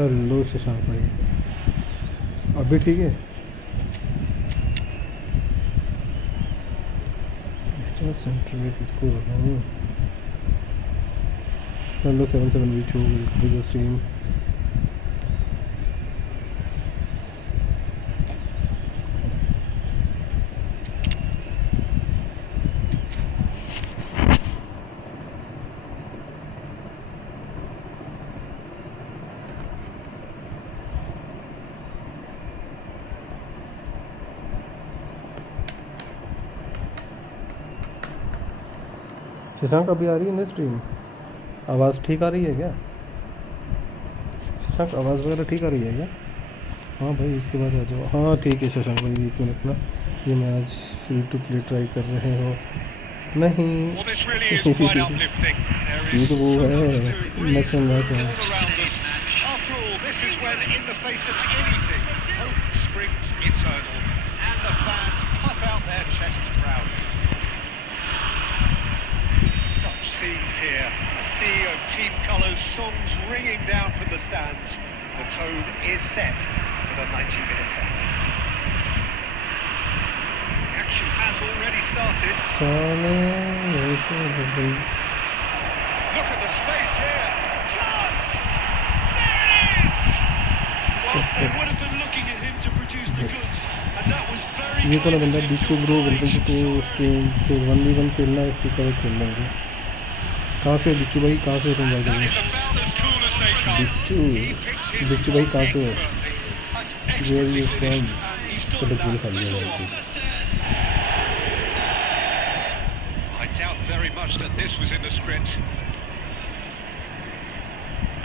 Hello Shashank भाई, अभी ठीक है? सेंटर में किसको लगाऊँ? हेलो 77 विच हो, welcome to the stream. Shashank अभी आ रही है ना स्ट्रीम? आवाज़ ठीक आ रही है क्या शशांक? आवाज़ वगैरह ठीक आ रही है क्या? हाँ भाई, इसके बाद आ जाओ। हाँ ठीक है शशांक भाई, 1 मिनट ना। ये match free to play try कर रहे हो? नहीं ये तो वो है, नेशनल मैच है। Scenes here, a sea of team colours, songs ringing down from the stands. The tone is set for the 90 minutes ahead. Action has already started. Look at the space here. Chance! There it is! Well, they would have been looking at him to produce the goods, and that was very ये कौन kind of बंदा? him बिच्छू to bro, oblige. Welcome to stream. फिर 1v1 खेलना है, इसकी cover खेल लेंगे। कहाँ से बिच्छू भाई, कहाँ से तुम भाई? बिच्छू भाई कहाँ से हो? Where you from? चलो गोल खा लिया भाई। I doubt very much that this was in the script.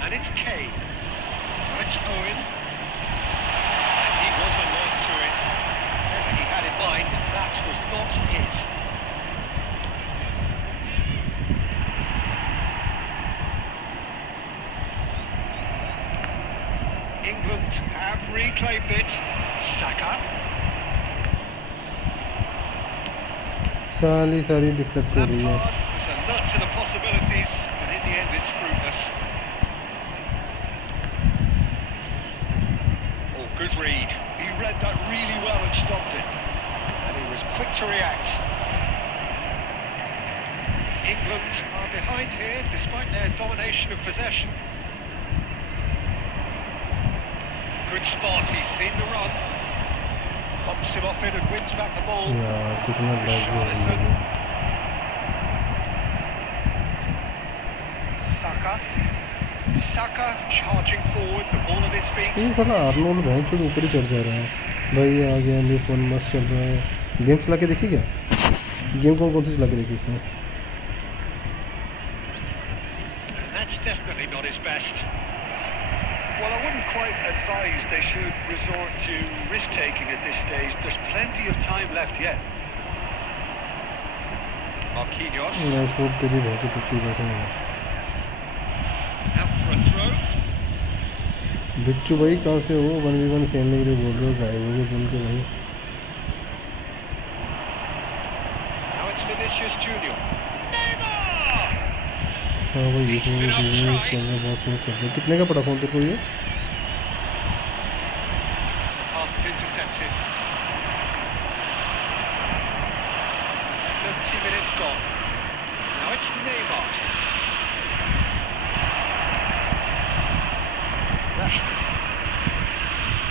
And it's Kane. Now it's Owen. And he was alert to it. Whatever he had in mind, that was not it. England have reclaimed it. Saka. सारी deflect हो रही है। Lampard was alert to the possibilities, but in the end it's fruitless. Oh, good read. He read that really well and stopped it. And he was quick to react. England are behind here despite their domination of possession. Good spot, he's seen the run. Bumps him off in and wins back the ball. यार कितना लग गया Saka charging forward, the ball at his feet. ये साला Arnold भैंस जो ऊपर ही चढ़ जा रहा है भाई। आ गया, मेरे फोन मस्त चल रहा है। गेम चला के देखी क्या? गेम कौन सी चला के देखी इसने? And that's definitely not his best. Well, I wouldn't quite advise they should resort to risk-taking at this stage. There's plenty of time left yet. Marquinhos. मैं शूट तेरी भैंस 50% है। Out for a throw. बिच्छू भाई कहाँ से हो? 1v1 खेलने के लिए बोल रहे हो, गायब हो गए बोल के भाई। Now it's Vinicius Junior. Neymar! हाँ भाई, ये चल रहा बहुत स्मूथ चल रहा है। कितने का पड़ा फोन तेरे को ये? Pass is intercepted. 30 minutes gone. Now it's Neymar. Rashford.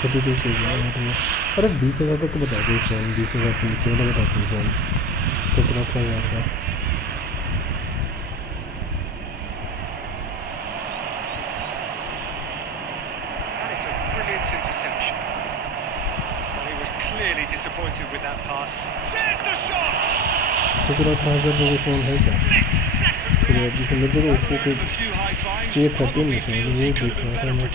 32 से अरे 20,000 तक तो बता दो फ़ोन। 20,000 से नीचे वाला बता दो फ़ोन। 17,000 का। That is a brilliant interception. Well, he was clearly disappointed with that pass. There's the shot! 17,000 का फ़ोन है क्या? फिर जिसमें मेरे को ओप्पो के ये 13 में वो देख रहा था मैं।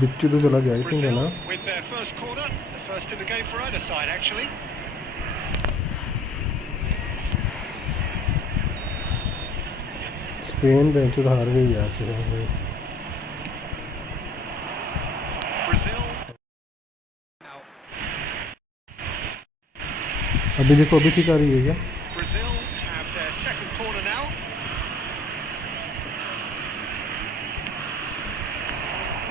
बिच्छू तो चला गया, आई थिंक है ना? With their first corner, the first in the game for either side actually. Spain bench तो हार गई यार शशांक भाई। Brazil. अभी देखो, अभी ठीक आ रही है क्या? Brazil have their second corner now.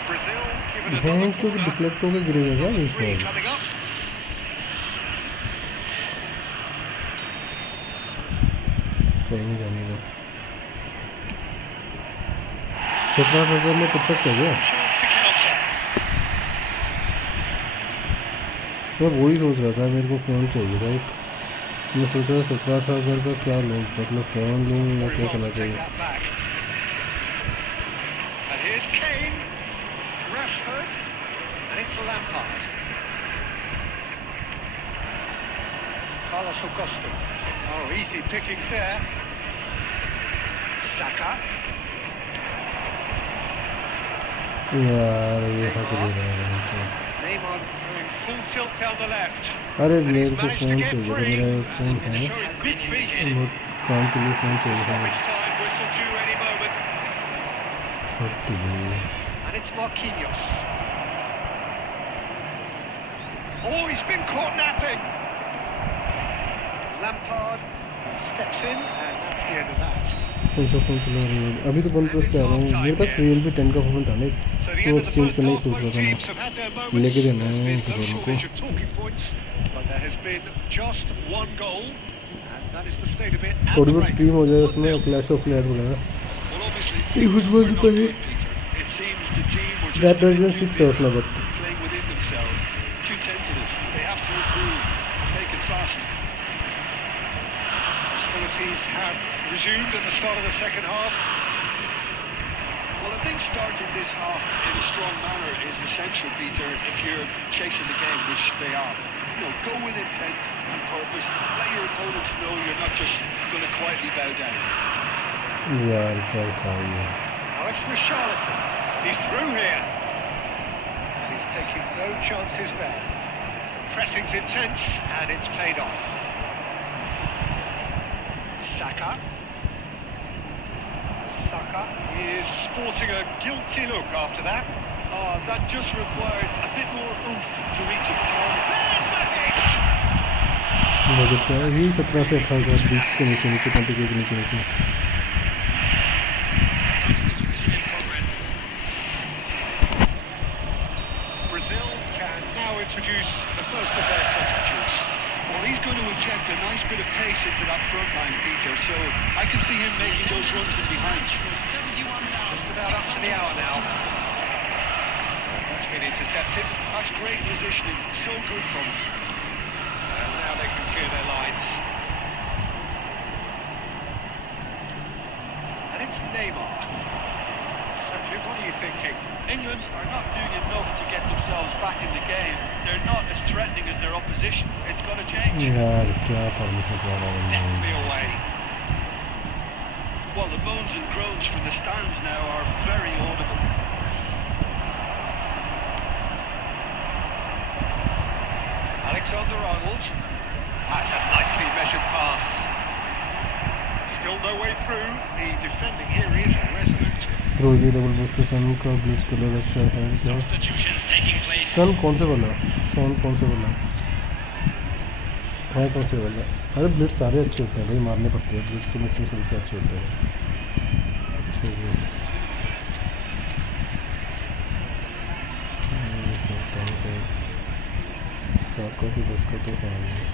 Brazil given another भैंस जो corner. डिफ्लेक्ट होकर गिरेगा क्या Number बीच 3 में? coming up. कोई नहीं जाने का। 17,000 में परफेक्ट है क्या? Chance to counter. मैं वही सोच रहा था, मेरे को फ़ोन चाहिए था एक। मैं सोच रहा 17-18,000 का क्या लूँ, मतलब फ़ोन लूँ या Very क्या well करना to take चाहिए? that back. And here's Kane, Rashford, and it's Lampard. Carlos Augusto. Oh, easy pickings there. Saka. यार ये हक दे रहा है तो। Neymar going full tilt down the left. अरे And मेरे he's को managed to फ़ोन get चाहिए था, free. मेरा एक फ़ोन है, Showing good feet. बहुत काम के लिए फ़ोन चाहिए था। Stoppage time, whistle due any moment. हट गई। And it's Marquinhos. Oh, he's been caught napping. Lampard steps in, and that's the end of that. कौन सा फ़ोन चला रही है? अभी तो वन प्लस से आ रहा हूँ। मेरे पास Realme 10 का फ़ोन था नहीं, So the तो end of the exchange first करने की half, सोच both रहा था teams have had their मैं। moments. लेके देना There's है been no दोनों को। shortage of talking points, but there has been just one goal, and that is the state of it. at थोड़ी the बहुत break. स्ट्रीम हो जाए उसमें, 1-0. क्लैश ऑफ क्लैश वगैरह। Well, obviously, eFootball things were का not है। good, Peter. It seems the team were just a Snapdragon bit too 6 है busy उसमें, but playing within themselves, too tentative. They have to improve and make it fast. Hostilities have resumed at the start of the second half. Well, I think starting this half in a strong manner is essential, Peter, if you're chasing the game, which they are. You know, go with intent and purpose. Let your opponents know you're not just going to quietly bow down. यार क्या था ये? Now it's Richarlison. He's through here. And he's taking no chances there. Pressing's intense, and it's paid off. Saka. Saka is sporting a guilty look after that. Oh, that just required a bit more oomph to reach its target. There's Matic! Budget क्या है? यही 17 से 18,000, 20 के नीचे नीचे, 20 के नीचे नीचे। Brazil can now introduce the first of their substitutes. Well, he's going to inject a nice bit of pace into that front line, Peter, so I can see him making those runs in behind. Just about up to the hour now. That's been intercepted. That's great positioning, so good from him. And now they can clear their lines. And it's Neymar. Sergio, what are you thinking? England are not doing enough to get themselves back in the game. They're not as threatening as their opposition. It's got to change. यार क्या formation कर रहा है? Deftly away. Well, the moans and groans from the stands now are very audible. Alexander-Arnold. That's a nicely measured pass. Still no way through. The defending here is resolute. रोजी double booster सन का Blitz colour अच्छा है क्या? Substitutions taking place. सन कौन से वाला? सन कौन से वाला है? कौन से वाला? अरे ब्लिट्स सारे अच्छे होते हैं भाई, मारने पड़ते हैं। ब्लिट्स तो मैक्सिमम सबके अच्छे होते हैं। अच्छा जी, साका की 10 का तो है नहीं।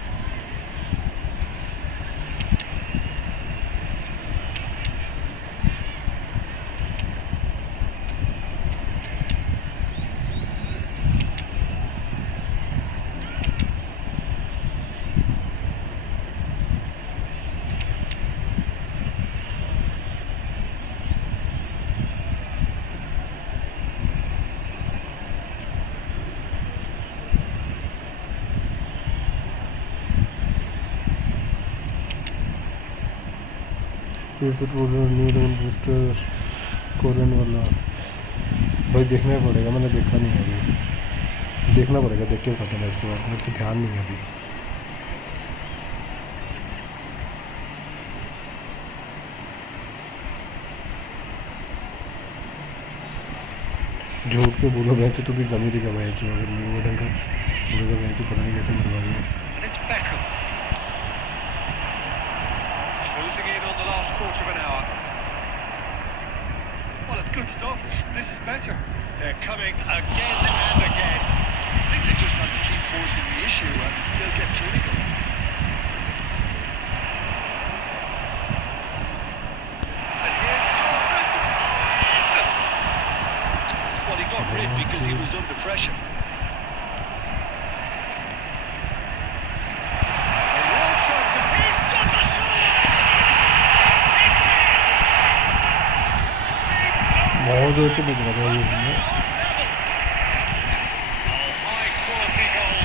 eFootball new double booster Korean वाला भाई देखना पड़ेगा, मैंने देखा नहीं है अभी। देखना पड़ेगा, देख के बताता हूँ इसके बाद। मेरे को ध्यान नहीं है अभी। झूठ पे बोलो बेंच तो भी गली देगा बेंच, अगर नहीं वो ढंग का बोलेगा बेंच पता नहीं कैसे मरवा दिया। And it's Beckham. closing in on the last quarter of an hour. Well, it's good stuff. This is better. They're coming again and again. I think they just have to keep forcing the issue and they'll get clinical. And here's Well, he got rid because he was under pressure. a real chance of he's got the shot. बहुत जोर से बज रहा है ये High quality goal,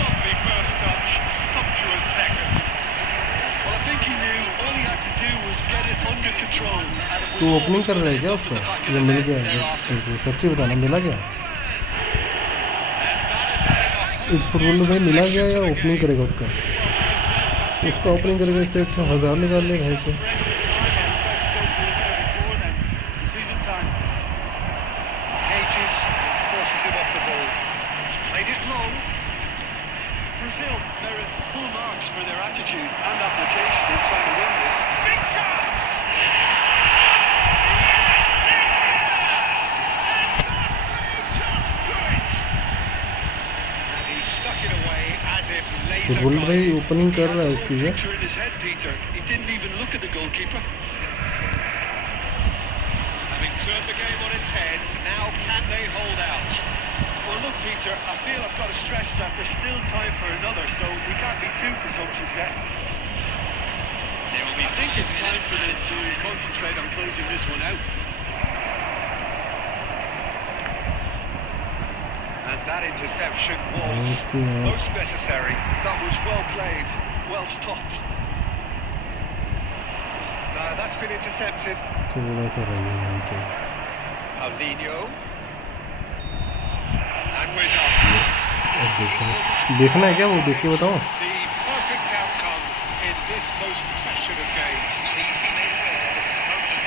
lovely first touch, sumptuous second. Well, I think he knew all he had to do was get it under control. And it was तू opening कर रहा है क्या उसका ये मिल गया तेरे को सच्ची बताना मिला क्या इस फुटबॉल में भाई मिला गया या ओपनिंग करेगा उसका ओपनिंग करेगा इससे अच्छा 1000 निकाल ले भाई तो Forces him off the ball. He's played it low. Brazil merit full marks for their attitude and application in trying to win this. Big chance! Just do it! And he stuck it away as if laser football भाई guided. Opening कर He रहा है had the इसकी whole ये picture in his head, Peter. He didn't even look at the goalkeeper. Having turned the game on its head, now can they hold out? Well, look, Peter, I feel I've got to stress that there's still time for another, so we can't be too presumptuous yet. There will be I think it's time for them to concentrate on closing this one out. And that interception was इसकी यार most necessary. That was well played, well stopped. That's been intercepted. थोड़ा सा रह गया नहीं तो Paulinho. And we're done. अब देखना है क्या वो देख के बताओ The perfect outcome in this most passionate game.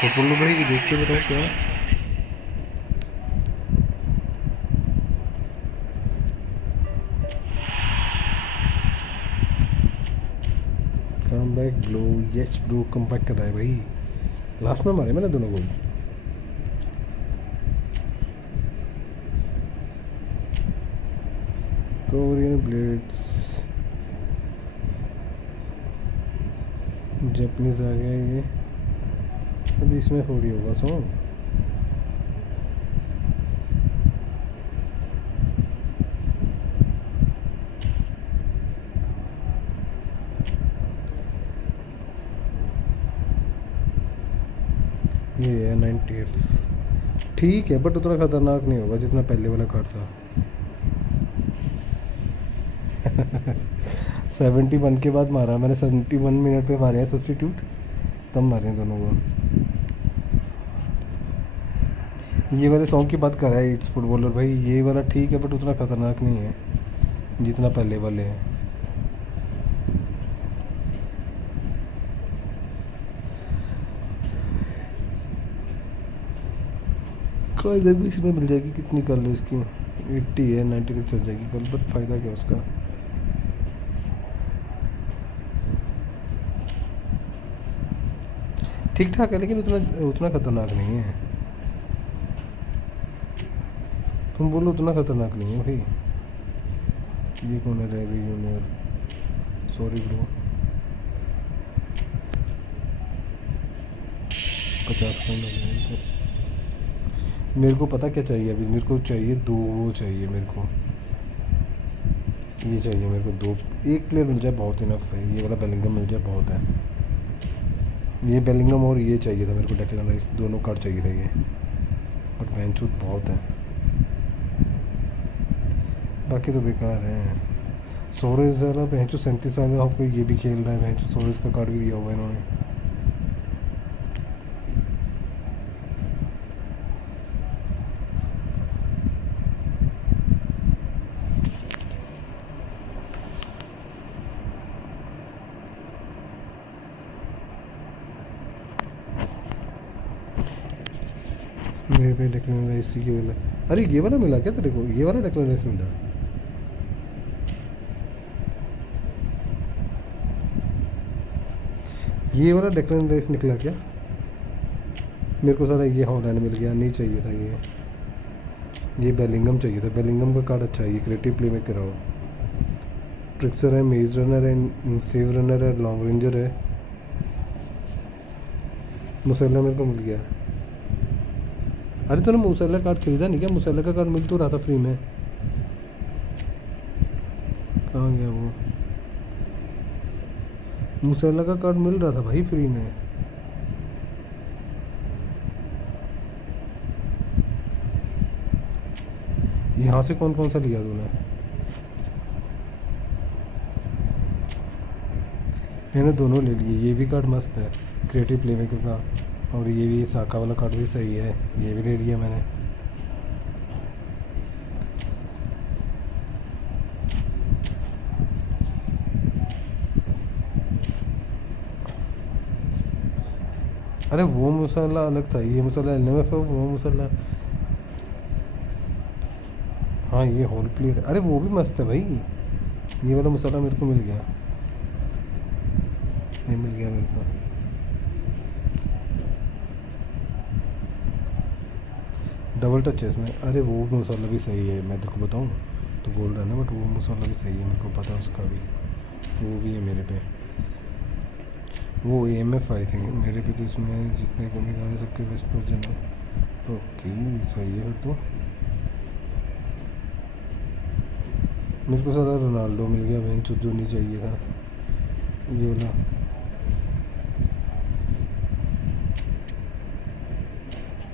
Football भाई देख के बताओ क्या come back blow yes blow compact कर रहा है भाई लास्ट में मारे मैंने दोनों गोल कोरियन ब्लेड्स जापानीज आ गया ये अभी इसमें थोड़ी होगा सॉन्ग ये है 90 ठीक है बट उतना खतरनाक नहीं होगा जितना पहले वाला कार्ड था 71 के बाद मारा मैंने 71 मिनट पे मारे हैं सब्स्टिट्यूट तब मारे हैं दोनों गोल ये वाले सॉन्ग की बात कर रहा है इट्स फुटबॉलर भाई ये वाला ठीक है बट उतना खतरनाक नहीं है जितना पहले वाले हैं कोई इधर भी इसमें मिल जाएगी कितनी कर लो इसकी 80 है 90 तक चल जाएगी कल बट फ़ायदा क्या उसका ठीक ठाक है लेकिन उतना खतरनाक नहीं है तुम बोलो उतना खतरनाक नहीं है भाई ये कौन है रेवी जूनियर सॉरी ब्रो 50 कौन है मेरे को पता क्या चाहिए अभी मेरे को चाहिए दो वो चाहिए मेरे को ये चाहिए मेरे को दो एक प्लेयर मिल जाए बहुत इनफ है ये वाला बेलिंगम मिल जाए बहुत है ये बेलिंगम और ये चाहिए था मेरे को डेक्लन राइस दोनों कार्ड चाहिए था ये बट मैंचूत बहुत है बाकी तो बेकार हैं सोरेज वाला भैंचू 37 साल का आपको ये भी खेल रहा है भैंचू सोरेज का कार्ड भी दिया हुआ है इन्होंने मेरे पे डेक्लन राइस की वाला अरे ये वाला मिला क्या तेरे को ये वाला डेक्लन राइस मिला ये वाला डेक्लन राइस निकला क्या? मेरे को सारा ये हॉलैंड मिल गया, नहीं चाहिए था ये बेलिंगम चाहिए था। बेलिंगम का कार्ड अच्छा है, ये क्रिएटिव प्ले में कराओ। ट्रिक्सर है, मेज रनर है, सेव रनर है, लॉन्ग रेंजर है। मुसल्ला मेरे को मिल गया। अरे तूने मुसल्ला कार्ड खरीदा नहीं क्या? मुसल्ला का कार्ड मिल तो रहा था फ्री में, कहाँ गया वो? मुसल्ला का कार्ड मिल रहा था भाई फ्री में। यहाँ से कौन कौन सा लिया तूने? मैंने दोनों ले लिए। ये भी कार्ड मस्त है क्रिएटिव प्लेमेकर का, और ये भी साका वाला कार्ड भी सही है, ये भी ले लिया मैंने। अरे वो मसाला अलग था, ये मसाला एलएमएफ है, वो मसाला। हाँ ये होल प्लेयर, अरे वो भी मस्त है भाई। ये वाला मसाला मेरे को मिल गया, ये मिल गया मेरे को। डबल टच है इसमें। अरे वो मसाला भी सही है, मैं तेरे को बताऊँ तो बोल रहा है ना, बट वो मसाला भी सही है, मेरे को पता है उसका भी, वो भी है मेरे पे। वो एएमएफ आई थिंक मेरे पे, तो इसमें जितने को निकाले सबके बेस्ट वर्जन है। ओके सही है फिर तो। मेरे को सारा रोनाल्डो मिल गया बेंच, जो नहीं चाहिए था ये वाला।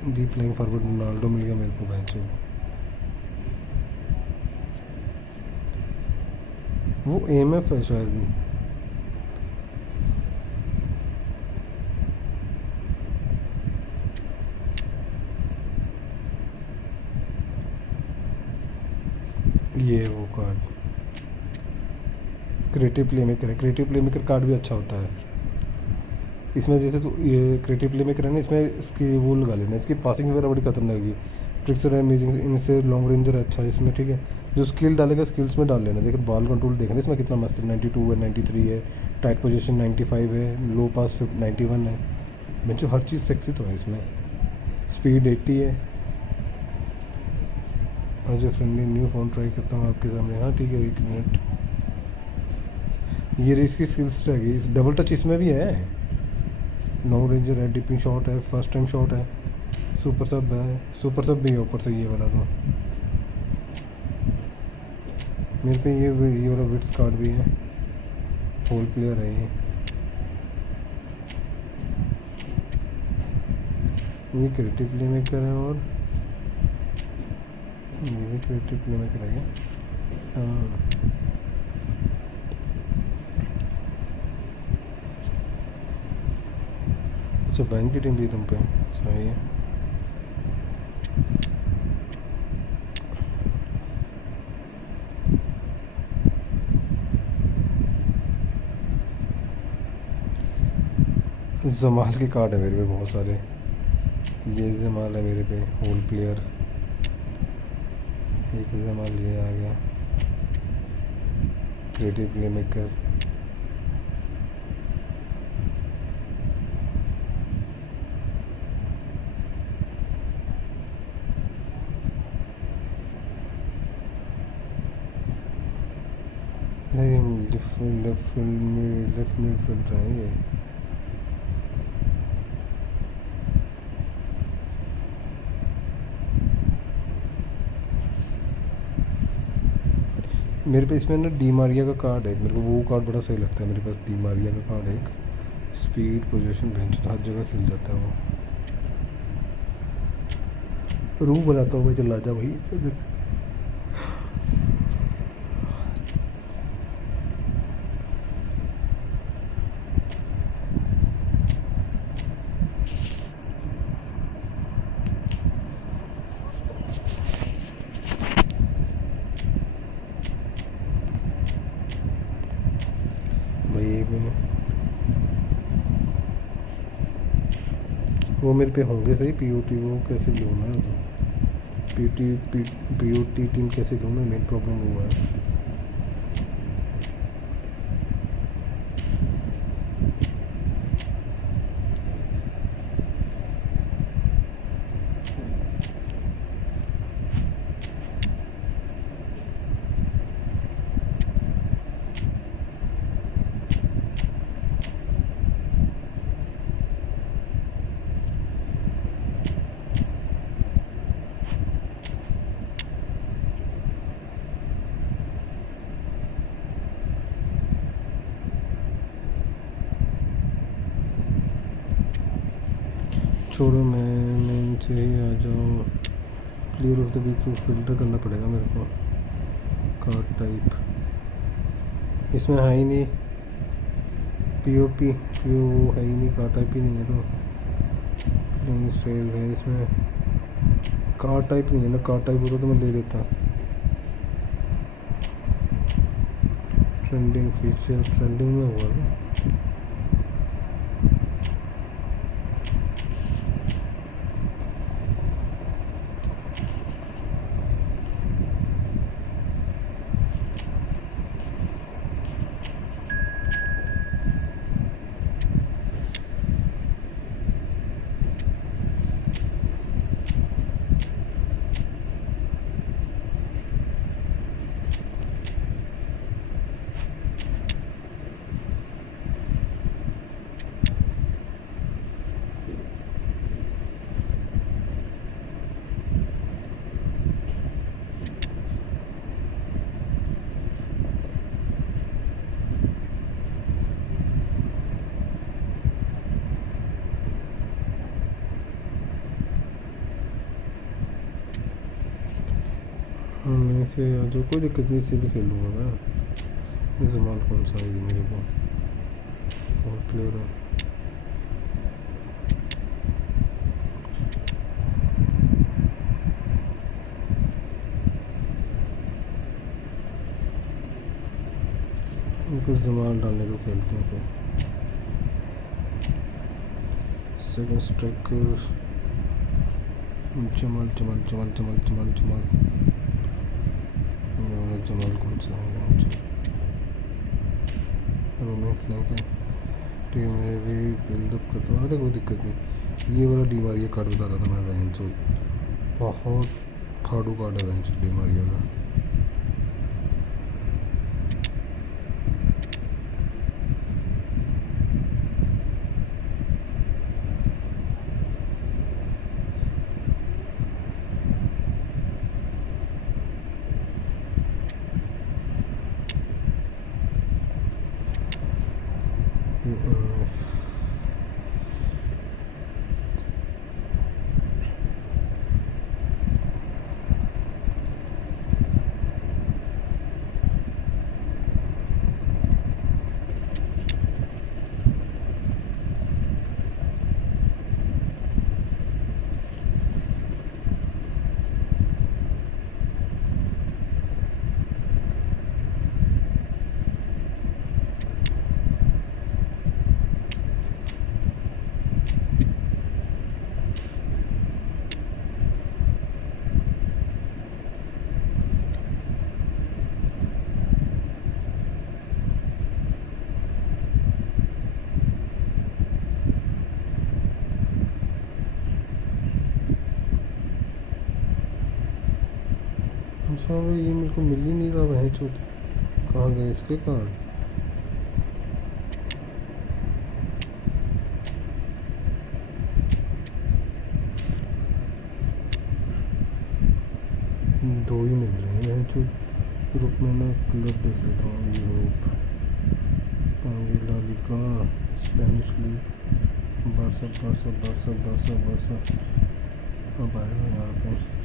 डीप लाइन फॉरवर्ड रोनाल्डो मिल गया मेरे को बेंच। वो एएमएफ है शायद। ये वो कार्ड क्रिएटिव प्लेमेकर है। क्रिएटिव प्लेमेकर कार्ड भी अच्छा होता है इसमें। जैसे तो ये क्रिएटिव प्लेमेकर है ना, इसमें इसकी वो लगा लेना, इसकी पासिंग वगैरह बड़ी खतरनाक होगी। ट्रिक्सर है, अमेजिंग, इनसे लॉन्ग रेंजर है अच्छा है इसमें, ठीक है। जो स्किल डालेगा स्किल्स में डाल लेना। देखो बॉल कंट्रोल देखना इसमें कितना मस्त है, 92 है, 93 है, टाइट पोजीशन 95 है, लो पास 91 है। बच्चों हर चीज़ सेक्सी तो है इसमें। स्पीड 80 है। और जो फ्रेंडली न्यू फ़ोन ट्राई करता हूँ आपके सामने। हाँ ठीक है, 1 मिनट। ये रेस की स्किल्स रह गई। इस डबल टच इसमें भी है, लॉन्ग रेंजर है, डिपिंग शॉट है, फर्स्ट टाइम शॉट है, सुपर सब है, सुपर सब भी है ऊपर से ये वाला। तो मेरे पे ये वाला विट्स कार्ड भी है, होल प्लेयर है ये क्रिएटिव प्ले मेकर है, और ये भी क्रिएटिव प्ले मेकर है। हाँ अच्छा, बैंक की टीम भी तुम पे सही है। जमाल के कार्ड है मेरे पे बहुत सारे। ये जमाल है मेरे पे, होल प्लेयर। एक जमाल ये आ गया, creative play maker. Left midfielder है ये। मेरे पे इसमें ना डी मारिया का कार्ड है, मेरे को वो कार्ड बड़ा सही लगता है। मेरे पास डी मारिया का कार्ड है एक, स्पीड पोजीशन बेंच हर जगह खिल जाता है वो। रूह बनाता हुआ चला जा भाई। वो मेरे पे होंगे सही। पीओटी वो कैसे लूँ मैं? पीओटी टीम कैसे लूँ मैं? मेन प्रॉब्लम हुआ है। छोड़ो, मैं इनसे ही आ जाऊँ। प्लेयर ऑफ द वीक को फिल्टर करना पड़ेगा मेरे को। कार्ड टाइप इसमें है ही नहीं, पीओपी है ही नहीं, कार्ड टाइप ही नहीं है। तो सेव है इसमें, कार्ड टाइप नहीं है ना। कार्ड टाइप होता तो मैं ले लेता। ट्रेंडिंग फीचर, ट्रेंडिंग में हुआ ना। मैं इसे जो कोई दिक्कत नहीं, इसे भी खेलूँगा मैं। जमाल कौन सा आएगी मेरे को, बहुत क्लियर है। उनको जमाल डालने दो, खेलते हैं फिर। सेकंड स्ट्राइकर जमाल जमाल जमाल जमाल जमाल जमाल जमाल कौन सा है? रोमेंस नहीं क्या टीम में भी बिल्डअप करता हूँ। अरे कोई दिक्कत नहीं, ये वाला डीमारिया कार्ड बता रहा था मैं। वैन चो बहुत फाड़ू कार्ड है वैन चो डीमारिया का। ये मेरे को मिल ही नहीं रहा है। चोट कहाँ गए इसके कार्ड? दो ही मिल रहे हैं जो। यूरोप में ना क्लब देख लेता हूँ। Europe, La Liga, Spanish league, Barca Barca Barca Barca Barca. अब आएगा यहाँ पे।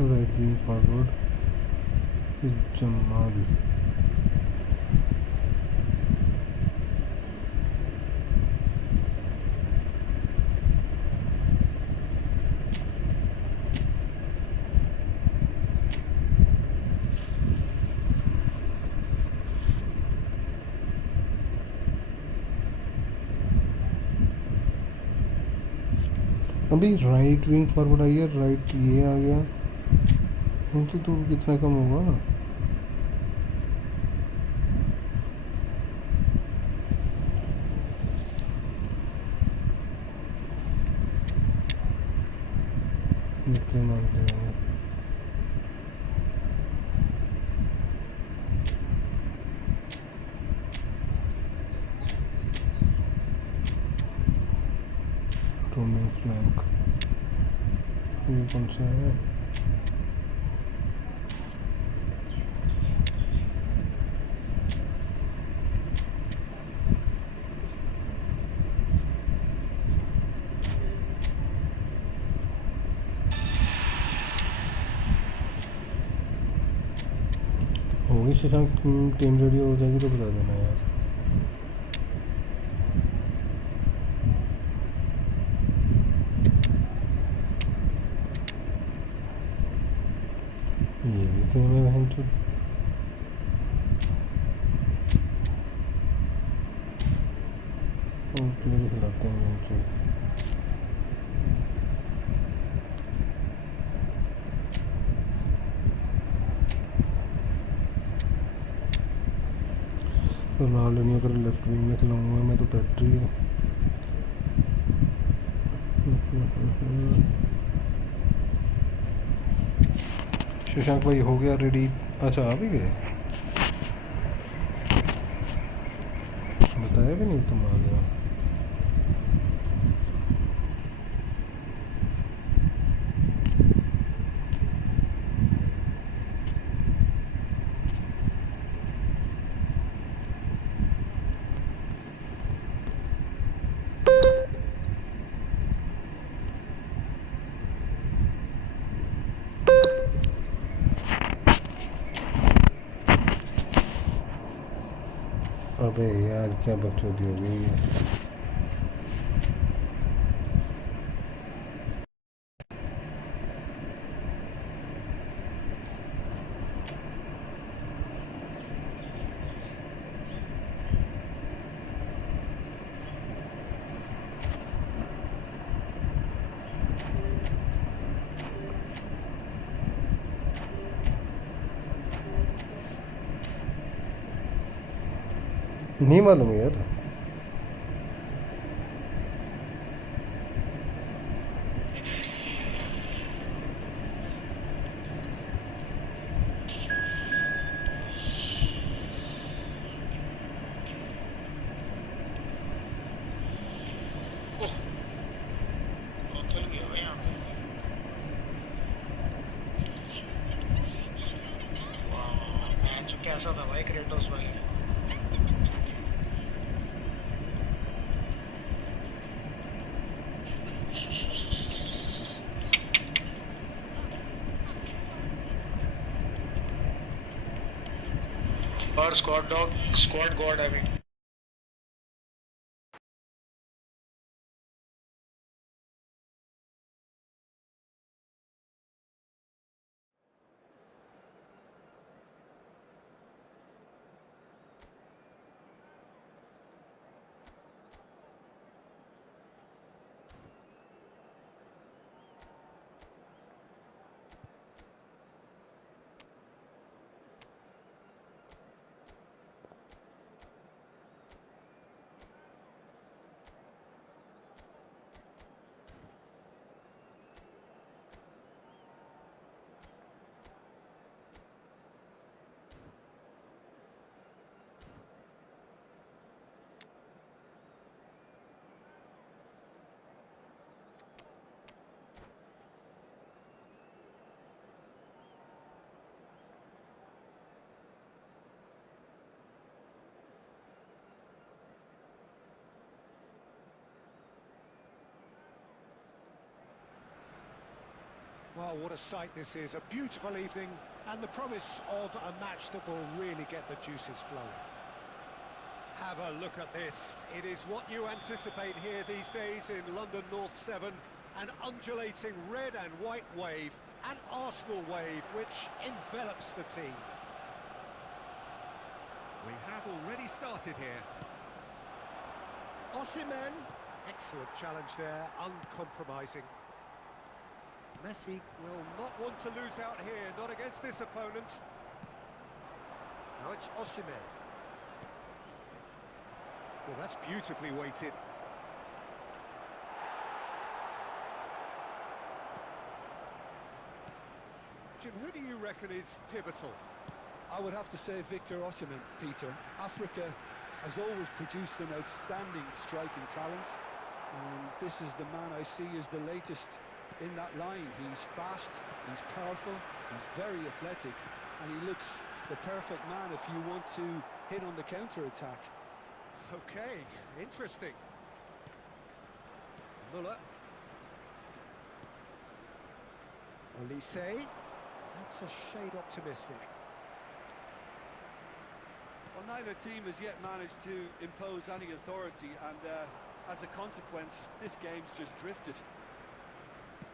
राइट विंग फॉरवर्ड जमाल, अभी राइट विंग फॉरवर्ड आई है। राइट ये आ गया। तो कितना कम होगा? इतने मानते हैं। फ्लैंक, ये कौन सा है? होगी शशांक, टीम रेडी हो जाएगी तो बता देना यार। ये भी सेम है बहन चो। प्लेयर खिलाते हैं बहन चो। रोनाल्डो नहीं अगर लेफ्ट विंग में खिलाऊंगा मैं तो बैटरी है। शशांक भाई हो गया रेडी? अच्छा आ भी गए, बताया भी नहीं तुम आ गया। अबे यार क्या बकचोदी हो गई है। नहीं मालूम यार। कैसा था भाई क्रेटोस वाली? और squad God I mean. Well, what a sight this is. A beautiful evening and the promise of a match that will really get the juices flowing. Have a look at this. It is what you anticipate here these days in London North 7. An undulating red and white wave, an Arsenal wave which envelops the team. We have already started here. Osimhen. Excellent challenge there, uncompromising. Messi will not want to lose out here, not against this opponent. Now it's Osimhen. Well, that's beautifully weighted. Jim, who do you reckon is pivotal? I would have to say Victor Osimhen, Peter. Africa has always produced some outstanding striking talents, and this is the man I see as the latest in that line. He's fast, he's powerful, he's very athletic, and he looks the perfect man if you want to hit on the counter-attack. Okay, interesting. Muller. Olise. That's a shade optimistic. Well, neither team has yet managed to impose any authority, and as a consequence, this game's just drifted.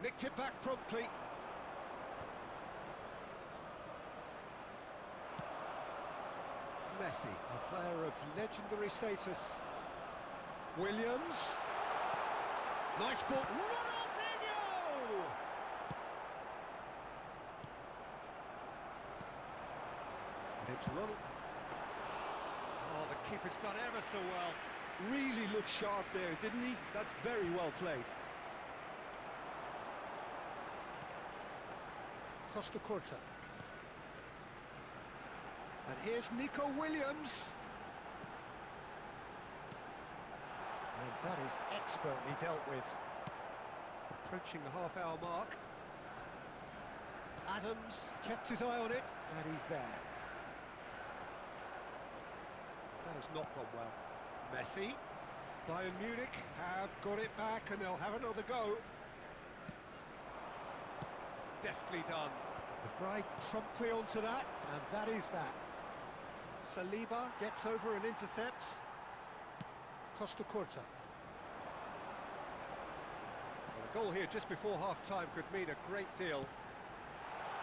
Nicked it back promptly. Messi, a player of legendary status. Williams. Nice ball. Ronaldinho! And it's Ronald. Oh, the keeper's done ever so well. Really looked sharp there, didn't he? That's very well played. Costa Curta. And here's Nico Williams. And that is expertly dealt with. Approaching the half-hour mark. Adams kept his eye on it, and he's there. That has not gone well. Messi. Bayern Munich have got it back, and they'll have another go. Deftly done. The Fry promptly onto that, and that is that. Saliba gets over and intercepts. Costa Curta. Well, a goal here just before half-time could mean a great deal.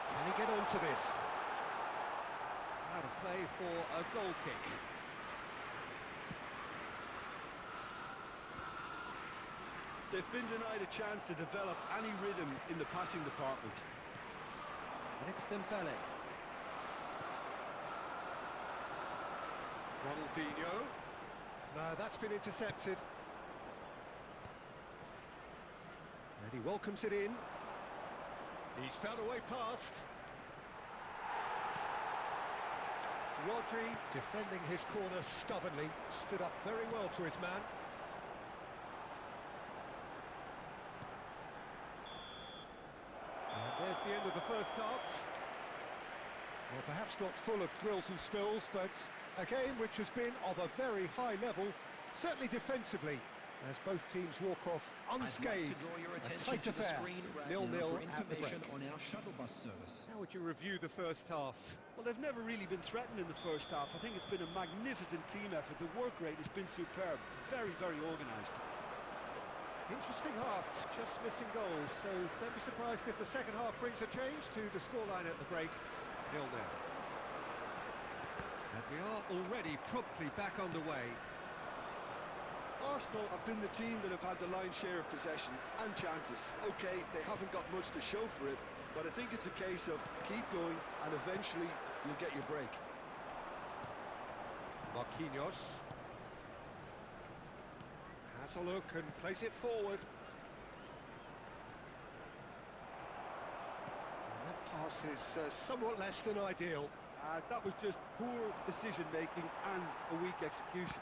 Can he get onto this? Out of play for a goal kick. They've been denied a chance to develop any rhythm in the passing department. And it's Dembele. Ronaldinho. No, that's been intercepted. And he welcomes it in. He's found a way past. Rodri, defending his corner stubbornly, stood up very well to his man. And there's the end of the first half. Well, perhaps not full of thrills and spills, but a game which has been of a very high level, certainly defensively, as both teams walk off unscathed. A tight affair, 0-0 at the break. On our shuttle bus service. How would you review the first half? Well, they've never really been threatened in the first half. I think it's been a magnificent team effort. The work rate has been superb. Very, very organised. Interesting half, just missing goals, so don't be surprised if the second half brings a change to the scoreline at the break. 0-0. And we are already promptly back underway. Arsenal have been the team that have had the lion's share of possession and chances. Okay, they haven't got much to show for it, but I think it's a case of keep going and eventually you'll get your break. Marquinhos has a look and plays it forward. And that pass is somewhat less than ideal. That was just poor decision-making and a weak execution.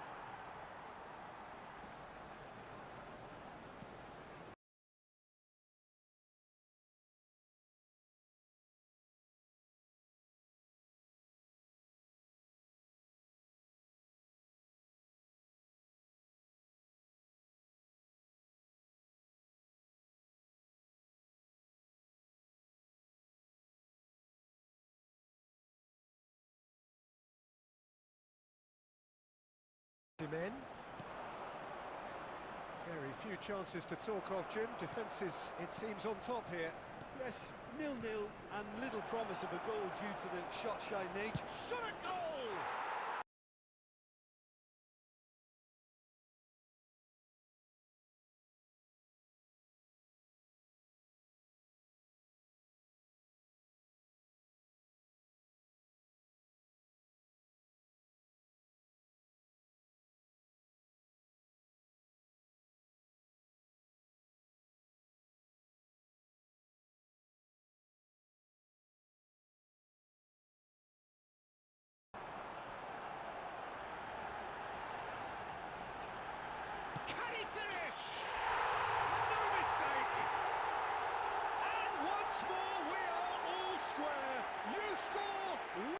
Men. Very few chances to talk of, Jim. Defence is, it seems, on top here. Yes, 0-0 and little promise of a goal due to the shot-shy nature. Shot a goal! they finish! No mistake! And once more we are all square. You score!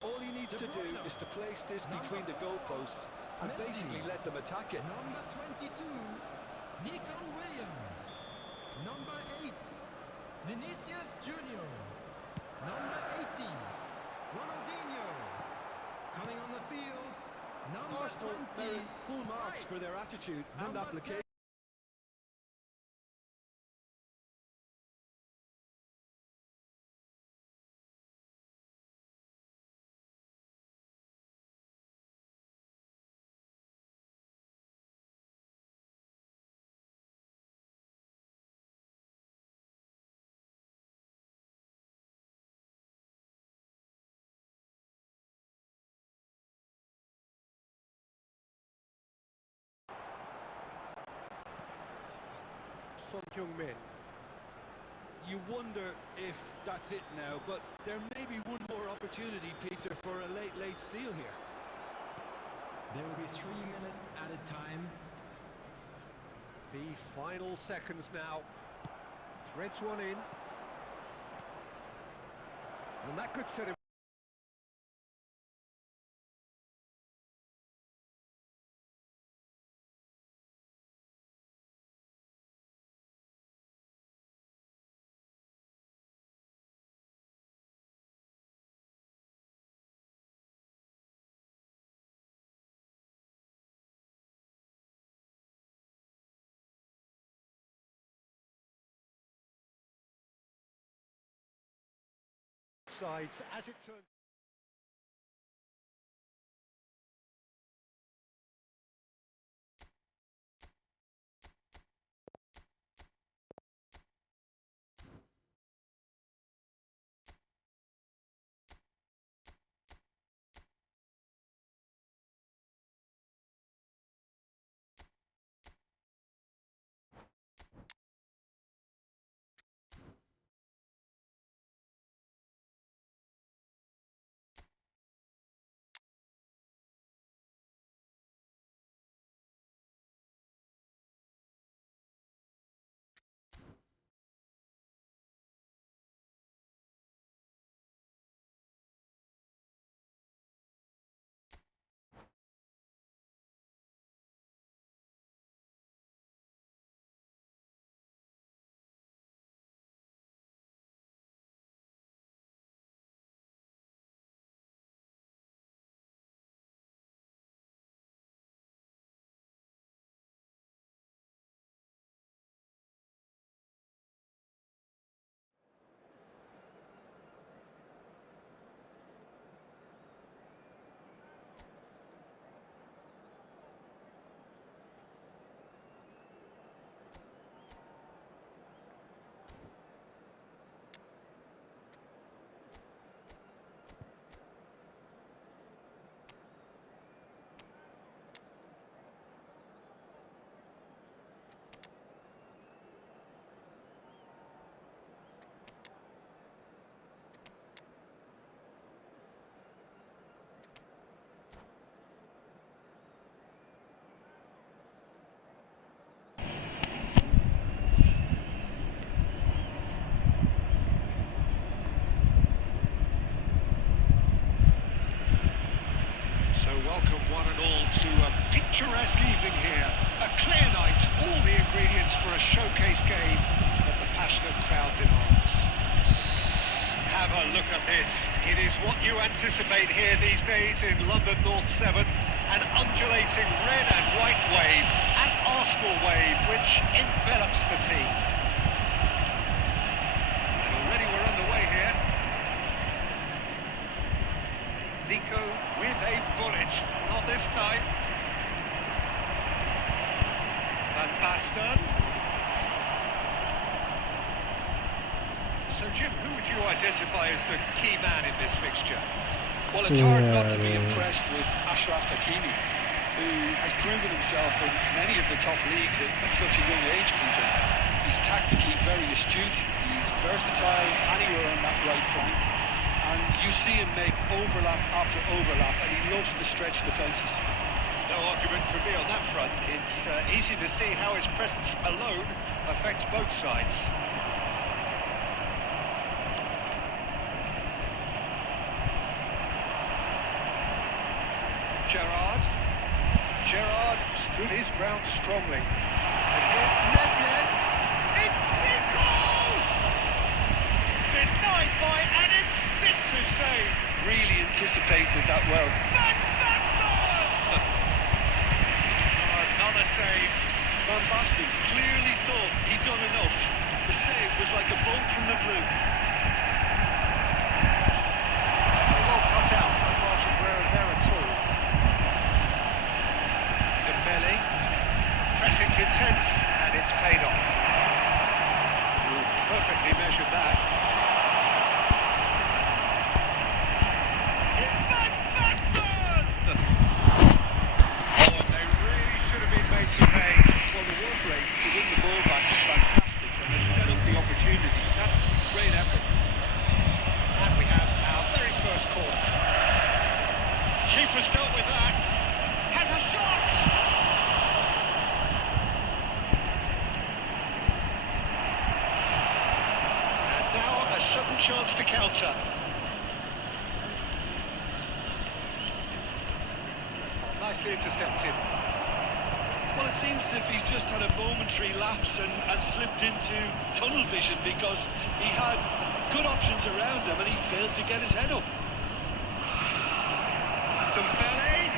All he needs to do is to place this between the goalposts and basically let them attack it. Number 22, Nico Williams. Number 8, Vinicius Junior. Number 18, Ronaldinho. Coming on the field, number Arsenal 20, merit full marks for their attitude and Number application. Son Heung-min. You wonder if that's it now, but there may be one more opportunity, Peter, for a late steal here. There will be 3 minutes at a time. The final seconds now. Threads one in. And that could set him. Sides, as it turns. to a picturesque evening here. A clear night, all the ingredients for a showcase game that the passionate crowd demands. Have a look at this. It is what you anticipate here these days in London North 7. An undulating red and white wave, an Arsenal wave which envelops the team. And already we're underway here. Zico with a bullet. Not this time. Van Basten. So Jim, who would you identify as the key man in this fixture? Well, it's hard not to be impressed with Ashraf Hakimi, who has proven himself in many of the top leagues at such a young age, Peter. He's tactically very astute, he's versatile anywhere on that right flank, and you see him make overlap after overlap, and he loves to stretch defences. No argument from me on that front. It's easy to see how his presence alone affects both sides. Gerrard stood his ground strongly. And here's Nedved. It's Zico! Denied by an instinctive save. Really anticipated that well. Van Basten! Another save. Van Basten clearly thought he'd done enough. The save was like a bolt from the blue. Well cut out. No margin for error there at all. Belly, pressing intense, and it's paid off. Perfectly measured that. Van Basten! Oh, and they really should have been made to pay. Well, the work rate to win the ball back is fantastic, and it set up the opportunity. That's great effort. And we have our very first corner. Keeper's dealt with that. Has a shot! A sudden chance to counter. Nicely intercepted. Well, it seems as if he's just had a momentary lapse and slipped into tunnel vision, because he had good options around him and he failed to get his head up. Dembele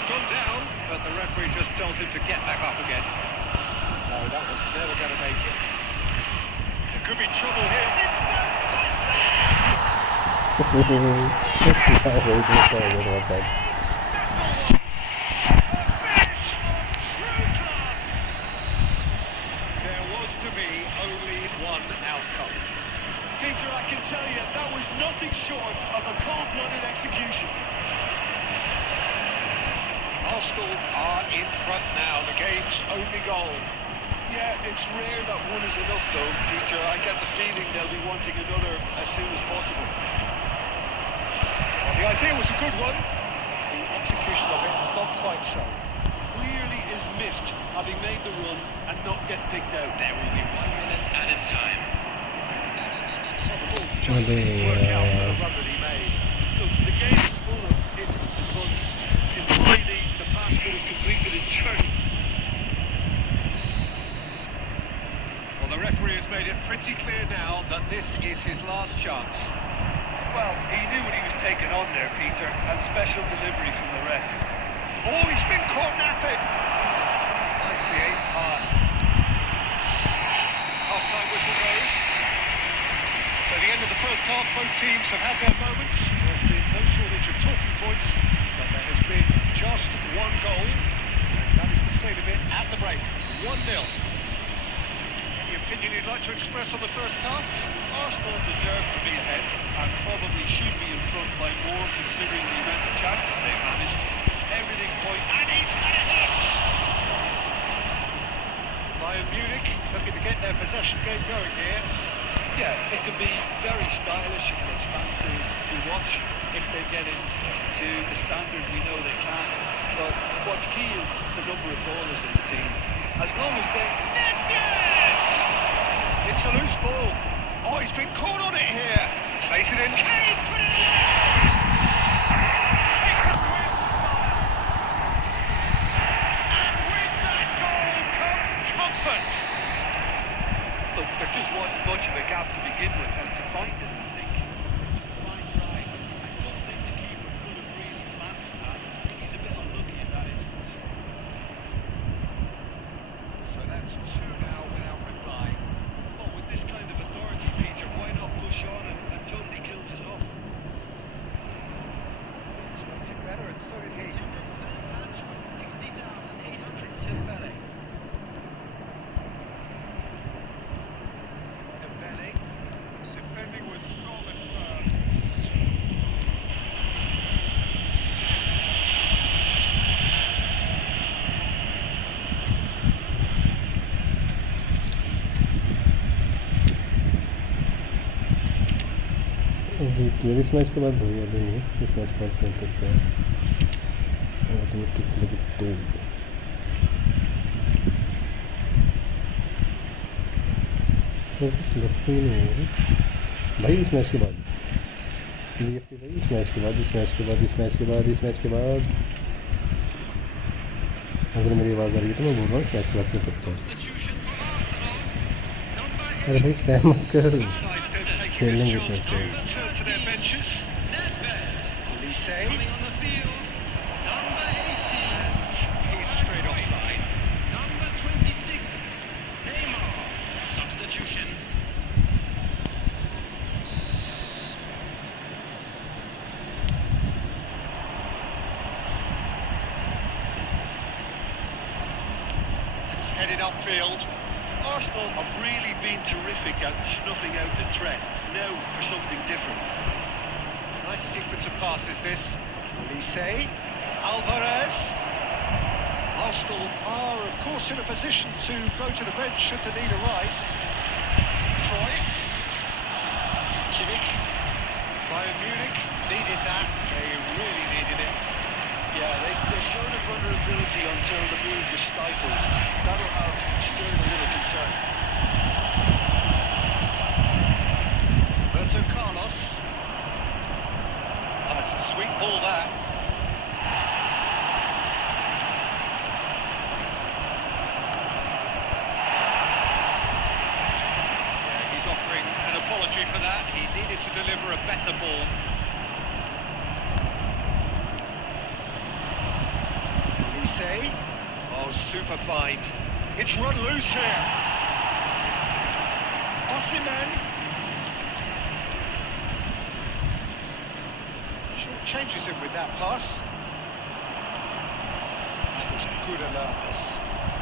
is gone down, but the referee just tells him to get back up again. No, that was never going to make it. There could be trouble here. It's Van Basten! Peter, I can tell you, that was nothing short of a cold-blooded execution. Arsenal are in front now, the game's only goal. Yeah, it's rare that one is enough though, Peter. I get the feeling they'll be wanting another as soon as possible. Well, the idea was a good one. The execution of it, not quite so. Clearly is miffed, having made the run and not get picked out. There will be 1 minute added time. Just didn't work out for the run that he made. Look, the game is full of ifs and buts. In theory, the pass could have completed its journey. Well, the referee has made it pretty clear now that this is his last chance. Well, he knew what he was taking on there, Peter, and special delivery from the ref. Oh, he's been caught napping. Nicely aimed pass. Half-time whistle goes. So the end of the first half, both teams have had their moments. There's been no shortage of talking points, but there has been just one goal, and that is the state of it at the break. 1-0. Any opinion you'd like to express on the first half? Arsenal deserve to be ahead, and probably should be in front by more, considering the amount of chances they managed. Everything points... And he's had a hit! Bayern Munich looking to get their possession game going here. Yeah, it can be very stylish and expansive to watch if they get into the standard we know they can. But what's key is the number of ballers in the team. As long as they... Nedved! It's a loose ball. Oh, he's been caught on it here. Place it in. Can he put it in? effort. Look, there just wasn't much of a gap to begin with, and to find it, I think it's a fine drive. I don't think the keeper could have really planned for that. I think he's a bit unlucky in that instance. So that's two now without reply. Well, with this kind of authority, Peter, why not push on and totally kill this off? Expected better, and so did he. Attendance for this match was 60,800 Dembele. Dembele. Defending was strong and firm. देखिए इस match के बाद भाई अभी नहीं, इस match के बाद खेल सकते हैं ऑटोमेटिक लेके तो कुछ लगता ही नहीं है भाई। इस मैच के बाद VFT भाई, इस मैच के बाद, इस मैच के बाद, इस मैच के बाद, इस मैच के बाद, अगर मेरी आवाज़ आ रही है तो मैं बोल रहा हूँ इस मैच के बाद खेल सकता हूँ। अरे भाई स्पैम मत कर, खेल लेंगे इस मैच से। Turn to their benches. Police Coming on the field, number 18. He's straight offside. Number 26, Neymar. Substitution. It's headed upfield. Arsenal have really been terrific at snuffing out the threat. Now for something different. Nice sequence of passes this. Police. Alvarez. Arsenal are, of course, in a position to go to the bench should the need arise. Troyes. Kimmich. Bayern Munich needed that. They really needed it. Yeah, they showed a vulnerability until the move was stifled. That'll have stirred a little concern. Roberto Carlos. Oh, it's a sweet ball that. Yeah, he's offering an apology for that. He needed to deliver a better ball. Police. Oh, super find. It's run loose here. Osimhen. Short changes him with that pass. That was good alertness.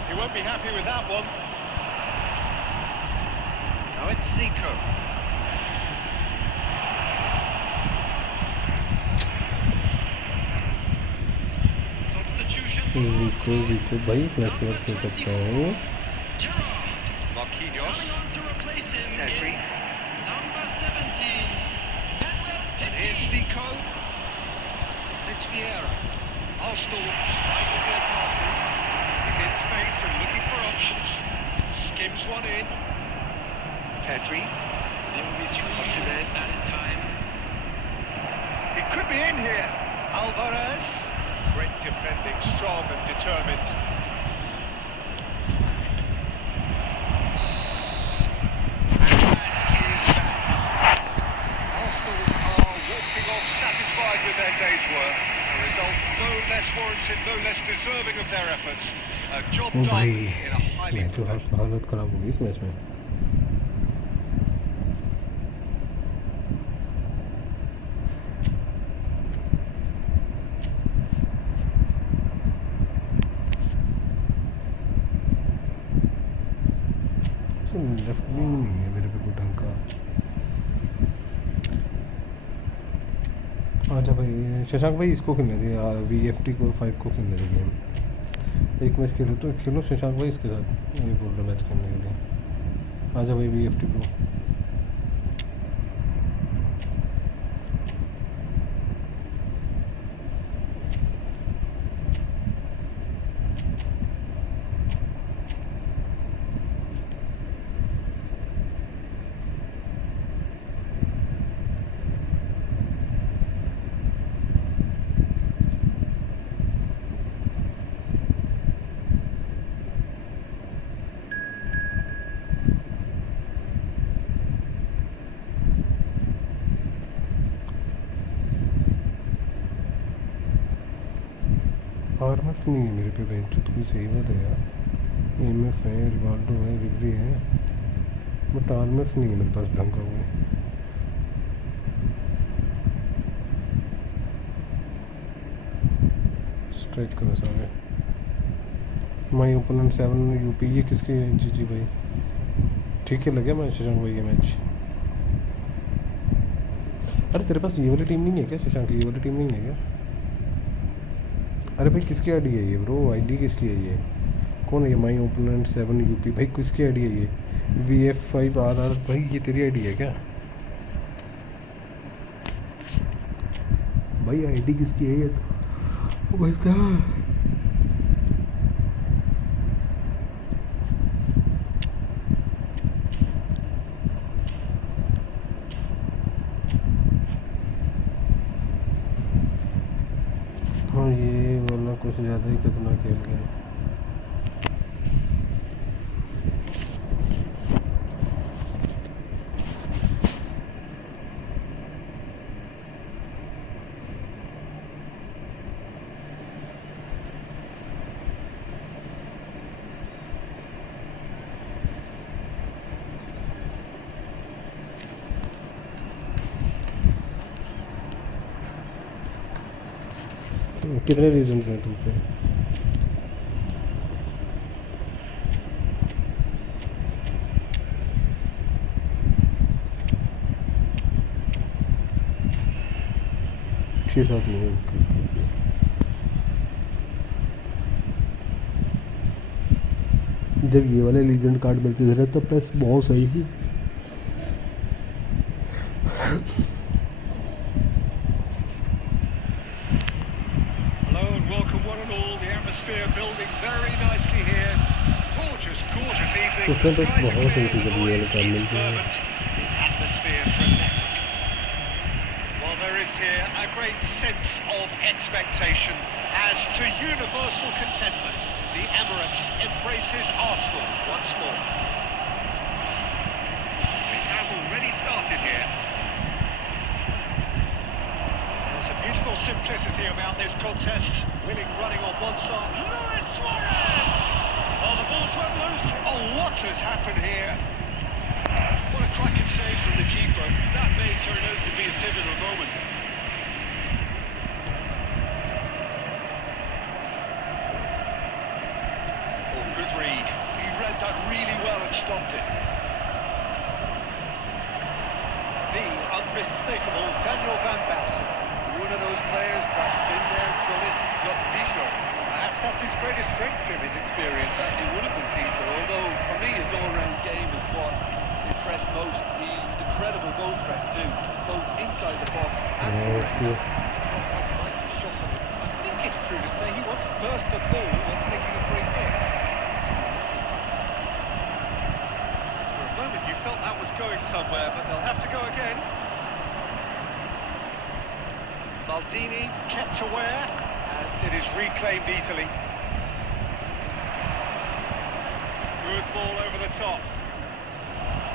He won't be happy with that one. Now it's Zico. Substitution. जीको भाई इस match के बाद खेल सकता हूँ। Gerrard. Marquinhos. Coming on to replace him Pedri. is number 17. Manuel Here's Pepe. Zico. It's Vieira. Arsenal finding their passes. He's in space and looking for options. Skims one in. Pedri. There will be 3 Osimhen. minutes added time. It could be in here. Alvarez. Great defending, strong and determined. That is that. Arsenal are walking off satisfied with their day's work. A result no less warranted, no less deserving of their efforts. A job ओ done भाई in a highly match हालत खराब होगी इस match में। Left wing नहीं है मेरे पे कोई ढंग का। अच्छा भाई शशांक भाई इसको खेलने दे, VFT को 5 को खेलने दे गेम। एक मैच खेलो तो खेलो शशांक भाई इसके साथ, ये बोल रहा मैच खेलने के लिए। आजा भाई VFT को। टारमस नहीं है मेरे पे बेंच, तो कोई सही बात है यार। एमएफ है, रिवाल्डो है, विगरी है, बट टारमस नहीं है मेरे पास ढंग का वो। स्ट्राइक करो सारे। माई ओपोनेंट 7 यूपी, ये किसके है? जी भाई ठीक है लगे मैं शशांक भाई ये मैच। अरे तेरे पास ये वाली टीम नहीं है क्या शशांक? ये वाली टीम नहीं है क्या? अरे भाई किसकी आईडी है ये ब्रो? आईडी किसकी है ये? कौन है ये? माई ओपोनेंट 7 यूपी भाई किसकी आईडी है ये? VF5RR भाई ये तेरी आईडी है क्या भाई? आईडी किसकी है ये तो भाई साहब? हाँ ये वाला कुछ ज़्यादा ही कितना खेल गया। कितने रीजंस हैं तुम पे? छः सात नहीं है। ओके। जब ये वाले लीजेंड कार्ड मिलते थे तब पैस बहुत सही थी। उसमें तो बहुत सही थी जब ये वाले कार्ड मिलते हैं। Well, there is here a great sense of expectation as to universal contentment. The Emirates embraces Arsenal once more. We have already started here. There's a beautiful simplicity about this contest. Willing running on one side. Luis Suarez! Oh, the ball's run loose. Oh, what has happened here? What a cracking save from the keeper. That may turn out to be a pivotal moment. Oh, good read. He read that really well and stopped it. The unmistakable Daniel Van Basten. One of those players that's been there, done it, got the t-shirt. Perhaps that's his greatest strength in his experience. It would have been Peter, although for me his all-round game is what impressed most. He's a credible goal threat too, both inside the box and Okay. I think it's true to say he once burst the ball when taking a free kick. For a moment you felt that was going somewhere, but they'll have to go again. Maldini kept aware, and it is reclaimed easily. Good ball over the top.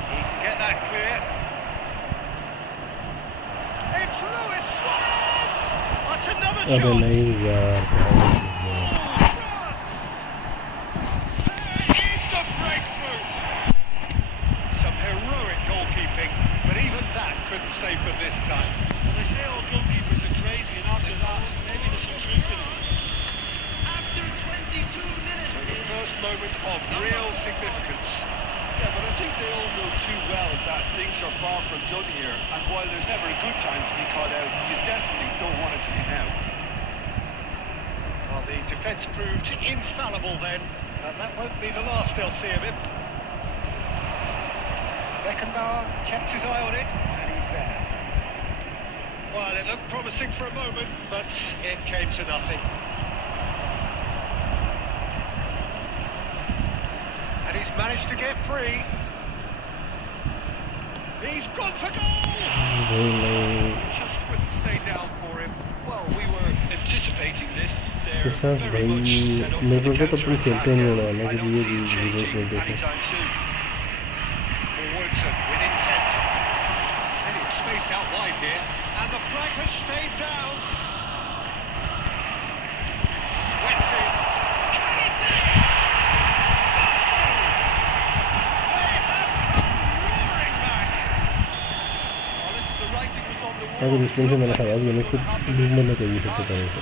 He can get that clear. It's Luis Suarez! That's another अबे chance! नहीं यार। There is the breakthrough! Some heroic goalkeeping, but even that couldn't save them this time. Well, they say all goalkeepers are crazy, and after that, maybe there's some truth in it. After 22 minutes, So the first moment of real significance. Yeah, but I think they all know too well that things are far from done here, and while there's never a good time to be caught out, you definitely don't want it to be now. Well, the defence proved infallible then, and that won't be the last they'll see of him. Beckenbauer kept his eye on it, and he's there. Well, it looked promising for a moment, but it came to nothing. And he's managed to get free. He's gone for goal! Just couldn't stay down for him. Well, we were anticipating this. They're Shashank very much भाई set up मेरे for को the तो तुम counter-attack. खेलते नहीं होना ना I जब don't ये see it वीडियोस changing मिलते थे। anytime soon. Forwards and with intent. Plenty of space out wide here. And the flag has stayed down. Whipped in. Can it miss? They have come roaring back. Well, listen, the writing was on the wall. अगर इस team से मैंने It खाया looked भी like इसको this was gonna league happen. में चाहिए फिर तो तरह से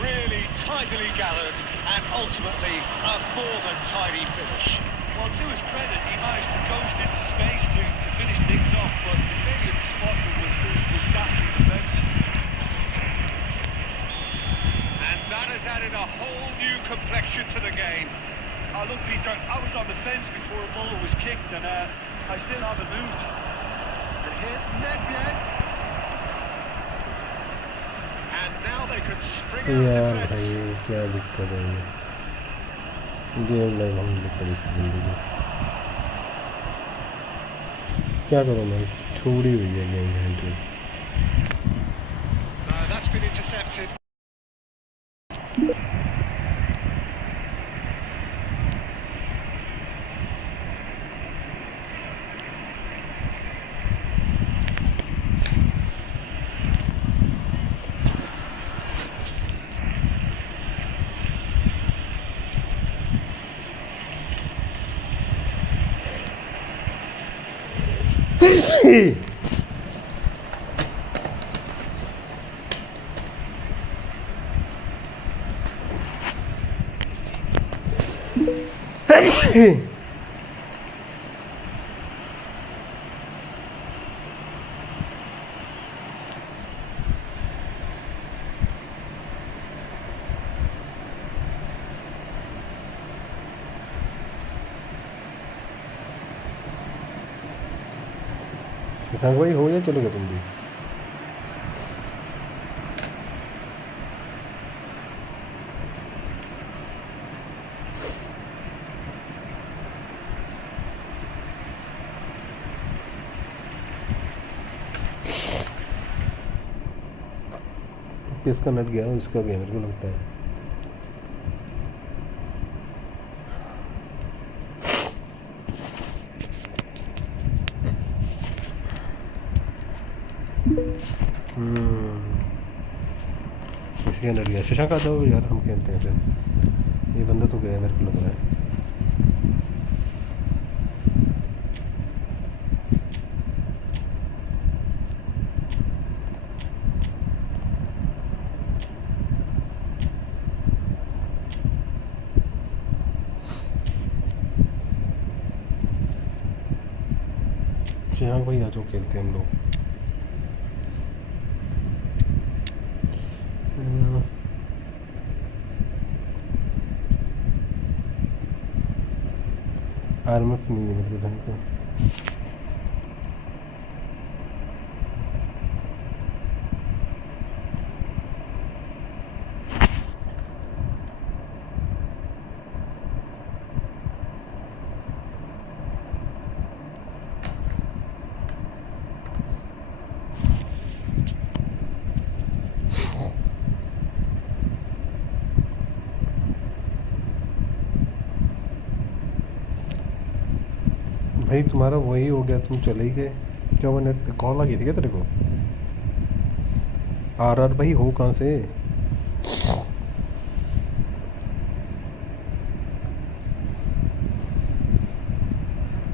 Really tidily gathered and ultimately a more than tidy finish. Well, to his credit, he managed to ghost into space to finish things off, but the failure to spot him was ghastly defence. And that has added a whole new complexion to the game. Oh, look, Peter, I was on the fence before a ball was kicked, and I still haven't moved. And here's Nedved. And now they could spring out यार defence. भाई क्या दिक्कत है ये game live हम लोग पड़ी इसकी जिंदगी क्या करूँ मैं छोड़ी हुई है गेम में That's been intercepted. शशांक भाई हो या चलोगे तुम भी किसका नेट गया इसका गया मेरे को लगता है इसके नेट गया शशांक आ जाओ यार हम खेलते हैं फिर ये बंदा तो गया मेरे को लग रहा है शशांक भाई आ जाओ खेलते हैं हम लोग आरएमएफ नहीं है मेरे ढंग का भाई तुम्हारा वही हो गया तुम चले ही गए क्या वो नेट कॉल आ गई थी क्या तेरे को आर भाई हो कहाँ से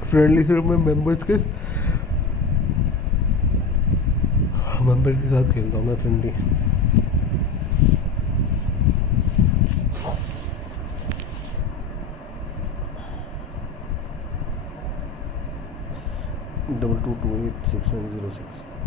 फ्रेंडली फिर मैं मेंबर्स के साथ खेलता हूँ मैं friendly double 2286106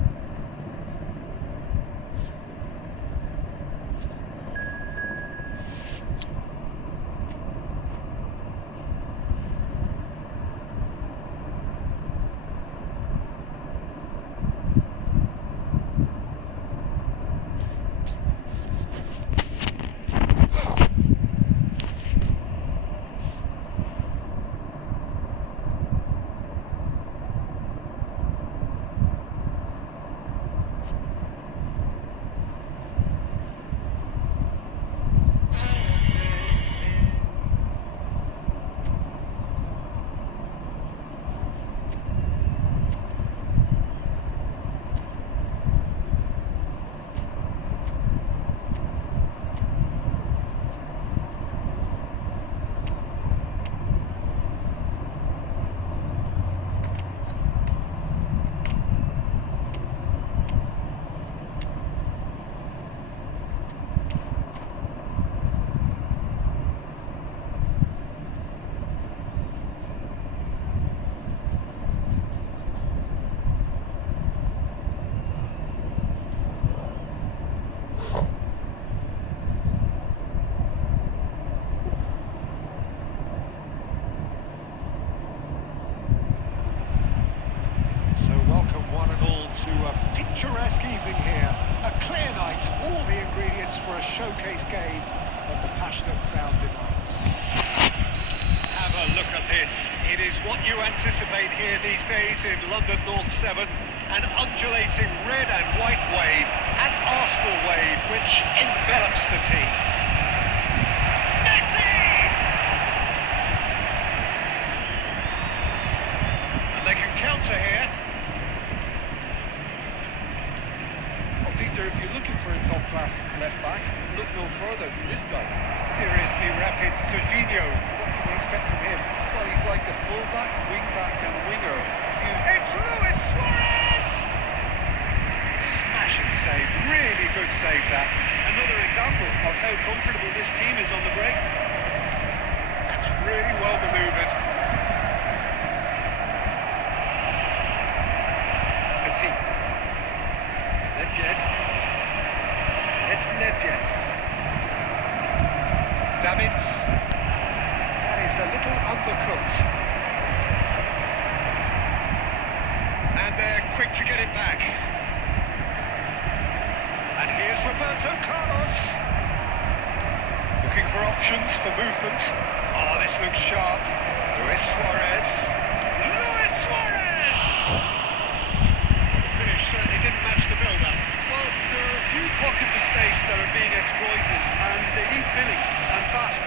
picturesque evening here. A clear night, all the ingredients for a showcase game that the passionate crowd demands. Have a look at this. It is what you anticipate here these days in London North 7. An undulating red and white wave, an Arsenal wave which envelops the team. Messi! And they can counter here. Well, Peter, if you're looking for a top-class left-back, look no further than this guy. Seriously rapid Serginho. What can we expect from him? Well, he's like the full-back, wing-back and winger. It's Luis Suarez! Smashing save, really good save that. Another example of how comfortable this team is on the break. That's really well manoeuvred. Petit. Nedved. It's Nedved. Davids. That is a little undercooked. And they're quick to get it back. And here's Roberto Carlos. Looking for options for movement. Oh, this looks sharp. Luis Suarez. Luis Suarez! The finish certainly didn't match the build-up. Well, there are a few pockets of space that are being exploited, and they need filling, and fast.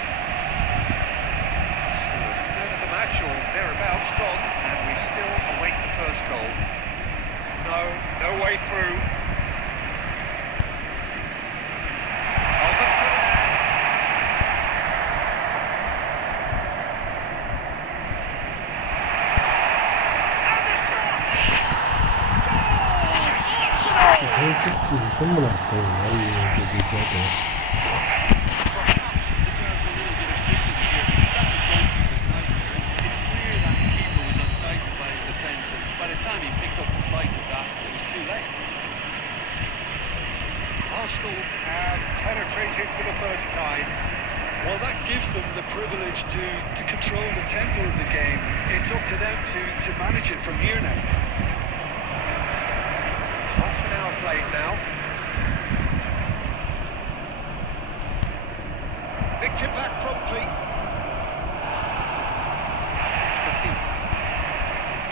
So a third of the match, or thereabouts, gone, and we still await the first goal. No way through. Perhaps deserves a little bit of sifting here, because that's a goalkeeper's nightmare. It's clear that the keeper was unsighted by his defence, and by the time he picked up the flight of that, it was too late. Arsenal have penetrated for the first time. Well, that gives them the privilege to control the tempo of the game. It's up to them to manage it from here now. Half an hour played now. Nicked it back promptly. Petit.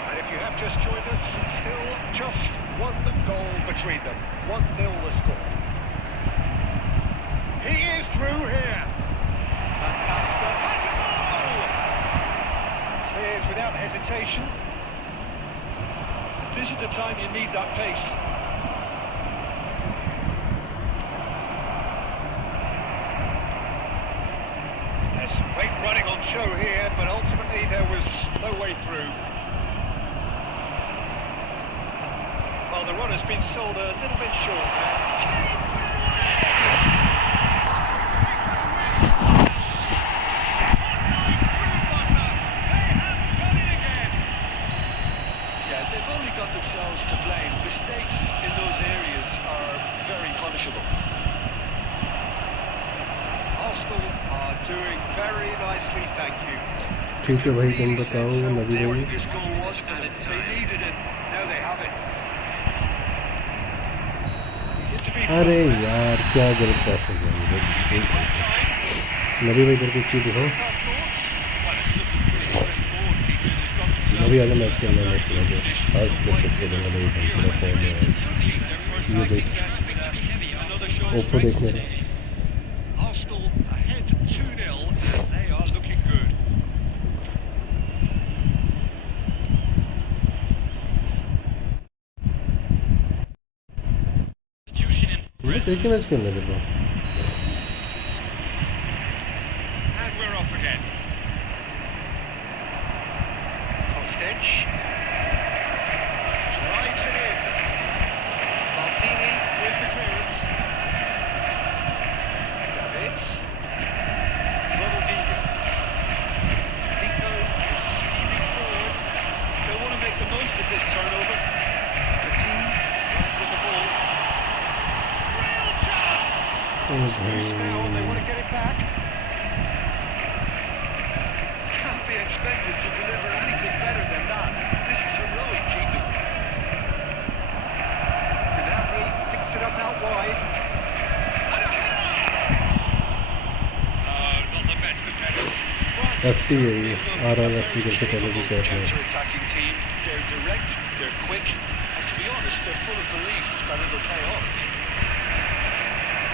And if you have just joined us, still just one goal between them. 1-0 the score. He is through here. And that's the goal! Cleared without hesitation. This is the time you need that pace. There's some great running on show here, but ultimately there was no way through. Well, the run has been sold a little bit short Yeah, they've only got themselves to blame. Mistakes in those areas are very punishable. Arsenal are doing very nicely, thank you. ठीक है भाई, तुम Really बताओ sense how Nabi daring भाई. this goal was for them. They needed it. Now they have it. He's in to be अरे यार क्या गलत पास हो गया मुझे. नबी भाई इधर कुछ चीज़ दिखाओ. नबी आगे मैच खेलना है नेक्स्ट मैच. आज क्रिकेट खेलेंगे नबी भाई पूरा फॉर्म में. ये देख ओप्पो देखने का. Arsenal ahead 2-0, and they are looking good. बस एक ही मैच खेलना है तेरे को. And we're off again. Kostic drives it in. Maldini with the clearance. Davids. Ronaldinho. Zico is steaming forward. They want to make the most of this turnover. Petit runs with the ball. Real chance! It's loose now and they want to get it back. Can't be expected to deliver anything better than that. This is heroic keeping. wide. And a header! Not the best of headers. FT है ये RRFT करके पहले भी कहते हैं Counter-attacking team. They're direct, they're quick, and to be honest, they're full of belief that it'll pay off.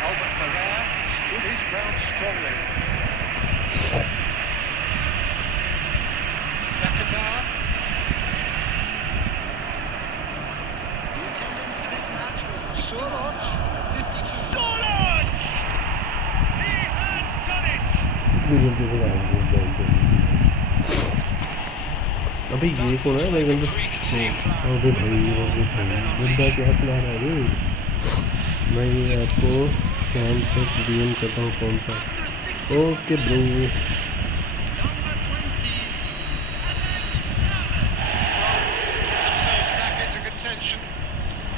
Albert Ferrer stood his ground strongly. Beckenbauer. The attendance for this match was Sorot. 52. Sorot! He has done it! मिलते से अबे ये कौन है भाई बंदा अबे भाई बंदा क्या प्लान है रे मैं ये आपको शाम तक डीएम करता हूँ फोन पर okay bro Number 20. France get themselves back into contention.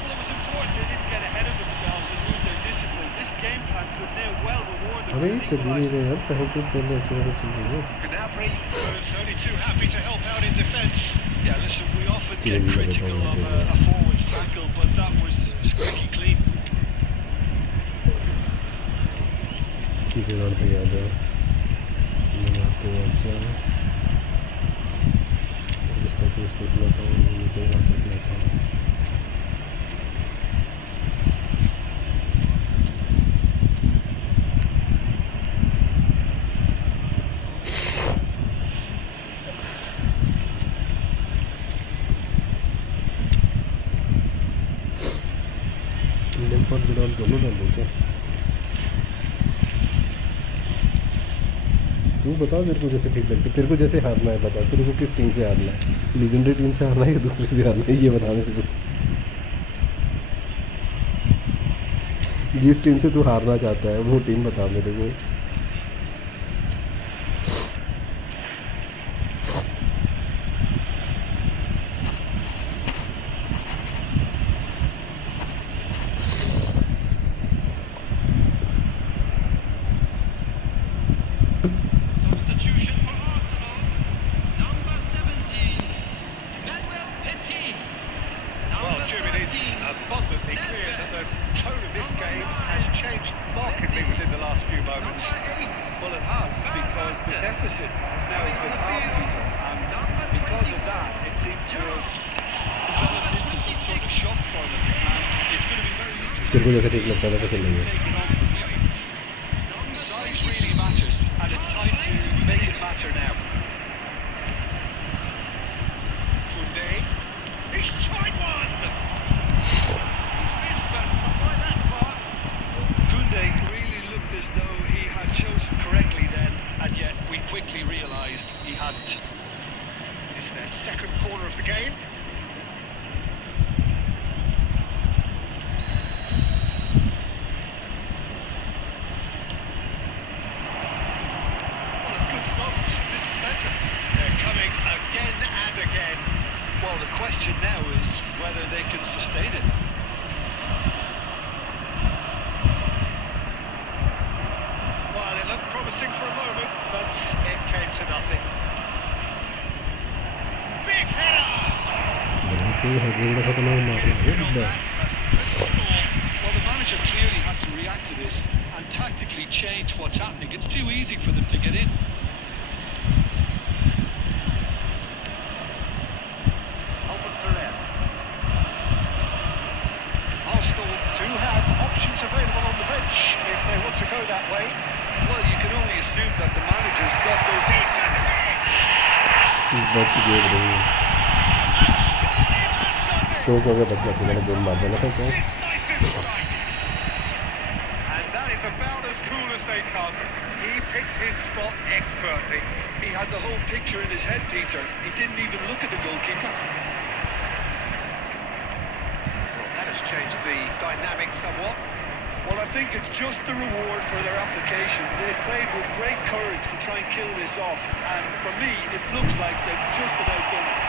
Well, it was important they didn't get ahead of themselves and lose their discipline. This game plan could now well reward them. अबे with ये चल नहीं equalising. रहे यार पहले तो पहले अच्छी तरह चल रही है Gnabry was only too happy to help out in defence. Yeah, listen, we often Yeah, get you got it critical wrong, of yeah. a forward's tackle, but that was squeaky clean. ठीक है यार भाई आ जाओ मैं आपको आ जाओ इसका case को लाता हूँ मैं तो यहाँ पर लाता हूँ लिम्फर जिराल दोनों डालो क्या तू बता तेरे को जैसे ठीक लगता है तेरे को जैसे हारना है बता तेरे को किस टीम से हारना है लीजेंडरी टीम से हारना है या दूसरे से हारना है ये बता मेरे को जिस टीम से तू हारना चाहता है वो टीम बता मेरे को Substitution for Arsenal. Number 17. Manuel Petit. Well, Number Jim, it is 13. abundantly clear that the tone of this game has changed markedly within the last few moments. Number 8. Well, it has, because the deficit has now been halved, Peter, and because of that, it seems to have developed into some sort of shock for them, and it's going to be very interesting तेरे को to जैसे see ठीक लगता है वैसे खेल लेंगे take it on from here. Size really matters, and it's time to make it matter now. Koundé. He's tried one! He's missed, but not by that far. Koundé really looked as though he had chosen correctly then, and yet we quickly realised he hadn't. It's their second corner of the game. Well, it's good stuff. This is better. They're coming again and again. Well, the question now is whether they can sustain it. Well, it looked promising for a moment, but it came to nothing. Big header! कोई हजूर खत्म नहीं मार रहा है बंदा Well, the manager clearly has to react to this and tactically change what's happening. It's too easy for them to get in. Albert Ferrer. Arsenal do have options available on the bench if they want to go that way. Well, you can only assume that the manager's got those... बच गए भाई तो क्या बच गया मैंने गोल मार देना था क्या Decisive strike. And that is about as cool as they come. He picked his spot expertly. He had the whole picture in his head, Peter. He didn't even look at the goalkeeper. Well, that has changed the dynamic somewhat. Well, I think it's just the reward for their application. They played with great courage to try and kill this off, and for me, it looks like they've just about done it.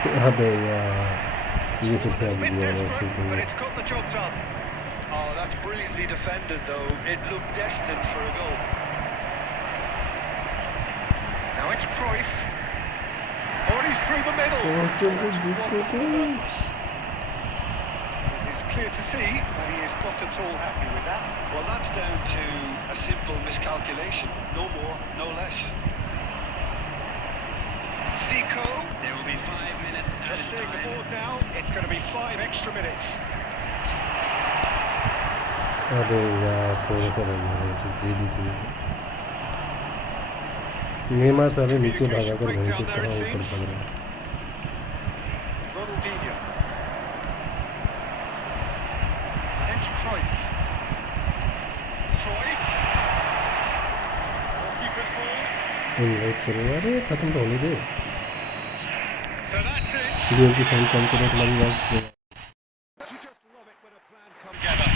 अबे यार ये फिर से A uh bit गया desperate, but it's got the job done. Oh, that's brilliantly defended, though. It looked destined for a goal. Now it's Cruyff. Oh, and he's through the middle. Oh, Jim, That's you one did for it. the purpose. His it's clear to see that he is not at all happy with that. Well, that's down to a simple miscalculation. No more, no less. Zico, There will be 5 minutes just added seeing the time. board now, it's going to be 5 extra minutes. अबे यार थोड़ा सा run है जो दे दी थी Neymar सारे नीचे भागा कर भाई तो कहाँ ऊपर भाग रहे हैं Ronaldinho. And into Cruyff. Cruyff. Goalkeeper's ball. Invite करो अरे खत्म तो होने दे So that's it. गेम की फाइल कम करो तुम्हारी आवाज़ You just love it when a plan comes together.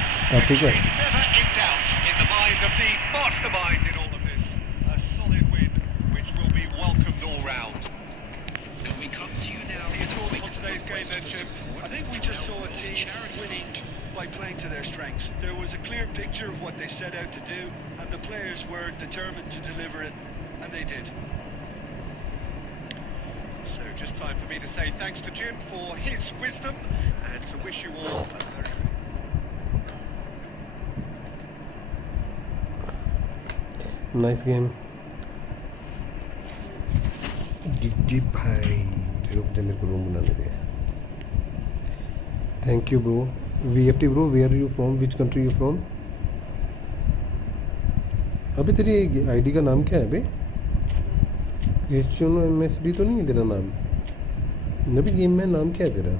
ठीक है Never in doubt in the mind of the mastermind in all of this. A solid win, which will be welcomed all round. We come to you now. Your thoughts on today's game then, Jim? I think we just saw a team winning by playing to their strengths. There was a clear picture of what they set out to do, and the players were determined to deliver it, and they did. So just time for me to say thanks to Jim for his wisdom and to wish you all a very nice game जी भाई रुक जा मेरे को room बनाने दे thank you bro VFT bro where are you from which country you from अबे तेरी आईडी का नाम क्या है अबे MSD तो नहीं है तेरा नाम नबी गेम में नाम क्या है तेरा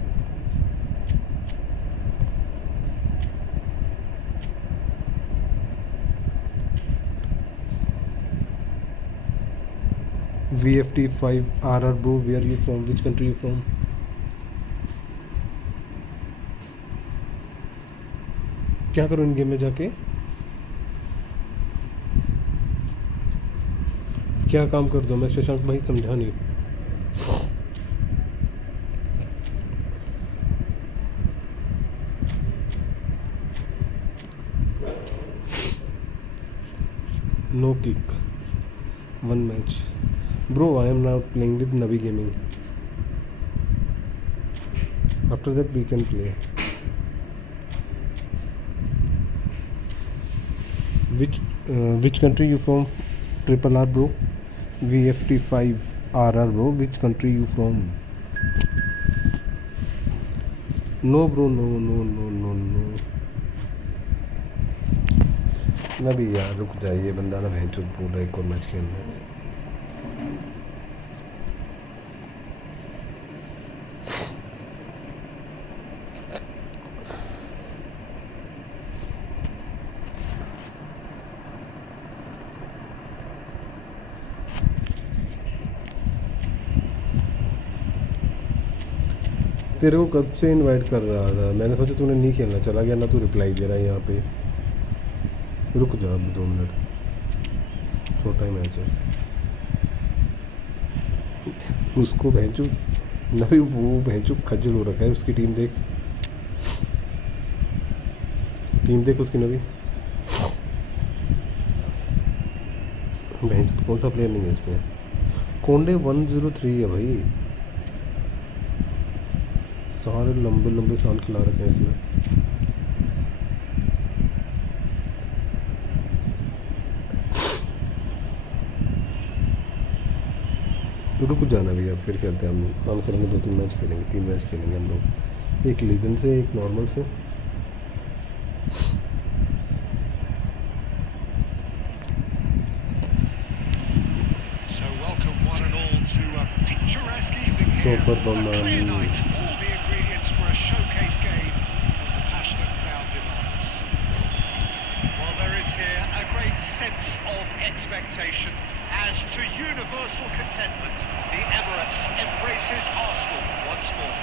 VFT5RR bro where are you from which country you from क्या करूँ इन गेम में जाके क्या काम कर दो मैं शशांक भाई समझा नहीं no kick one match Bro, I am now playing with Navi Gaming. After that, we can play. Which country you from? Triple R, bro. VFT5RR, bro. Which country you from? No, bro. No. नबी यार रुक जाइए बंदा ना भैंस बोल रहा है एक और मैच खेलना है तेरे को कब से इनवाइट कर रहा था मैंने सोचा तूने नहीं खेलना चला गया ना तू रिप्लाई दे रहा है यहाँ पे रुक जा अभी 2 मिनट छोटा ही मैच है उसको भैंचू नभी वो भैंचू खज्जल हो रखा है उसकी टीम देख उसकी नभी भैंचू कौन सा प्लेयर नहीं है इसमें कोंडे 103 है भाई सारे लंबे साल खिला रखे हैं इसमें रुक जाना भैया फिर खेलते हैं हम करेंगे 2-3 मैच खेलेंगे 3 मैच खेलेंगे हम लोग एक लीजेंड से एक नॉर्मल से So welcome one and all to a picturesque evening here. Super A clear night, all the ingredients for a showcase game that the passionate crowd demands. Well, there is here a great sense of expectation as to universal contentment. The Emirates embraces Arsenal once more.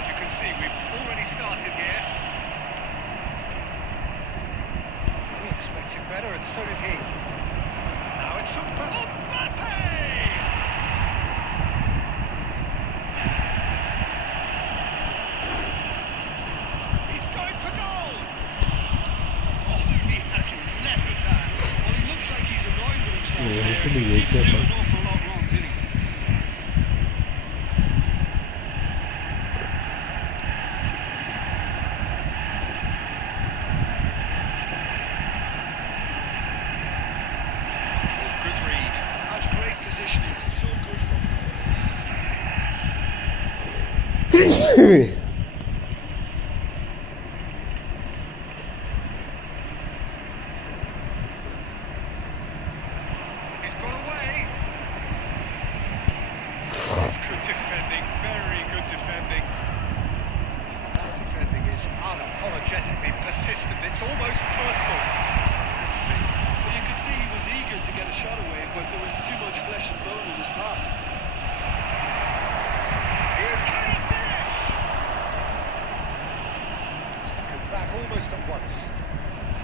As you can see, we've already started here. We expected better, and so did he. Now it's Mbappe! He's going for goal! Oh, he has levered that. Well, he looks like he's annoyed with himself Yeah, there. pretty He good, didn't do yeah. an awful lot wrong, did he? He's got away. That's good defending, very good defending. That defending is unapologetically persistent. It's almost personal. Well, you could see he was eager to get a shot away, but there was too much flesh and bone in his path. Here's can he finish? Taken back almost at once.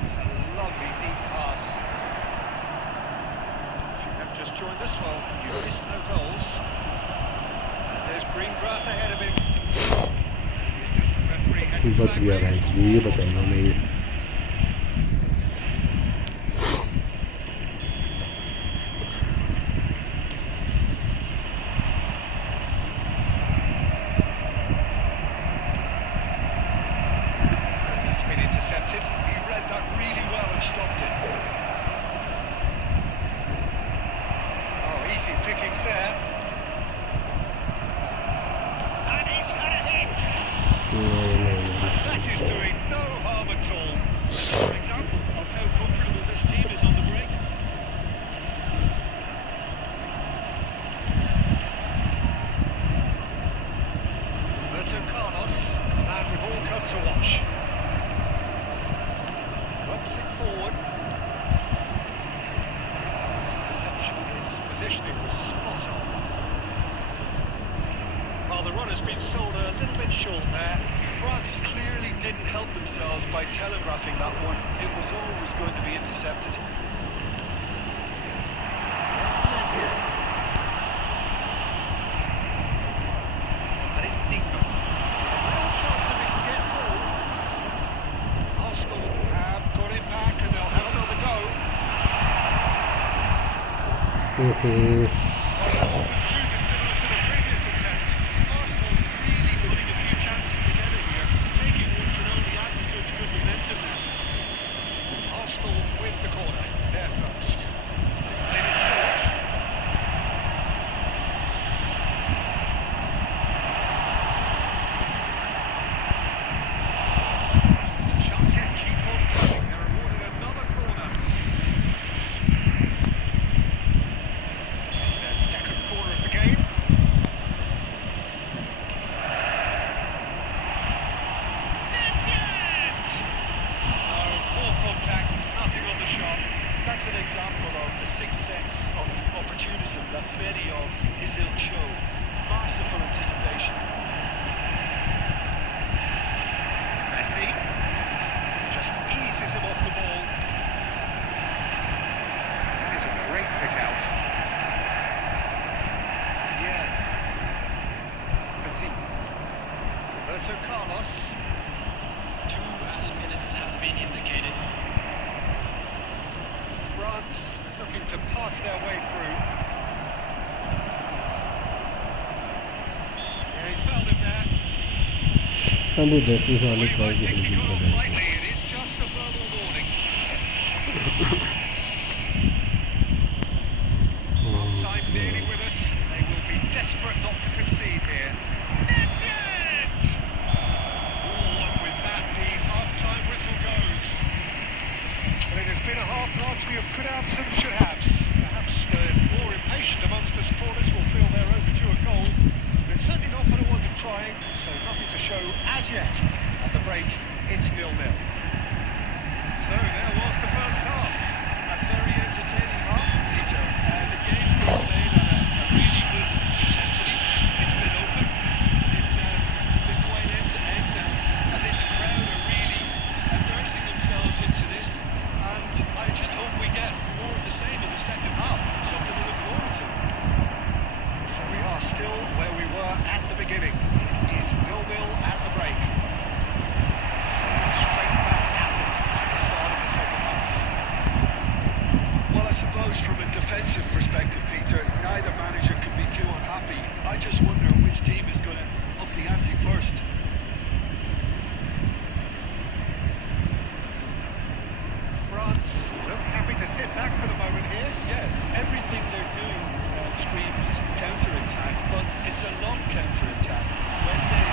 It's a lovely deep pass. If you have just joined us, well, you missed no goals. And there's green grass ahead of him. The assistant referee has his बच flag गया raised. Rank ये बताना नहीं That's been intercepted. He read that really well and stopped it. Oh, easy pickings there. And he's had a hit. And that is doing no harm at all. Another example of how comfortable this team is on the break. Roberto Carlos, the man we've all come to watch. Rocks it forward. His perception, his positioning was spot on. Well, the run has been sold a little bit short there. France clearly didn't help themselves by telegraphing that one. It was always going to be intercepted. And it's Zito. A real chance that we can get through. Arsenal have got it back and they'll have another go. Wasn't too dissimilar to the previous attempt. Arsenal really putting a few chances together here. Taking one can only add to such good momentum now. Arsenal win the corner. They're first. They've played it short. The chances keep on coming. They're awarded another corner. It's their second corner of the game. Net! Oh, poor contact, nothing on the shot. That's an example of the sixth sense of opportunism that many of his ilk show. Masterful anticipation. Messi just eases him off the ball. That is a great pick out. Yeah. Petit. Roberto Carlos. 2 added minutes has been indicated. France looking to pass their way through. Yeah, he's fouled him there. And it definitely Well, only you try might to think he got off get lightly. It is just a verbal warning. Half-time nearly with us. They will be desperate not to concede here. Net! Oh, and with that, the half-time whistle goes. But it has been a half largely of could-haves and should-haves. Perhaps the more impatient amongst the supporters will feel they're overdue a goal. They're certainly not going to want to try, so nothing to show as yet. At the break, it's 0-0. So there was the first half. A very entertaining half, Peter. The game's been played at a really good intensity. It's been open. It's been quite end-to-end, and I think the crowd are really immersing themselves into this. And I just hope we get more of the same in the second half. Something to look forward to. So we are still where we were at the beginning. It is 0-0 at the break. So we're straight back at it at the start of the second half. Well, I suppose from a defensive perspective, Peter, neither manager can be too unhappy. I just wonder which team is going to up the ante first. France look happy to sit back for the moment here. Yeah, everything they're doing screams counter-attack, but it's a long counter-attack. When they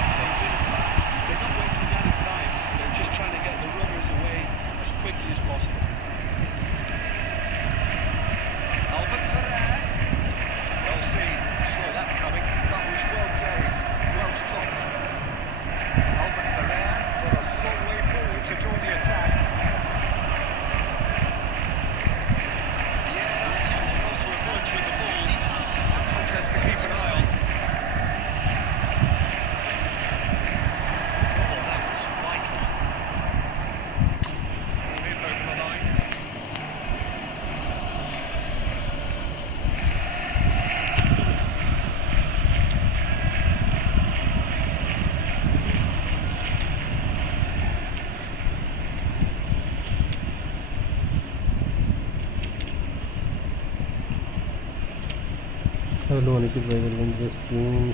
hello Aniket भाई, welcome to the stream.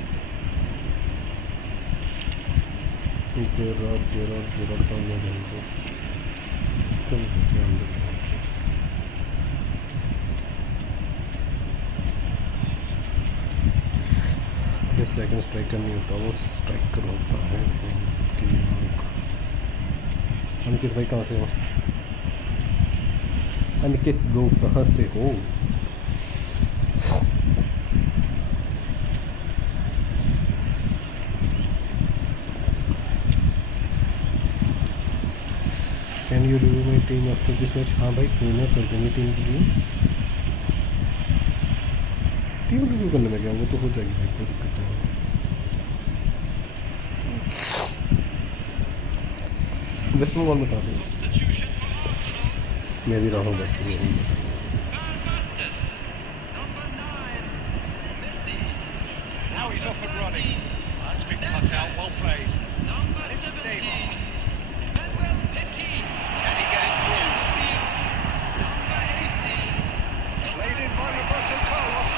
Jerrod का गया ढंग से चल घुसे अंदर। ये second striker नहीं होता, वो स्ट्राइकर होता है। अनिकेत भाई कहाँ से हो? अनिकेत ब्रो कहाँ से हो? Can you review my team after this match? हाँ भाई, क्यों ना कर देंगे टीम रिव्यू। टीम रिव्यू करने में क्या, वो तो हो जाएगी भाई, कोई दिक्कत नहीं। पेस्मोबाइल में कहाँ से? मैं भी रहा हूँ पेस्मोबाइल में। Now he's off and running. That's been cut out, well played. And it's Neymar. Can he get it through? Played in by Roberto Carlos.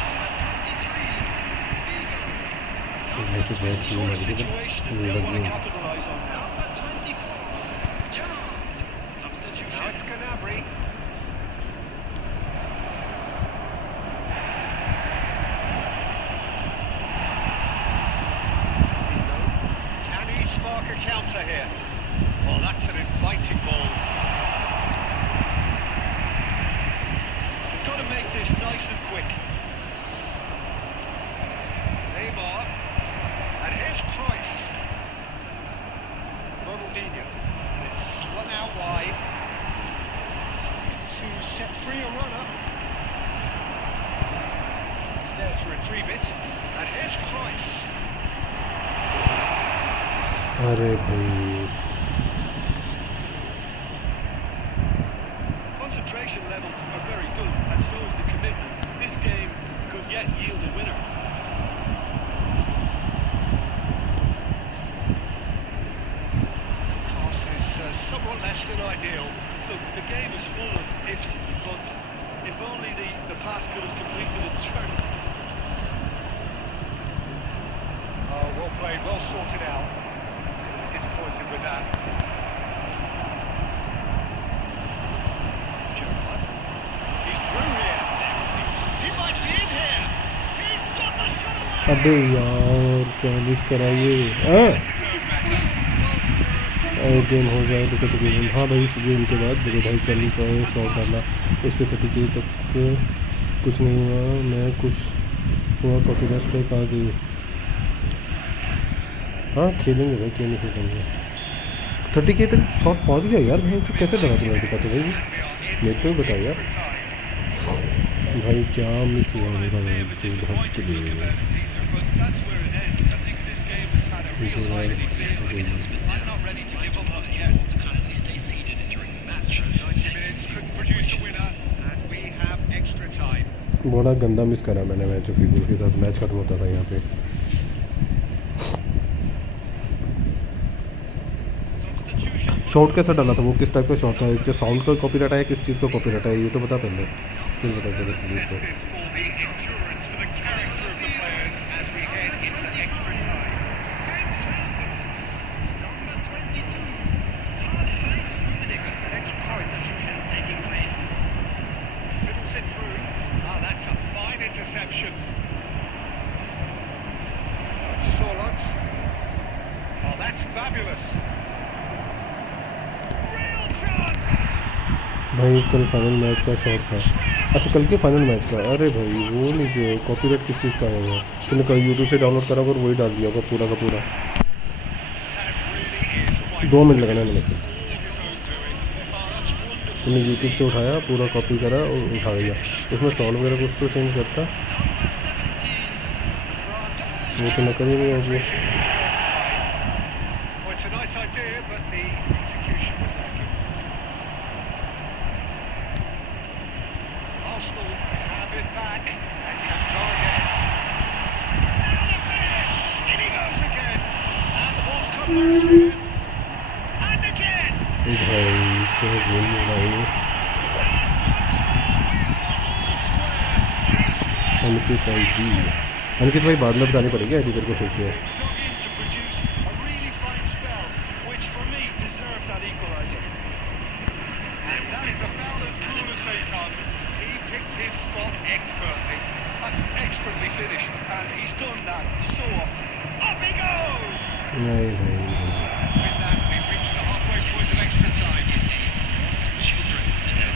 It's a sort of situation that they want to capitalise on now. Now it's Gnabry. Can he spark a counter here? Well, that's an inviting ball. They've got to make this nice and quick. Neymar. And here's Cruyff. Ronaldinho. And it's slung out wide. To set free a runner. He's there to retrieve it. And here's Cruyff. अरे भाई, Concentration levels are very good, and so is the commitment. This game could yet yield a winner. The pass is somewhat less than ideal. Look, the game is full of ifs and buts. If only the pass could have completed its turn. Oh, well played, well sorted out. He's going to be disappointed with that. Gerrard. He's through here. He might be in here. He's got the shot away. अबे यार क्या miss कराइए। Game हो जाए तो तकरीबन। हाँ भाई, इस गेम के बाद मेरे भाई कल का शॉट डाला, उस पर 30K तक कुछ नहीं हुआ। मैं कुछ हुआ, कॉपीराइट स्ट्राइक आ गई। हाँ खेलेंगे भाई, क्यों नहीं खेलेंगे। 30K तक शॉट पहुंच गया यार भाई, तो कैसे डरा तुम्हारे बताते भाई, मेरे को भी बताओ यार भाई, क्या मिस हुआ मेरा भाई। That's where it ends. I think this game has had a real lively feel. I'm not ready to give up on it yet. 90 minutes couldn't produce a winner, and we have extra time. बड़ा गंदा miss करा मैंने match, फिगूर के साथ match खत्म होता था यहाँ पे। शॉट कैसा डाला था वो, किस टाइप का शॉट था? एक जो साउंड का कॉपीराइट आया, किस चीज़ का कॉपीराइट आया, ये तो बता पहले, फिर बता चलो This is for the endurance, for the character of the players as we head into extra time. And it's Cruyff. Fiddles it through. Ah, that's a fine interception. Sorlot. Oh, that's fabulous. Real chance. भाई कल final match का shot था। अच्छा, कल के final match का। अरे भाई वो नहीं, जो कॉपीराइट किस चीज़ का आया हुआ, तुमने कल यूट्यूब से डाउनलोड करा और वही डाल दिया होगा पूरा का पूरा। 2 मिनट लगाना है लेकिन तुमने यूट्यूब से उठाया, पूरा कॉपी करा और उठा दिया। उसमें साउंड वगैरह कुछ तो चेंज करता, वो तो नकल ही नहीं होगी। Well, it's a nice idea, but the execution was lacking. Arsenal have it back and can go again. Now the finish! In he goes again! And the ball's come loose here. And again! भाई क्या game हो रहा है। Square! Aniket भाई अंकित भाई बाद में बतानी पड़ेगी आईडी तेरे को फिर से। Dug in to produce a really fine spell, which for me deserved that equaliser. And that is about as cool as they come. He picked his spot expertly. That's expertly finished, and he's done that so often. Up he goes! नहीं नहीं With that, we've reached the halfway point of extra time.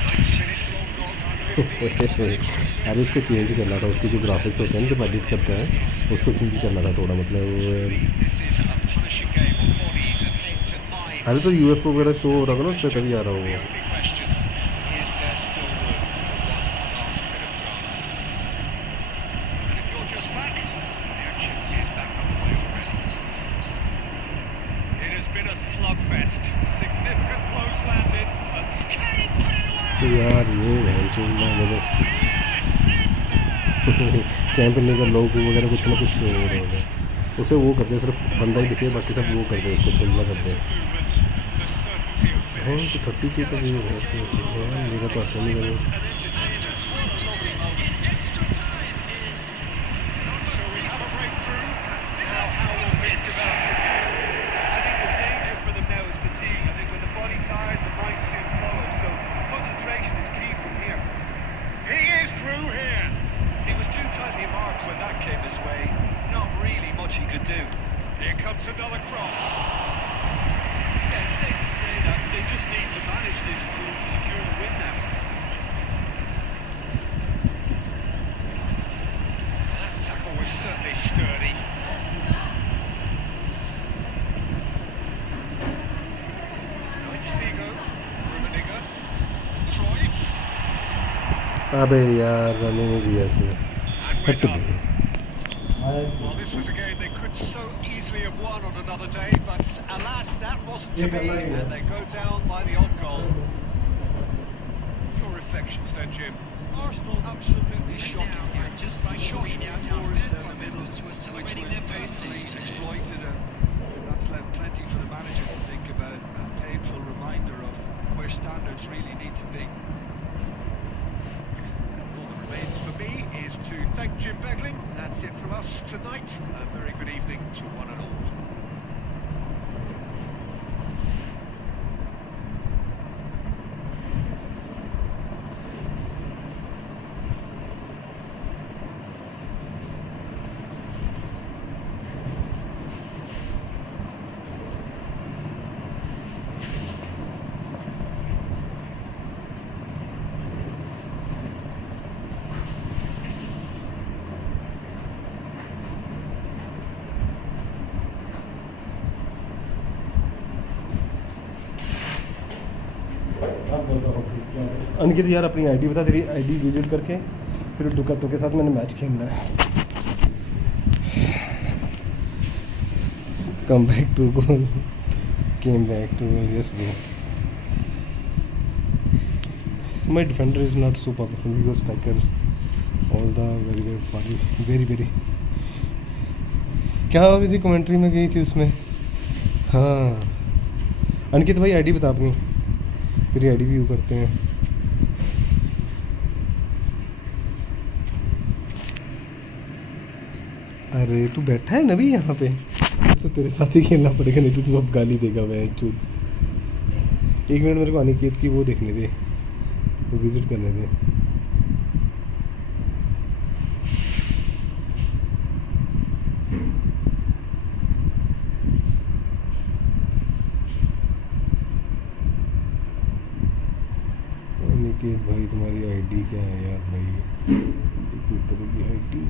90 minutes long goal, 15 अरे उसको change करना था, उसके जो graphics होते हैं ना जब एडिट करते हैं उसको चेंज करना था थोड़ा, मतलब This is a punishing game on bodies and heads and minds. अरे तो यूएफओ वगैरह शो हो रहा था ना उस पर तभी आ रहा The होगा। only question is there still room for one last bit of drama? And if you're just back, the action is back underway already. It has been a slugfest. Significant blows landed, but Scanning put it away. यार ये चुनना वजह camp का लोग वगैरह कुछ ना कुछ हो रहा होगा, उसे वो करते सिर्फ बंदा ही दिखे, बाकी सब वो करते उसको चुनना करते हैं। The certainty of finish. तो 30 की तो व्यू है मेरा तो अच्छा नहीं लगा। And entertainment, what a lovely moment. So we have a breakthrough. Now how will things develop from here? I think the danger for them now is fatigue. I think when the body tires, the mind soon follows. So concentration is key from here. He is through here. He was too tightly marked when that came his way. Not really much he could do. Here comes another cross. Yeah, it's safe to say that they just need to manage this to secure the win now. That tackle was certainly sturdy. Nice Figo, Rummenigge, Cruyff, अबे यार रहने नहीं दिया इसने, and we're हट done. गई। Well, this was a game they could so easily have won on another day, but alas, that wasn't to be, and they go down by the odd goal. Your reflections then, Jim? Arsenal absolutely shocking here. Shocking tours down the middle, which was painfully exploited, and that's left plenty for the manager to think about. A painful reminder of where standards really need to be. All that remains for me is to thank Jim Begling. That's it from us tonight. A very good evening to one and all. अंकित यार अपनी ID बता, तेरी ID visit करके फिर दुकातों के साथ मैंने match खेलना है। Come back to goal, came back to yes bro. My defender is not so powerful because striker all the very very क्या हुई थी कमेंट्री में गई थी उसमें। हाँ अंकित भाई आईडी बता अपनी, तेरी आईडी व्यू करते हैं। अरे तू बैठा है ना भी यहाँ पे, तो तेरे साथ ही खेलना पड़ेगा, नहीं तो तू अब गाली देगा। मैं चूत 1 मिनट मेरे को अनिकेत की वो देखने दे, वो विजिट करने दे। अनिकेत भाई तुम्हारी आईडी क्या है यार भाई, यूट्यूब की ID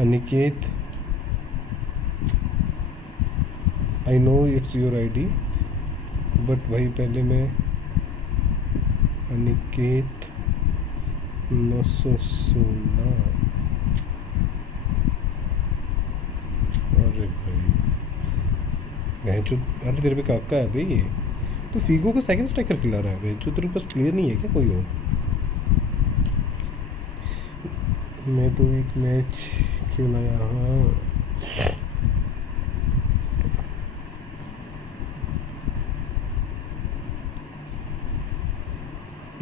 Aniket. I know it's your ID but भाई पहले मैं अनिकेत 916। अरे भाई भैंचो, अरे तेरे पे काका है भाई ये तो फीगो को सेकंड स्ट्राइकर खिला रहा है भैंचो, तेरे पास प्लेयर नहीं है क्या कोई और? मैं तो एक मैच खेला यहाँ।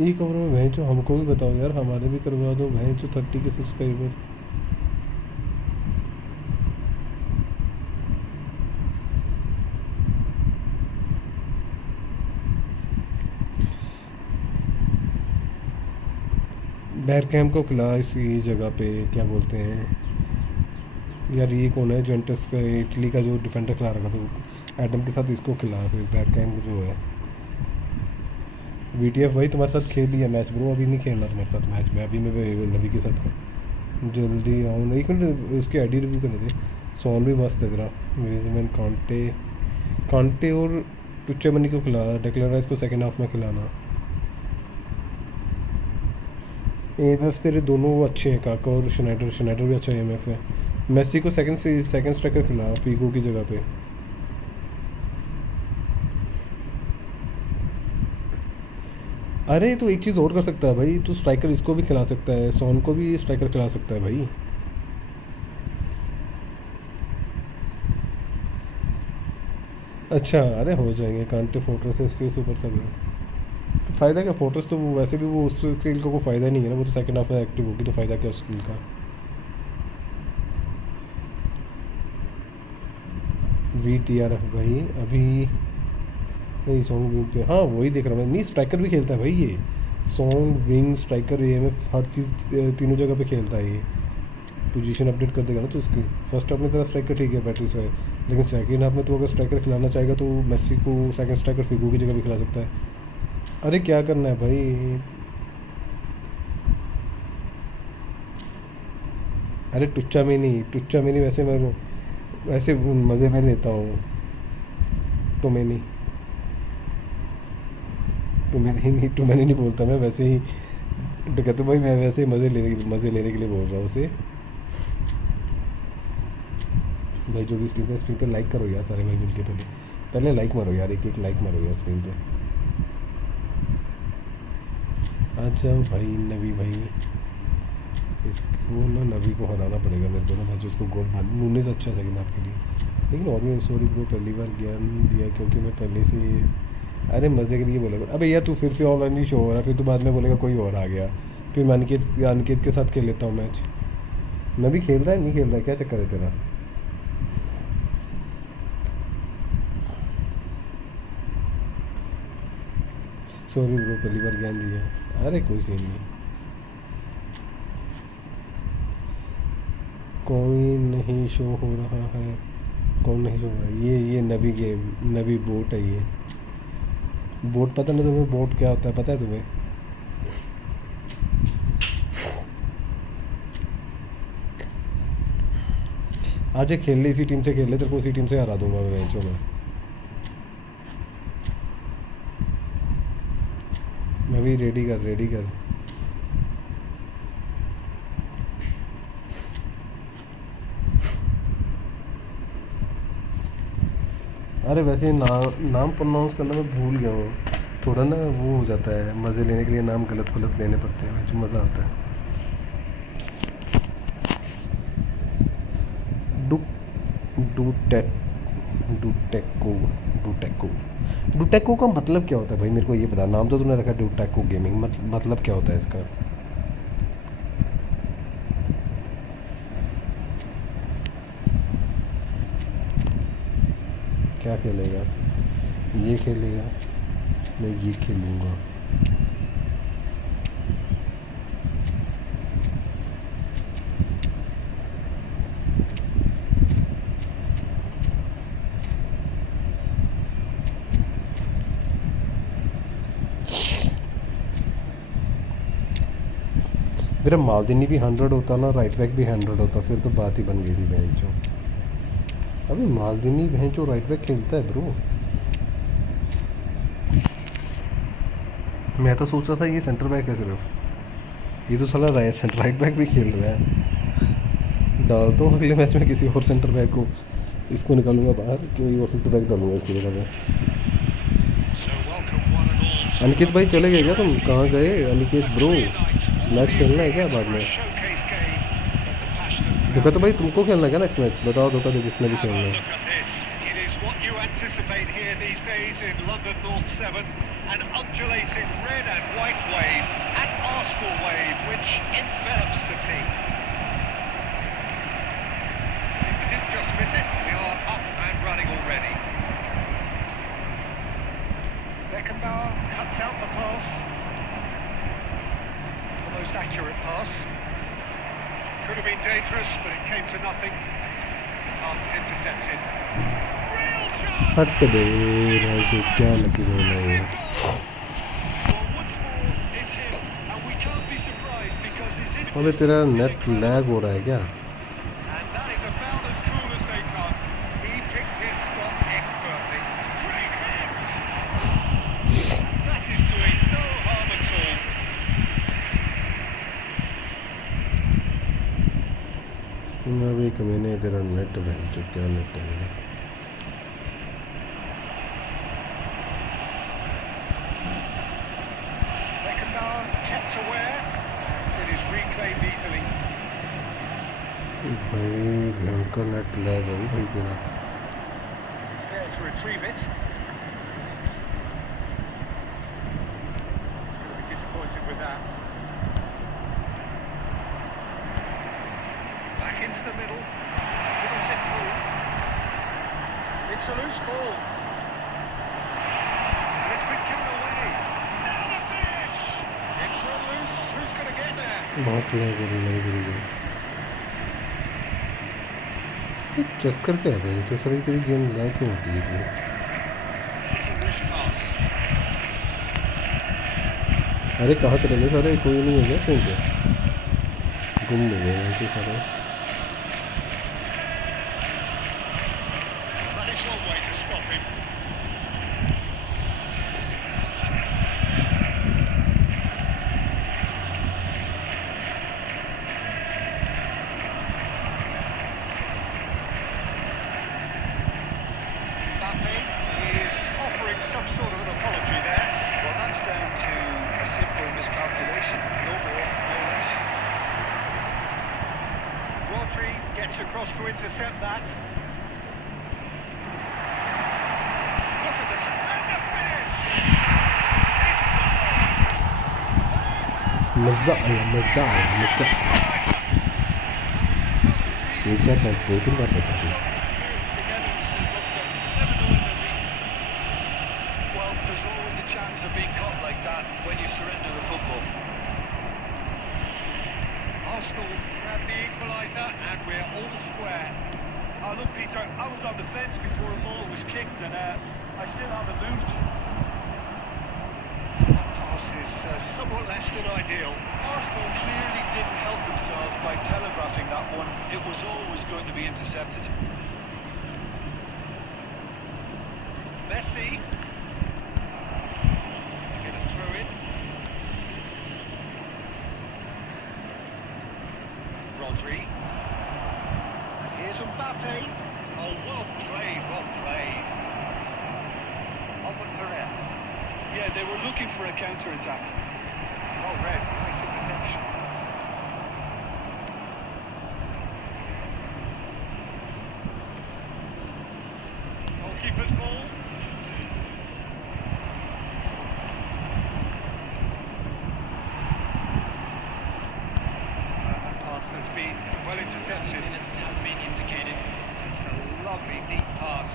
ई कवर में भैंस जो हमको भी बताओ यार, हमारे भी करवा दो भैंस जो 30 के सब्सक्राइबर। बैरकैम को खिला इसी जगह पे, क्या बोलते हैं यार, ये कौन है जुवेंटस का, इटली का जो डिफेंडर खिला रखा तो एडम के साथ इसको खिला, फिर बैरकैम जो है। VTF भाई तुम्हारे साथ खेल लिया मैच ब्रो, अभी नहीं खेलना तुम्हारे साथ मैच में, अभी मैं नबी के साथ हूँ। जल्दी आऊँ, नहीं मिनट उसकी आईडी रिव्यू करने दे। सॉन्ग भी मस्त है तेरा। मेजरमैन कांटे और टुच्चे मनी को खिला, डेक्लर राइस को सेकेंड हाफ में खिलाना। AMF तेरे दोनों वो अच्छे हैं, काका और शनाइडर भी अच्छा AMF है। मेसी को सेकंड स्ट्राइकर खिला फीगो की जगह पे। अरे तो एक चीज़ और कर सकता है भाई, तू स्ट्राइकर इसको भी खिला सकता है, सोन को भी स्ट्राइकर खिला सकता है भाई। अच्छा अरे हो जाएंगे, कांटे फोर्ट्रेस इसके सुपर सब है। तो फ़ायदा क्या, फोर्ट्रेस तो वो वैसे भी वो उस स्किल का कोई फ़ायदा नहीं है ना, वो तो सेकंड हाफ में एक्टिव होगी, तो फ़ायदा क्या उस स्किल का। VTRF भाई अभी नहीं, सॉन्ग विंग पे, हाँ वही देख रहा हूँ मैं। नहीं स्ट्राइकर भी खेलता है भाई ये, सॉन्ग विंग स्ट्राइकर AMF हर चीज़ तीनों जगह पे खेलता है ये। पोजीशन अपडेट कर देगा ना तो इसकी। फर्स्ट हाफ में तेरा स्ट्राइकर ठीक है बैटरी से है, लेकिन सेकंड हाफ में तो अगर स्ट्राइकर खिलाना चाहेगा तो मेसी को सेकंड स्ट्राइकर फिगो की जगह भी खिला सकता है। अरे क्या करना है भाई, अरे टुच्चा में नहीं, वैसे मैं वैसे मज़े में लेता हूँ। तो मैंने नहीं बोलता मैं, वैसे ही तो कहते भाई, मैं वैसे ही मज़े लेने के लिए बोल रहा हूँ उसे। भाई जो भी स्क्रीन पे लाइक करो यार सारे भाई मिलके, पहले लाइक मारो यार, एक लाइक मारो यार स्क्रीन पे। आ जाओ भाई नबी भाई, इसको ना नबी को हराना पड़ेगा मेरे को ना भाई, जो उसको गोल नूने से अच्छा सेकंड हाफ के लिए। लेकिन और भी सॉरी ब्रो, पहली बार ज्ञान दिया क्योंकि मैं पहले से, अरे मज़े के लिए बोलेगा। अबे यार तू फिर से ऑनलाइन ही शो हो रहा है, फिर तो बाद में बोलेगा कोई और आ गया, फिर मैं अनिकेत के साथ खेल लेता हूँ मैच। नबी खेल रहा है नहीं खेल रहा है, क्या चक्कर है तेरा। सॉरी ब्रो पहली बार ज्ञान दिया, अरे कोई सीन नहीं। कोई नहीं शो हो रहा है, कौन नहीं शो हो रहा है, ये नबी गेम, नबी बोट है ये। बोट पता नहीं तुम्हें, बोट क्या होता है पता है तुम्हें। आज खेल ले, इसी टीम से खेल ले, तेरे को उसी टीम से हरा दूंगा मैं मैचों में। नबी रेडी कर। अरे वैसे नाम प्रोनाउंस करना मैं भूल गया हूँ, थोड़ा ना वो हो जाता है, मज़े लेने के लिए नाम गलत लेने पड़ते हैं, जो मज़ा आता है। डुटेको का मतलब क्या होता है भाई, मेरे को ये बता। नाम तो तूने रखा डुटेको गेमिंग, मतलब क्या होता है इसका। क्या खेलेगा, ये खेलेगा, मैं ये खेलूँगा। मेरा मालदीनी भी 100 होता ना, राइट बैक भी 100 होता, फिर तो बात ही बन गई थी बहन चो। अभी मालदीनी बहन चो राइट बैक खेलता है ब्रो। मैं तो सोच रहा था ये सेंटर बैक है सिर्फ, ये तो साला राइट बैक भी खेल रहा है। डालता हूँ अगले मैच में किसी और सेंटर बैक को, इसको निकालूंगा बाहर, कोई और सेंटर बैक डालूंगा इसकी जगह पे। अनिकेत भाई चले गए क्या तुम, कहाँ गए अनिकेत ब्रो, मैच खेलना है क्या बाद में। धोखा तो भाई तुमको खेलना है क्या नेक्स्ट मैच, बताओ धोखा तो जिसमें भी खेलना है। days in London North 7, an undulating red and white wave, an Arsenal wave which envelops the team. If we didn't just miss it, we are up and running already. Beckenbauer cuts out the pass. The most accurate pass. Could have been dangerous, but it came to nothing. The pass is intercepted. Real chance! हट दे भाई जो क्या लगी बोल रहे हैं Well, once more, it's him, and we can't be surprised because his अबे तेरा नेट लैग हो रहा है क्या And that is about as cool as they come. He picked his spot expertly. Great hits! And that is doing no harm at all. अभी कमीने तेरा net बहन जो क्या नेट है मेरा Beckenbauer kept aware, and it is reclaimed easily. भाई भयंकर नेट लैग है भाई तेरा He's there to retrieve it. He's going to be disappointed with that. Back into the middle. Dribbles it through. It's a loose ball. And it's been given away. Now the finish! It's run loose. Who's going to get there? बहुत lag हो रही है मेरी ये चक्कर क्या है भाई तो सारी तेरी गेम लैग क्यों होती है इतनी Pretty loose pass. अरे कहाँ चले गए सारे कोई नहीं है क्या इसमें क्या गुम हो गए नीचे सारे That is one way to stop him. Mbappe is offering some sort of an apology there. Well, that's down to a simple miscalculation. No more, no less. Rodri gets across to intercept that. Look at this, and the finish! मज़ा आया ये क्या कर दो तीन बार बचा दिया Well, there's always a chance of being caught like that when you surrender the football. Arsenal grab the equaliser and we're all square. Oh, look, Peter, I was on the fence before a ball was kicked and I still haven't moved. That pass is somewhat less than ideal. Arsenal clearly didn't help themselves by telegraphing that one. It was always going to be intercepted. Messi. Get a throw in. Rodri. And here's Mbappe. Oh, well played, well played. Albert Ferrer. Yeah, they were looking for a counter-attack. Well read, nice interception. Goalkeeper's ball. That pass has been well intercepted. Minutes has been indicated. It's a lovely, neat pass.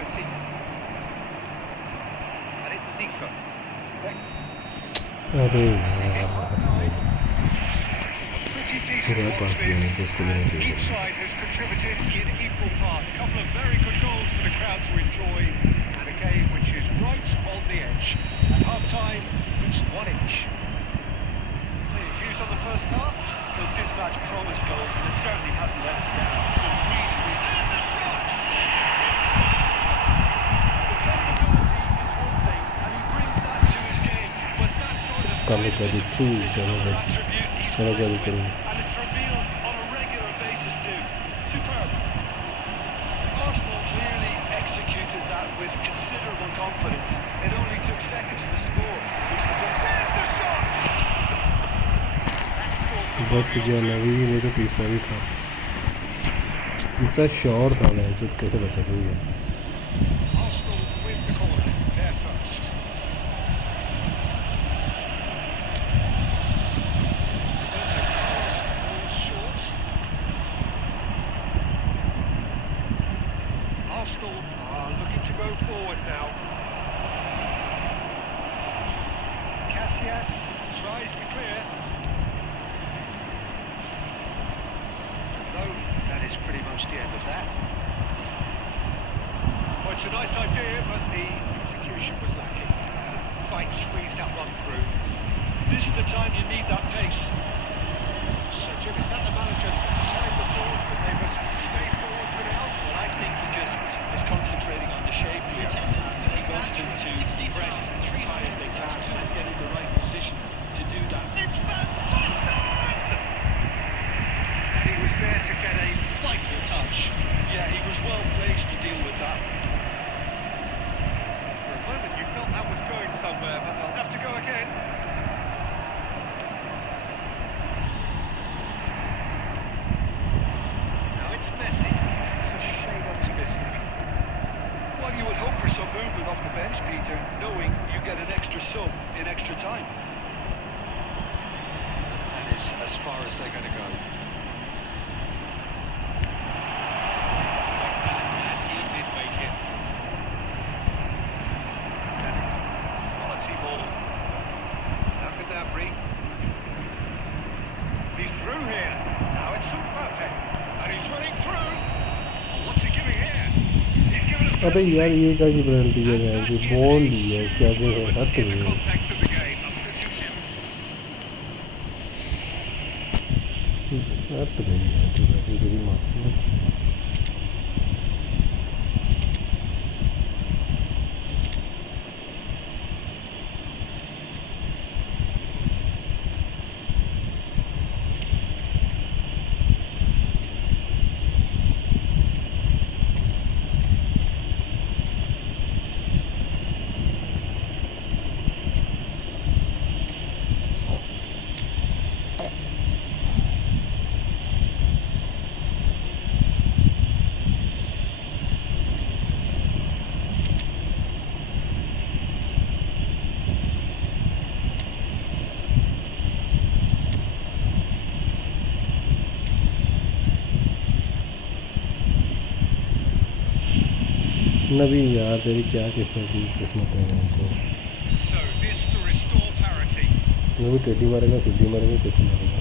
Petit. And it's Zika. अरे Pretty decent पूरा watch पास किया है तो this. उसको लेना And चाहिए each side has contributed in equal part. A couple of very good goals for the crowd to enjoy, and a game which is right on the edge. At half-time, it's 1-1. So your views on the first half? Look, this match promised goals and it certainly hasn't let us down. It's been really And the shots! Dependability is one thing, and he brings that to his game. But that sort of Kalle dynamism Kadi Chu, is Kalle another Kadi. attribute he's Kalle blessed Kadi with, Karu. and it's revealed on a regular basis too. Superb. Arsenal clearly executed that with considerable confidence. It only took seconds to score, which they done. There's the shot! बच गया नवी वो तो तीसरा भी था तीसरा sure था मैं जो कैसे बचा था ये Arsenal win the corner, they're first. Roberto Carlos falls short. Arsenal are looking to go forward now. Casillas tries to clear. No, that is pretty much the end of that. Well, it's a nice idea, but the execution was lacking. Couldn't quite squeeze that one through. This is the time you need that pace. So, Jim, is that the manager telling the forwards that they must stay forward for now? Well, I think he just is concentrating on the shape here. He wants them to press as high as they can and get in the right position to do that. It's Van Basten! And he was there to get a vital touch. Yeah, he was well placed to deal with that. For a moment you felt that was going somewhere, but they'll have to go again. Now it's Messi. It's a shade optimistic. Well, you would hope for some movement off the bench, Peter, knowing you get an extra sub in extra time. That is as far as they're going to go. And he did make it. Quality ball. Now Gnabry. He's through here. Now it's Mbappe. And he's running through. Oh, what's he giving here? He's given a अबे यार ये क्या की penalty है And यार that ये is ball a दी है huge क्या जो moment हट in the गई context of the game. हट गई है तो वैसे तेरी माफी नबी यार तेरी क्या किस्मत है यार तो So this to restore parity. नबी टेढ़ी मारेगा सीधी मारेगा कैसे मारेगा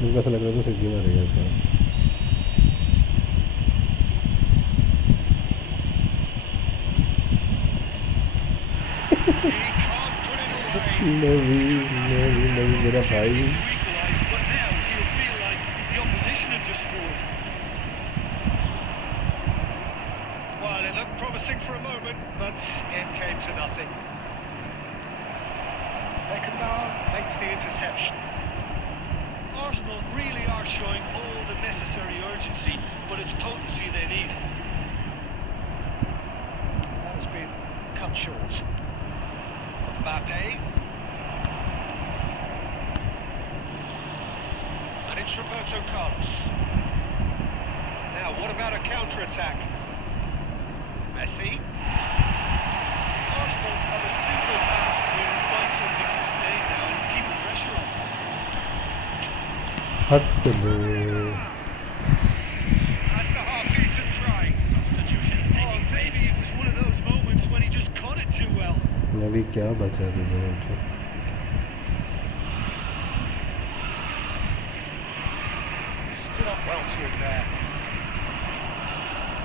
मेरे को ऐसा लग रहा है तो सीधी मारेगा इसका He can't put it away. नबी मेरा भाई To equalise, but now he'll feel like the opposition had just scored. Well, it looked promising for a moment, but it came to nothing. Beckenbauer makes the interception. Arsenal really are showing all the necessary urgency, but it's potency they need. That has been cut short. Mbappe. And it's Roberto Carlos. Now, what about a counter-attack? Messi. Arsenal have a simple task to find something sustained now and keep the pressure on. हट दो That's a half-decent try. Substitutions Oh, taking maybe it was one of those moments when he just caught it too well. नबी क्या बचा तुझे stood up well to him there.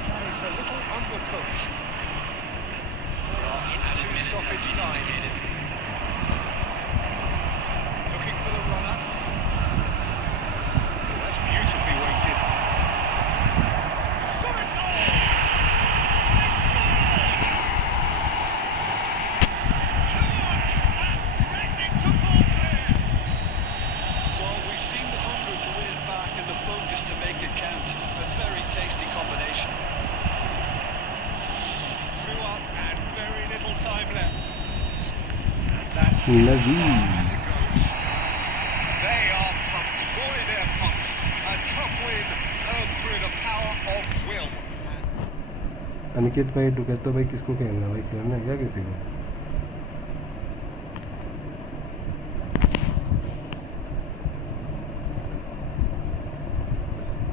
That is a little undercooked. Into stoppage time. Looking for the runner. Oh, that's beautifully weighted. Solid goal! They scored! 2-1! Outstanding to ball clear! Well, we've seen the hunger to win it back and the focus to make it count. A very tasty combination. 2 up and very little time left. And that's Nabi as it goes. They are pumped. Boy, they're pumped. A tough win earned through the power of will. Aniket भाई डुके तो भाई किसको खेलना है भाई, खेलना है क्या किसी को?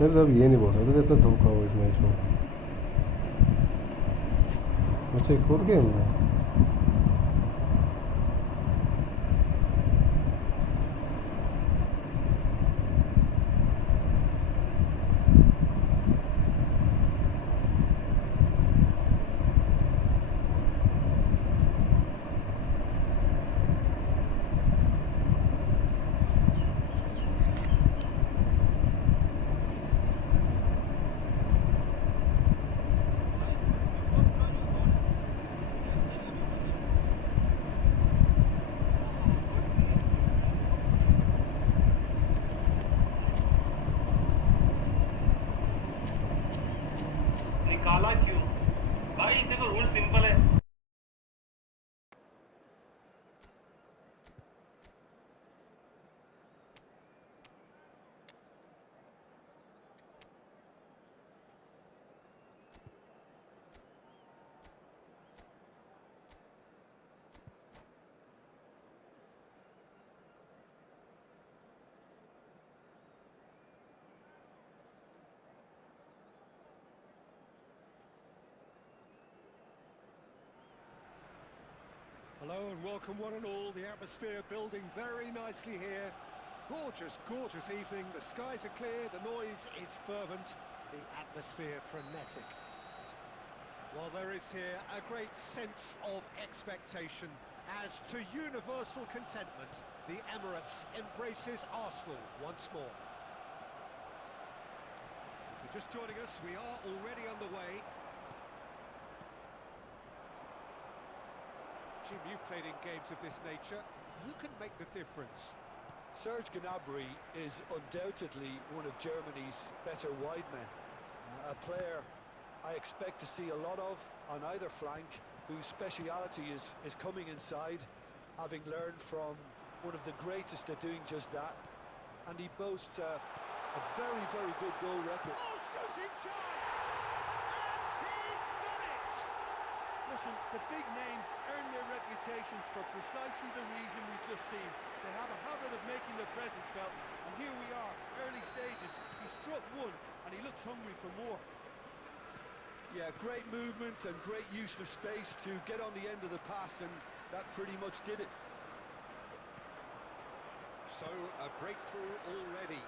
मेरे साहब ये नहीं बोल सकते जैसा धोखा हो इस मैच में। अच्छा एक और गेम है। निकाला क्यों भाई? देखो रूल सिंपल है। Hello and welcome one and all. The atmosphere building very nicely here. Gorgeous, gorgeous evening. The skies are clear, the noise is fervent, the atmosphere frenetic. Well, there is here a great sense of expectation as to universal contentment. The Emirates embraces Arsenal once more. If you're just joining us, we are already underway. Jim, you've played in games of this nature. Who can make the difference? Serge Gnabry is undoubtedly one of Germany's better wide men. A player I expect to see a lot of on either flank, whose speciality is coming inside, having learned from one of the greatest at doing just that. And he boasts a very, very good goal record. Oh, shooting chance! And he's done it! Listen, the big names earn their reputations for precisely the reason we've just seen. They have a habit of making their presence felt, and here we are, early stages. He struck one, and he looks hungry for more. Yeah, great movement and great use of space to get on the end of the pass, and that pretty much did it. So, a breakthrough already.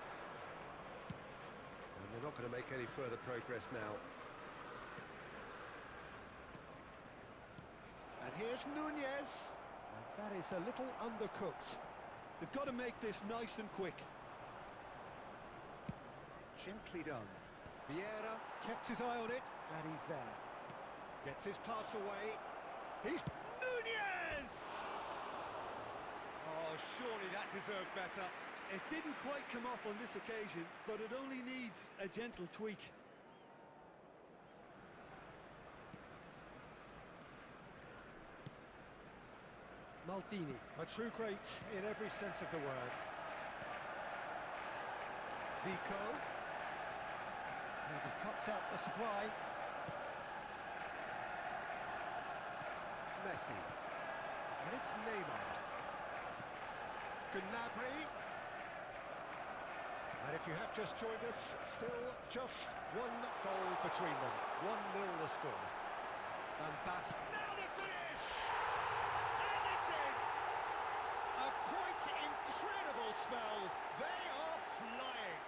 And they're not going to make any further progress now. And here's Nunez. And that is a little undercooked. They've got to make this nice and quick. Gently done. Vieira kept his eye on it, and he's there. Gets his pass away. He's Nunez! Oh, surely that deserved better. It didn't quite come off on this occasion, but it only needs a gentle tweak. Maldini, a true great in every sense of the word. Zico. And he cuts out the supply. Messi. And it's Neymar. Gnabry. And if you have just joined us, still just one goal between them. 1-0 the score. Van Basten. Now the finish! And it's in! A quite incredible spell. They are flying.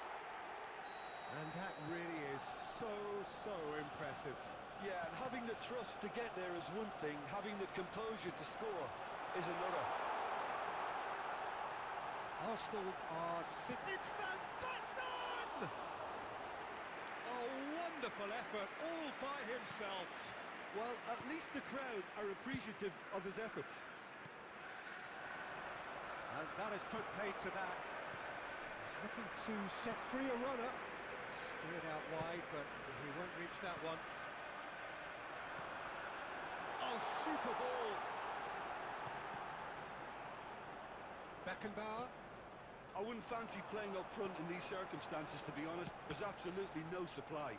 And that really is so impressive. Yeah, and having the thrust to get there is one thing, having the composure to score is another. Arsenal are sitting. It's Van Basten! A wonderful effort all by himself. Well, at least the crowd are appreciative of his efforts. And that has put paid to that. He's looking to set free a runner. Steered out wide, but he won't reach that one. Oh, super ball. Beckenbauer. I wouldn't fancy playing up front in these circumstances, to be honest. There's absolutely no supply.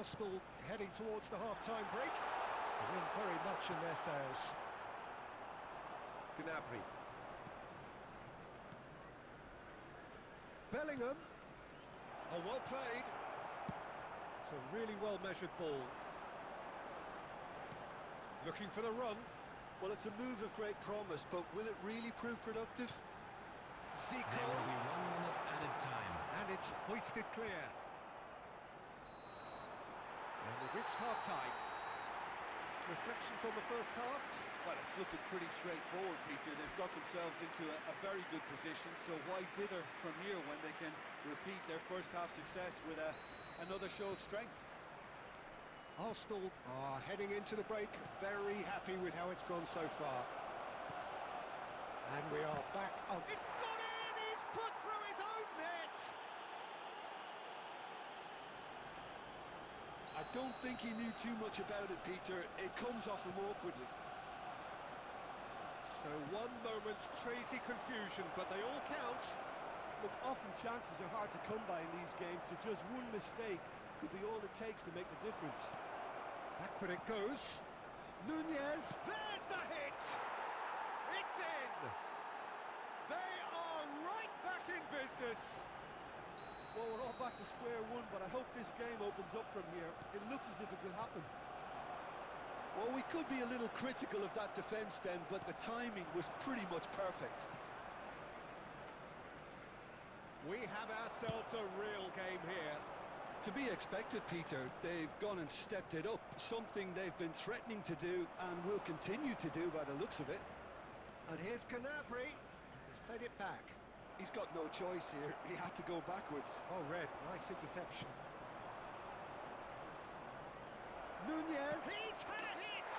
Arsenal heading towards the half-time break. The wind very much in their sails. Gnabry. Bellingham. Oh, well played. It's a really well-measured ball. Looking for the run. Well, it's a move of great promise, but will it really prove productive? Zico. There will be 1 minute added time. And it's hoisted clear. And we've reached half-time. Reflections on the first half? Well, it's looking pretty straightforward, Peter. They've got themselves into a very good position, so why dither from here when they can repeat their first half success with another show of strength? Arsenal are heading into the break very happy with how it's gone so far. And we are back on. It's gone in! He's put through his own net! I don't think he knew too much about it, Peter. It comes off him awkwardly. So 1 moment's crazy confusion, but they all count. Look, often chances are hard to come by in these games, so just one mistake could be all it takes to make the difference. Backward it goes. Nunez, there's the hit! It's in! They are right back in business. Well, we're all back to square one, but I hope this game opens up from here. It looks as if it could happen. Well, we could be a little critical of that defence then, but the timing was pretty much perfect. We have ourselves a real game here. To be expected, Peter. They've gone and stepped it up, something they've been threatening to do and will continue to do by the looks of it. And here's Gnabry. He's played it back. He's got no choice here. He had to go backwards. Oh, Red, nice interception. Nunez, he's had a hit!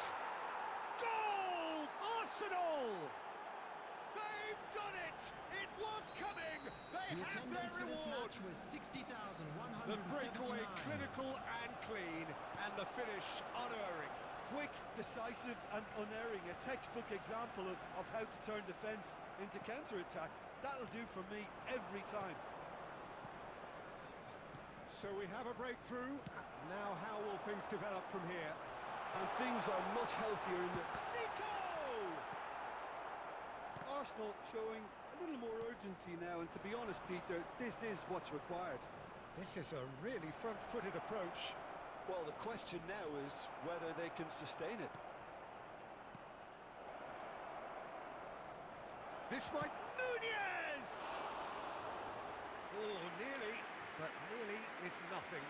Goal! Arsenal! They've done it! It was coming! They The have attendance their for this reward! match was 60,179. The breakaway clinical and clean, and the finish unerring. Quick, decisive and unerring. A textbook example of how to turn defence into counter-attack. That'll do for me every time. So we have a breakthrough. Now how will things develop from here? And things are much healthier in the... Zico! Arsenal showing a little more urgency now, and to be honest, Peter, this is what's required. This is a really front-footed approach. Well, the question now is whether they can sustain it. This might... Nunez! Oh, nearly, but nearly is nothing.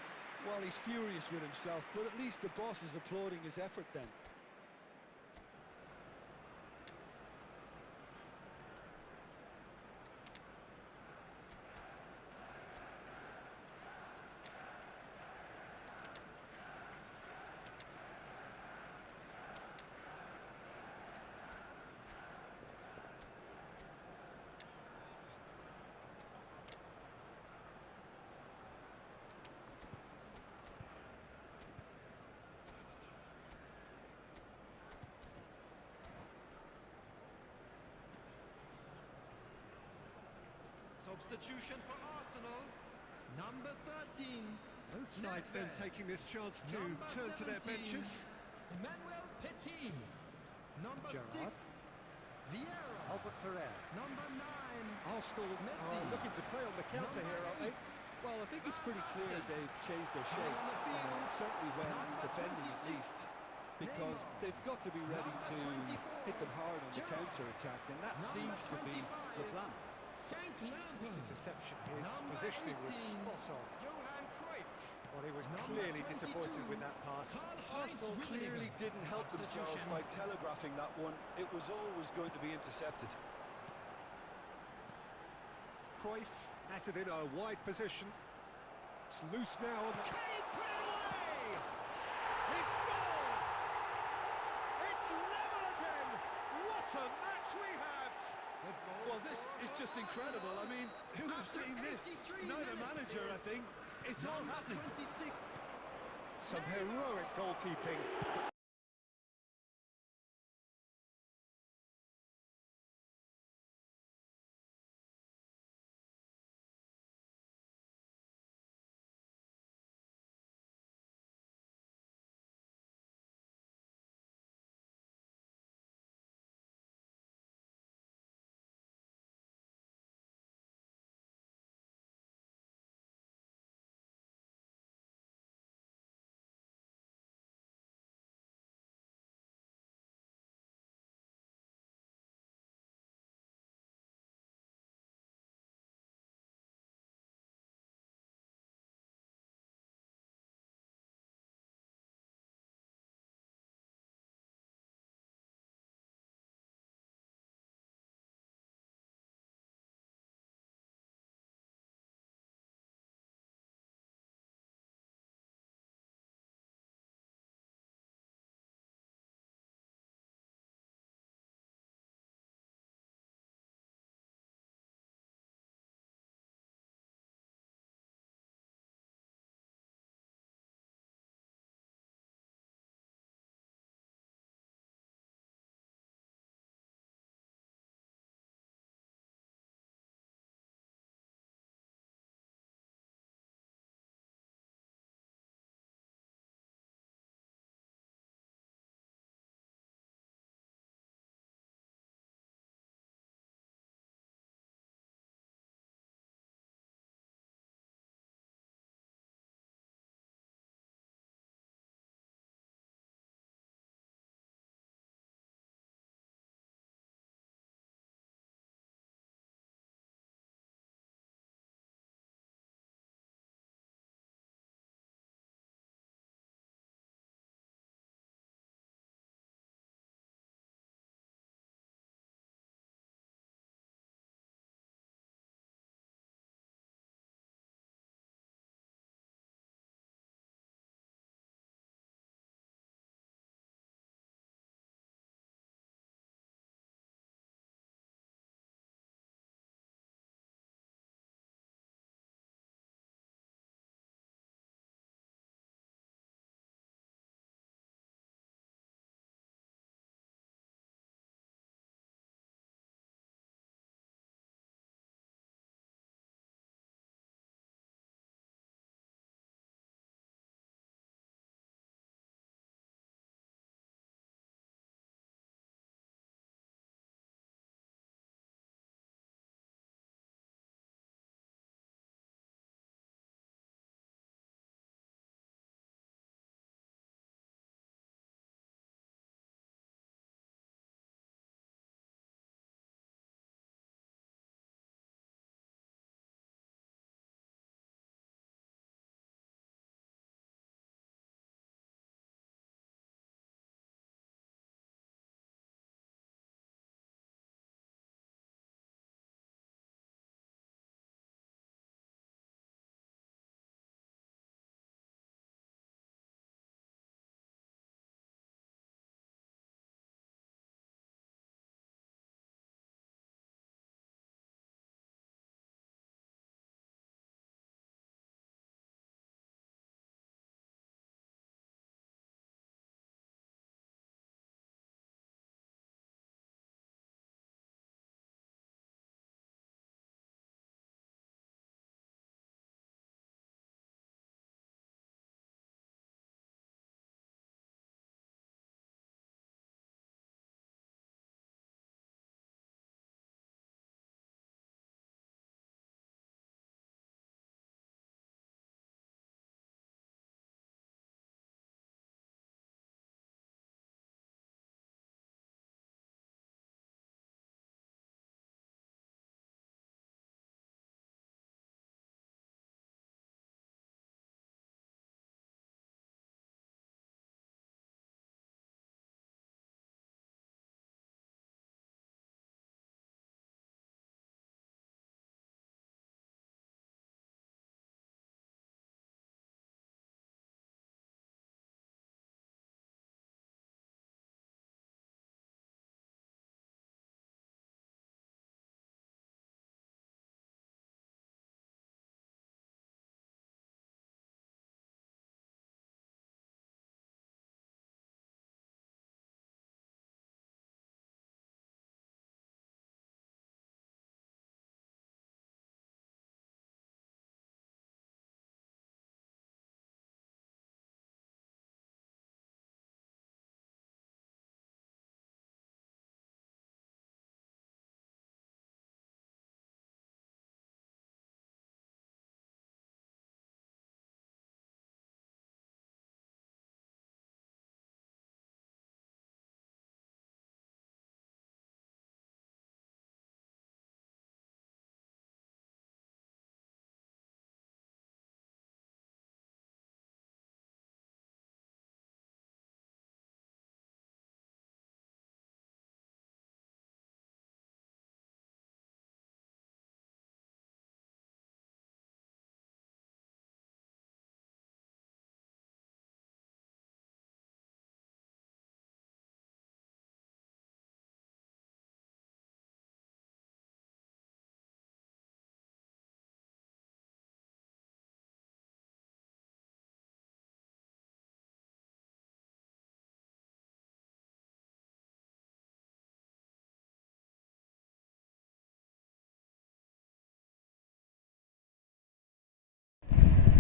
Well, he's furious with himself, but at least the boss is applauding his effort then. Substitution for Arsenal, number 13. Both sides then taking this chance to Number turn to their 17, benches. Emmanuel Petit. Number Gerrard. 6, Vieira. Albert Ferrer. Number 9, Arsenal Messi. are looking to play on the counter Number here, aren't they? 8, Well, I think it's pretty clear they've changed their shape, on the field, certainly when number defending at 26, least, because Neymar. they've got to be ready Number to 24, hit them hard on the Gerrard. counter-attack, and that Number seems to be the 25, plan. Frank This Lampard. interception, his Number positioning was 18, spot on. Johan Cruyff. Well, he was Number clearly 22, disappointed with that pass. Karl-Heinz Arsenal clearly Rummenigge. didn't help themselves Substitution. by telegraphing that one. It was always going to be intercepted. Cruyff has it in a wide position. It's loose now. Can he put it away? He scored! It's level again! What a match we have! Well, this is just incredible. I mean, who would have seen this? Neither manager, I think. It's all Number happening. 26, Some heroic goalkeeping.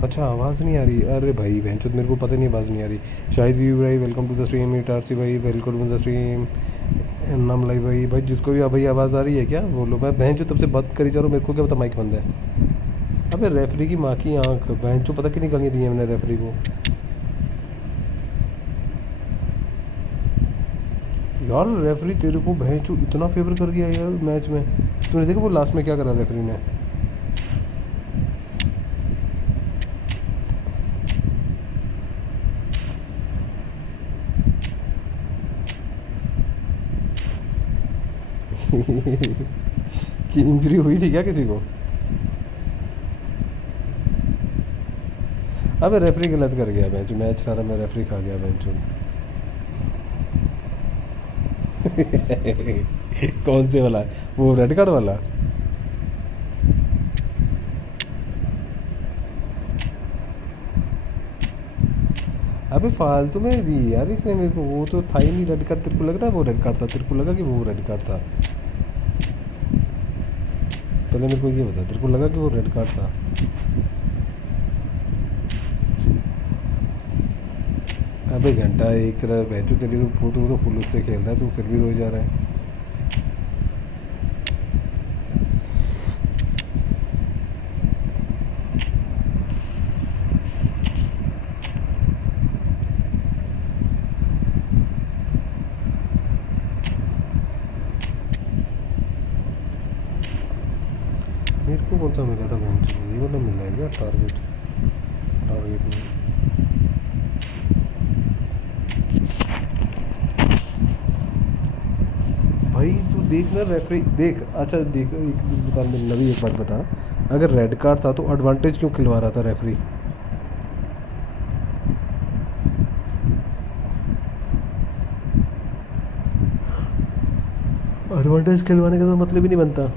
अच्छा आवाज़ नहीं आ रही, अरे भाई भैंचोद मेरे को पता नहीं आवाज़ नहीं आ रही। शाहिद वी भाई welcome to the stream, Itarsi भाई वेलकम टू द स्ट्रीम, नाम लाई भाई जिसको भी भाई आवाज़ आ रही है क्या बोलो। मैं भैंचोद तब से बात करी जा रहा हूँ, मेरे को क्या पता माइक बंद है। अबे रेफरी की माँ की आँख, भैंचोद पता कितनी गालियाँ दी हैं मैंने रेफरी को यार। रेफरी तेरे को भैंचोद इतना फेवर कर गया यार मैच में, तूने देखा वो लास्ट में क्या करा रेफरी ने। कि इंजरी हुई थी क्या किसी को। अबे रेफरी गलत कर गया बेंच, मैच सारा मैं रेफरी खा गया बेंच। कौन से वाला, वो रेड कार्ड वाला। अबे फालतू में दी यार इसने मेरे को, वो तो था ही नहीं रेड कार्ड। तेरे को लगता है वो रेड कार्ड था, तेरे को लगा कि वो रेड कार्ड था। पहले मेरे को ये बता, तेरे को लगा कि वो रेड कार्ड था। अबे घंटा एक तरह बैठो, तेरी फोटो तो फुल उससे खेल रहा है, तू फिर भी रोई जा रहा है। मेरे को कौन सा मिला था बेंच, ये वाला मिला है क्या टारगेट में। भाई तू देख ना रेफरी देख, अच्छा देख एक बता नवी, एक बात बता, अगर रेड कार्ड था तो एडवांटेज क्यों खिलवा रहा था रेफरी। एडवांटेज खिलवाने का तो मतलब ही नहीं बनता।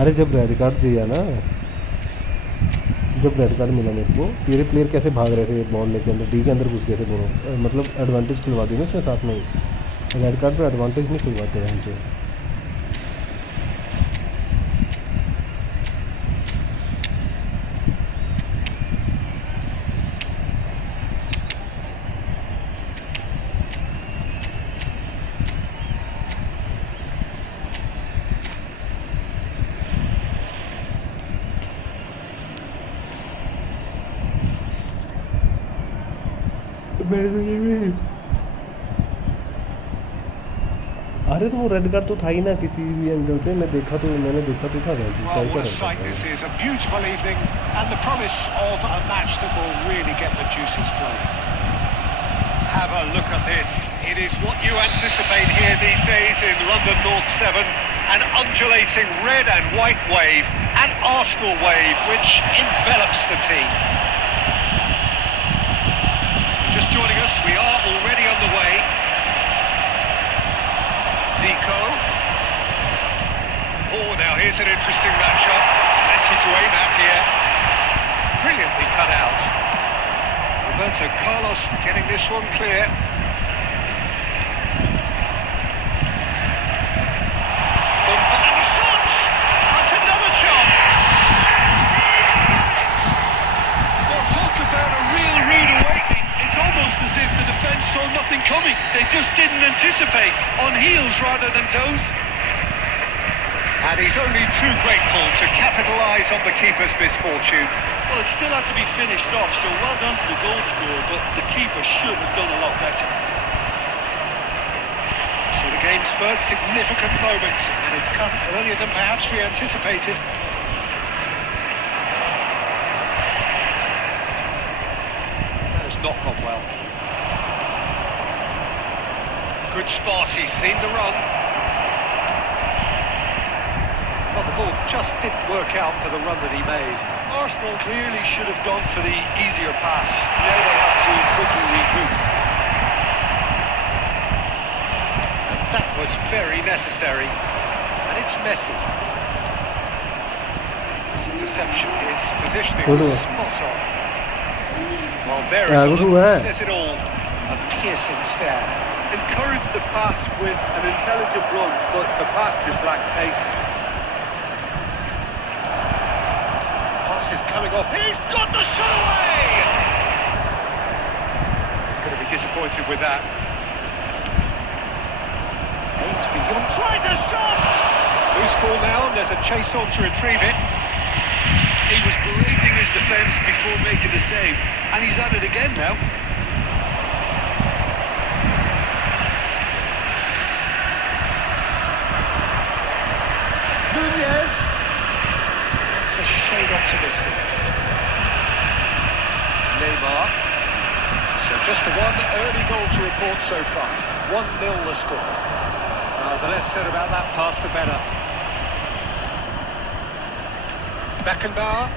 अरे जब रेड कार्ड दिया ना, जब रेड कार्ड मिला मेरे को, तेरे प्लेयर कैसे भाग रहे थे बॉल लेके अंदर, डी के अंदर घुस गए थे दोनों, मतलब एडवांटेज खिलवा दी ना उसमें साथ में ही। रेड कार्ड पे एडवांटेज नहीं खिलवाते हैं जो। मेरे तो ये भी, अरे तो वो रेड कार्ड तो था ही ना किसी भी एंगल से, मैंने देखा तो था। Well, what a sight this is, a beautiful evening and the promise of a match that will really get the juices flowing. Have a look at this. It is what you anticipate here these days in London North 7, an undulating red and white wave, an Arsenal wave which envelops the team. Just joining us, we are already underway. Zico. Oh, now here's an interesting matchup. Plenty to aim at here. Brilliantly cut out. Roberto Carlos getting this one clear. And a shot! That's another chance! Well, talk about a real rude awakening. It's almost as if the defence saw nothing coming. They just didn't anticipate. On heels rather than toes. And he's only too grateful to capitalise on the keeper's misfortune. Well, it still had to be finished off, so well done to the goal scorer, but the keeper should have done a lot better. So the game's first significant moment, and it's come earlier than perhaps we anticipated. That has not gone well. Good spot, he's seen the run. Well, the ball just didn't work out for the run that he made. Arsenal clearly should have gone for the easier pass. Now they'll have to quickly regroup. And that was very necessary. And it's Messi. This interception, his positioning was spot on. Well, there is a look that says it all. A piercing stare. encouraged the pass with an intelligent run, but the pass just lacked pace. Pass is coming off. He's got the shot away! He's going to be disappointed with that. Aims beyond, tries a shot! Loose ball now, and there's a chase on to retrieve it. He was berating his defence before making the save, and he's at it again now. Nunez. That's a shade optimistic. Neymar. So just the one early goal to report so far. 1-0 the score. The less said about that pass, the better. Beckenbauer.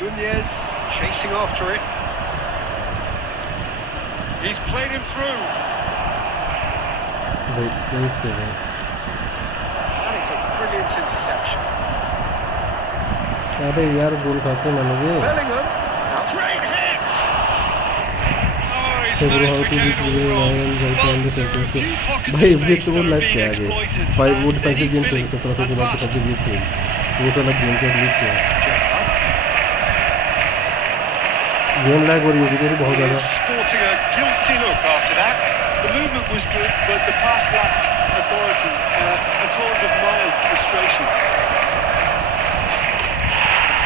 Nunez chasing after it. He's played him through. Great save. That is a brilliant interception. अबे यार गोल खाते मानोगे? Bellingham. Great hit! Oh, he's So managed how to to get be it all clear wrong. and right Well, on the there are a sentence. few pockets भाई of ये space तो that are like being क्या आगे? exploited. 5 and वो they defensive need game खेल filling. 1700 के बाद Advanced. Defensive game खेल वो साला गेम का ग्लिच है Gerrard. गेम लैग हो रही होगी तेरी बहुत He ज़्यादा is sporting a guilty look after that. The movement was good, but the pass lacked authority, a cause of mild frustration.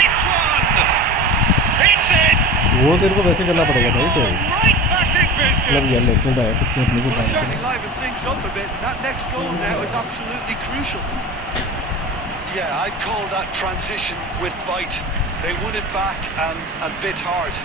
It's one! It's in! वो तेरे को वैसे करना पड़ेगा भाई फिर Right back in business! मतलब यार लेकिन भाई कितने अपने को Well, it's certainly काम livened things up a bit. That next goal now is absolutely crucial. Yeah, I'd call that transition with bite. They won it back and bit hard.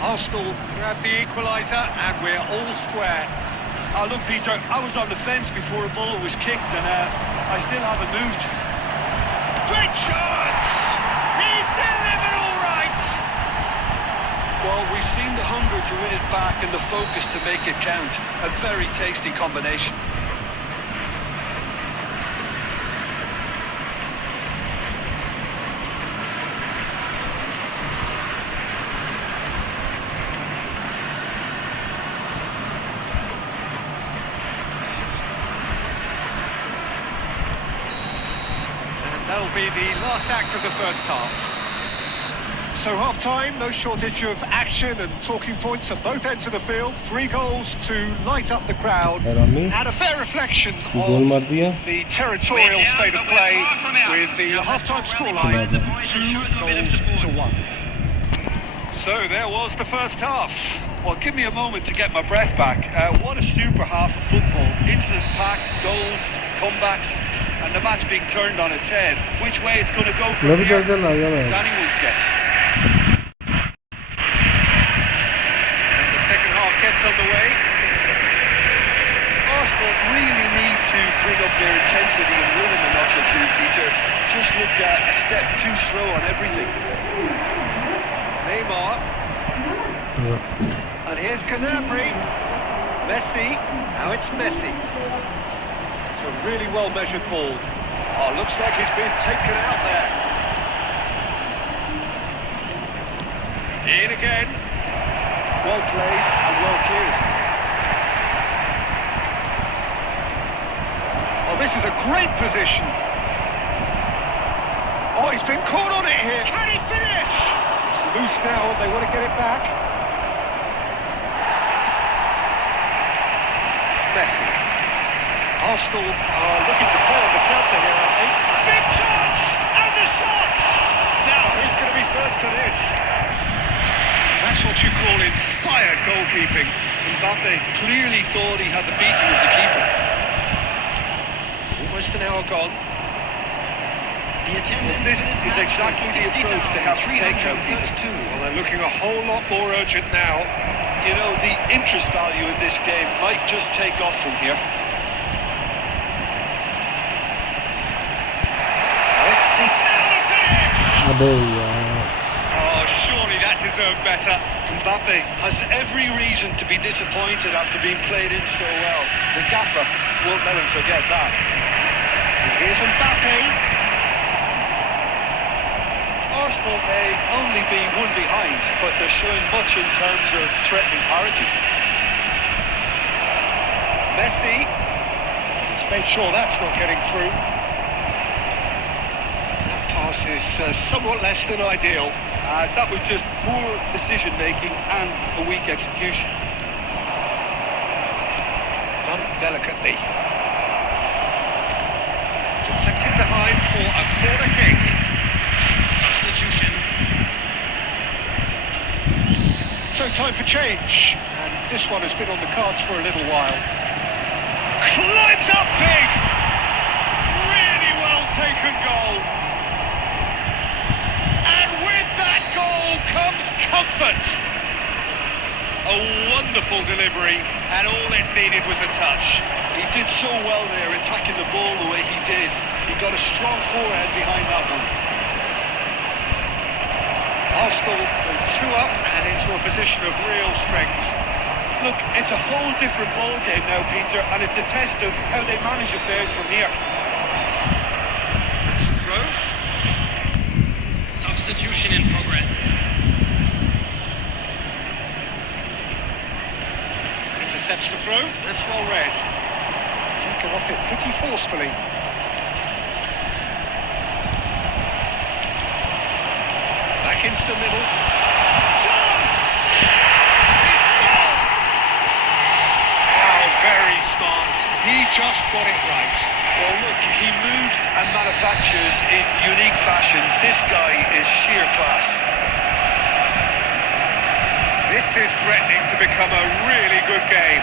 Arsenal grab the equaliser and we're all square. Oh, look, Peter, I was on the fence before a ball was kicked, and I still haven't moved. Great chance! He's delivered all right! Well, we've seen the hunger to win it back and the focus to make it count. A very tasty combination. That'll be the last act of the first half. So half-time, no shortage of action and talking points at both ends of the field. 3 goals to light up the crowd, and a fair reflection of the territorial state of play with the half-time scoreline 2-1. So there was the first half. Well, give me a moment to get my breath back. What a super half of football. Instant pack, goals, comebacks, and the match being turned on its head. Which way it's going to go from here, it's anyone's guess. And the second half gets underway. Arsenal really need to bring up their intensity and rhythm a notch or two, Peter. Just looked a step too slow on everything. Neymar. And here's Canabry. Messi. Now it's Messi. It's a really well-measured ball. Oh, looks like he's been taken out there. In again. Well played and well cleared. Oh, this is a great position. Oh, he's been caught on it here. Can he finish? It's loose now. They want to get it back. Messi. Arsenal are looking to play on the counter here, aren't they? Big chance! And the shot! Now, who's going to be first to this? That's what you call inspired goalkeeping. Mbappe clearly thought he had the beating of the keeper. Almost an hour gone. This is exactly the approach they have to take now, Peter. Well, they're looking a whole lot more urgent now. You know, the interest value in this game might just take off from here. Let's see. Oh, surely that deserved better. Mbappe has every reason to be disappointed after being played in so well. The gaffer won't let him forget that. Here's Mbappe. Arsenal may only be one behind, but they're showing much in terms of threatening parity. Messi. He's made sure that's not getting through. That pass is somewhat less than ideal. That was just poor decision-making and a weak execution. Done delicately. Deflected behind for a corner kick. Substitution. So time for change, and this one has been on the cards for a little while. Climbs up big! Really well taken goal. And with that goal comes comfort. A wonderful delivery, and all it needed was a touch. He did so well there, attacking the ball the way he did. He got a strong forehead behind that one. Arsenal with 2 up and into a position of real strength. Look, it's a whole different ball game now, Peter, and it's a test of how they manage affairs from here. That's a throw. Substitution in progress. Intercepts the throw. That's well read. Taken off it pretty forcefully. Back into the middle. Chance! He scored! Wow, very smart. He just got it right. Well, look, he moves and manufactures in unique fashion. This guy is sheer class. This is threatening to become a really good game.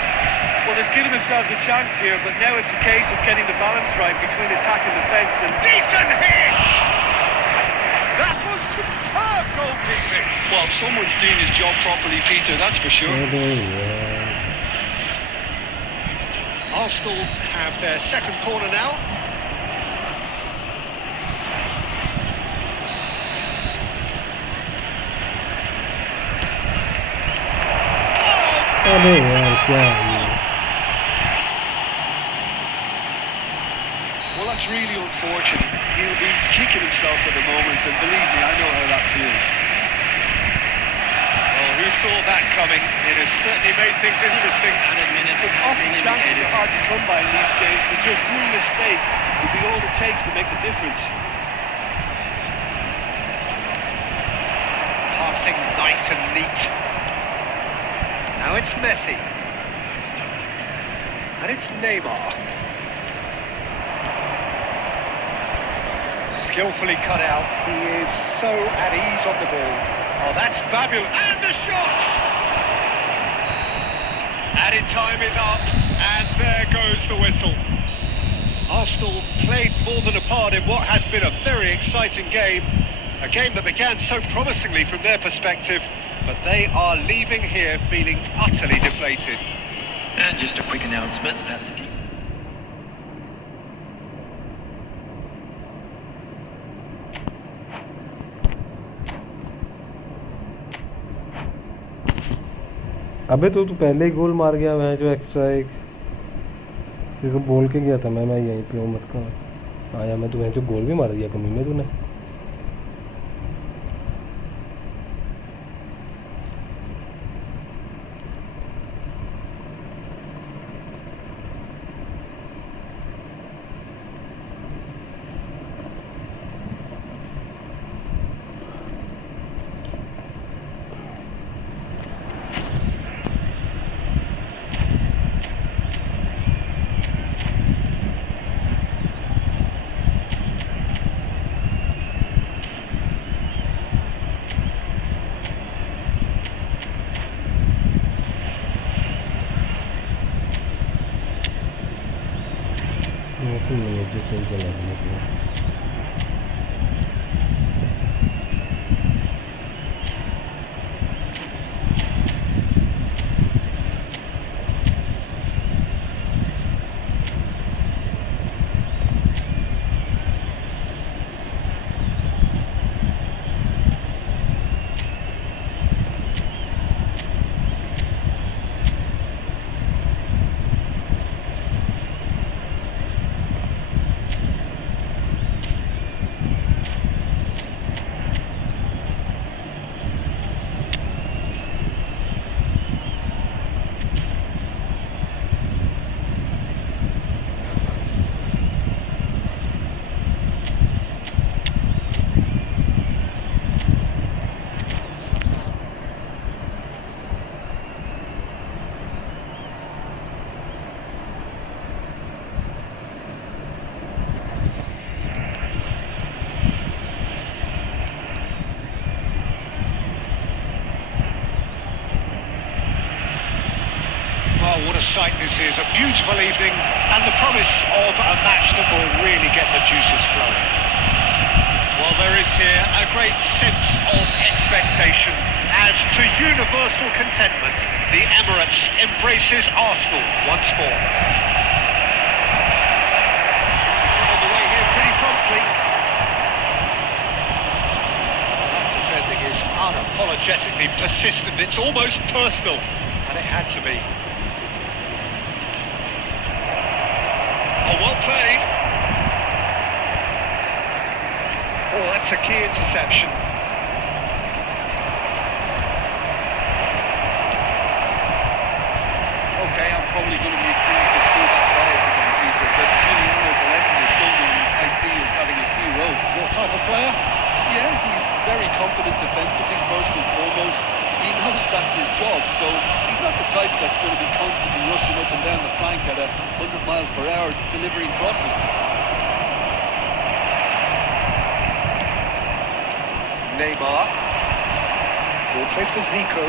Well, they've given themselves a chance here, but now it's a case of getting the balance right between attack and defence. And decent hit! That was superb goalkeeping. Well, someone's doing his job properly, Peter, that's for sure. Arsenal have their second corner now. Well, that's really unfortunate. He'll be kicking himself at the moment, and believe me, I know how that feels. Well, who saw that coming? It has certainly made things interesting. But often chances are hard to come by in these games, so just one mistake could be all it takes to make the difference. passing nice and neat. Now it's Messi. And it's Neymar. Skillfully cut out. He is so at ease on the ball. Oh, that's fabulous. And the shot! Added time is up, and there goes the whistle. Arsenal played more than a part in what has been a very exciting game. A game that began so promisingly from their perspective, but they are leaving here feeling utterly deflated. And just a quick announcement that अबे तो तू पहले ही गोल मार गया, मैं जो extra एक फिर बोल के गया था मैं यहीं पे हूँ मत का आया मैं, तो वहीं जो गोल भी मार दिया कमी में तूने। What a sight this is, a beautiful evening, and the promise of a match that will really get the juices flowing. Well, there is here a great sense of expectation. As to universal contentment, the Emirates embraces Arsenal once more. On the way here pretty promptly. That defending is unapologetically persistent, it's almost personal, and it had to be. Oh, well played. Oh, that's a key interception. Okay, I'm probably going to be accused of full-back bias again, Peter, but Giuliano Belletti is someone I see as having a key role. What type of player? Yeah, he's very confident defensively, first and foremost. He knows that's his job, so he's not the type that's going to be constantly rushing up and down the flank at 100 miles per hour, delivering crosses. Neymar. Ball played for Zico.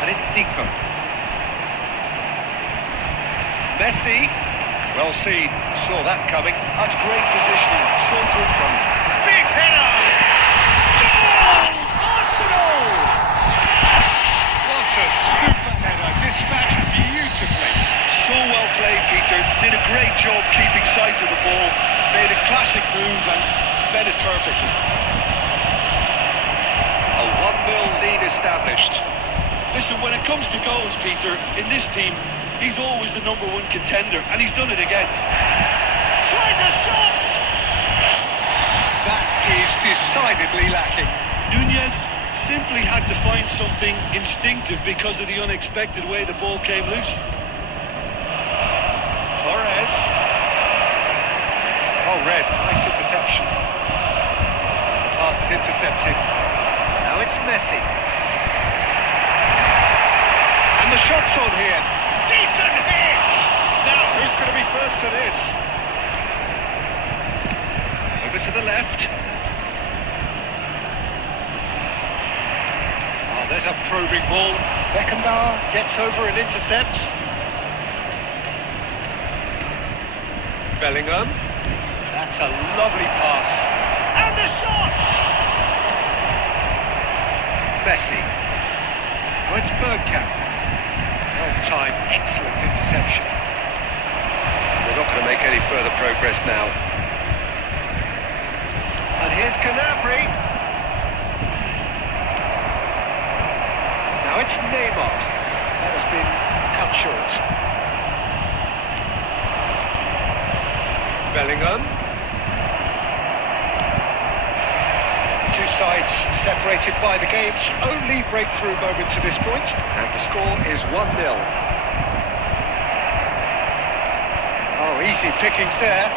And it's Zico. Messi. Well seen. Saw that coming. That's great positioning. So good from him. Big header! Goal! Arsenal! What a super header. Dispatched beautifully. So well played, Peter. Did a great job keeping sight of the ball. Made a classic move and fed it perfectly. A 1-0 lead established. Listen, when it comes to goals, Peter, in this team, he's always the #1 contender, and he's done it again. Tries a shot! That is decidedly lacking. Nunez simply had to find something instinctive because of the unexpected way the ball came loose. Torres. Oh, red. Nice interception. The pass is intercepted. Now Now it's Messi. And the shot's on here. Decent hit! Now, who's going to be first to this? Over to the left. Oh, there's a probing ball. Beckenbauer gets over and intercepts. Bellingham. That's a lovely pass. And the shot! Messi. Oh, it's Bergkamp. Well timed, excellent interception. We're not going to make any further progress now. And here's Gnabry. Now it's Neymar. That has been cut short. Bellingham. The two sides separated by the game's only breakthrough moment to this point, and the score is 1-0. Oh, easy pickings there.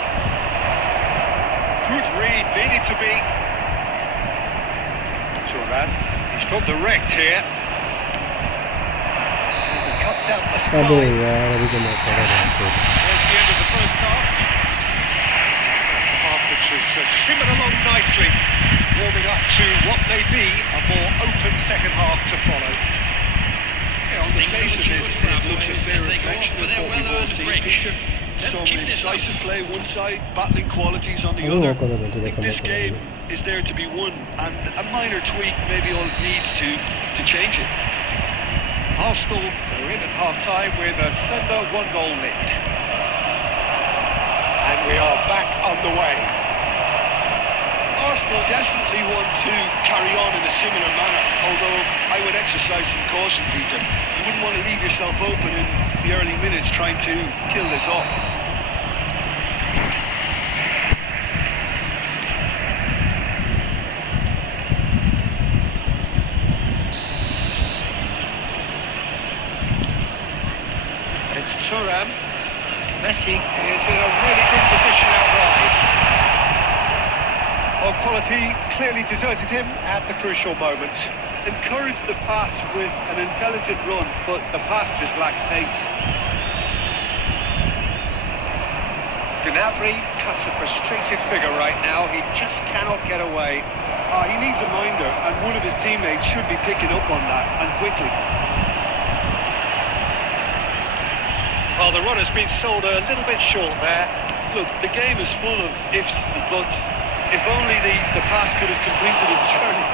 Good read, needed to be. Turnip, he's got the wrecked here. And he cuts out the sky. अबे यार अभी तो मौका था There's the end of the first half. That's a half which has simmered along nicely, warming up to what may be a more open second half to follow. Yeah, on the face of it, it looks a fair reflection of what we've all seen, Peter. Some incisive play one side, battling qualities on the other. I think this game is there to be won, and a minor tweak maybe all it needs to change it. Arsenal are in at half-time with a slender one-goal lead. And we are back underway. Arsenal definitely want to carry on in a similar manner, although I would exercise some caution, Peter. You wouldn't want to leave yourself open in the early minutes trying to kill this off. It's Turnip. Messi is in a really good position out wide. Well, quality clearly deserted him at the crucial moment. Encouraged the pass with an intelligent run, but the pass just lacked pace. Gnabry cuts a frustrated figure right now. He just cannot get away. He needs a minder, and one of his teammates should be picking up on that, and quickly. Well, the run has been sold a little bit short there. Look, the game is full of ifs and buts. If only the pass could have completed its journey.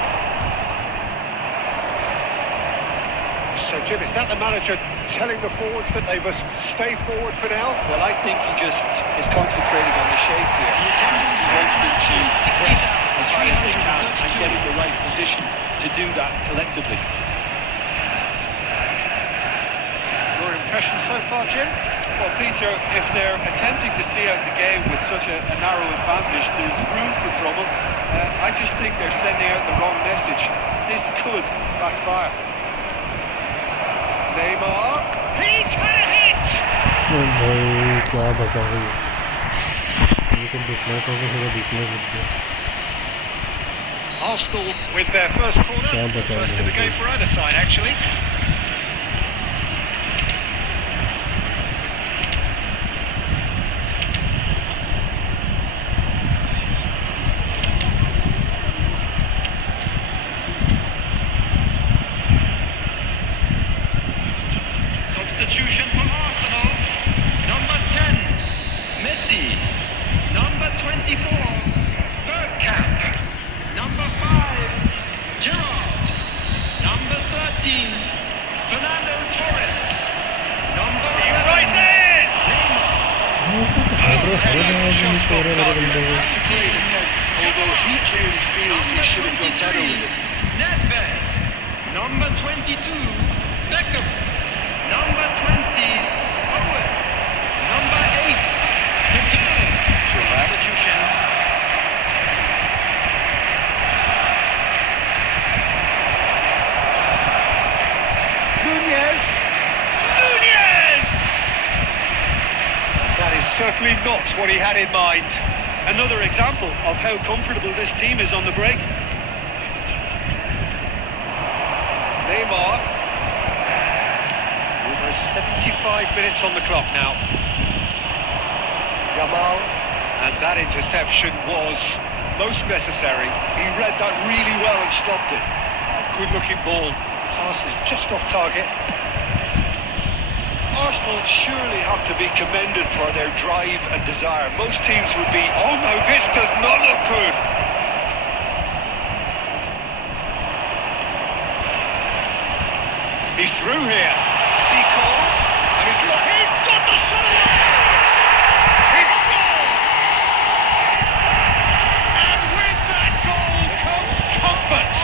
So, Jim, is that the manager telling the forwards that they must stay forward for now? Well, I think he just is concentrating on the shape here. He wants them to press as high as they can and get in the right position to do that collectively. Your impression so far, Jim? Well, Peter, if they're attempting to see out the game with such a narrow advantage, there's room for trouble. I just think they're sending out the wrong message. This could backfire. Neymar, he's had a hit! भाई क्या बताऊँ ये तो दिखना तो थोड़ा दिखने लग गया Arsenal with their first corner, first in the game for either side actually. Substitution for Arsenal. Number 10, Messi. Number 24, Bergkamp. Number 5, Gerrard. Number 13, Fernando Torres. Number 11, rises! That's a great attempt, although he clearly feels he should have done better with it. Nedved. Number 22, Beckham. Number 20, Owen. Number 8, Turnip. Substitution. Nunez! That is certainly not what he had in mind. Another example of how comfortable this team is on the break. Neymar. Almost 75 minutes on the clock now. Yamal. And that interception was most necessary. He read that really well and stopped it. Good looking ball. Pass is just off target. Arsenal surely have to be commended for their drive and desire. Most teams would be, Oh no, this does not look good. He's through here. Seacole. And he's got the shot away. He's scored. And with that goal comes comfort.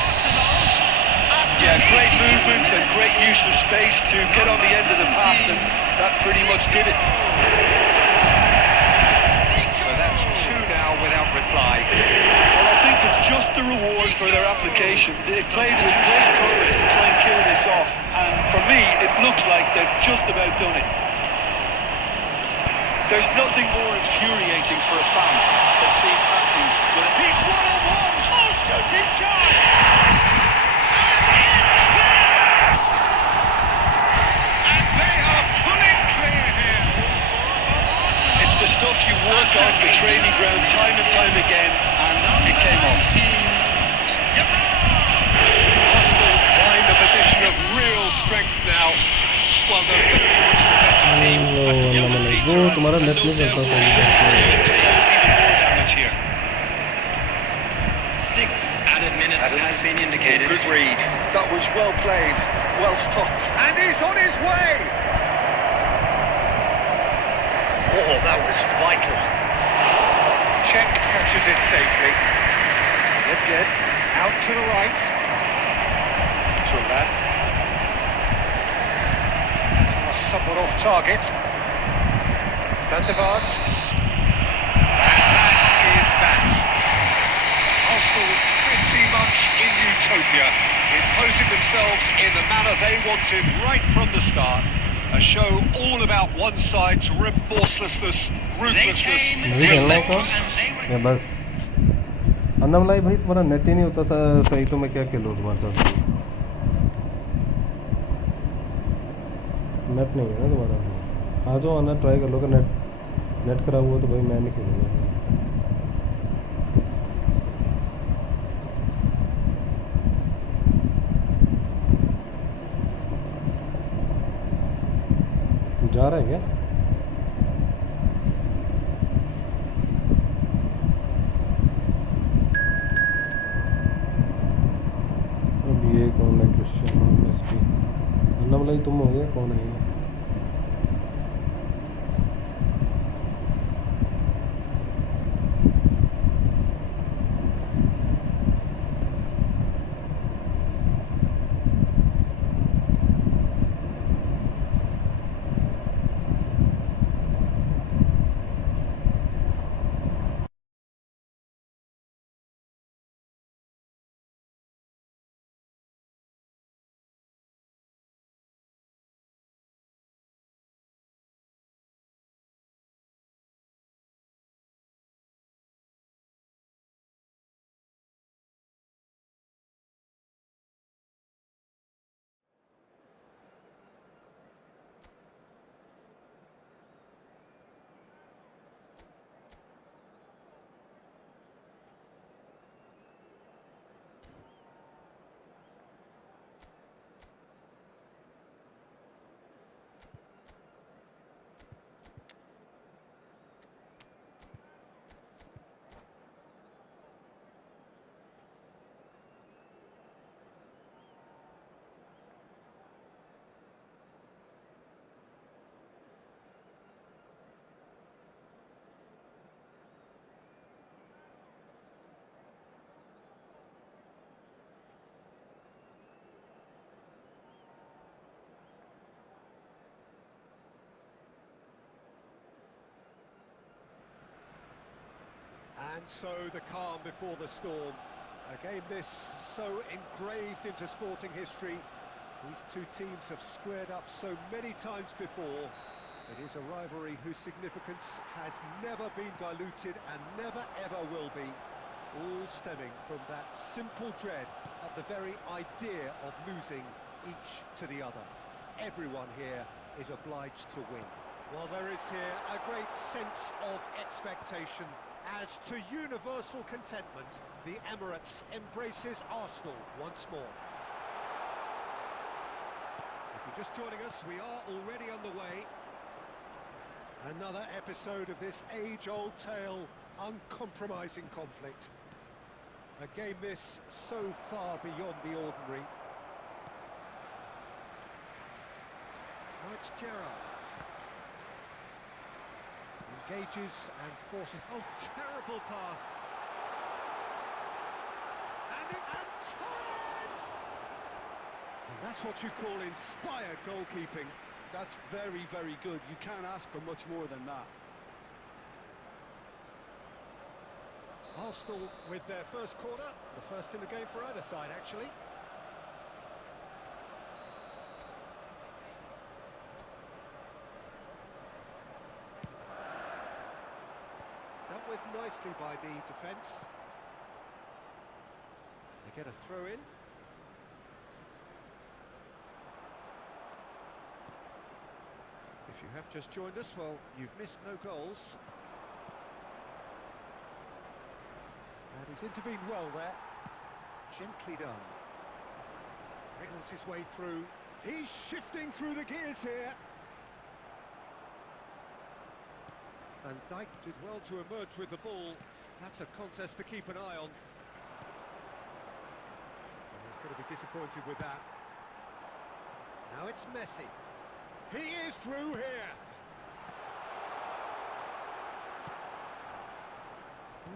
yeah, great movement and great use of space to get on the end of the pass, and that pretty much did it. So that's two now without reply. Well, I think it's just the reward for their application. They played with great courage to try and kill this off, and for me, it looks like they've just about done it. There's nothing more infuriating for a fan than seeing passing with a... He's one-on-one. Oh, shooting chance. And it's there. And they are pulling clear here. It's the stuff you work on the training ground time and time again, and it came off. Arsenal find a position of real strength now. Well, they're clearly much the better team. वो तुम्हारा net नहीं चलता सही Even more damage here. 6 added minutes has been indicated. Good read. That was well played, well stopped. And he's on his way. Oh, that was vital. Czech catches it safely. Good. Out to the right. Turnip. Somewhat off target. Van der Vaart. And that is that. Arsenal pretty much in utopia, imposing themselves in the manner they wanted right from the start. A show all about one side's remorselessness, ruthlessness. नहीं खेलना है क्या बस अन्ना मलाई भाई तुम्हारा net ही नहीं होता सही तो मैं क्या खेलूँ तुम्हारे साथ नेट नहीं है ना तुम्हारा आ जाओ आना ट्राई कर लो कि नेट खराब हुआ तो भाई मैं नहीं खेलूँगा जा रहा है क्या अब ये कौन है क्रिश्चियन अन्ना मलाई तुम हो गए कौन है ये And so the calm before the storm. A game this so engraved into sporting history. These two teams have squared up so many times before. It is a rivalry whose significance has never been diluted and never ever will be. All stemming from that simple dread at the very idea of losing each to the other. Everyone here is obliged to win. Well, there is here a great sense of expectation. As to universal contentment, the Emirates embraces Arsenal once more. If you're just joining us, we are already underway. Another episode of this age-old tale, uncompromising conflict. A game this so far beyond the ordinary. Now it's Gerrard. Engages and forces... Oh, terrible pass! And Torres! And that's what you call inspired goalkeeping. That's very, very good. You can't ask for much more than that. Arsenal with their first corner, the first in the game for either side, actually. Dealt with nicely by the defence. They get a throw in. If you have just joined us, well, you've missed no goals. And he's intervened well there. Gently done. Wriggles his way through. He's shifting through the gears here. And Dijk did well to emerge with the ball. That's a contest to keep an eye on. And he's going to be disappointed with that. Now it's Messi. He is through here.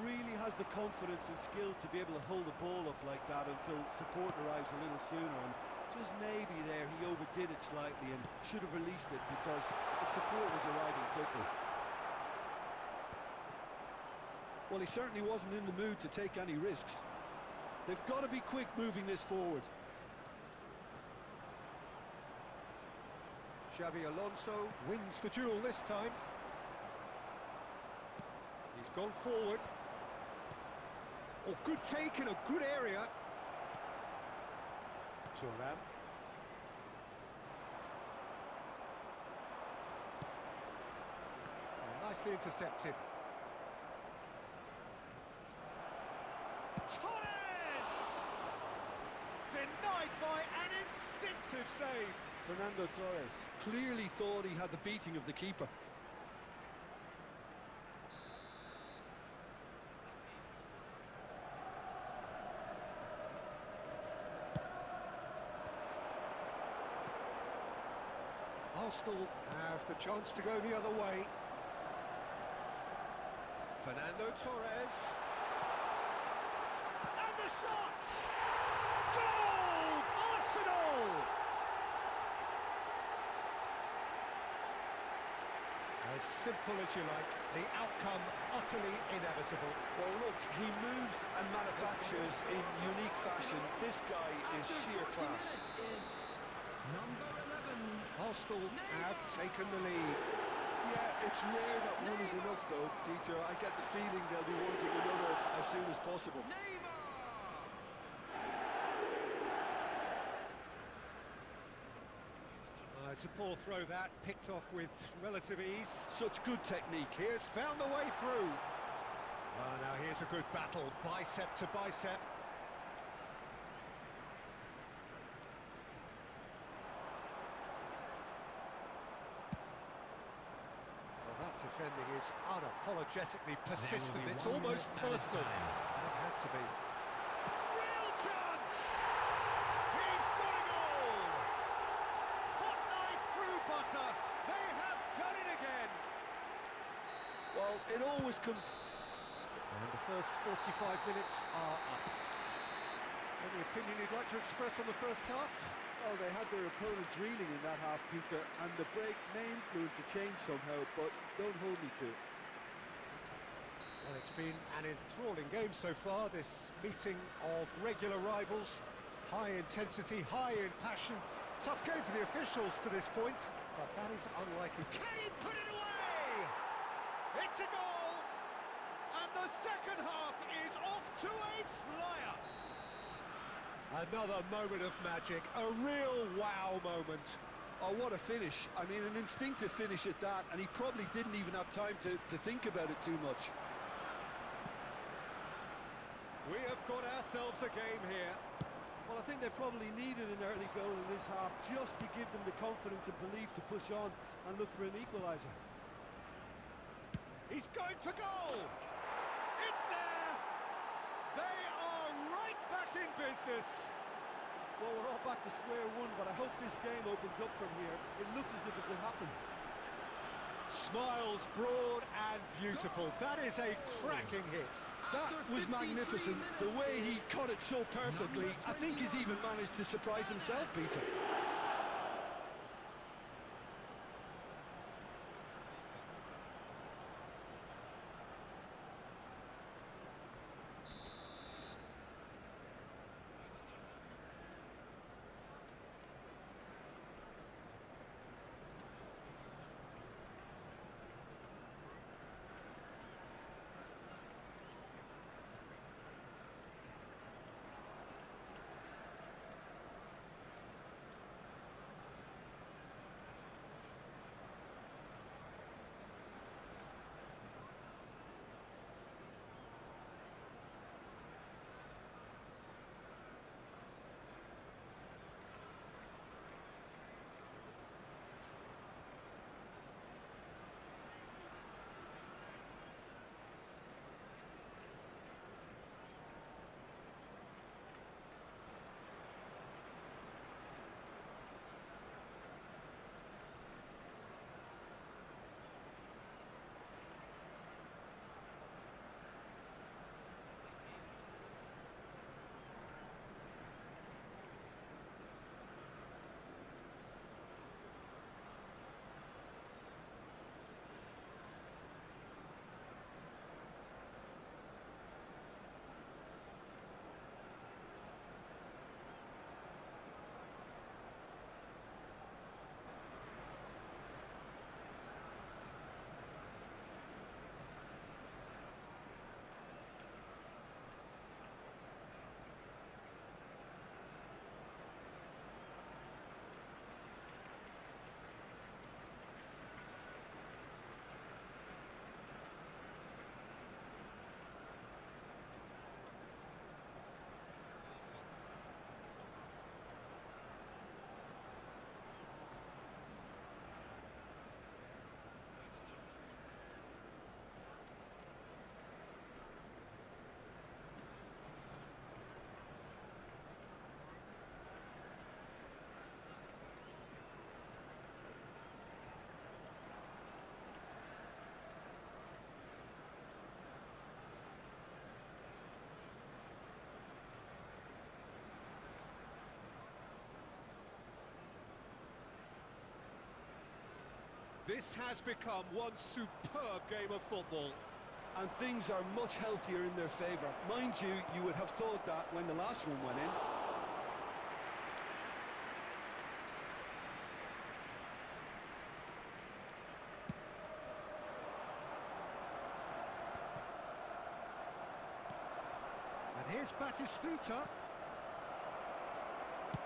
Really has the confidence and skill to be able to hold the ball up like that until support arrives a little sooner, and just maybe there he overdid it slightly and should have released it because the support was arriving quickly. Well, he certainly wasn't in the mood to take any risks. They've got to be quick moving this forward. Xabi Alonso wins the duel this time. He's gone forward. Oh, good take in a good area. Turnip. Oh, nicely intercepted. Torres! Denied by an instinctive save. Fernando Torres clearly thought he had the beating of the keeper. Arsenal have the chance to go the other way. Fernando Torres. And the shot! Goal! Arsenal! As simple as you like, the outcome utterly inevitable. Well, look, he moves and manufactures in unique fashion. This guy is sheer class. Number 11. Arsenal have taken the lead. Yeah, it's rare that one is enough, though, Peter. I get the feeling they'll be wanting another as soon as possible. It's a poor throw that, picked off with relative ease. Such good technique. Here's found the way through. Now here's a good battle, bicep to bicep. Well, that defending is unapologetically persistent. It's almost personal. It had to be. Real chance! He's got a goal! Hot knife through butter. They have done it again. Well, it always comes... And the first 45 minutes are up. Any opinion you'd like to express on the first half? Oh, they had their opponents reeling in that half, Peter, and the break may influence a change somehow, but don't hold me to it. Well, it's been an enthralling game so far, this meeting of regular rivals. High intensity, high in passion. Tough game for the officials to this point, but that is unlikely. Can he put it away? It's a goal! And the second half is off to a flyer! Another moment of magic, a real wow moment. Oh, what a finish. I mean, an instinctive finish at that, and he probably didn't even have time to think about it too much. We have got ourselves a game here. Well, I think they probably needed an early goal in this half just to give them the confidence and belief to push on and look for an equaliser. He's going for goal! It's there! They are right back in business! Well, we're all back to square one, but I hope this game opens up from here. It looks as if it could happen. Smiles broad and beautiful. That is a cracking hit. That was magnificent. The way he caught it so perfectly. I think he's even managed to surprise himself, Peter. This has become one superb game of football. And things are much healthier in their favour. Mind you, you would have thought that when the last one went in. And here's Batistuta.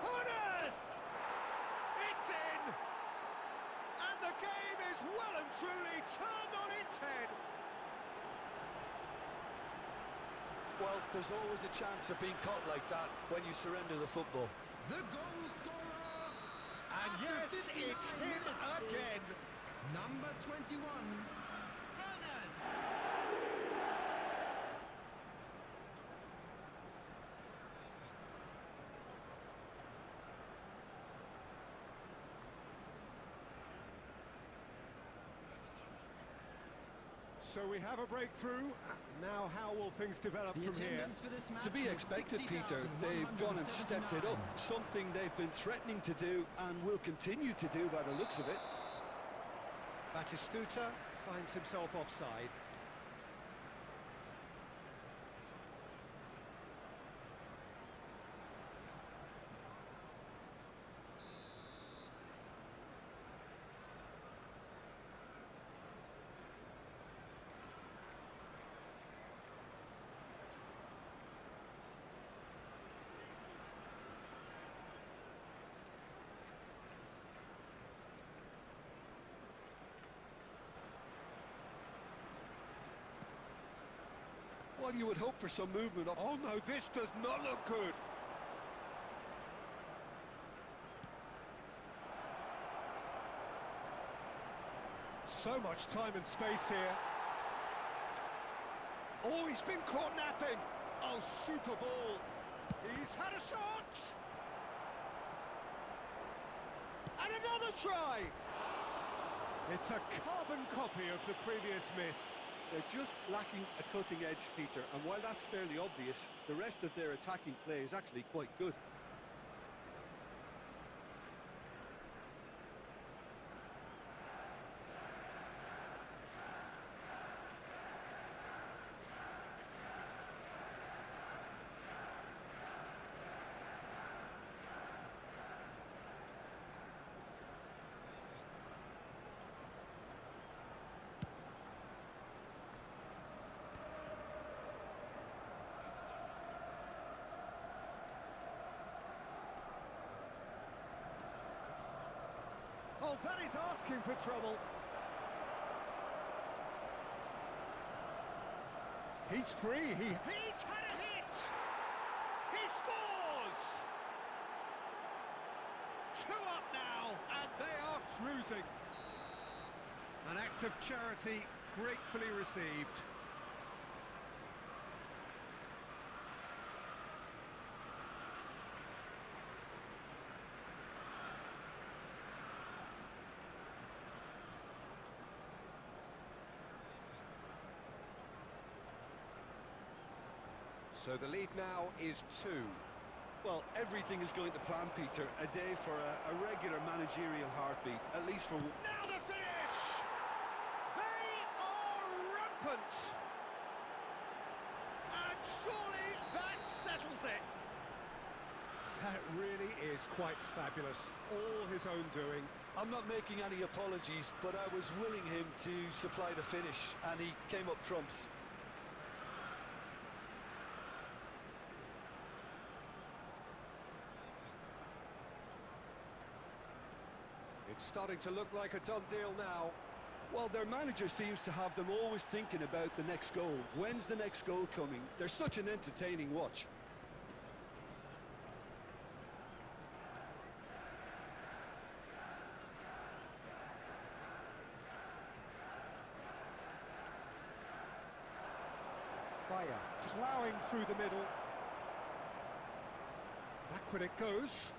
Honest! It's in! And the game is well and truly turned on its head. Well, there's always a chance of being caught like that when you surrender the football. The goal scorer! And yes, it's him again. Number 21, Furness! So we have a breakthrough. Now how will things develop from here? To be expected, Peter. They've gone and stepped it up. Something they've been threatening to do and will continue to do by the looks of it. Batistuta finds himself offside. Well, you would hope for some movement up. Oh no, this does not look good. So much time and space here. Oh, he's been caught napping. Oh, super ball. He's had a shot. And another try. It's a carbon copy of the previous miss. They're just lacking a cutting edge, Peter, and while that's fairly obvious, the rest of their attacking play is actually quite good. Oh, that is asking for trouble. He's free. He's had a hit. He scores. 2 up now, and they are cruising. An act of charity gratefully received. So the lead now is 2. Well, everything is going to plan, Peter. A day for a regular managerial heartbeat, at least for... Now the finish! They are rampant! And surely that settles it! That really is quite fabulous. All his own doing. I'm not making any apologies, but I was willing him to supply the finish, and he came up trumps. It's starting to look like a done deal now. Well, their manager seems to have them always thinking about the next goal. When's the next goal coming? They're such an entertaining watch. Bayer ploughing through the middle. Backward it goes.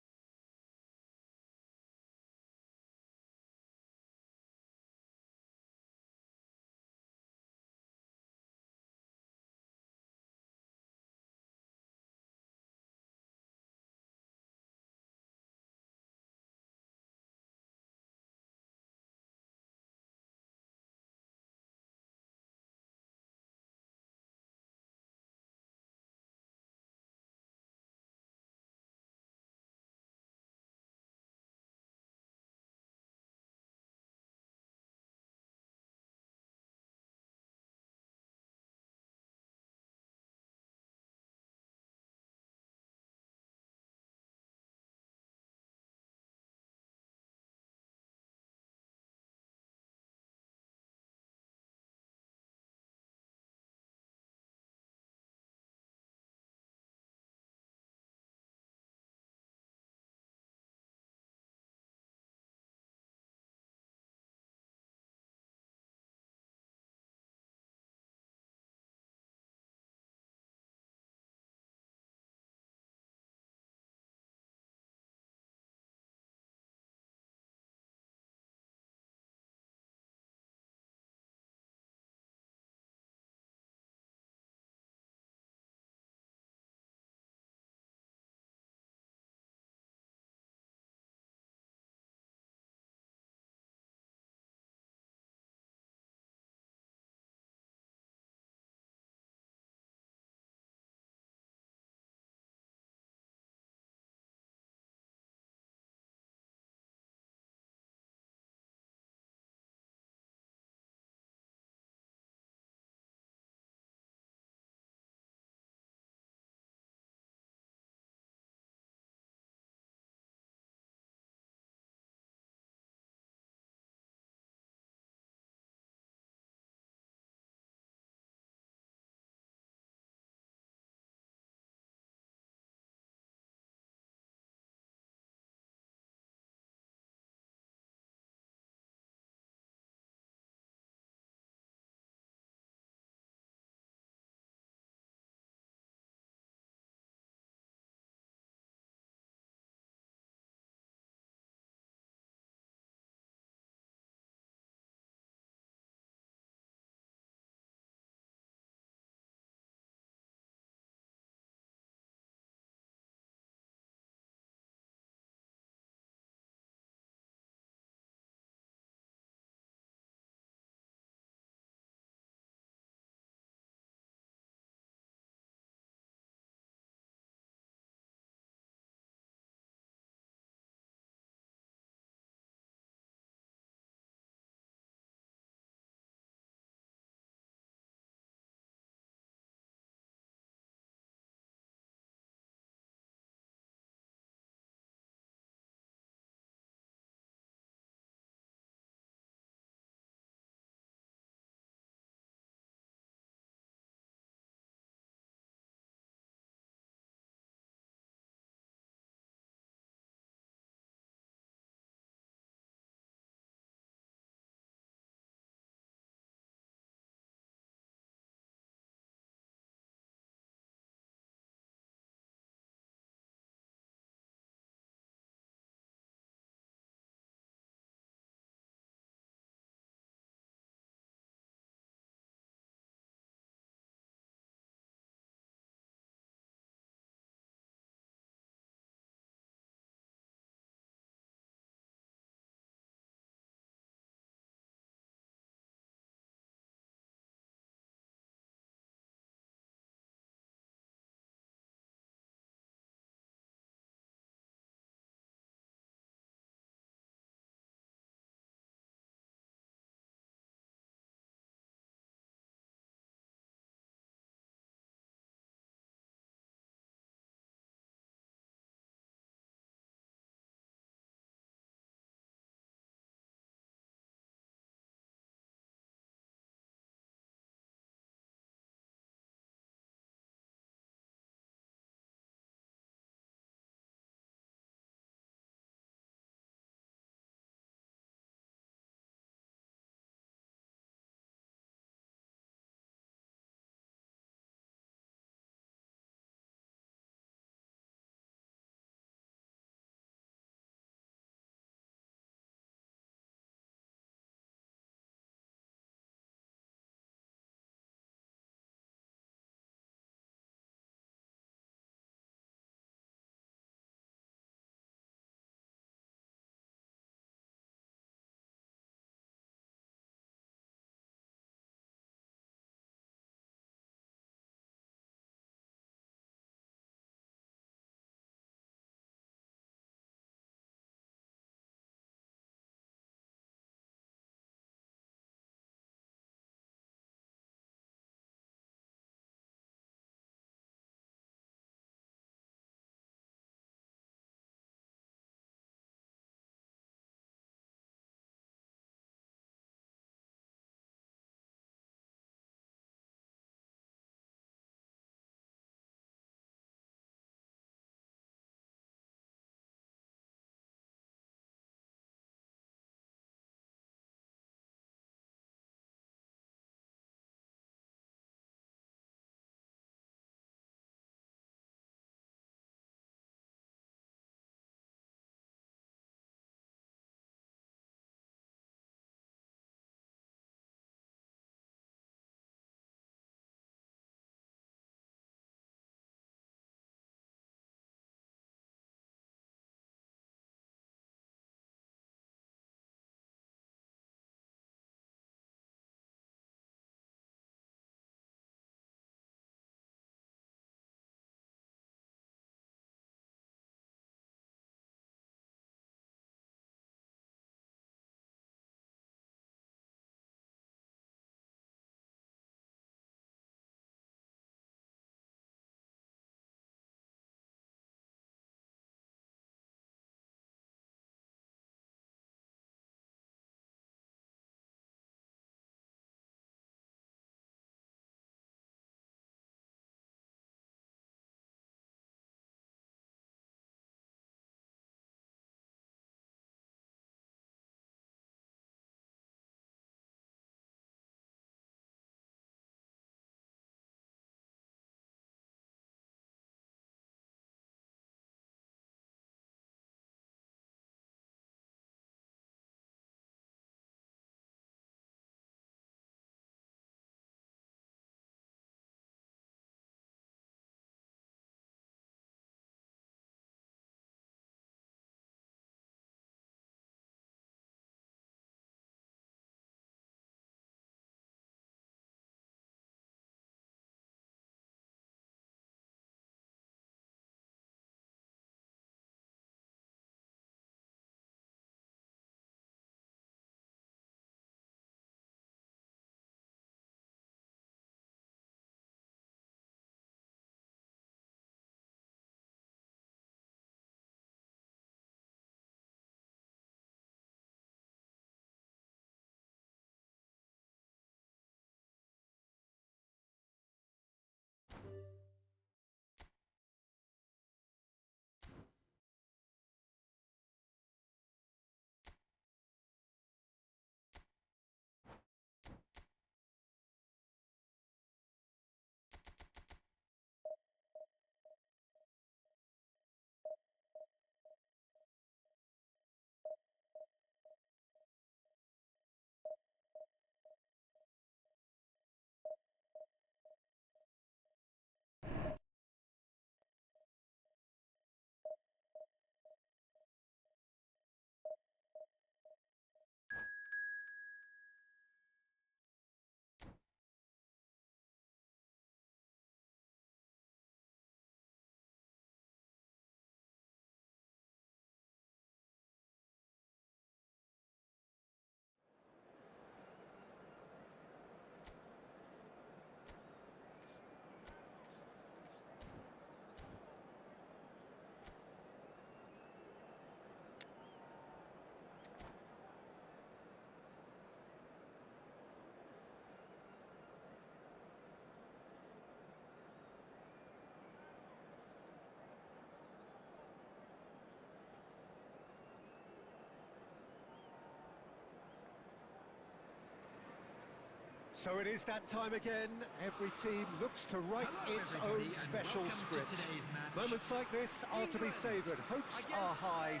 So it is that time again. Every team looks to write its own special script. Moments like this are to be savoured. Hopes are high.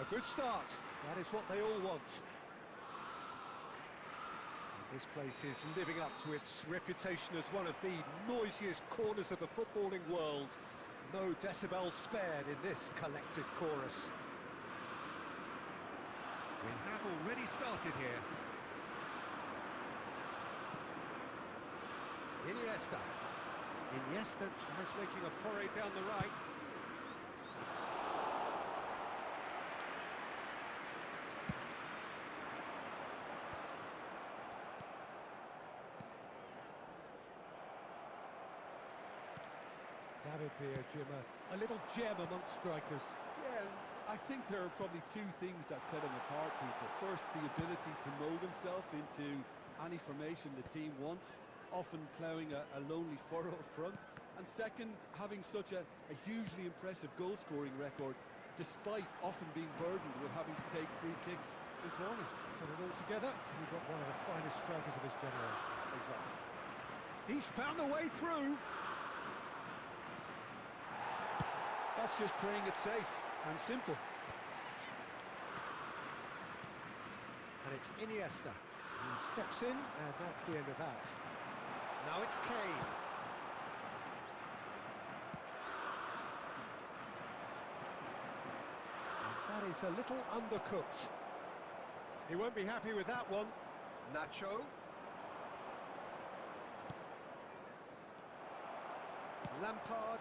A good start. That is what they all want. This place is living up to its reputation as one of the noisiest corners of the footballing world. No decibels spared in this collective chorus. We have already started here. Iniesta tries making a foray down the right. David Villa, Jim, a little gem amongst strikers. Yeah, I think there are probably two things that set him apart, Peter. First, the ability to mould himself into any formation the team wants, often ploughing a lonely furrow up front. And second, having such a hugely impressive goal-scoring record, despite often being burdened with having to take free kicks and corners. Put it all together, we've got one of the finest strikers of his generation. Exactly. He's found a way through. That's just playing it safe and simple. And it's Iniesta. He steps in, and that's the end of that. Now it's Kane. And that is a little undercooked. He won't be happy with that one. Nacho. Lampard.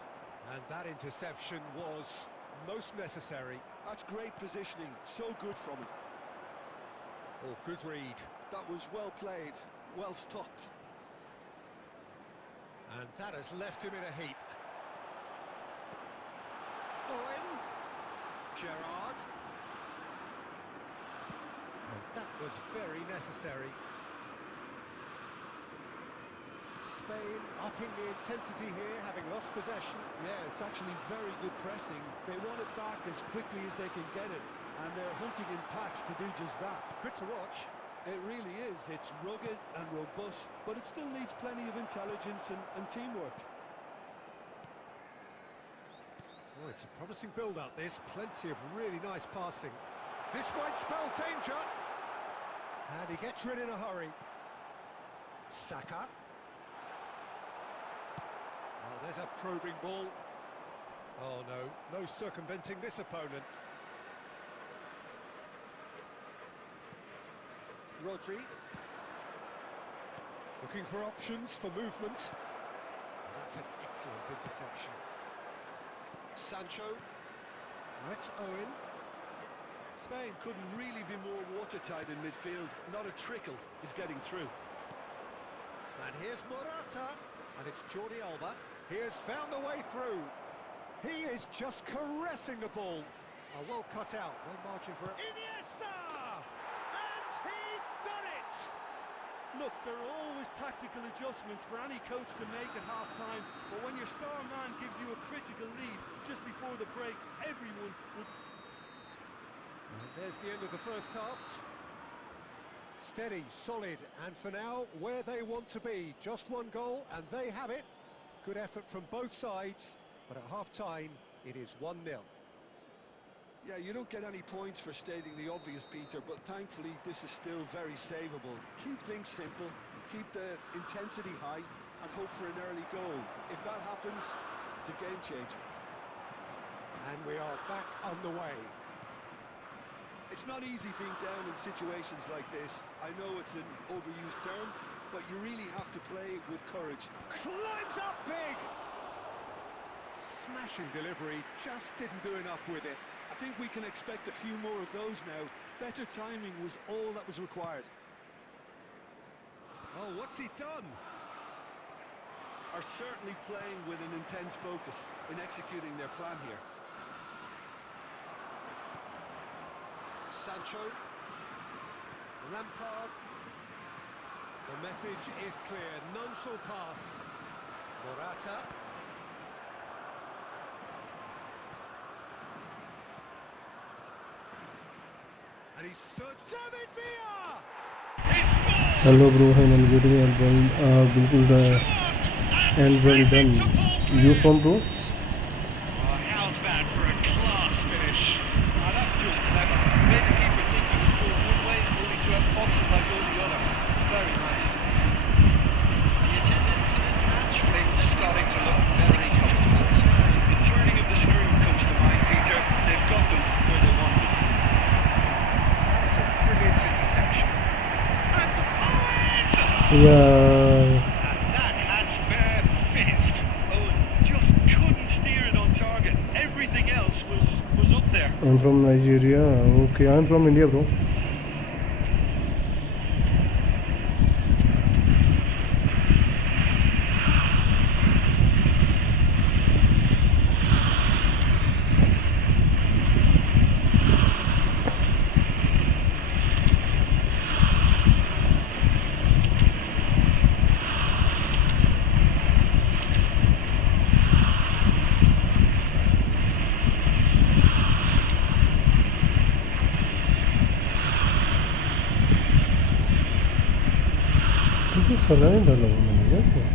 And that interception was most necessary. That's great positioning, so good from him. Oh, good read. That was well played, well stopped. And that has left him in a heap. Owen. Gerrard. And that was very necessary. Spain upping the intensity here, having lost possession. Yeah, it's actually very good pressing. They want it back as quickly as they can get it, and they're hunting in packs to do just that. Good to watch. It really is. It's rugged and robust, but it still needs plenty of intelligence and teamwork. Oh, it's a promising build-up, this. Plenty of really nice passing. This might spell danger. And he gets rid in a hurry. Saka. Oh, there's a probing ball. Oh, no circumventing this opponent. Rodri. Looking for options for movement. That's an excellent interception. Sancho. Now it's Owen. Spain couldn't really be more watertight in midfield. Not a trickle is getting through. And here's Morata. And it's Jordi Alba. He has found a way through. He is just caressing the ball. Oh, well cut out. No margin for it. Iniesta! And he's done it! Look, there are always tactical adjustments for any coach to make at half-time, but when your star man gives you a critical lead just before the break, everyone would... And there's the end of the first half. Steady, solid, and for now, where they want to be. Just one goal, and they have it. Good effort from both sides, but at half-time, it is 1-0. Yeah, you don't get any points for stating the obvious, Peter, but thankfully this is still very savable. Keep things simple, keep the intensity high, and hope for an early goal. If that happens, it's a game changer. And we are back underway. It's not easy being down in situations like this. I know it's an overused term, but you really have to play with courage. Climbs up big! Smashing delivery, just didn't do enough with it. I think we can expect a few more of those now. Better timing was all that was required. Oh, what's he done? Are certainly playing with an intense focus in executing their plan here. Sancho. Lampard. The message is clear. None shall pass. Morata. And he's searched. David Villa! He scores! Hello bro, I'm video and well done. You from bro? How's that for a class finish? That's just clever. Made the keeper think he was going one way, only to outfox him by going the other. Very nice. Things starting to look very comfortable. The turning of the screw comes to mind, Peter. They've got them where they want them. That is a brilliant interception. And Yeah. And that has fair fizzed. Owen just couldn't steer it on target. Everything else was up there. I'm from Nigeria. Okay, I'm from India, bro. सलाह नहीं डाला वो मैंने क्या इसमें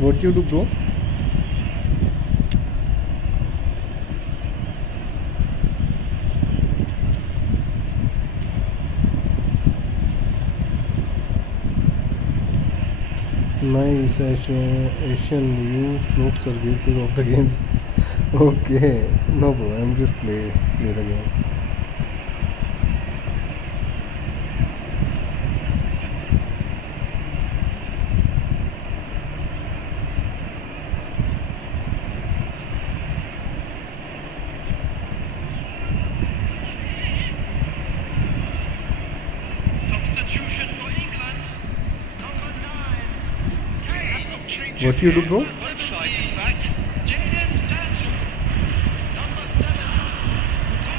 What you do bro? Nice Asian you folks are good of the games. Okay, no bro, I'm just play the game. substitution for England. Number 9. What you do bro? Both sides, in fact. Jadon Sancho. Number 7.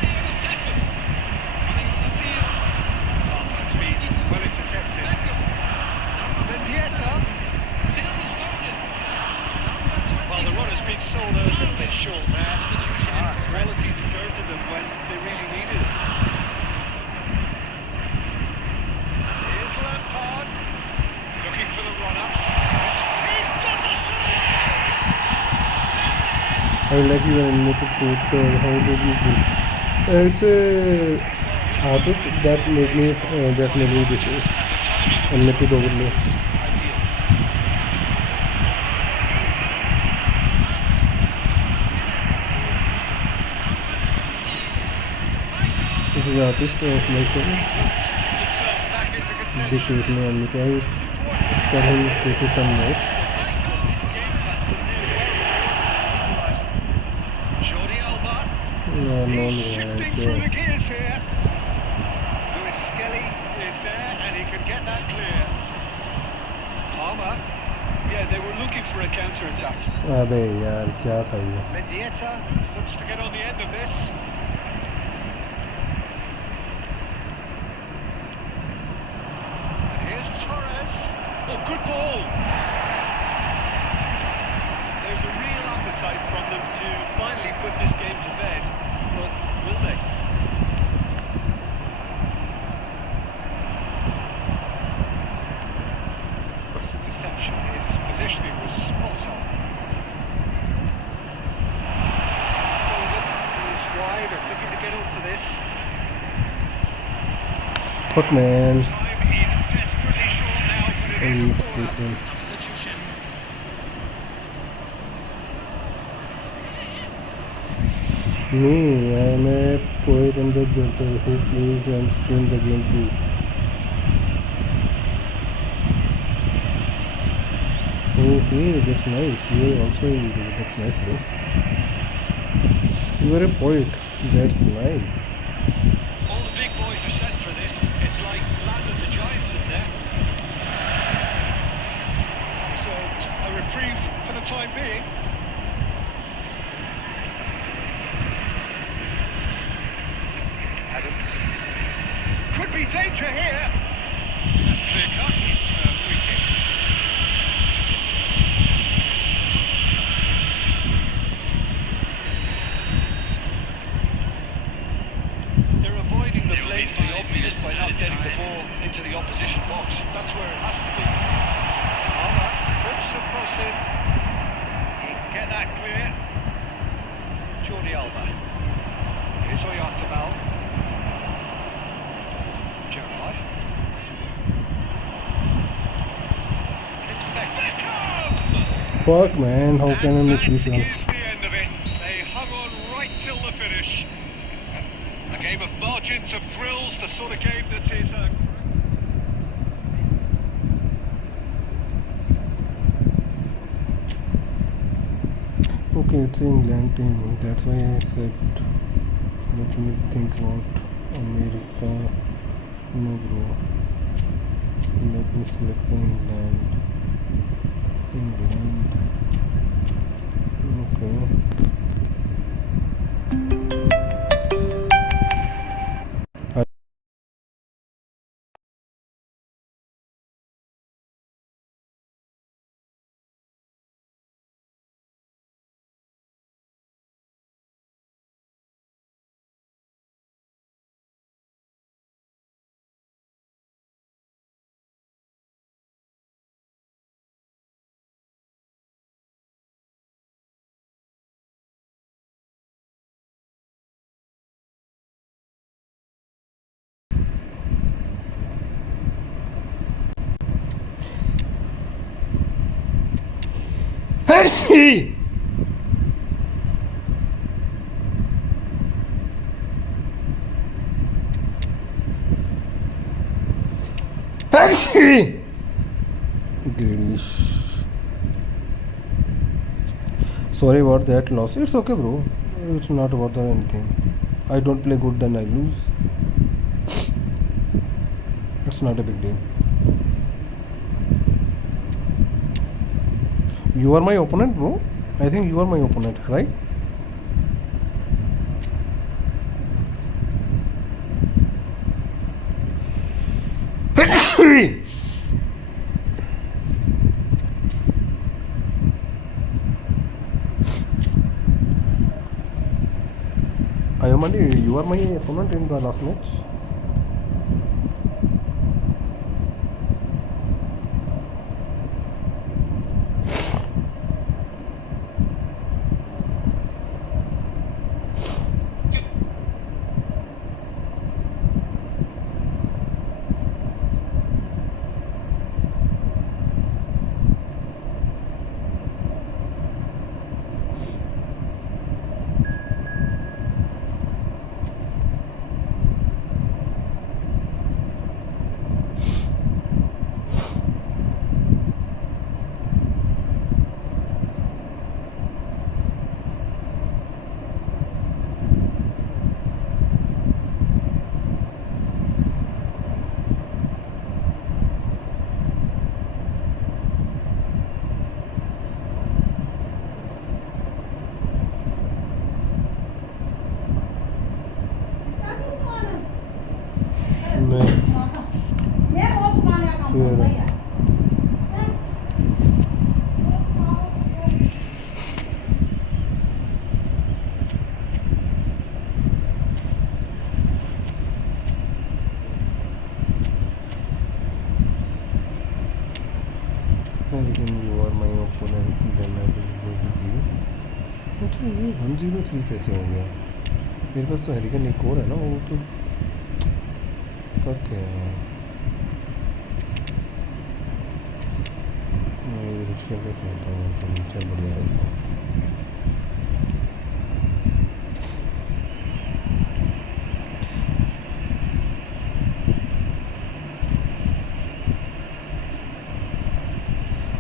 Leo Stephen. Coming on the field. Pass at speed, well intercepted. Beckham. Number Mendieta. Phil Foden. Number 20. Well, the runner's been sold a little bit short there. Quality deserted them when they really needed it. Here's Lampard. Looking for the runner. He's got the shot! I like you an animated photo. How did you do? It's a artist that made me this is animated overlay. It is artist of my film. This is my animated. Tell him to some more. Jordi Alba. No, He's shifting through the gears here. Lewis Skelly is there and he can get that clear. Palmer. Yeah, they were looking for a counter-attack. अबे यार क्या था ये? Mendieta looks to get on the end of this. And here's Torres. Oh, good ball. There's a real appetite from them to finally put this game to bed. But will they? This interception, his positioning was spot on. Foden is wide and looking to get onto this. Fuck man. Time is desperately short now, but it is a corner. Substitution. Me, I am a poet and a builder who plays and streams the game too. Okay, that's nice. You are also that's nice, bro. You are a poet. That's nice. All the big boys are set for this. It's like Land of the Giants in there. So, a reprieve for the time being. Adams. Could be danger here. That's clear cut. It's a free kick. this by not getting the ball into the opposition box. That's where it has to be. Palmer clips across him. He can get that clear. Jordi Alba. Here's Oyarzabal. Gerrard. It's Beckham! Fuck man, how can I miss this one? That is the end of it. They hung on right till the finish. A game of margins of thrills, the sort of game that is... Okay, it's England team. That's why I said let me think about America. No bro. Let me select England. Okay. Hershey! Hershey! Grealish. Sorry about that loss. It's okay, bro. It's not about anything. I don't play good, then I lose. It's not a big deal. You are my opponent, bro. I think you are my opponent, right? Ayomandi, you are my opponent in the last match. You are my opponent, then I will go with you. अच्छा ये 103 कैसे हो गया? मेरे पास तो hurricane एक और है ना, वो तो फक है। मैं रिक्शे पे खेलता हूँ तो नीचे बढ़िया है।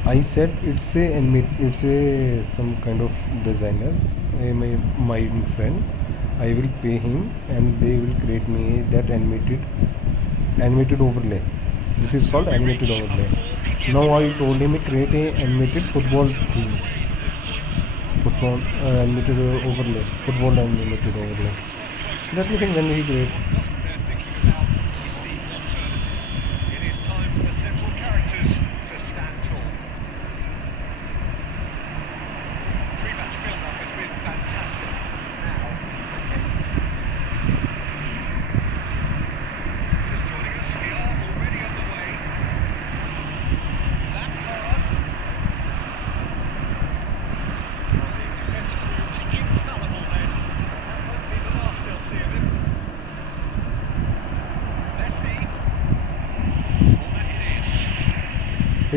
I said it's a some kind of designer, my friend. I will pay him and they will create me that animated overlay. This is called animated overlay. Now I told him to create a animated football theme. Football animated overlay. Football animated overlay. Let me think when he create. It is time for the central characters to stand tall. Pre-match build-up has been fantastic. Now, the games. Just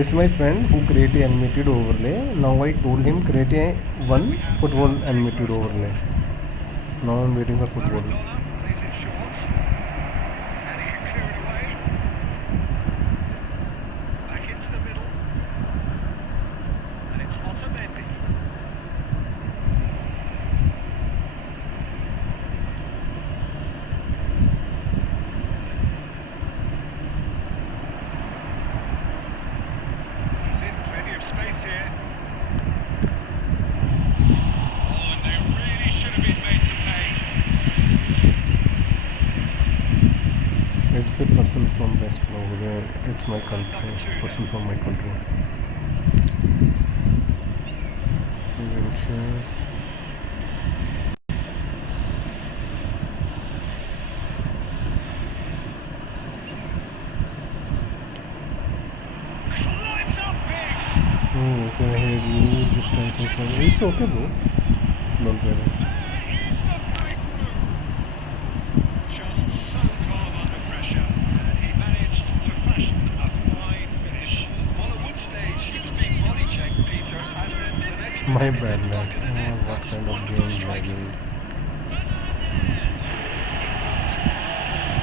It's my friend who created an animated overlay. Now I told him create a one football animated overlay. Now I'm waiting for football. Plays it short. And he can clear it away. Back into the middle. And it's Otamendi. He's in plenty of space here. Oh, and they really should have been made to pay. It's a person from West Florida. It's my country. Person from my country. We will share. Climbs up big. Oh, okay. I hear you this time. It's okay, bro. Don't worry. There is the breakthrough. Just so calm under pressure, and he managed to fashion a fine finish. Well, at one stage he was being body checked, Peter, and then the next My minute, bad, it's man. back of the net. Oh, what That's kind of wonderful game striking. lagging?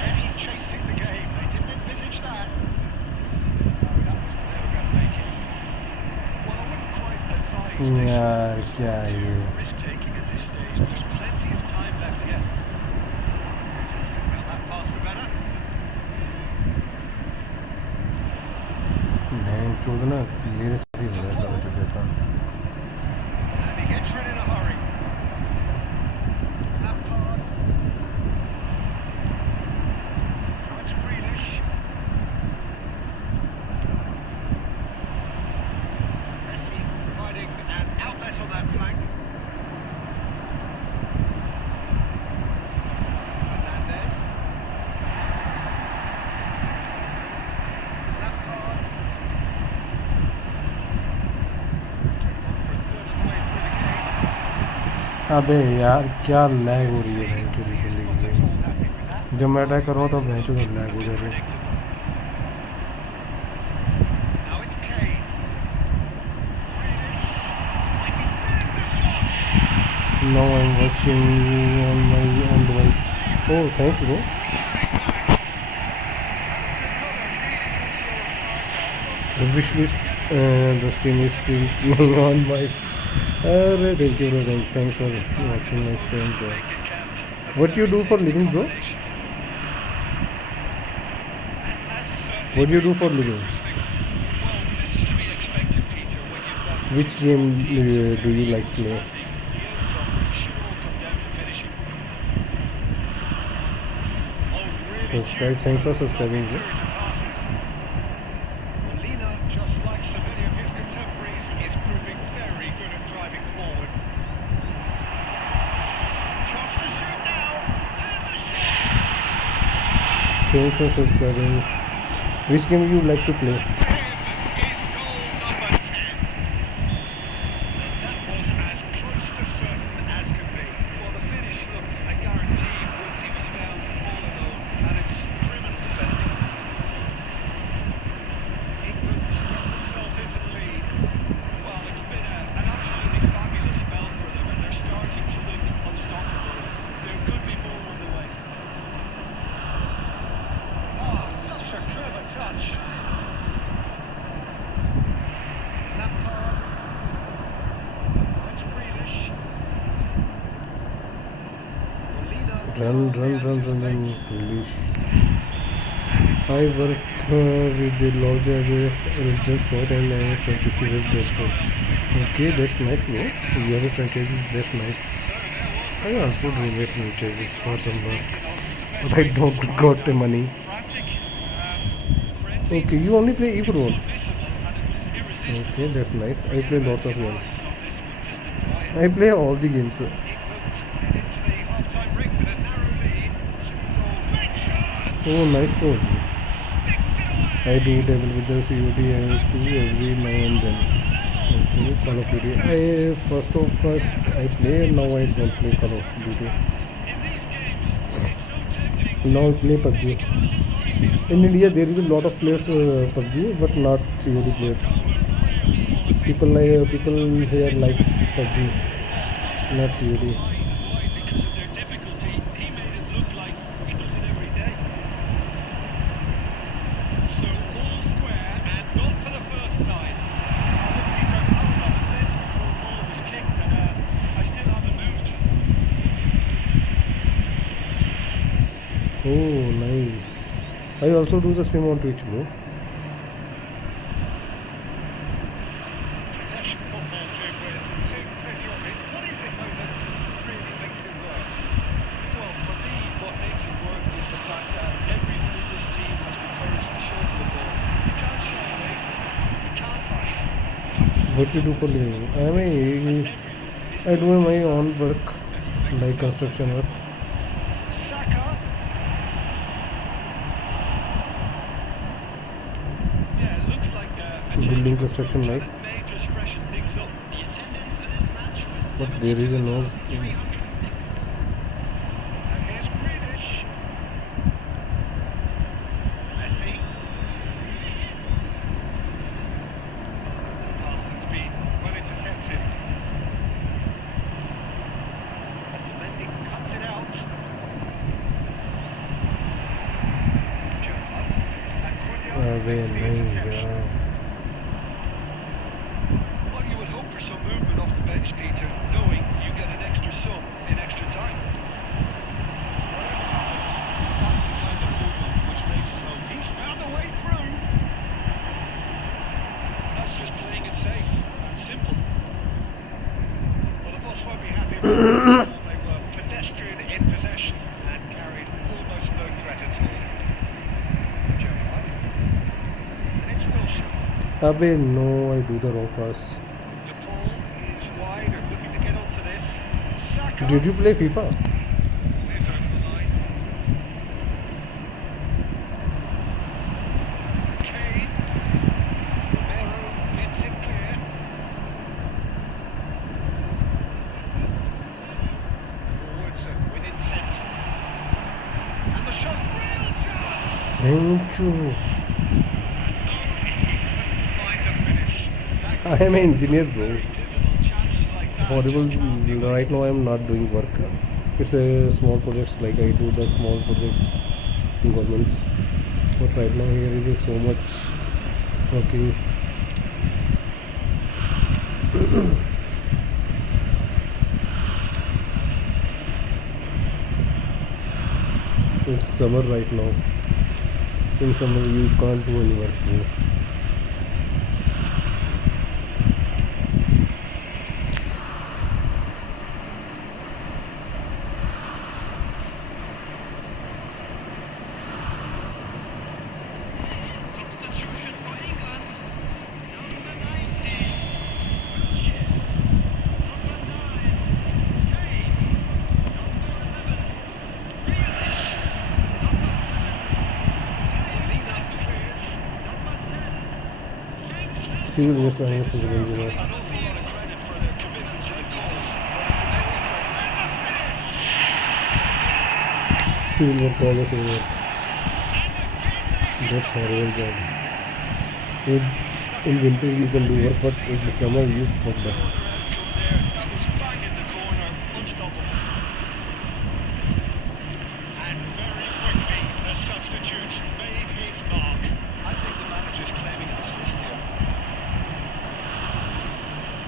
Maybe chasing the game. They didn't envisage that. No, that was never going to make it. Well, I wouldn't quite advise Yeah, they should yeah, too yeah. risk-taking at this stage. There's plenty of time left yet. Got that past the better. बहन चोद ना मेरे से ही बड़ा कर चुका था. And he gets rid in a hurry. Lampard. Now it's Grealish. Messi providing an outlet on that flank. Fernandes. Lampard. On for a third of the way through the game. अबे यार क्या लैग हो रही है बहन चोद इस बंदे की All game. happy with that. जब मैं अटैक कर रहा हूँ तब बहन चोद लैग हो जा रही है. Now it's Kane. Grealish. Might be there, the shots. Now I'm watching you on my own device. Oh, thanks bro. That's another really good show of character. The wish list, the stream is playing on my. Thank you bro. Thanks for watching my stream bro. Make it count. What do you do for living bro? What do you do for living? Well, this is to be expected, Peter, when you've got Which game do you like play? the outcome should all come down to finishing. Oh, really Subscribe. Thanks for subscribing bro. series of passes. Molina, just like so many of his contemporaries, is proving very good at driving forward. Chance to shoot now, and the shot! Thanks for subscribing. Which game you like to play? Is goal number 10. That was as close to certain as can be. Well, the finish looked a guarantee once he was found all alone, and it's criminal defending. England to get themselves into the lead. Well, it's been an absolutely fabulous spell for them, and they're starting to look unstoppable. There could be more on the way. Oh, such a clever touch. Lampard. It's Grealish. Molina. Run. Release. I work with the lodge as a resident sport and I am a franchise with. Okay, that's nice bro. You have a franchise, that's nice. I also do a franchises for some work, but I don't got the money. Okay, you only play eFootball. Okay, that's nice. I play lots of games. I play all the games. England head into the half-time break with a narrow lead. 2 goals. Oh, nice goal. Sticks it away. I do dabble with the COD every now and then. Okay, Call of Duty. First, I play, now I don't play Call of Duty. In these games, it's so tempting Now play PUBG. In India, there is a lot of players PUBG, but not COD players. People here like PUBG, not COD. Because of their difficulty, he made it look like he does it every day. So all square and not for the first time. Look, Peter, I was on the fence before the ball was kicked and I still haven't moved. Oh, nice. I also do the stream on Twitch, bro. Possession football, Jim, with plenty of it. What is it, though, that really makes it work? Well, for me, what makes it work is the fact that everyone in this team has the courage to show for the ball. You can't shy away from it. You can't hide. You have to What you do for living? I do my own work, like construction work. Saka. Yeah, it looks like a Building construction, like. it may just freshen things up. The attendance for this match was But there is a no. 306. And here's Greenish. Messi. Pass has been well intercepted. Otamendi cuts it out. Gerrard. And Cunha makes the interception. Well, you would hope for some movement off the bench, Peter, knowing you get an extra sum in extra time. Whatever happens, that's the kind of movement which raises hope. He's found a way through. That's just playing it safe and simple. Well, the boss won't be happy about that. They were pedestrian in possession and carried almost no threat at all. Gerrard. And it's Wilshere. Abe, no, I do the wrong pass. The ball is wide and looking to get onto this. Saka. Did you play FIFA? Is over the line. Kane. Romero gets it clear. Forwards with intent. And the shot, real chance! Thank you. Find a finish. I am an engineer, bro. Pivotal chances like that. Horrible. just can't be Right now, I am not doing work. It's a small projects, like I do the small projects in governments. But right now, here is so much fucking. It's summer right now. In summer, you can't do any work, bro. Substitution for England. Number 19, Wilshere. Number 9, Kane. Number 11, Grealish. Number 7, Lina clears. number 10, Civil engineer, civil engineer. an awful lot of credit for their commitment to the cause, but it's an epic Civil work, all the civil work. That's horrible job. In winter you can do work, but in the summer you fuck no that. other outcome there. That was bang in the corner, unstoppable. And very quickly, the substitute made his mark. I think the manager's claiming an assist here.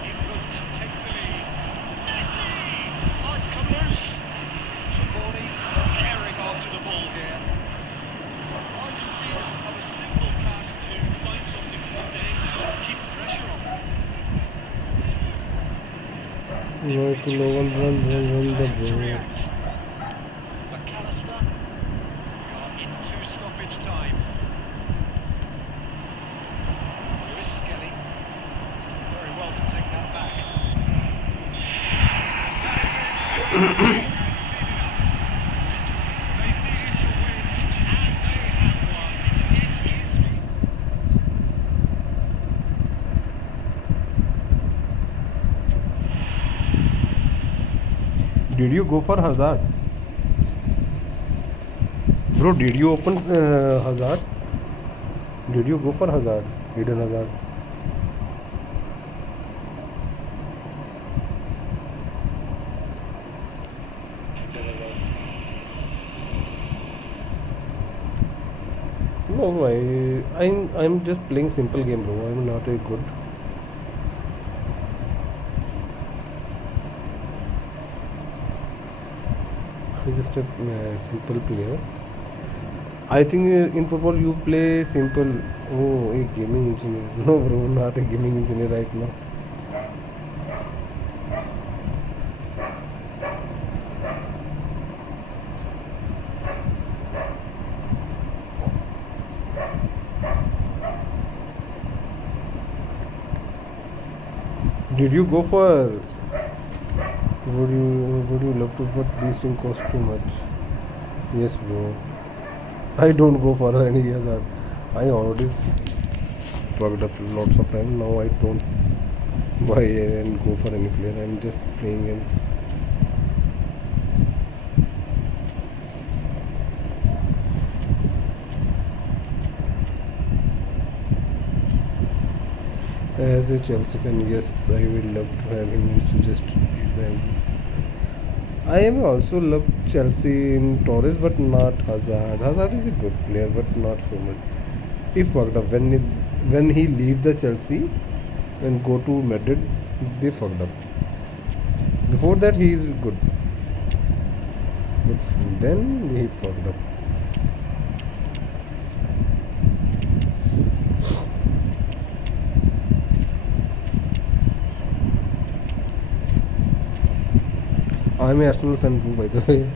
England take the lead. Messi! Oh, it's come loose. Tomori tearing after the ball here. Argentina have a simple task to find something sustained now, keep the pressure on. No, to no one run the To ball. react. McAllister. We are into stoppage time. Lewis Skelly. He's done very well to take that back. And that is it. They needed to win, and they have won. It is. Did you go for Hazard? Bro, did you open Hazard? Did you go for Hazard? Eden Hazard? No, I'm just playing simple game, bro. I'm not a good. I'm just a simple player. I think in football you play simple. Oh, a gaming engineer. No, bro, not a gaming engineer right now. Did you go for? Would you love to, but these things cost too much. Yes, bro. I don't go for any other. I already fucked up lots of time. Now I don't buy and go for any player. I'm just playing and as a Chelsea fan, yes, I would love to have him and suggest if I am also love Chelsea in Torres, but not Hazard. Hazard is a good player, but not so much. He fucked up when he leave the Chelsea and go to Madrid. They fucked up. Before that, he is good, but then he fucked up. I'm an Arsenal fan too, by the way.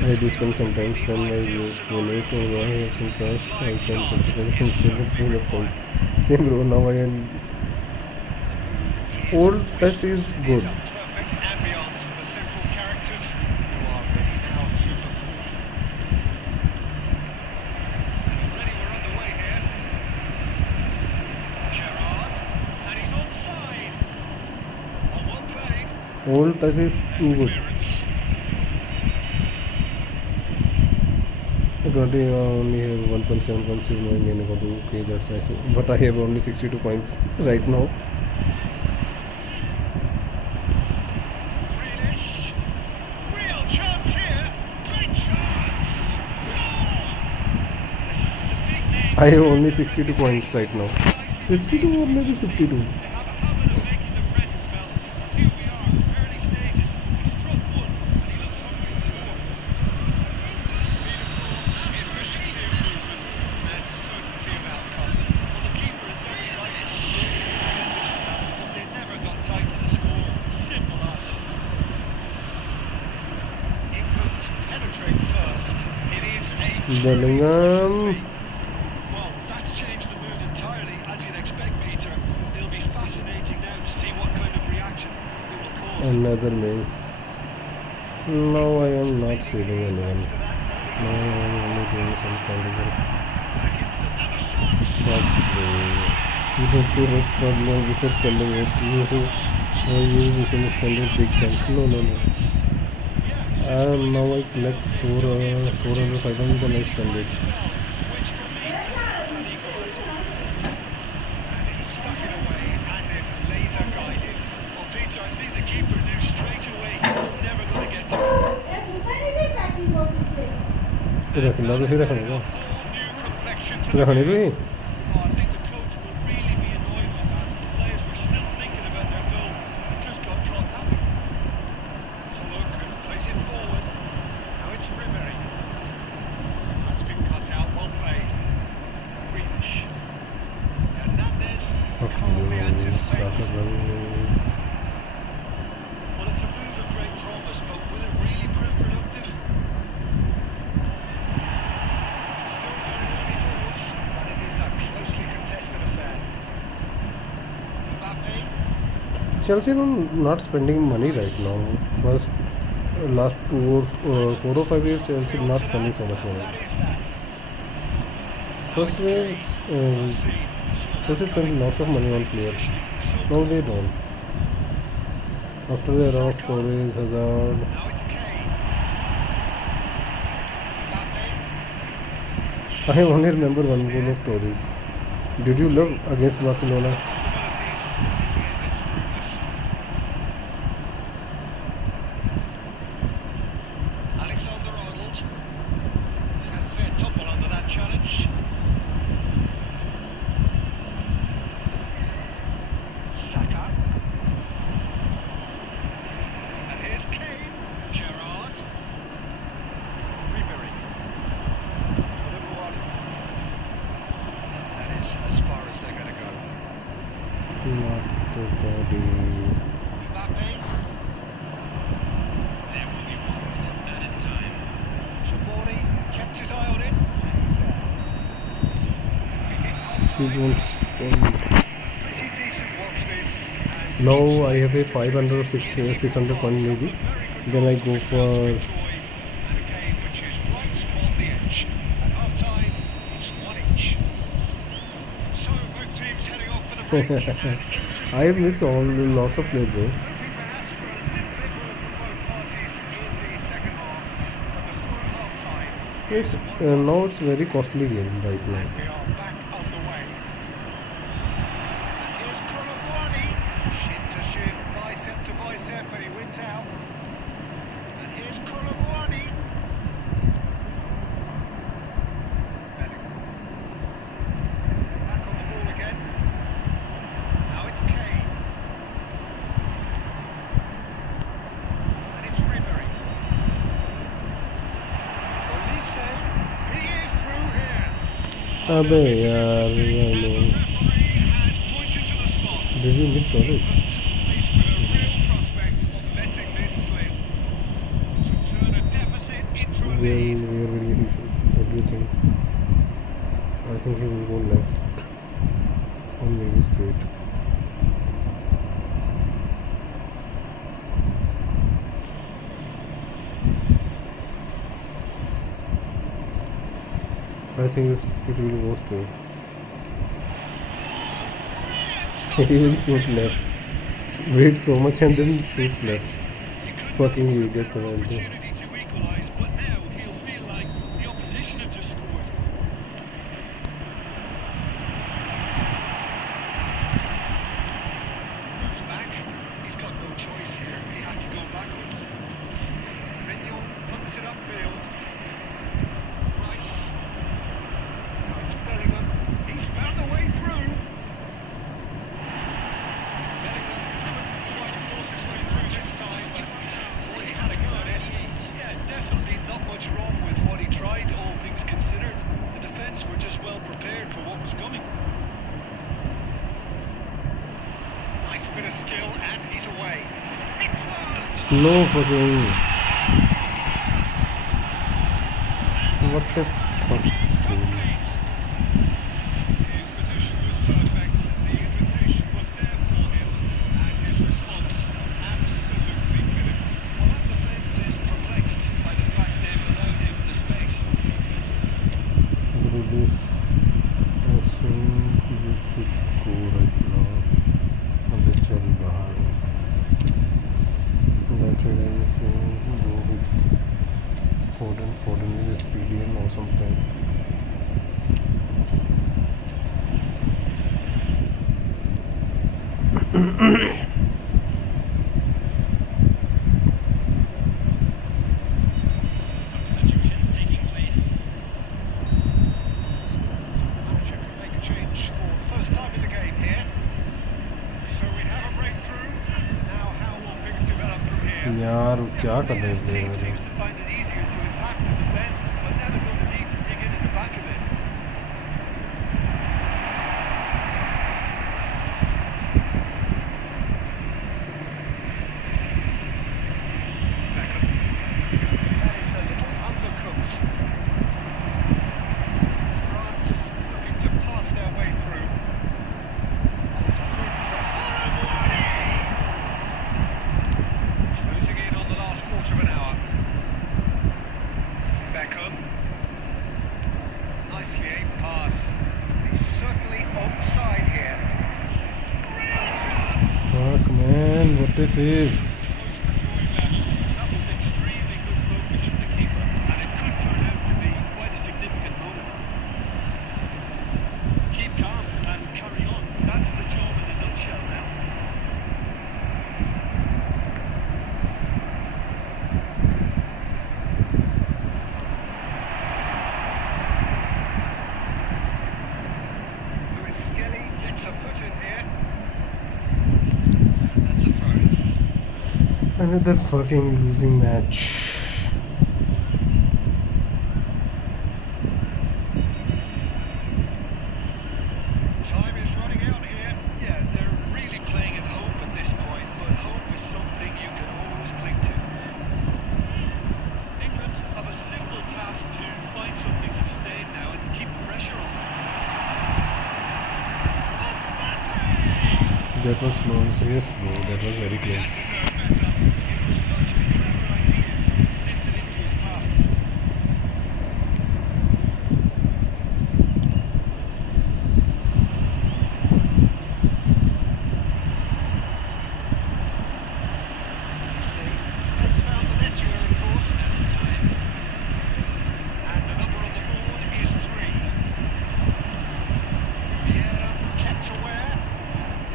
I do spend sometimes when I use donate or I have some cash, I can subscribe and save a pool of coins. Same bro, now I am. Old PES is good. Perfect ambience for the central characters who are ready now to perform. And already we're underway here. Gerrard, and he's onside. Well played. Old PES is too good. 20 only have 1.7.6 million. Okay, that's nice. But I have only 62 points right now. Grealish, real chance here. Great chance. Listen, the big names. I have only 62 points right now. 62 or maybe 52. They have a habit of making the presence felt, and here we are, early stages. He struck one, and he looks hungry for more. Speed of thought, efficiency of movement, and certainty of outcome. Well, the keeper is every right to be looking to that because they never got tight to the score. Simple as. England penetrate first. It is a Bellingham. Well, that's changed the mood entirely, as you'd expect, Peter. It'll be fascinating now to see what kind of reaction it will cause. Another miss. Now I am not saving anyone. Now I am only doing some kind of work. Back into the other shots. Fuck, bro. You don't say red for long before spending it. You spend a big chunk. No. Now I collect 400, 500, then I spend it. Which for me doesn't that equaliser. And he stuck it away as if laser guided. Well, Peter, I think the keeper knew straight away he was never going to get to it. New complexion to the I think the coach will really be annoyed with that. The players were still thinking about their goal and just got caught napping. So look, plays it forward. Now it's Ribery. That's been cut out, well played. Grealish. Hernandez calmly anticipates. Well, it's a move of great promise, but will it really prove productive? Chelsea are not spending money right now. Last 4 or 5 years, Chelsea not spending so much money. First year, Chelsea spent lots of money on players. Now they don't. After the era of Torres, Hazard. I only remember one goal of Torres. Did you love against Barcelona? As far as they're going to go. Not so body. Mbappe. There will be one minute added time. Tomori kept his eye on it, and he's there. Pretty decent watch this. Now I have a 500 or 600 coin maybe. Then I go for. And a game which is right on the edge. At half time, it's 1 each. So both teams heading off for the break. I have missed lots of play though. Hoping perhaps for a little bit more from both parties in the second half. But the score at half time It's now it's very costly game right now. we are back underway. And here's Colomboani. Shin to shin, bicep to bicep, and he wins out. And here's Colomboani. Back on the ball again. Now it's Kane. And it's Ribery. Olise, he is through here. Abe yaar, I know. Referee has pointed to the spot. Did you miss Torres? Faced with a real prospect of letting this slip. To turn a deficit into a Where lead. will he shoot? What do you think? I think he will go left or maybe straight. I think it will go straight. He will shoot left. Wait so much and then shoot left. Fucking you get the Opportunity to equalise, but now he'll feel like the opposition have just scored. Moves back. He's got no choice here. He had to go backwards. Mignon punts it upfield. Rice. Now it's Bellingham. He's found a way through. Bellingham couldn't quite force his way through this time, but boy, he had a go at it. Yeah, definitely not much wrong with what he tried, all things considered. The defence were just well prepared for what was coming. Nice bit of skill, and he's away. It's one! No fucking. What the fuck? He's complete. His position was perfect. The invitation was there for him, and his response absolutely clinical. Well, that defence is perplexed by the fact they've allowed him the space. This I think we should go right now. अबे चल बाहर. That's it. I think go with Foden. Foden is speedy and or something. Substitutions taking place. Manager can make a change for the first time in the game here. So we have a breakthrough. Now how will things develop from here? यार क्या कर रहे This team हैं seems to find it easier to attack than defend, but now they're going to need to dig in at the back of it. Beckham. That is a little undercooked. France looking to pass their way through. That was a good cross. nicely aimed pass. He's certainly onside here. Real chance! Fuck man, what a save. That was extremely good focus from the keeper, and it could turn out to be quite a significant moment. Keep calm and carry on. That's the job in a nutshell now. Gets a foot in here. And that's a throw. Another fucking losing match. Time is running out here. Yeah, they're really playing in hope at this point, but hope is something you can always cling to. England have a simple task to find something sustained now and keep the pressure on. That was close, yes bro, that was very close. It was such a clever idea to lift it into his path. Has found the net winner, of course. And the number on the board is 3. Vieira kept aware.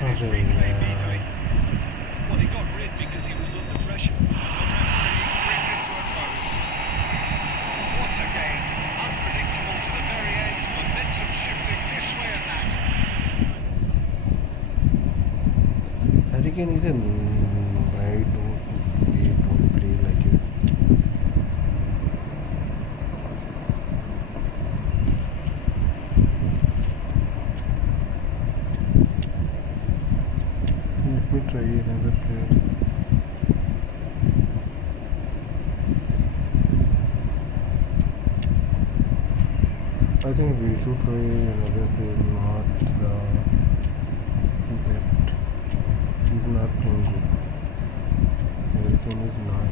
It is reclaimed easily. Well, he got rid because he was under pressure. The referee brings it to a close. What a game. Unpredictable to the very end. Momentum shifting this way and that. Harry Kane is I don't play like it. Let me try another player. I think we should try another player, not that he's not playing good. Harry Kane is not.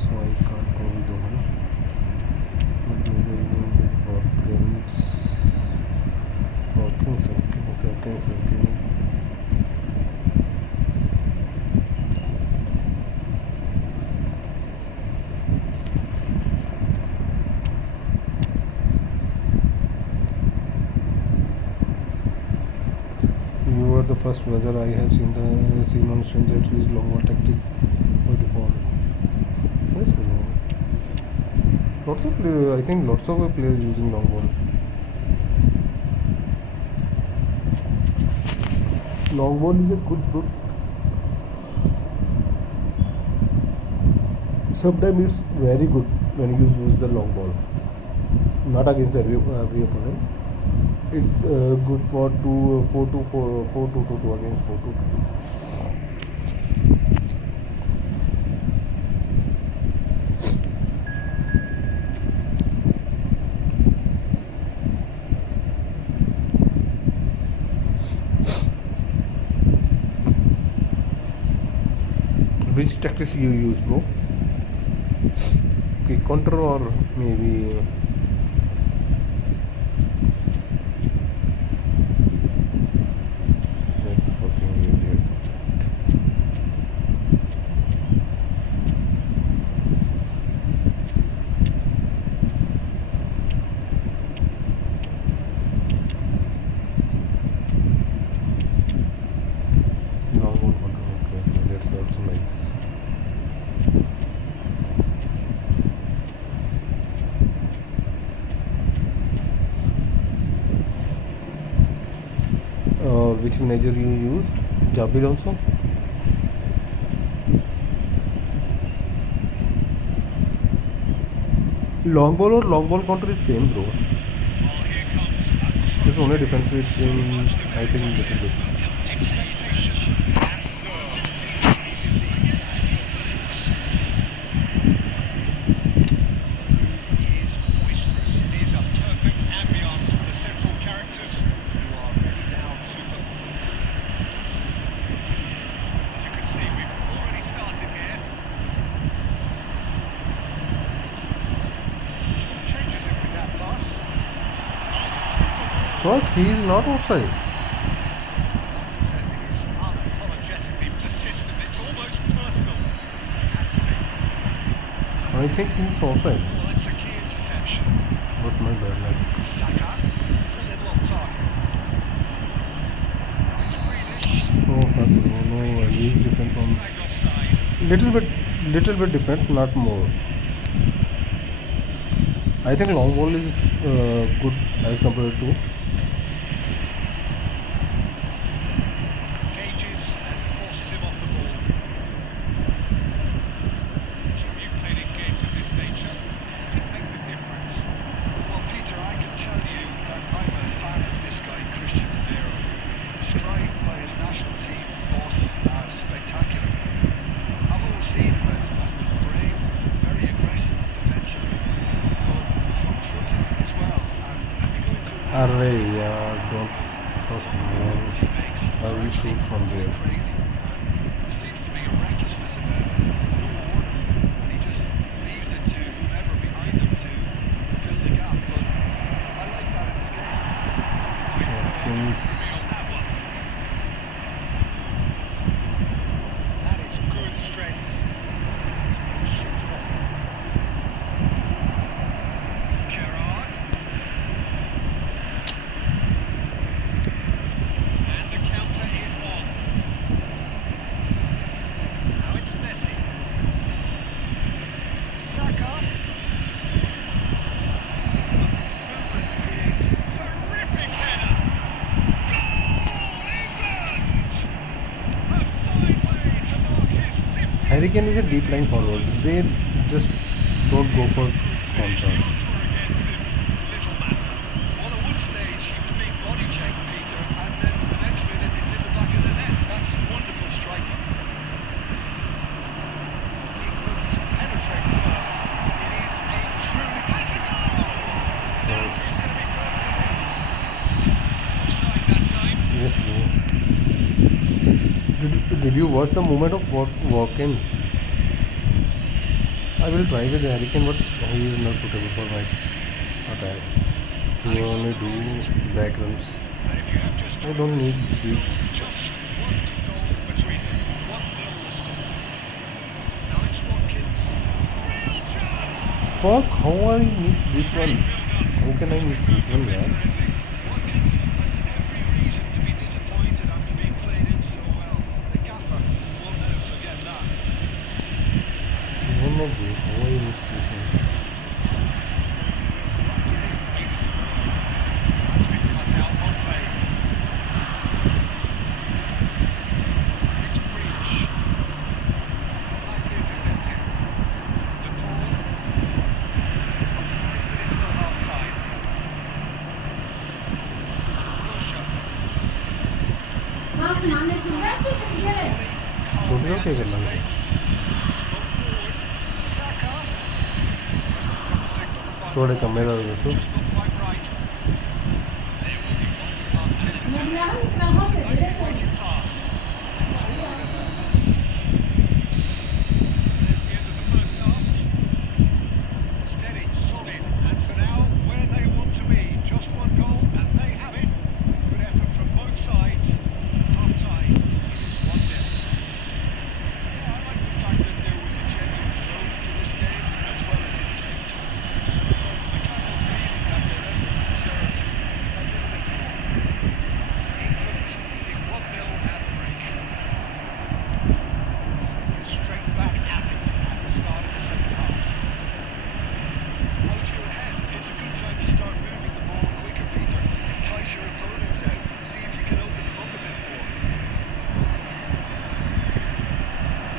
So I can't go with the one. But maybe I will get Hawkins. You are the first whether I have seen on stream that is long ball tactics by default. That's good. Lots of players, I think lots of players using long ball. Long ball is a good. Sometimes it's very good when you use the long ball. Not against every opponent. It's good for 4-2 against 4-2. Which tactics you use, bro? Okay, counter or maybe that fucking idiot. Long ball control, okay, that's also nice. Which manager you used? Jabir also? Long ball or long ball counter is same, bro. There's only difference between, I think, little bit. Fuck, he is not offside. Defending is unapologetically persistent. It's almost personal. It had to be. I think he is offside. Well, it's a key interception. But my bad luck. Saka. It's a little off target. Now it's Grealish. Oh fuck, no, he is different from... Flag offside. Little bit different, not more. I think long ball is good as compared to... Engages and forces him off the ball. Jim, you've played in games of this nature. Does it make the difference? Well, Peter, I can tell you that I'm a fan of this guy, Christian Romero, described by his national team boss as spectacular. I've always seen him as being brave, very aggressive defensively, but front-footed as well. And let me go into Array, yeah, don't fuck man. he makes I will shoot from there. crazy. And there seems to be a recklessness about it, no order, and he just leaves it to whoever behind him to fill the gap. But I like that in his game. Hopkins. That is good strength. Shifted off. Gerrard. And the counter is on. Now it's Messi. Saka. Movement creates Terrific header. Goal, England! A fine way to mark his 50th. Harry Kane is a deep line forward. They just don't go for Finish the counter. odds were against him. Little matter. Well, at one stage he was being body checked, Peter, and then the next minute it's in the back of the net. That's wonderful striking. England penetrate first. It is a truly classic goal. Now who's going to be first to this? Offside that time. Yes, bro. Did you watch the movement of Watkins? I will try with Harry Kane, but he is not suitable for my attack. He only do back runs. And if you have just I don't need still deep. just one goal between them. 1-0 the score. Now it's Watkins. Real chance. Fuck, how I miss this one? How can I miss this one, yeah? Watkins has every reason to be disappointed after being played in so well. The gaffer will never forget that. One of these, how I miss this one? That's been cut out on play. It's Grealish. Nicely intercepted. De Paul. 5 minutes till half time. Wilshere. छोड़ दो क्या करना है? Saka. थोड़े camera दोस्तों. Just not quite right. There will be one pass intercepted. Nicely weighted pass. There's the end of the first half. Steady, solid, and for now, where they want to be. Just one goal, and they have it. Good effort from both sides. Half time, it is 1-0. Yeah, I like the fact that there was a genuine flow to this game as well as intent. But I can't help feeling that their efforts deserved a little bit more. England leading 1-0 at the break. So they're straight back at it at the start of the second half. Well, if you're ahead, it's a good time to start moving the ball quicker, Peter. Entice your opponents out. See if you can open them up a bit more.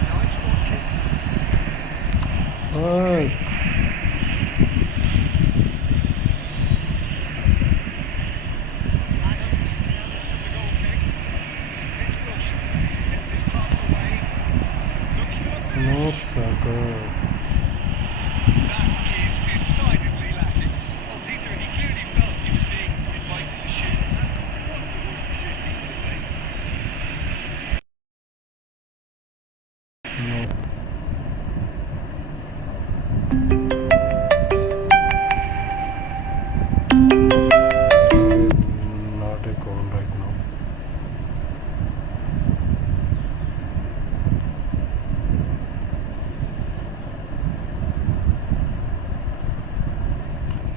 Now it's Watkins. Fuck. Adams, eldest of the goal kick. It's Wilshere. Gets his pass away. Looks for the finish. No sucker. That is decidedly lacking. Well, Peter, he clearly felt he was being invited to shoot. And it wasn't the worst decision he could have made. No.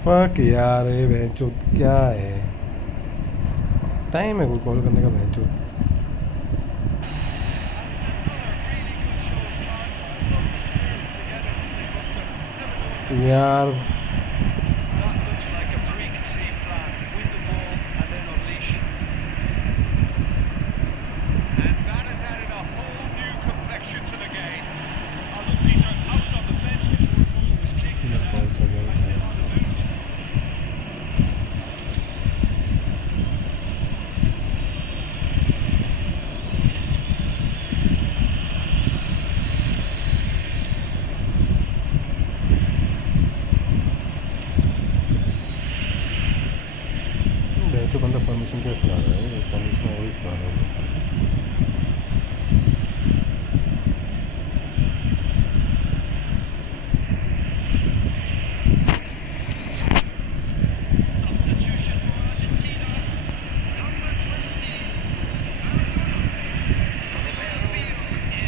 Fuck यार, ये बहनचोद क्या है? Time है कोई call करने का बहनचोद? यार That looks like a preconceived plan. Win the ball and then unleash. And that has added a whole new complexion to the game. Look, Peter, I was on the fence before the ball was kicked, but I still haven't moved. तो बंदा permission क्या सुना रहा है? Permission वही सुना रहा है। Substitution for Argentina. Number 20.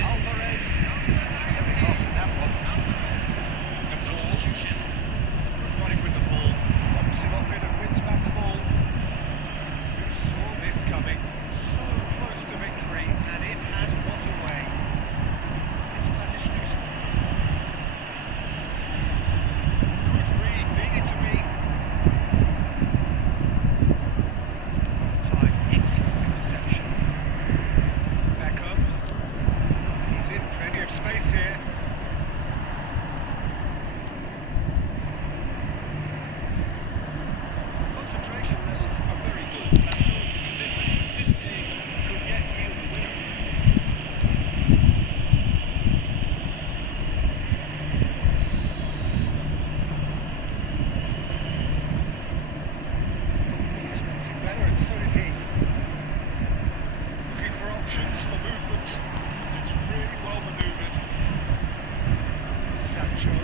Alvarez. Coming off that one. The substitution. Good running with the ball. Bumps him off it and wins back the ball. Who saw this coming? So close to victory, and it has got away. It's Batistuta. Good read, needed to be. Time, excellent interception. Beckham. He's in plenty of space here. Concentration levels are very good. That shows the commitment. This game could yet yield the winner. He expected better, and so did he. Looking for options for movement. It's really well manoeuvred. Sancho.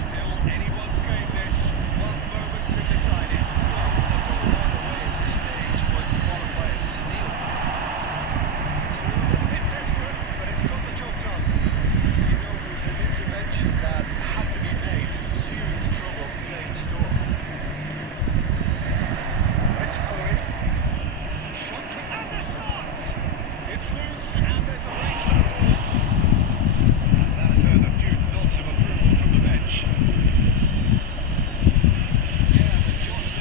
Still anyone's game this. One moment could decide it. Well, a goal either way at this stage would qualify as a steal. It's a little bit desperate, but it's got the job done. You know, it was an intervention that had to be made. Serious trouble lay in store. It's going. Shot from and the shot! It's loose, and there's a race for the ball. And that has earned a few nods of approval from the bench. Yeah, the just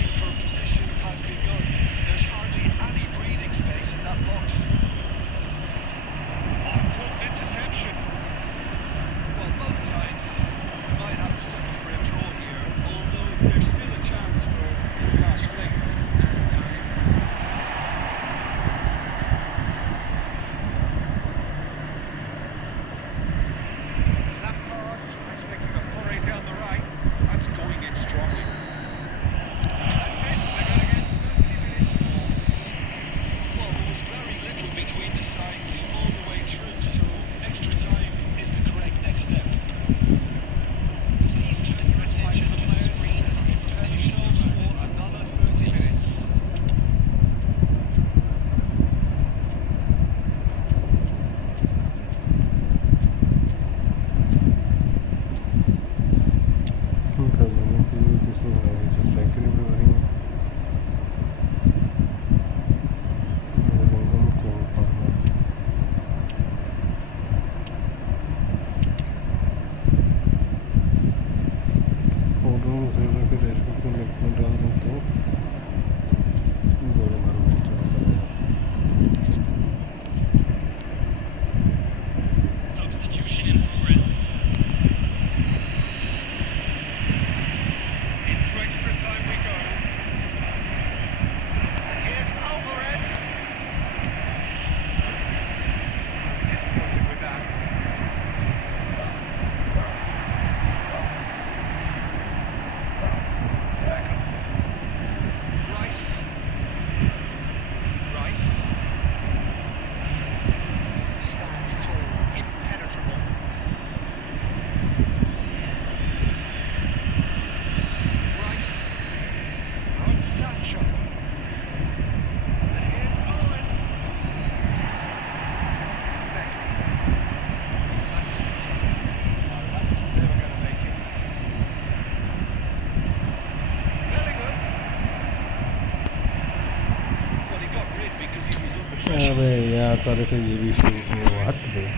अबे यार सारे से ये भी शुरू हुआ हट गए।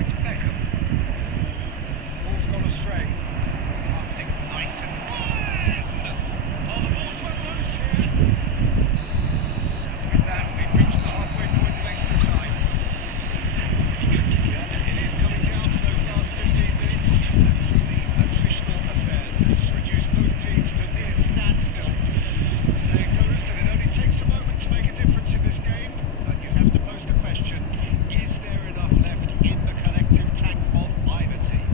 It's Beckham. Ball's gone astray. Passing nice and fine. Oh, the ball's run loose here. With that, we've reached the halfway point of extra time. Yeah, it is coming down to those last 15 minutes. Truly attritional affair has reduced both teams to near standstill. Saying goes that it only takes a moment to make a difference in this game, but you have to pose the question, is there enough left in the collective tank of either team?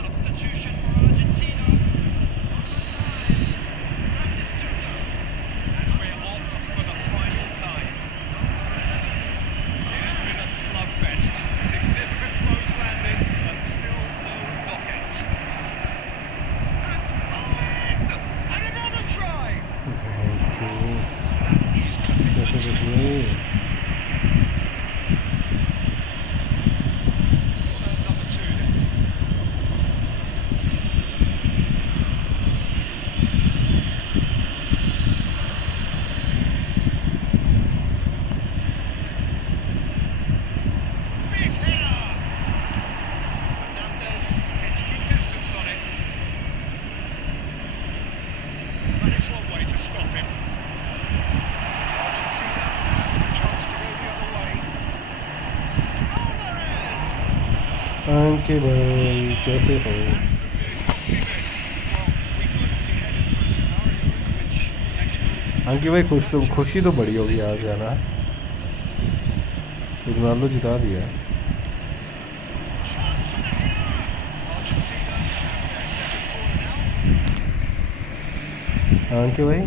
Substitution for Argentina. And we're off for the final time. It has been a slugfest. Significant blows landed, but still no knockout. And Owen! And another try! That is commitment. Corner number 2 then. Big header! Fernandez gets good distance on it. That is one way to stop him. Argentina have the chance to go the other way. Alvarez! अंके भाई कैसे हो? Must be this. Well, we could be headed for a scenario in which next goal अंके भाई खुशी तो बड़ी होगी आज जाना। रोनाल्डो जिता दिया। chance and a header. Argentina have their second corner now. अंके भाई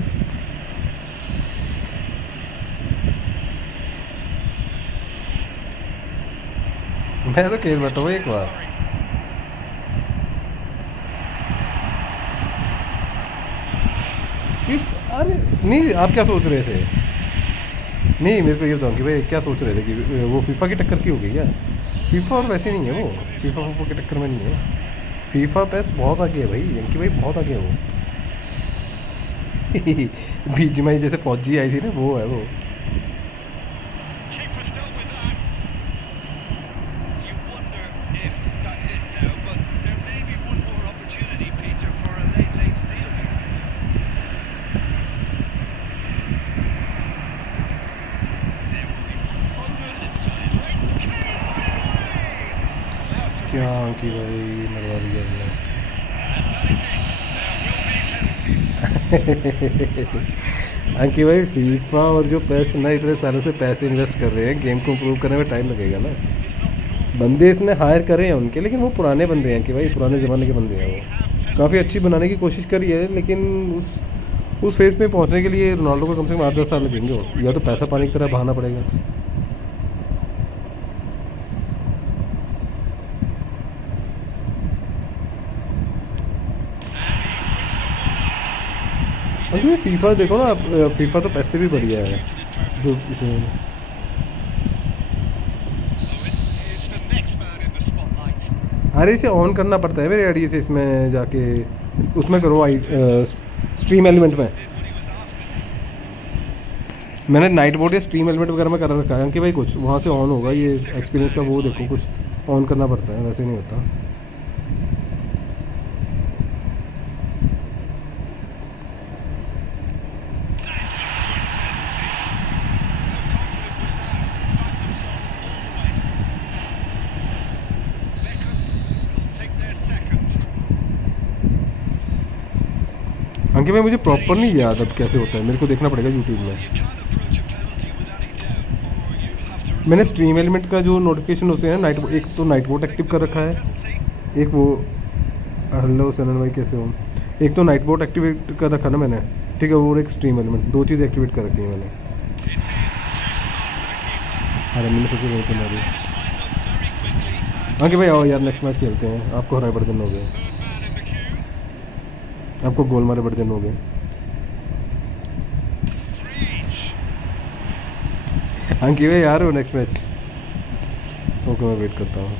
मैं तो खेल बैठा हूँ एक बार। अरे नहीं, आप क्या सोच रहे थे? नहीं, मेरे को ये बताओ कि भाई क्या सोच रहे थे कि वो फीफा की टक्कर की होगी क्या? फीफा और वैसे नहीं है वो, फीफा की टक्कर में नहीं है। फीफा पेस बहुत आगे है भाई, इनकी भाई बहुत आगे है वो। बीच में जैसे फौजी आई थी ना, वो है वो। Keeper's dealt with that. You wonder if that's it now, but there may be one more opportunity, Peter, for a late steal here. There will be one Foden in time. Great carry away. That's a क्या कि भाई लगवा दिया हमने। अंकी भाई FIFA और जो पेस ना इतने सालों से पैसे इन्वेस्ट कर रहे हैं, गेम को इम्प्रूव करने में टाइम लगेगा ना। बंदे इसने हायर करे हैं उनके, लेकिन वो पुराने बंदे हैं कि भाई पुराने ज़माने के बंदे हैं। वो काफ़ी अच्छी बनाने की कोशिश करी है, लेकिन उस फेज़ पे पहुंचने के लिए रोनाल्डो को कम से कम 8-10 साल लगेंगे। या तो पैसा पानी की तरह बहाना पड़ेगा। अंकी भाई फीफा देखो ना, फीफा तो पैसे भी बढ़िया है जो इसमें। अरे इसे ऑन करना पड़ता है मेरे आईडी से, इसमें जाके उसमें करो स्ट्रीम एलिमेंट में। मैंने नाइट बोर्ड या स्ट्रीम एलिमेंट वगैरह में कर रखा है कि भाई कुछ वहाँ से ऑन होगा ये एक्सपीरियंस का। वो देखो कुछ ऑन करना पड़ता है, वैसे नहीं होता। अंकित भाई मुझे प्रॉपर नहीं याद अब कैसे होता है, मेरे को देखना पड़ेगा यूट्यूब में। मैंने स्ट्रीम एलिमेंट का जो नोटिफिकेशन होते हैं नाइट, एक तो नाइट मोड एक्टिव कर रखा है, एक वो हेलो सनन भाई कैसे हो, एक तो नाइट मोड एक्टिवेट कर रखा ना मैंने, ठीक है, वो एक स्ट्रीम एलिमेंट, दो चीज़ एक्टिवेट कर रखी है मैंने। अरे मैंने सोचा वहीं पर मारी। हाँ कि भाई आओ यार नेक्स्ट मैच खेलते हैं, आपको हराए बड़े दिन हो गए, आपको गोल मारे बड़े दिन हो गए। अंकित भाई यार हो नेक्स्ट मैच, ओके मैं वेट करता हूँ।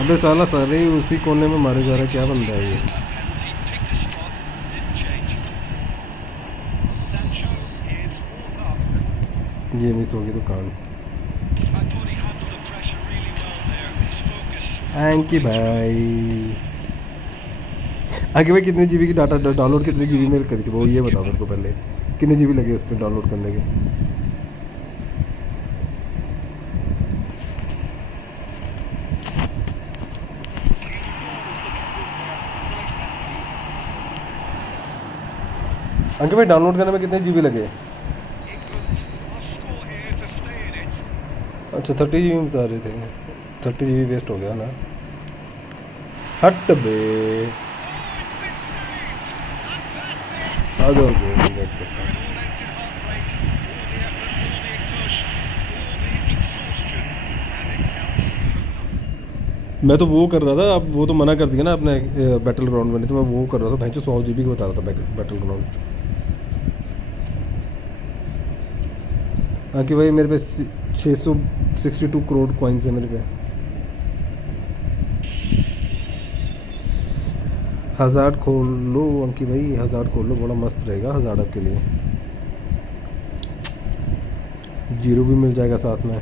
अबे साला सारे ही उसी कोने में मारे जा रहा है, क्या बंदा है ये मिस होगी तो कान। अंकित भाई, अंकित भाई कितने जीबी की डाटा डाउनलोड, कितने जीबी मेल करी थी वो ये बताओ मेरे को पहले, कितने जीबी लगे उसमें डाउनलोड करने के? अंकित भाई डाउनलोड करने में कितने जीबी लगे? अच्छा 30 जीबी बता रहे थे, 30 जीबी वेस्ट हो गया ना। हट बे आ जाओ मैं तो वो कर रहा था, अब वो तो मना कर दिया ना अपने बैटल ग्राउंड में, तो मैं वो कर रहा था भाई, 100 जीबी का बता रहा था बैटल ग्राउंड। हाँ कि भाई मेरे पे 662 करोड़ कॉइन्स है मेरे पे। 1000 खोल लो अंकित भाई, 1000 खोल लो, बड़ा मस्त रहेगा 1000 आपके लिए। जीरो भी मिल जाएगा साथ में।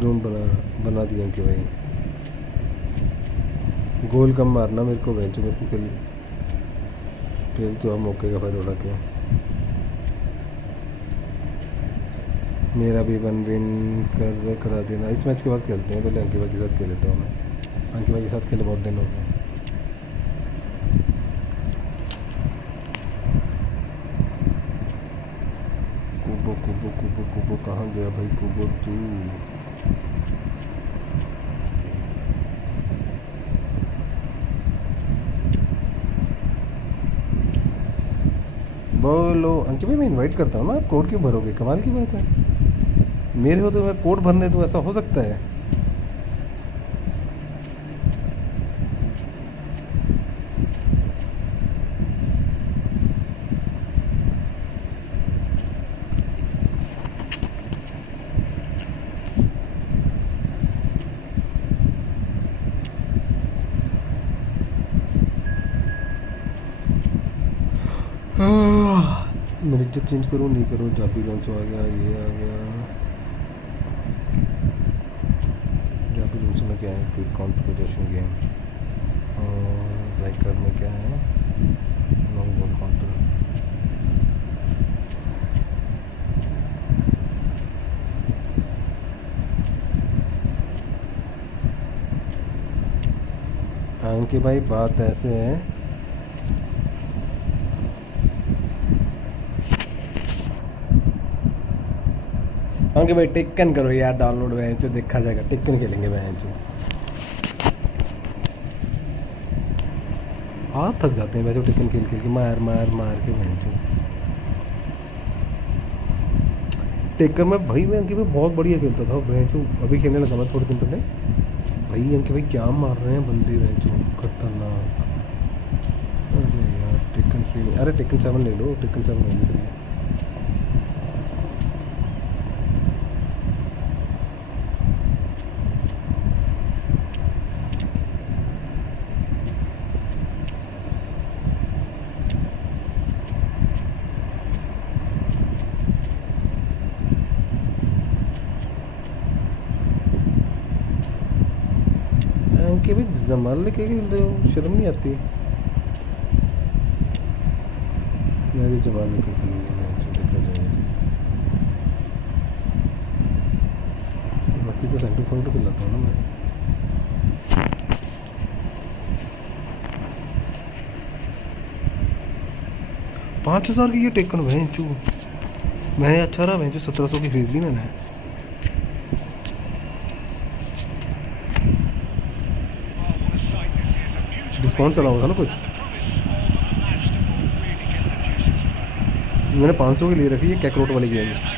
रूम बना दिया अंकित भाई। गोल कम मारना मेरे को बेंचो, मेरे को खेल तो आप मौके का फायदा उठा के। मेरा भी 1 विन करा देना। इस मैच के बाद खेलते हैं, पहले अंकित भाई के साथ खेल लेता हूँ मैं। अंकित भाई के साथ खेले बहुत दिन हो गए। कुबो कुबो कुबो कुबो कहाँ गया भाई कुबो तू? बोलो अंकित भाई मैं इनवाइट करता हूँ ना, आप कोड क्यों भरोगे? कमाल की बात है, मेरे हो तो मैं कोड भरने, तो ऐसा हो सकता है? मैनेजर चेंज करूँ नहीं करूँ? जापी लोन्सो आ गया, ये आ गया। जापी लोन्सो में क्या है? क्विक काउंटर पोजीशन गेम, और राइट कार्ड में क्या है? Long ball counter. अंकित भाई बात ऐसे है, अंकित भाई टेकन करो यार डाउनलोड, वह जो देखा जाएगा, टेकन खेलेंगे वह जो। हाथ थक जाते हैं वह जो टेकन खेल खेल के, मार मार मार के वह जो। टेकन में भाई मैं अंकित भाई बहुत बढ़िया खेलता था वह जो, अभी खेलने लगा मैं थोड़े दिन पहले। भाई अंकित भाई क्या मार रहे हैं बंदे वह जो, खतरनाक। अरे यार टेकन फ्री नहीं, अरे टेकन 7 ले लो, टेकन 7 ले लो। कि भाई जमाल लेके खेल रहे हो, शर्म नहीं आती? मैं भी जमा लेके खेलूँगा मैच, देखा जाएगा। 80% फॉर्ट खिलाता हूँ ना मैं। $5,000 की ये टेकन भैंचू, मैंने अच्छा रहा भैंचू, 1700 की खरीद ली मैंने। डिस्काउंट चला हुआ था ना कुछ, मैंने 500 की लिए रखी है कैकरोट वाली गेम।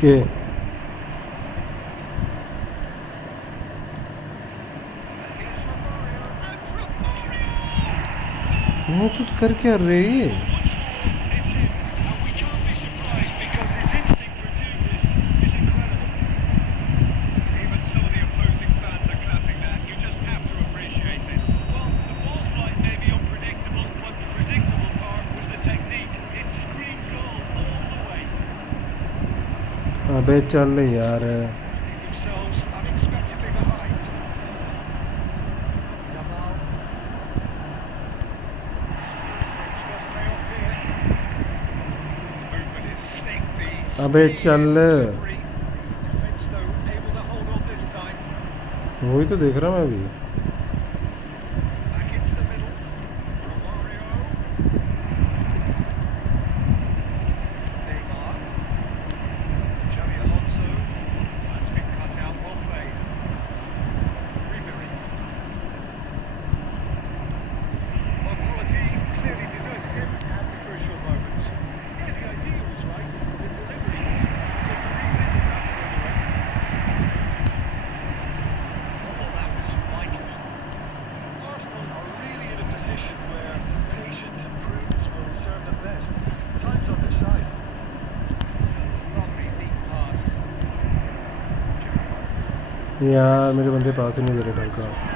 के मैं तो कर क्या रही है? अबे चल यार, अबे चल, वही तो देख रहा मैं अभी। यार मेरे बंदे पास ही नहीं दे रहे ढंग का।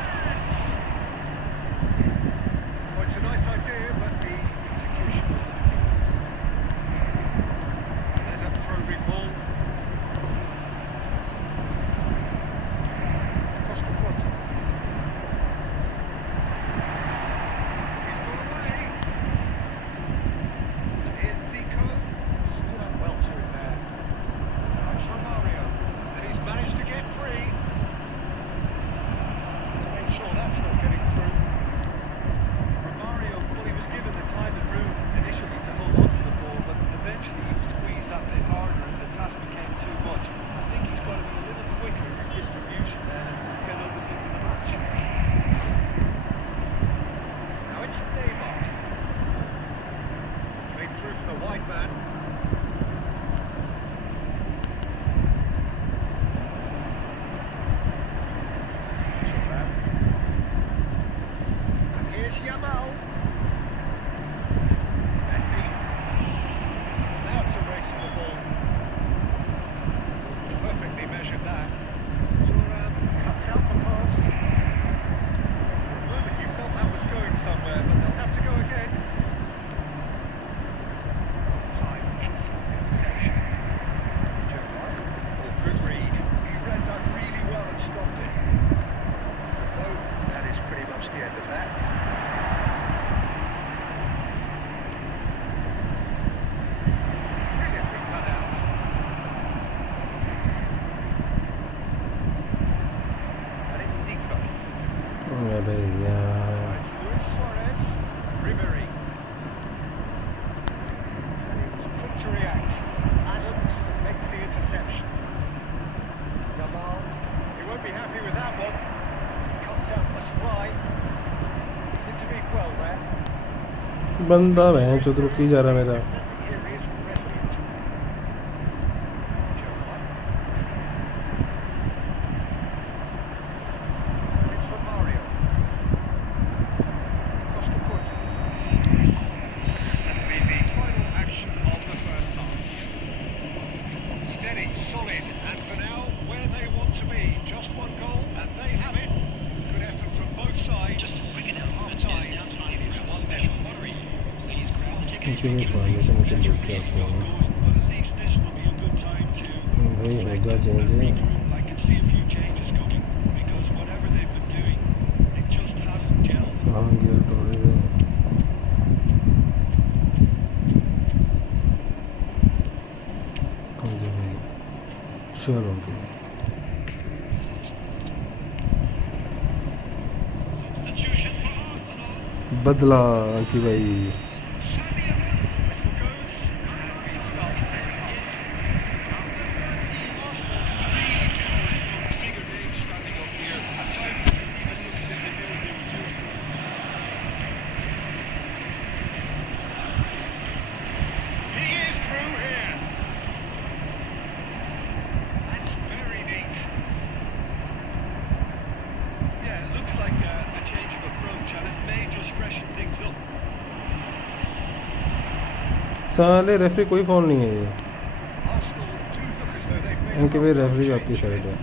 बंदा है जो तो रुक ही जा रहा मेरा। solid, and for now, where they want to be. Just one goal, and they have it. Good effort from both sides. Just half-time, it is 1-0. क्योंकि मैं फाउंडेशन से लेके आता हूँ But at least this will be a good time to भाई होगा change regroup. I can see a few changes coming because whatever they've been doing, it just hasn't gelled. हाँ gear टोड़े से हाँ जी भाई श्योर हो गया बदला कि भाई साले रेफरी कोई फॉल नहीं है ये इनके भाई रेफरी आपकी साइड है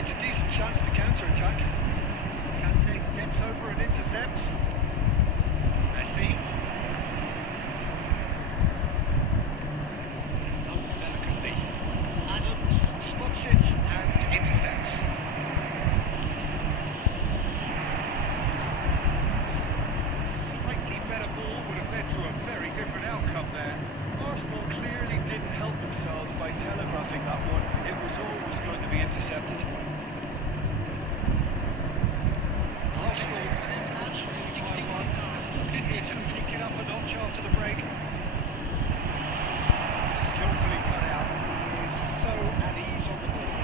It's a decent chance to counter-attack. Kante gets over and intercepts. Messi. Done delicately. Adams spots it and intercepts. Slightly better ball would have led to a very different outcome there. Arsenal clearly didn't help themselves by telegraphing that one. It was always going to be intercepted. Arsenal actually by one. Looking here to take it up a notch after the break. Skillfully cut out. He's so at ease on the ball.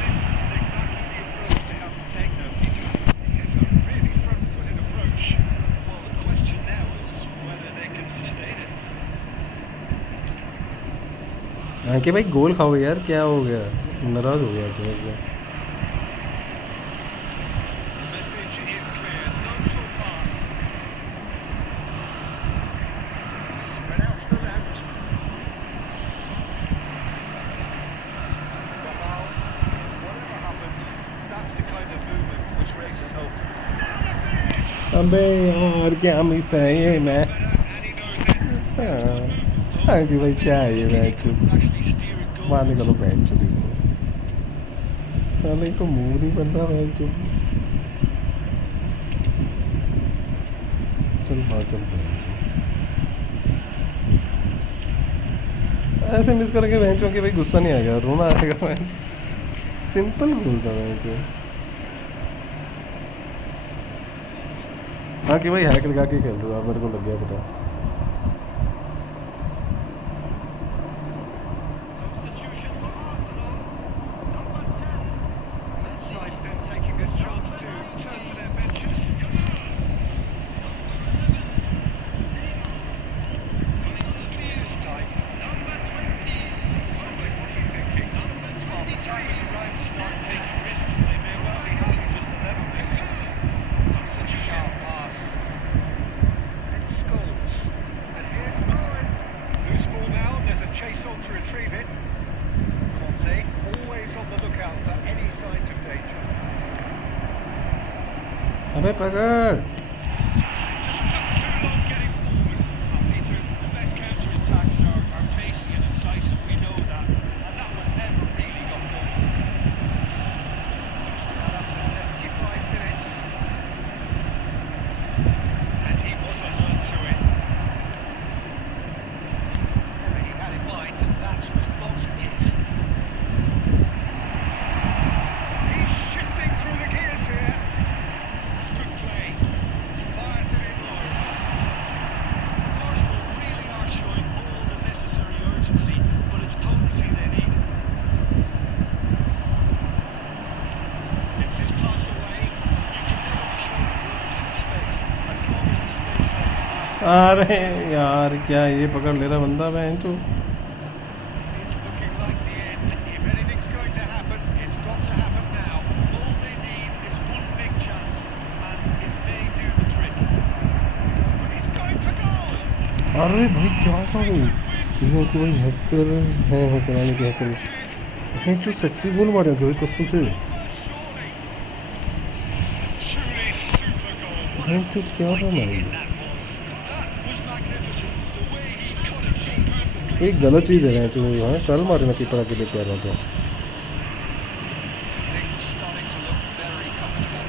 This is exactly the approach they have to take now, Peter. This is a really front-footed approach. Well, the question now is whether they can sustain it. कि भाई गोल खाओ यार क्या हो गया नाराज हो गया तुम्हें से The message is clear. No short pass. Spread out to the left. Well, whatever happens, that's the kind of movement which raises hope. अबे यार क्या मिस है ये मैं हाँ कि भाई क्या है ये मैच मारने का तो मैच चुरी से साले तो मुंह नहीं बन रहा मैच चल बात चल ऐसे मिस करेंगे मैचों के भाई गुस्सा नहीं आएगा रोना आएगा मैच सिंपल गोल था मैच हाँ कि भाई हैक लगा के खेल रहा हूँ मेरे को लग गया पता अबे पकड़ अरे यार क्या ये पकड़ ले रहा बंदा बहन चो। It's looking like the end. If anything's going to happen, it's got to happen now. All they need is one big chance, and it may do the trick. But he's going for goal. अरे भाई क्या था वो, ये कि भाई hacker है हो पता नहीं क्या हैकर है जो सेक्सी गोल मारे कि भाई कसम से Surely. Truly super goal. What भाई a तो क्या था striking भाई। hit that was. That was magnificent. The way he cut it so perfectly. एक गलत चीज़ है जो हाँ कल मारे मैं कीपर आके लेके आ रहा था। Things starting to look very comfortable.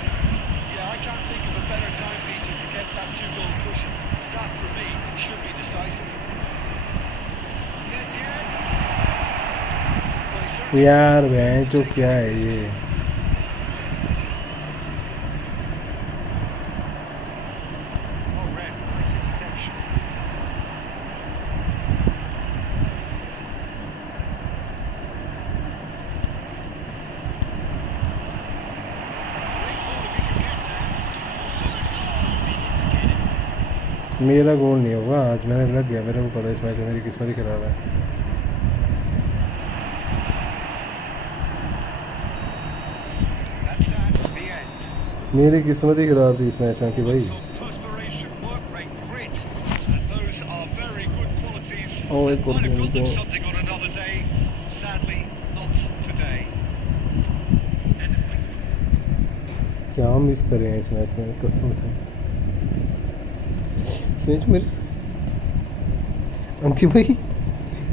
Yeah, I can't think of a better time, Peter, to get that two-goal cushion. That, for me, should be decisive. Yet. Well, he certainly... यार बहन चो क्या है ये। Oh, red. Nice interception. Great ball if he can get there. मेरा गोल नहीं होगा आज, मैंने लग गया, मेरे को पता है इस मैच में मेरी किस्मत ही खराब है। That's that. The end. मेरी किस्मत ही खराब थी इस मैच में कि भाई। Some perspiration, work rate, grit, and those are very good qualities. Oh, that it could might have be got them anything. something on another day. Sadly, not today. End of play. क्या miss करे हैं इस match में कसम से। Bench मेरे अंकित भाई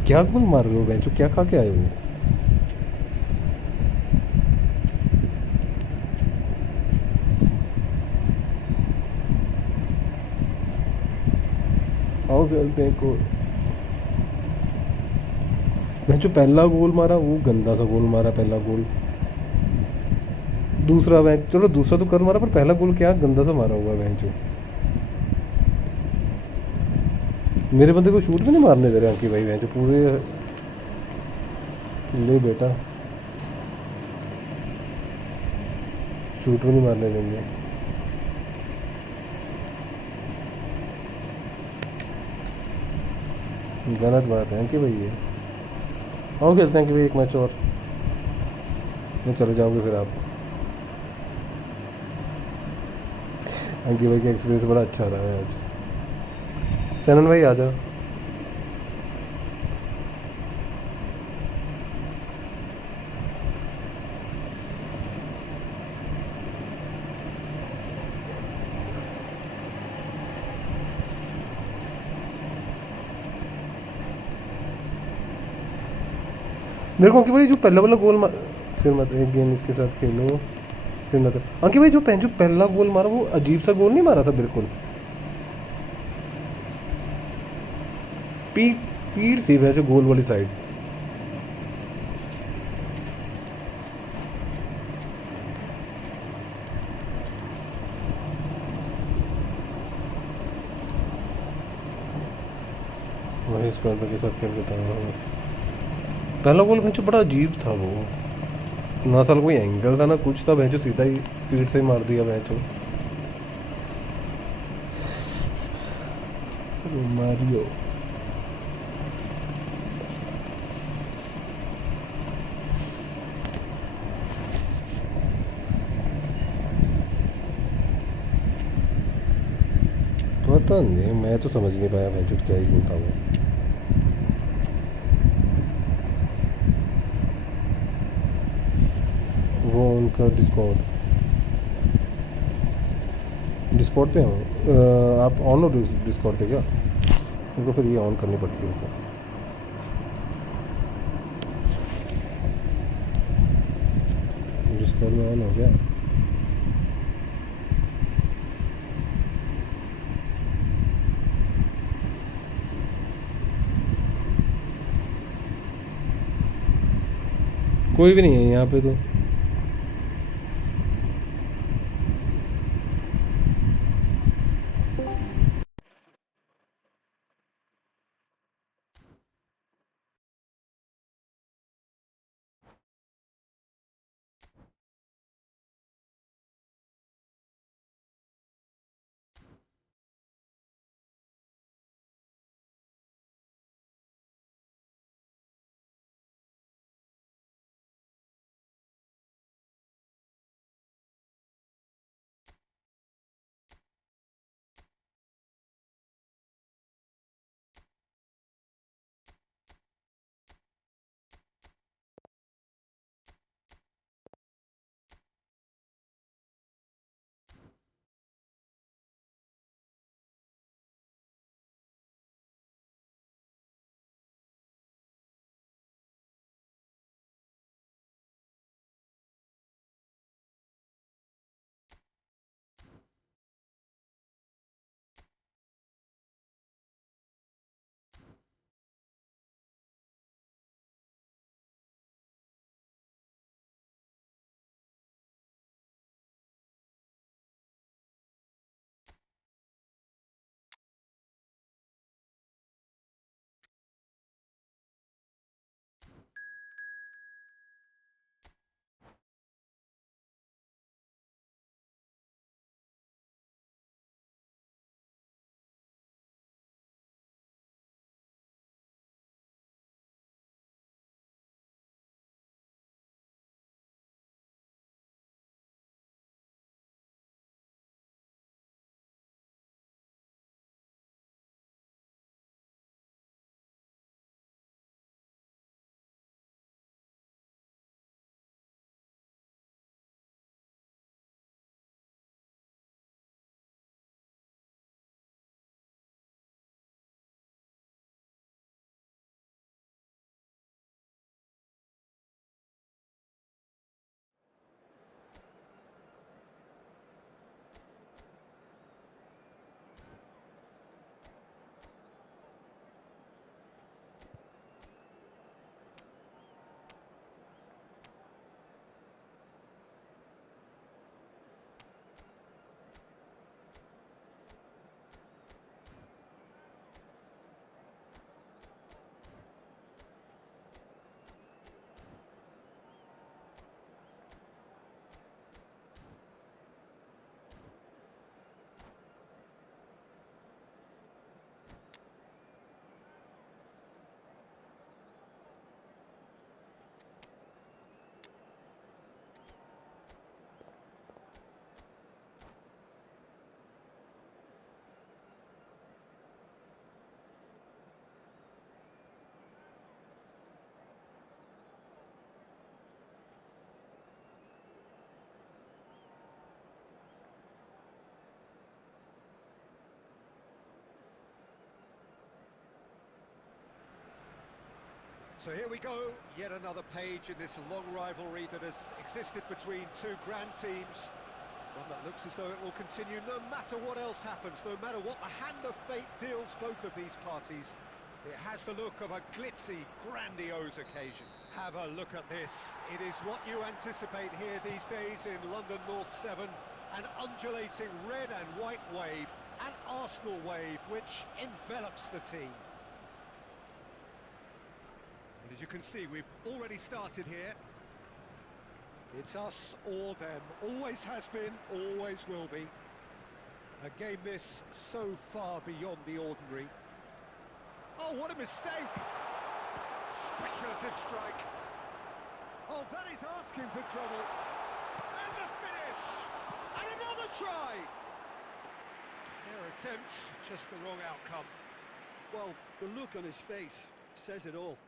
क्या गोल मार रहे हो बेंचो, क्या खा के आए हो। आओ खेलते हैं को। मैं जो पहला गोल मारा वो गंदा सा गोल मारा, पहला गोल। दूसरा मैच चलो दूसरा तो कर मारा, पर पहला गोल क्या गंदा सा मारा होगा बेंचो। मेरे बंदे को शूट भी नहीं मारने दे रहे अंकित भाई बेंचो पूरे। ले बेटा शूट भी नहीं मारने देंगे। गलत बात है कि भाई ये। आओ खेलते हैं कि भाई एक मैच और, मैं चले जाओगे फिर आप। अंकित भाई का एक्सपीरियंस बड़ा अच्छा रहा है आज। सैनन भाई आ जाओ। मेरे को अंकित भाई जो पहला वाला गोल फिर मत एक गेम इसके साथ खेलो फिर मत। अंकित भाई जो पहला गोल मारा वो अजीब सा गोल नहीं मारा था बिल्कुल। पीठ सी है जो गोल वाली साइड। वही स्क्वाड के साथ खेल लेता हूँ। पहला गोल भैंचो बड़ा अजीब था वो, ना साल कोई एंगल था ना कुछ था, भैंचो सीधा ही पीठ से ही मार दिया भैंचो। मारियो पता नहीं, मैं तो समझ नहीं पाया भैंचो क्या ही बोलता हूँ। वो उनका डिस्कॉर्ड पे हो आप ऑन हो डिस्कॉर्ड पे क्या? उनको फिर ये ऑन करनी पड़ती है उनको। डिस्कॉर्ड में ऑन हो गया। कोई भी नहीं है यहाँ पे तो। So here we go, yet another page in this long rivalry that has existed between two grand teams. One that looks as though it will continue no matter what else happens, no matter what the hand of fate deals both of these parties. It has the look of a glitzy, grandiose occasion. Have a look at this. It is what you anticipate here these days in London North 7. An undulating red and white wave, an Arsenal wave which envelops the team. And as you can see, we've already started here. It's us or them, always has been, always will be. A game this so far beyond the ordinary. Oh, what a mistake! Speculative strike. Oh, that is asking for trouble. And the finish! And another try! Their attempt, just the wrong outcome. Well, the look on his face says it all.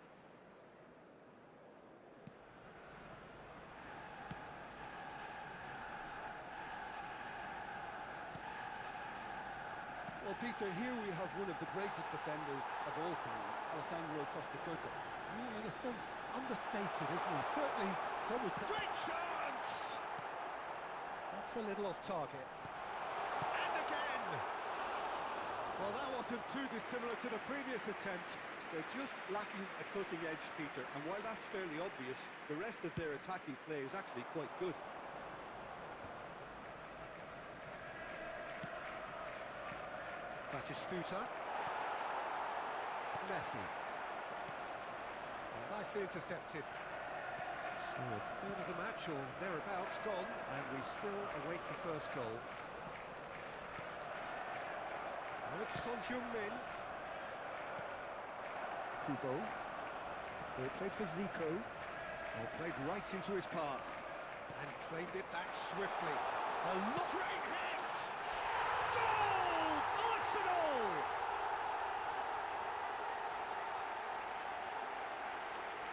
Well, Peter, here we have one of the greatest defenders of all time, Alessandro Costa Curta. Yeah, in a sense, understated, isn't he? Certainly, some would say... Great chance! That's a little off target. And again! Well, that wasn't too dissimilar to the previous attempt. They're just lacking a cutting edge, Peter, and while that's fairly obvious, the rest of their attacking play is actually quite good. Batistuta. Messi. Well, nicely intercepted. So a third of the match or thereabouts gone, and we still await the first goal. Now it's Son Heung-min. Kubo. They played for Zico. Well, played right into his path. And claimed it back swiftly. A look! Great hit! Goal! Arsenal!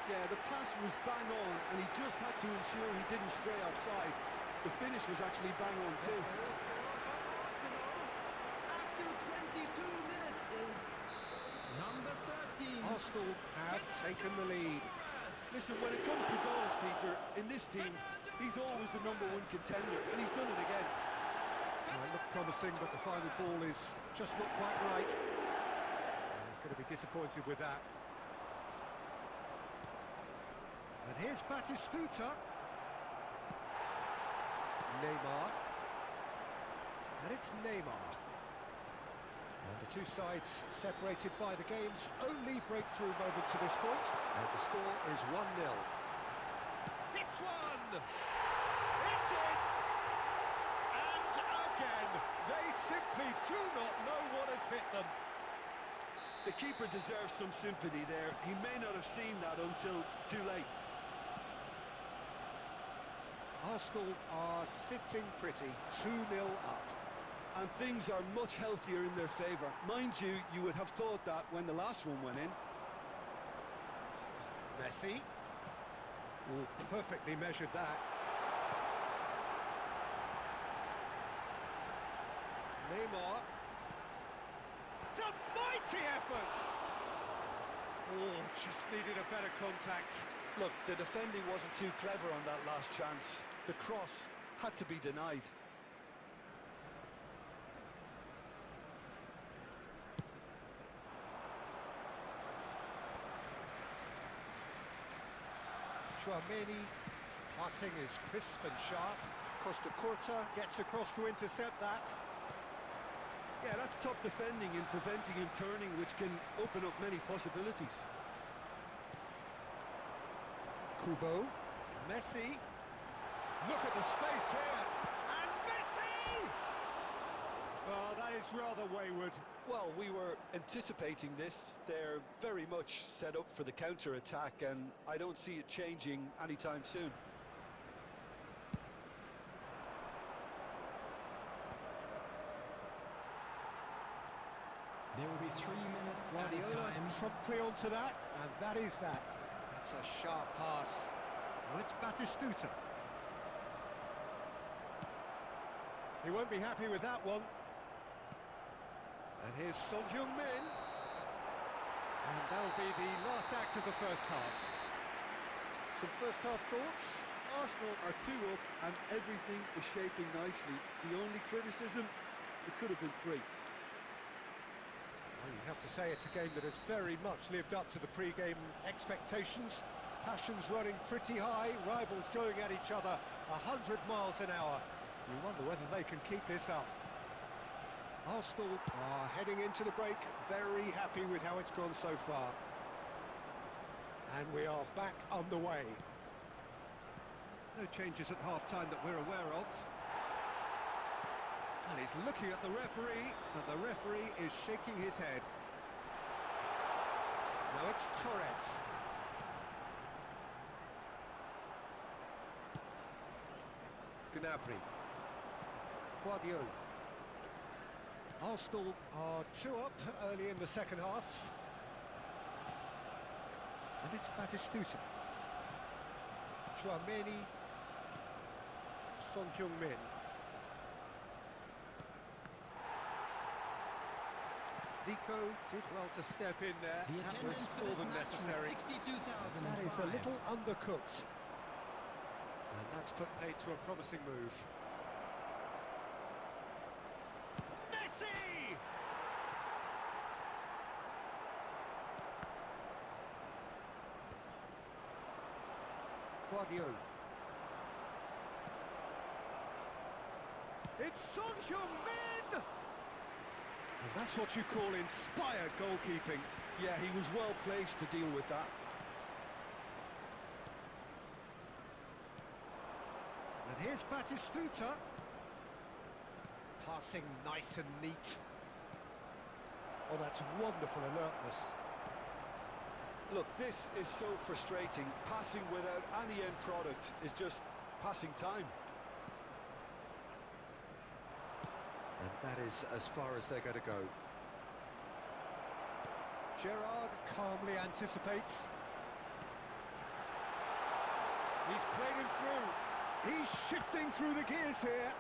Yeah, the pass was bang on, and he just had to ensure he didn't stray offside. The finish was actually bang on too. After 22 minutes is number 13. Arsenal have taken the lead. Listen, when it comes to goals, Peter, in this team, he's always the #1 contender, and he's done it again. Well, it looked promising, but the final ball is just not quite right. And he's going to be disappointed with that. And here's Batistuta. Neymar. And it's Neymar. And the two sides separated by the game's only breakthrough moment to this point. And the score is 1-0. It's one! It's in! And again, they simply do not know what has hit them. The keeper deserves some sympathy there. He may not have seen that until too late. Arsenal are sitting pretty, 2-0 up. And things are much healthier in their favour. Mind you, you would have thought that when the last one went in. Messi. Oh, perfectly measured that. Neymar. It's a mighty effort! Oh, just needed a better contact. Look, the defending wasn't too clever on that last chance. The cross had to be denied. Chouameni, passing is crisp and sharp. Costa Curta gets across to intercept that. Yeah, that's top defending and preventing him turning, which can open up many possibilities. Kubo, Messi. Look at the space here. And Messi! Oh, that is rather wayward. Well, we were anticipating this. They're very much set up for the counter-attack, and I don't see it changing anytime soon. There will be 3 minutes added Guardiola time. promptly onto that, and that is that. That's a sharp pass. Now it's Batistuta. He won't be happy with that one. And here's Son Heung-min. And that'll be the last act of of the first half. Some first half thoughts? Arsenal are 2 up and everything is shaping nicely. The only criticism, it could have been 3. Well, you have to say it's a game that has very much lived up to the pre-game expectations. Passions running pretty high, rivals going at each other 100 miles an hour. You wonder whether they can keep this up. Arsenal are heading into the break, very happy with how it's gone so far. And we are back underway. No changes at half-time that we're aware of. And he's looking at the referee, and the referee is shaking his head. Now it's Torres. Gnabry. Guardiola. Arsenal are 2 up early in the second half. And it's Batistuta. Chouameni. Son Heung-min. Zico did well to step in there. The That was attendance for more this than match necessary. was 62,000. That is a little undercooked. And that's put paid to a promising move. Messi! Guardiola. It's Son Heung-min! And that's what you call inspired goalkeeping. Yeah, he was well placed to deal with that. And here's Batistuta. Passing nice and neat. Oh, that's wonderful alertness. Look, this is so frustrating. Passing without any end product is just passing time. And that is as far as they're going to go. Gerrard calmly anticipates. He's played him through. He's shifting through the gears here.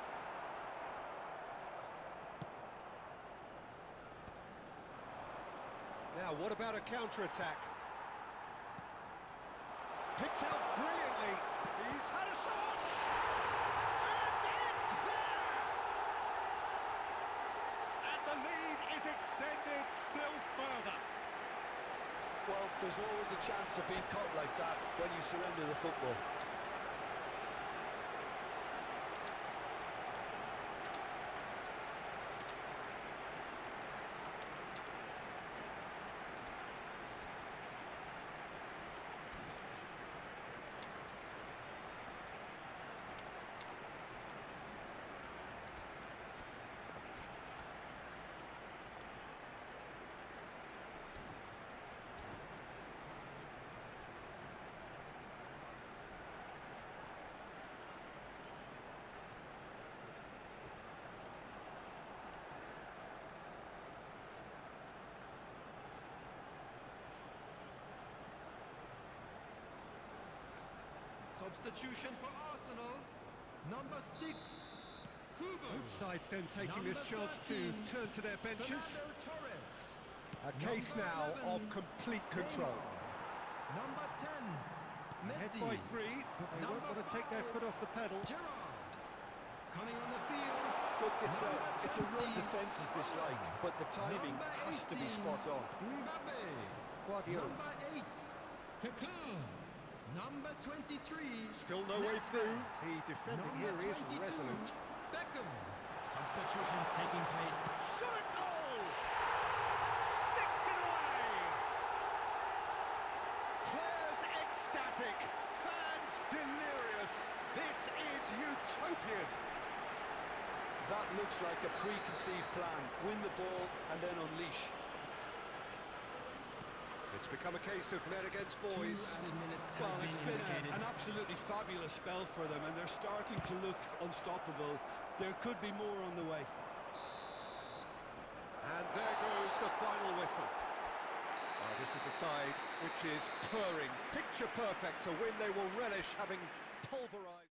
Now, what about a counter-attack? Picked out brilliantly. He's had a shot! And it's there! And the lead is extended still further. Well, there's always a chance of being caught like that when you surrender the football. Substitution for Arsenal, number 6, Hugo. Both sides then taking this chance to turn to their benches. Torres. A case now of complete control. Number 10, Ahead Messi. by 3, but they won't want to take their foot off the pedal. Gerrard. Coming on the field. Look, it's a run 20. defence is dislike, but the timing Number has to be 18, spot on. Mbappe. Guardiola. Number 8, Kaká. Number 23. Still no way through. The defending Number here is 22, resolute. Beckham. Substitutions taking place. Shot at goal! Sticks it away! Players ecstatic. Fans delirious. This is utopian. That looks like a preconceived plan. Win the ball and then unleash. It's become a case of men against boys. Well, it's been an absolutely fabulous spell for them, and they're starting to look unstoppable. There could be more on the way. And there goes the final whistle. This is a side which is purring, picture perfect, a win they will relish, having pulverised.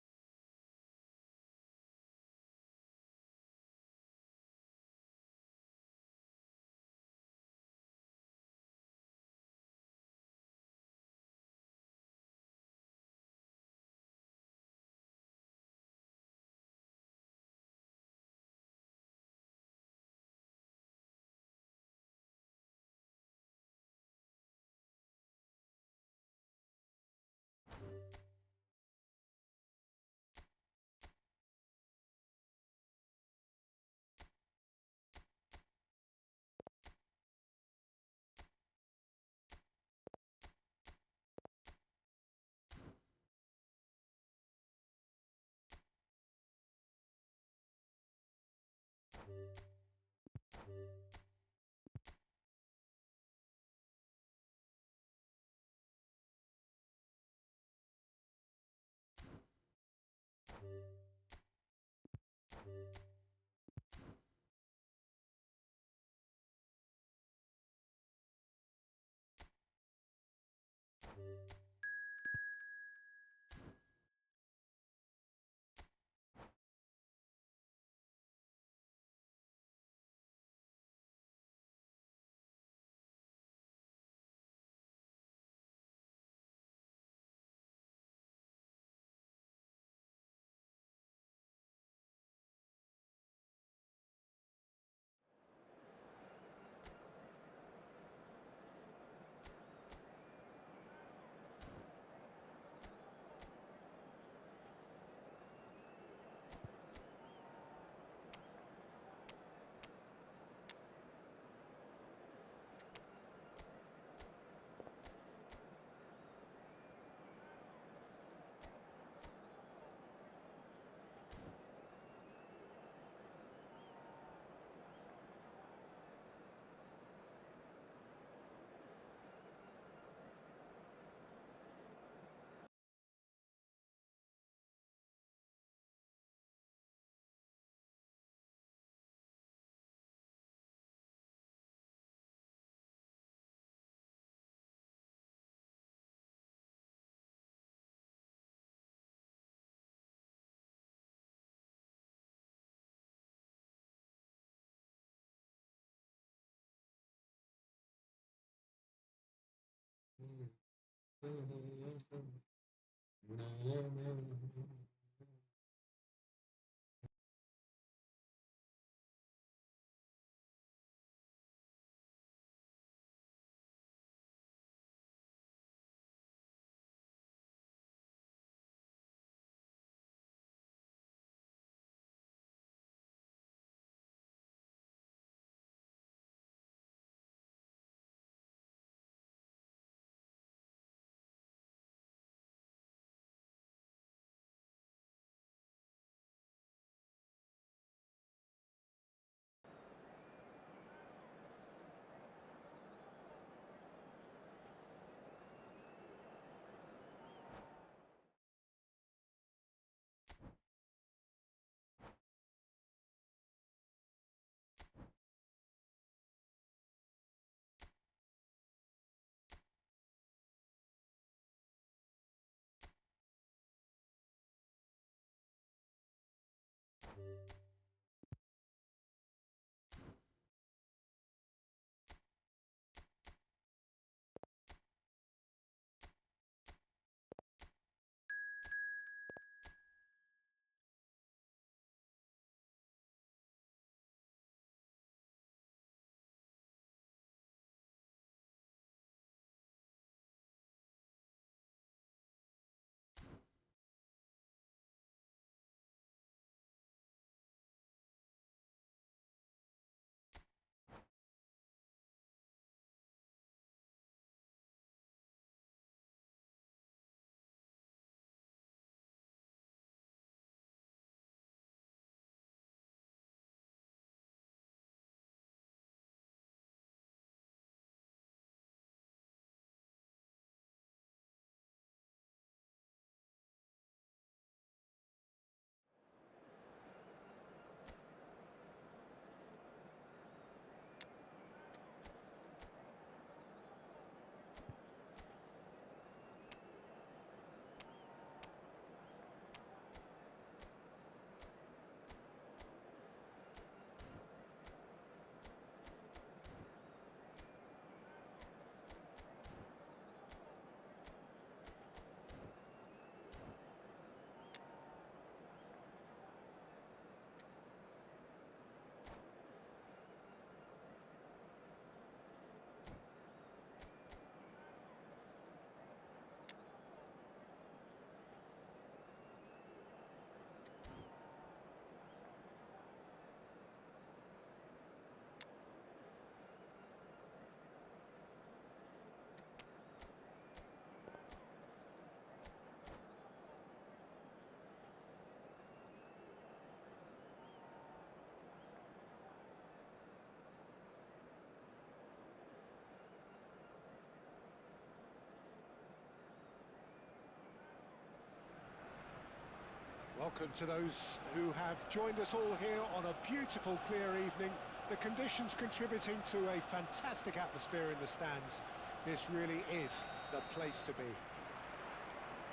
Welcome to those who have joined us all here on a beautiful, clear evening. The conditions contributing to a fantastic atmosphere in the stands. This really is the place to be.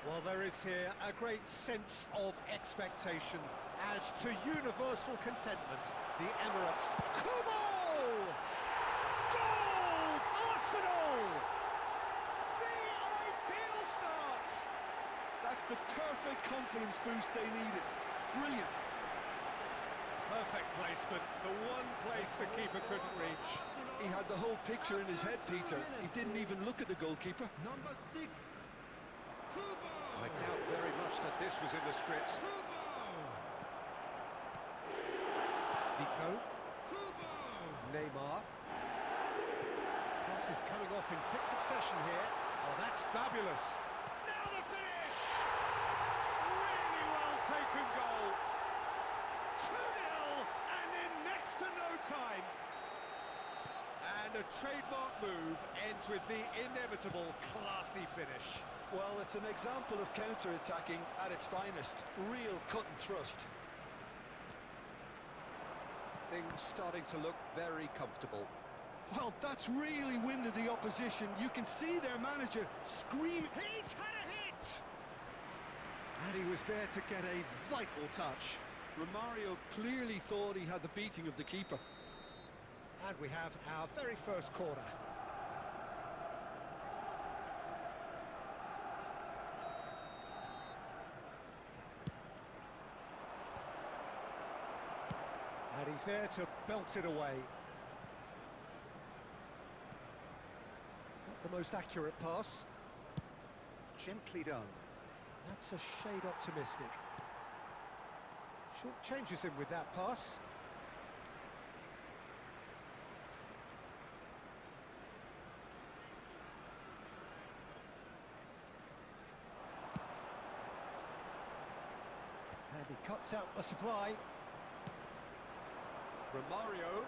Well, there is here a great sense of expectation as to universal contentment. The Emirates. Kubo! Goal! Arsenal! The ideal start! That's the perfect confidence boost they needed. Brilliant. Perfect placement, the one place the keeper couldn't reach. He had the whole picture in his head, Peter. He didn't even look at the goalkeeper. Number 6, Kubo! I doubt very much that this was in the script. Zico. Neymar. Passes coming off in quick succession here. Oh, that's fabulous. Now the finish! Really well taken goal. 2-0 and in next to no time. And a trademark move ends with the inevitable classy finish. Well, it's an example of counter-attacking at its finest. Real cut and thrust. Things starting to look very comfortable. Well, that's really winded the opposition. You can see their manager screaming. He's had a hit! And he was there to get a vital touch. Romario clearly thought he had the beating of the keeper. And we have our very first corner. he's there to belt it away. Not the most accurate pass. Gently done. That's a shade optimistic. Short changes him with that pass. And he cuts out the supply. Romario.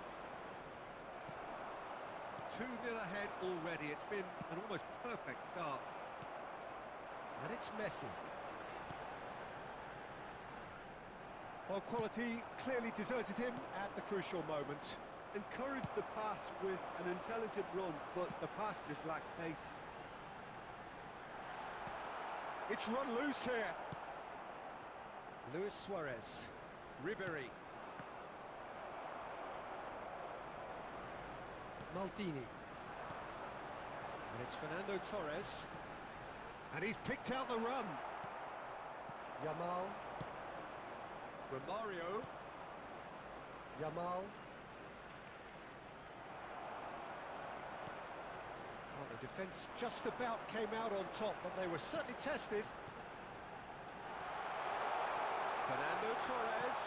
2-0 ahead already. It's been an almost perfect start. And it's Messi. Well, quality clearly deserted him at the crucial moment. Encouraged the pass with an intelligent run, but the pass just lacked pace. It's run loose here. Luis Suarez. Ribery. Maldini. And it's Fernando Torres. And he's picked out the run. Yamal. Romario. Yamal. Well, the defence just about came out on top, but they were certainly tested. Fernando Torres.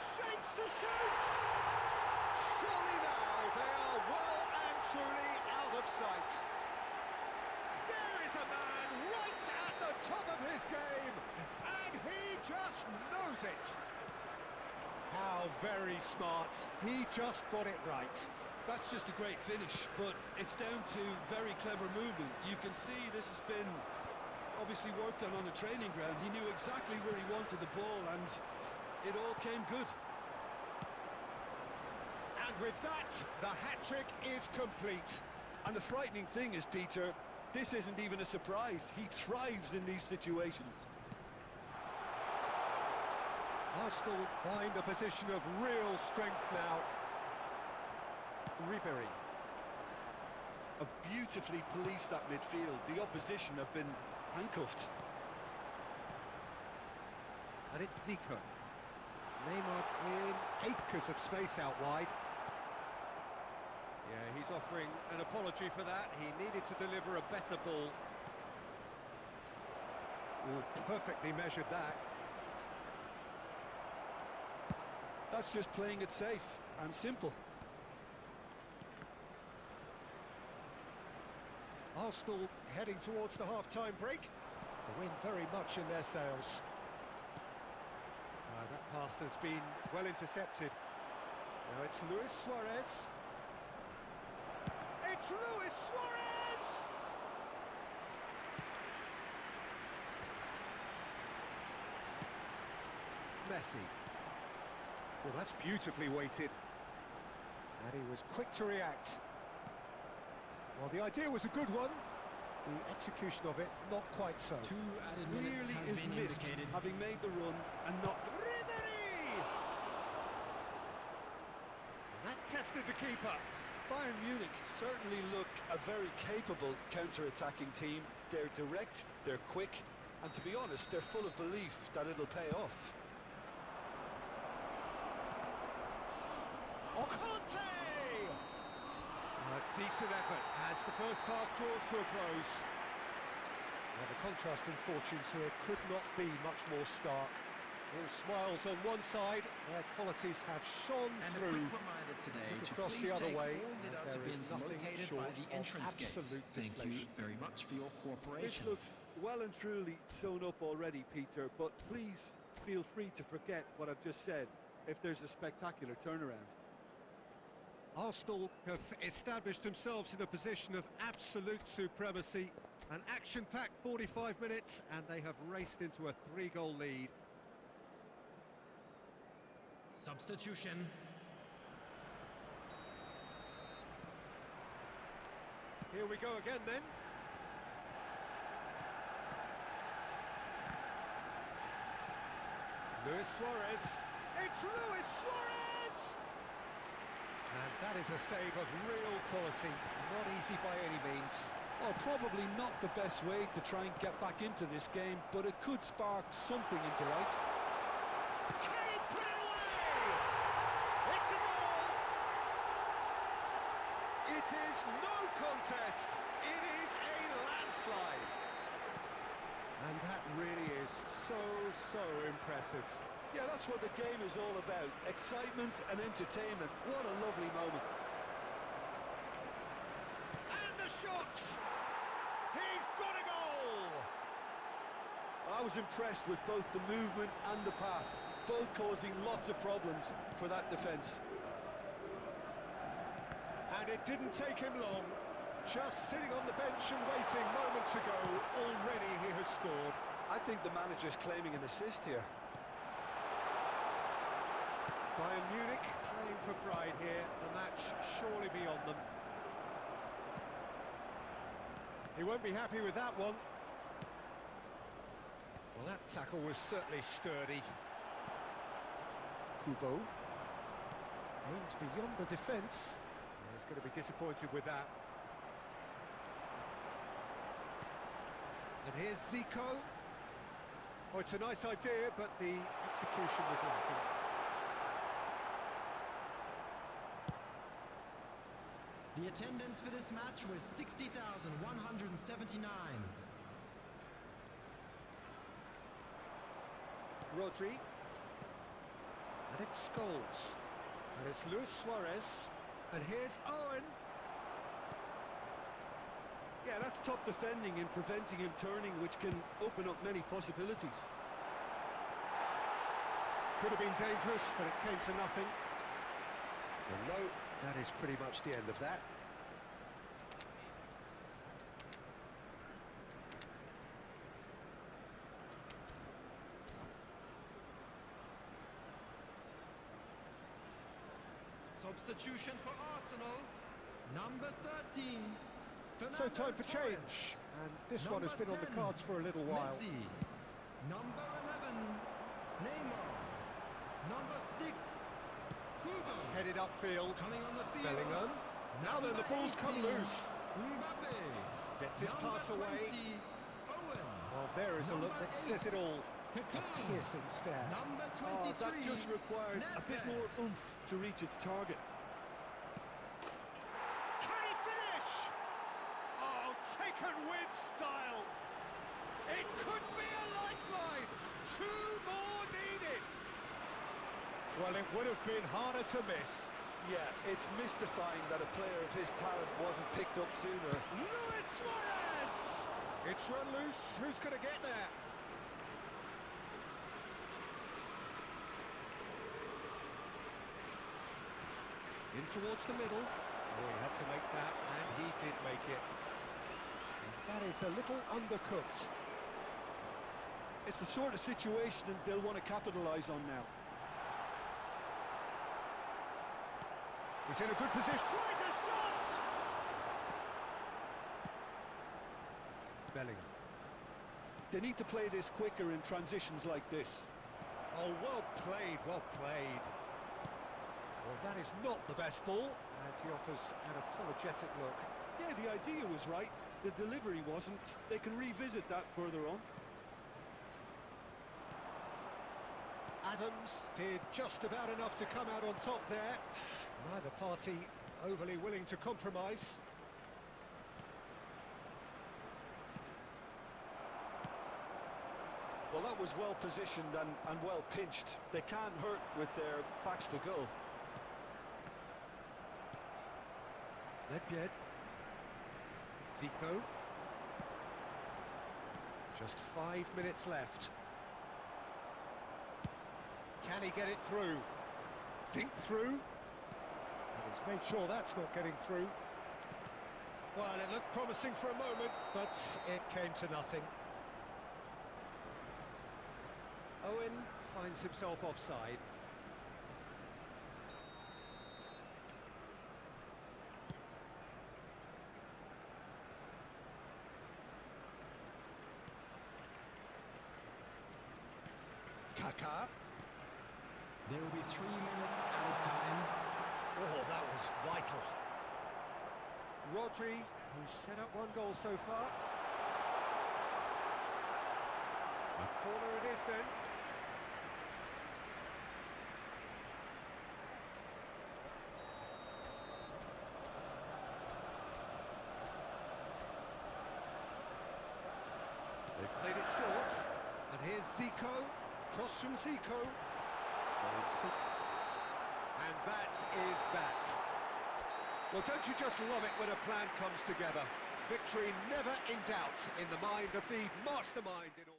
Shapes to shoot! Surely now they are well and truly out of sight. There is a man right at the top of his game, and he just knows it. How very smart. He just got it right. That's just a great finish, but it's down to very clever movement. You can see this has been obviously worked on the training ground. He knew exactly where he wanted the ball, and it all came good. And with that, the hat-trick is complete. And the frightening thing is, Peter, this isn't even a surprise. He thrives in these situations. Arsenal find a position of real strength now. Ribery. Have beautifully policed that midfield. The opposition have been handcuffed. And it's Zico. Neymar in acres of space out wide. Yeah, he's offering an apology for that. He needed to deliver a better ball. Oh, perfectly measured that. That's just playing it safe and simple. Arsenal heading towards the half-time break. The wind very much in their sails. That pass has been well intercepted. Now it's Luis Suarez. It's Luis Suarez! Messi. Well, that's beautifully weighted. And he was quick to react. Well, the idea was a good one. The execution of it, not quite so. Clearly is miffed, having made the run and not... Ribery! And that tested the keeper. Bayern Munich certainly look a very capable counter-attacking team. They're direct, they're quick, and to be honest, they're full of belief that it'll pay off. Oh, Conte! A decent effort as the first half draws to a close. Now the contrast in fortunes here could not be much more stark. All smiles on one side, their qualities have shone through. Look across the other way, there is nothing short of absolute Thank you very much for your cooperation. This looks well and truly sewn up already, Peter, but please feel free to forget what I've just said if there's a spectacular turnaround. Arsenal have established themselves in a position of absolute supremacy. An action-packed 45 minutes, and they have raced into a 3-goal lead. Substitution. Here we go again then. Luis Suarez. It's Luis Suarez! And that is a save of real quality. Not easy by any means. Oh, probably not the best way to try and get back into this game, but it could spark something into life. Can he put it away? no contest. It is a landslide. And that really is so impressive. Yeah, that's what the game is all about. Excitement and entertainment. What a lovely moment. And the shot! He's got a goal! I was impressed with both the movement and the pass, both causing lots of problems for that defence. And it didn't take him long. Just sitting on the bench and waiting moments ago, already he has scored. I think the manager's claiming an assist here. Bayern Munich playing for pride here, the match surely beyond them. He won't be happy with that one. Well, that tackle was certainly sturdy. Kubo aimed beyond the defence. He's going to be disappointed with that. And here's Zico. Oh, it's a nice idea, but the execution was lacking. The attendance for this match was 60,179. Rodri. And it's Scholes. And it's Luis Suarez. And here's Owen. Yeah, that's top defending and preventing him turning, which can open up many possibilities. Could have been dangerous, but it came to nothing. And no, that is pretty much the end of that. Substitution for Arsenal, number 13. So time for Torres. change, and this one Number has been on the 10, cards for a little while. Messi. Number 11, Neymar. Number 6, Kubo. Headed upfield, Coming on the field, Bellingham. Now then, the ball's come 18, loose. Mbappe. Gets his Number pass away. 20, Owen. Well, there is a look Number that says 8, it all. A Kaká. piercing stare. Number 23, Oh, that just required a bit Nedved. more oomph to reach its target. Can he finish? Oh, taken with style. It could be a lifeline. 2 more needed. Well, it would have been harder to miss. Yeah, it's mystifying that a player of his talent wasn't picked up sooner. Luis Suarez! It's run loose. Who's going to get there? In towards the middle. Oh, he had to make that, and he did make it. And that is a little undercooked. It's the sort of situation that they'll want to capitalise on now. He's in a good position. Tries a shot! Bellingham. They need to play this quicker in transitions like this. Oh, well played, well played. Well, that is not the best ball, and he offers an apologetic look. Yeah, the idea was right. The delivery wasn't. They can revisit that further on. Adams did just about enough to come out on top there. Neither party overly willing to compromise. Well, that was well positioned and well pinched. They can't hurt with their backs to goal. Nedved. Zico. Just 5 minutes left. Can he get it through? Dink through. And he's made sure that's not getting through. Well, it looked promising for a moment, but it came to nothing. Owen finds himself offside. Kaká. There will be 3 minutes added time. Oh, that was vital. Rodri, who's set up 1 goal so far. A corner it is then. They've played it short, and here's Zico, cross from Zico. And that is that. Well, don't you just love it when a plan comes together? Victory never in doubt in the mind of the mastermind in all.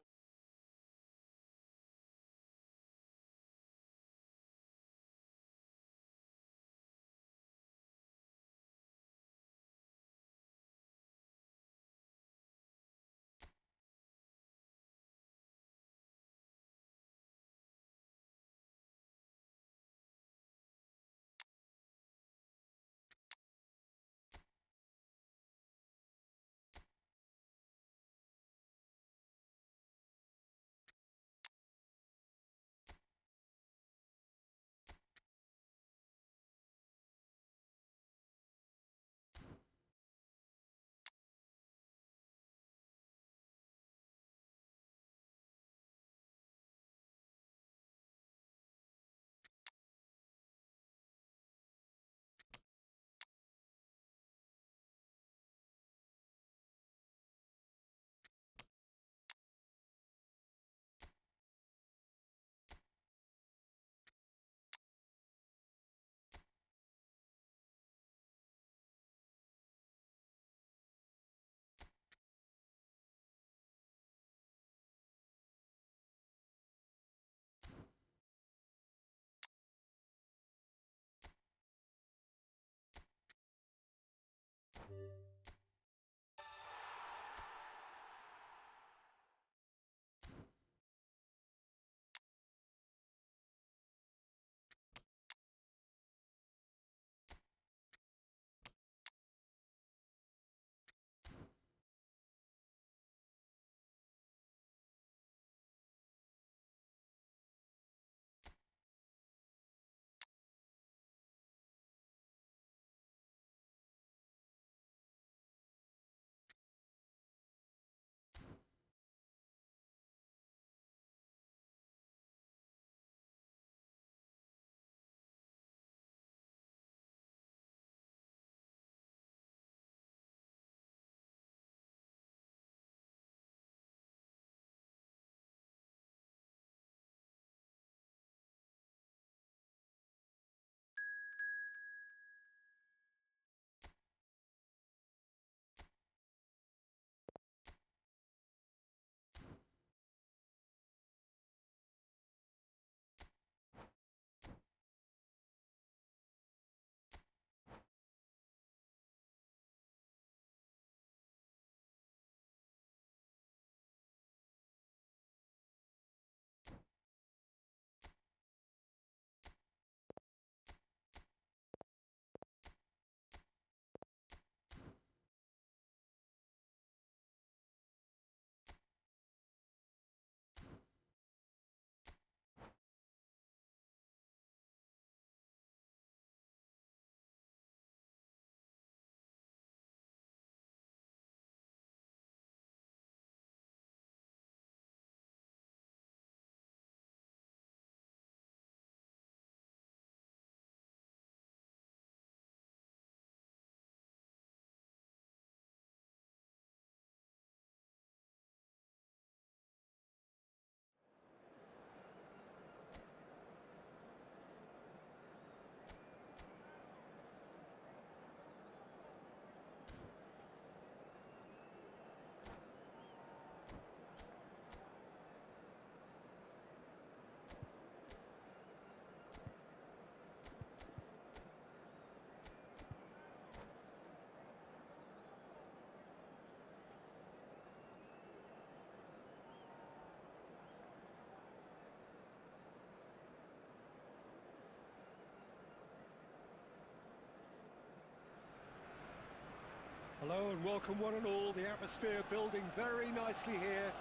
Hello and welcome one and all. The atmosphere building very nicely here.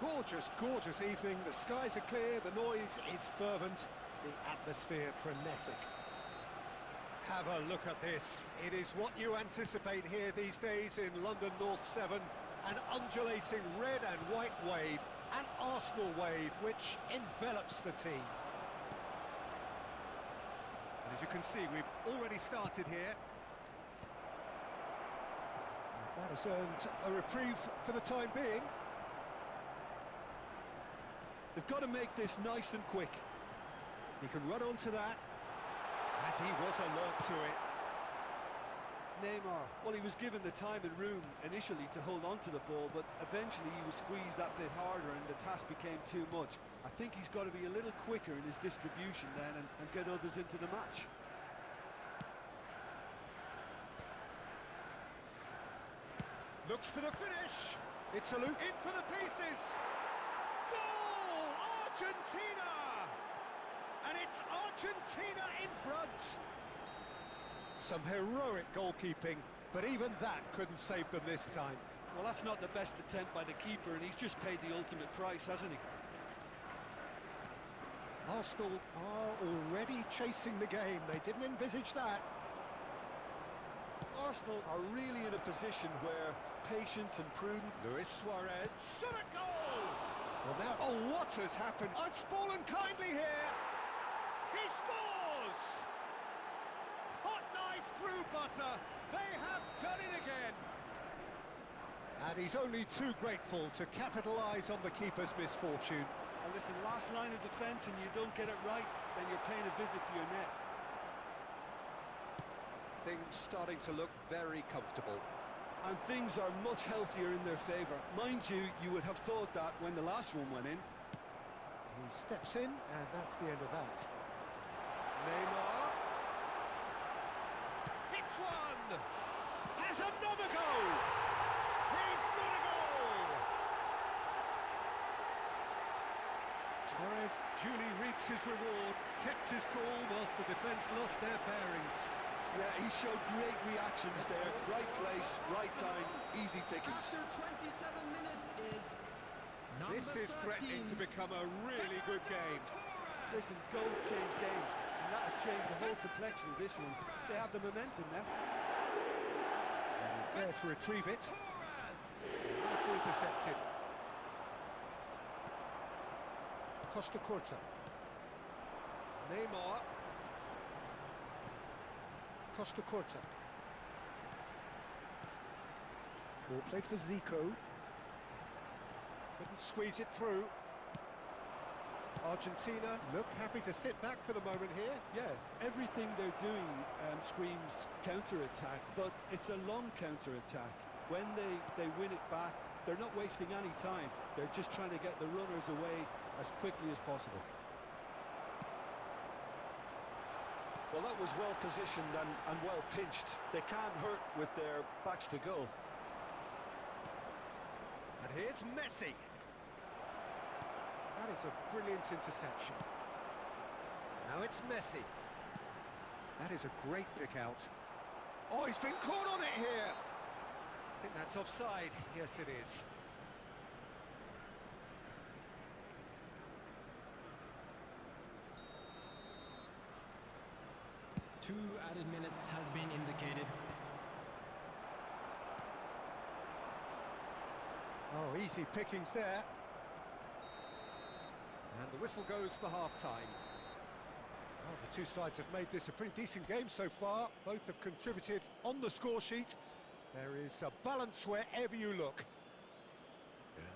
Gorgeous, gorgeous evening. The skies are clear, the noise is fervent, the atmosphere frenetic. Have a look at this. It is what you anticipate here these days in London North 7. An undulating red and white wave, an Arsenal wave which envelops the team. And as you can see, we've already started here. That has earned a reprieve for the time being. They've got to make this nice and quick. He can run onto that, and he was alert to it. Neymar, well, he was given the time and room initially to hold on to the ball, but eventually he was squeezed that bit harder and the task became too much. I think he's got to be a little quicker in his distribution then and get others into the match. Looks for the finish. It's a loop in for the pieces. Goal! Argentina! And it's Argentina in front. Some heroic goalkeeping, but even that couldn't save them this time. Well, that's not the best attempt by the keeper, and he's just paid the ultimate price, hasn't he? Arsenal are already chasing the game. They didn't envisage that. Arsenal are really in a position where patience and prudence... Luis Suarez, shot a goal! Well now, oh, what has happened? It's fallen kindly here! He scores! Hot knife through butter, they have done it again! And he's only too grateful to capitalise on the keeper's misfortune. Well, listen, last line of defence and you don't get it right, then you're paying a visit to your net. Things starting to look very comfortable. And things are much healthier in their favour. Mind you, you would have thought that when the last one went in. He steps in, and that's the end of that. Neymar. Hits one! Has another goal! He's got a goal! Torres duly reaps his reward, kept his cool whilst the defence lost their bearings. Yeah, he showed great reactions there. Right place, right time, easy pickings. After 27 minutes is This is threatening to become a really good game. Listen, goals change games, and that has changed the whole complexion of this one. They have the momentum now. And he's there to retrieve it. Nicely intercepted. Costa Curta. Neymar. Costa Curta. Ball played for Zico. Couldn't squeeze it through. Argentina look happy to sit back for the moment here. Yeah, everything they're doing screams counter-attack, but it's a long counter-attack. When they win it back, they're not wasting any time. They're just trying to get the runners away as quickly as possible. Well, that was well positioned and well pinched. They can't hurt with their backs to goal. And here's Messi. That is a brilliant interception. Now it's Messi. That is a great pick out. Oh, he's been caught on it here. I think that's offside. Yes, it is. Two added minutes has been indicated. Oh, easy pickings there. And the whistle goes for half-time. Well, the two sides have made this a pretty decent game so far. Both have contributed on the score sheet. There is a balance wherever you look.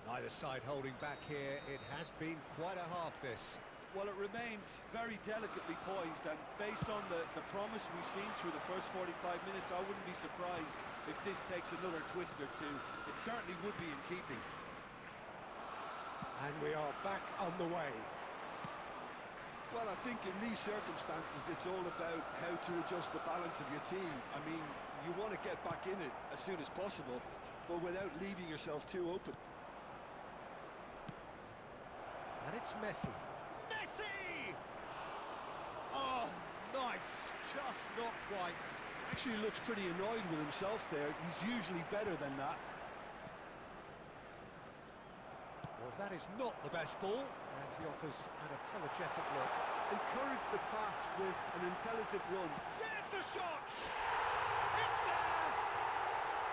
Neither side holding back here. It has been quite a half, this. Well, it remains very delicately poised, and based on the promise we've seen through the first 45 minutes, I wouldn't be surprised if this takes another twist or two. It certainly would be in keeping. And we are back on the way. Well, I think in these circumstances, it's all about how to adjust the balance of your team. I mean, you want to get back in it as soon as possible, but without leaving yourself too open. And it's Messi. Messi! Oh, nice. Just not quite. Actually looks pretty annoyed with himself there. He's usually better than that. Well, that is not the best ball, and he offers an apologetic look. Encourage the pass with an intelligent run. There's the shot! It's there!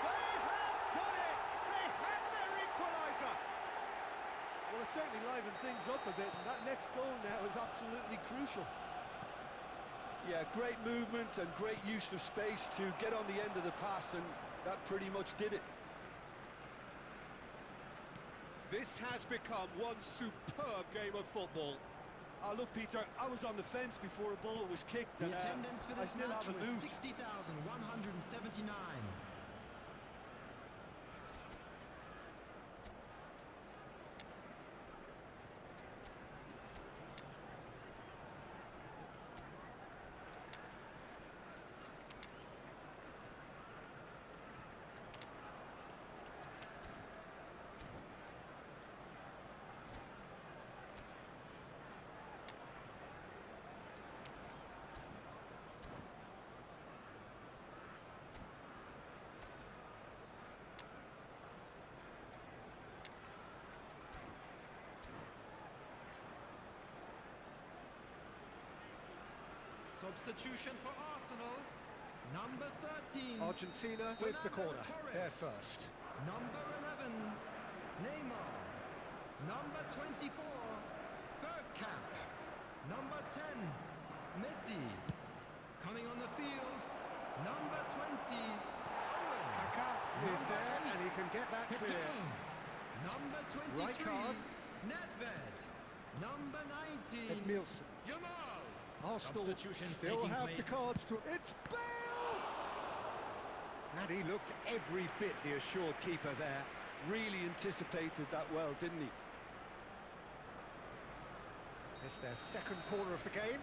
They have done it! They have their equaliser! Well, it certainly livened things up a bit, and that next goal now is absolutely crucial. Yeah, great movement and great use of space to get on the end of the pass, and that pretty much did it. This has become one superb game of football. Look, Peter, I was on the fence before a ball was kicked, The and attendance for I this still match haven't was moved. 60,179. Substitution for Arsenal, number 13. Argentina with the corner, Torres. they're first. Number 11, Neymar. Number 24, Bergkamp. Number 10, Messi. Coming on the field, number 20, Owen. Kaká is Number there, and 8, he can get that clear. Number 23, Right card. Nedved. Number 19, Edmilson. Jamal. Arsenal Substitutions still taking have place. the cards to... It's Bale! And he looked every bit the assured keeper there. Really anticipated that well, didn't he? It's their second corner of the game.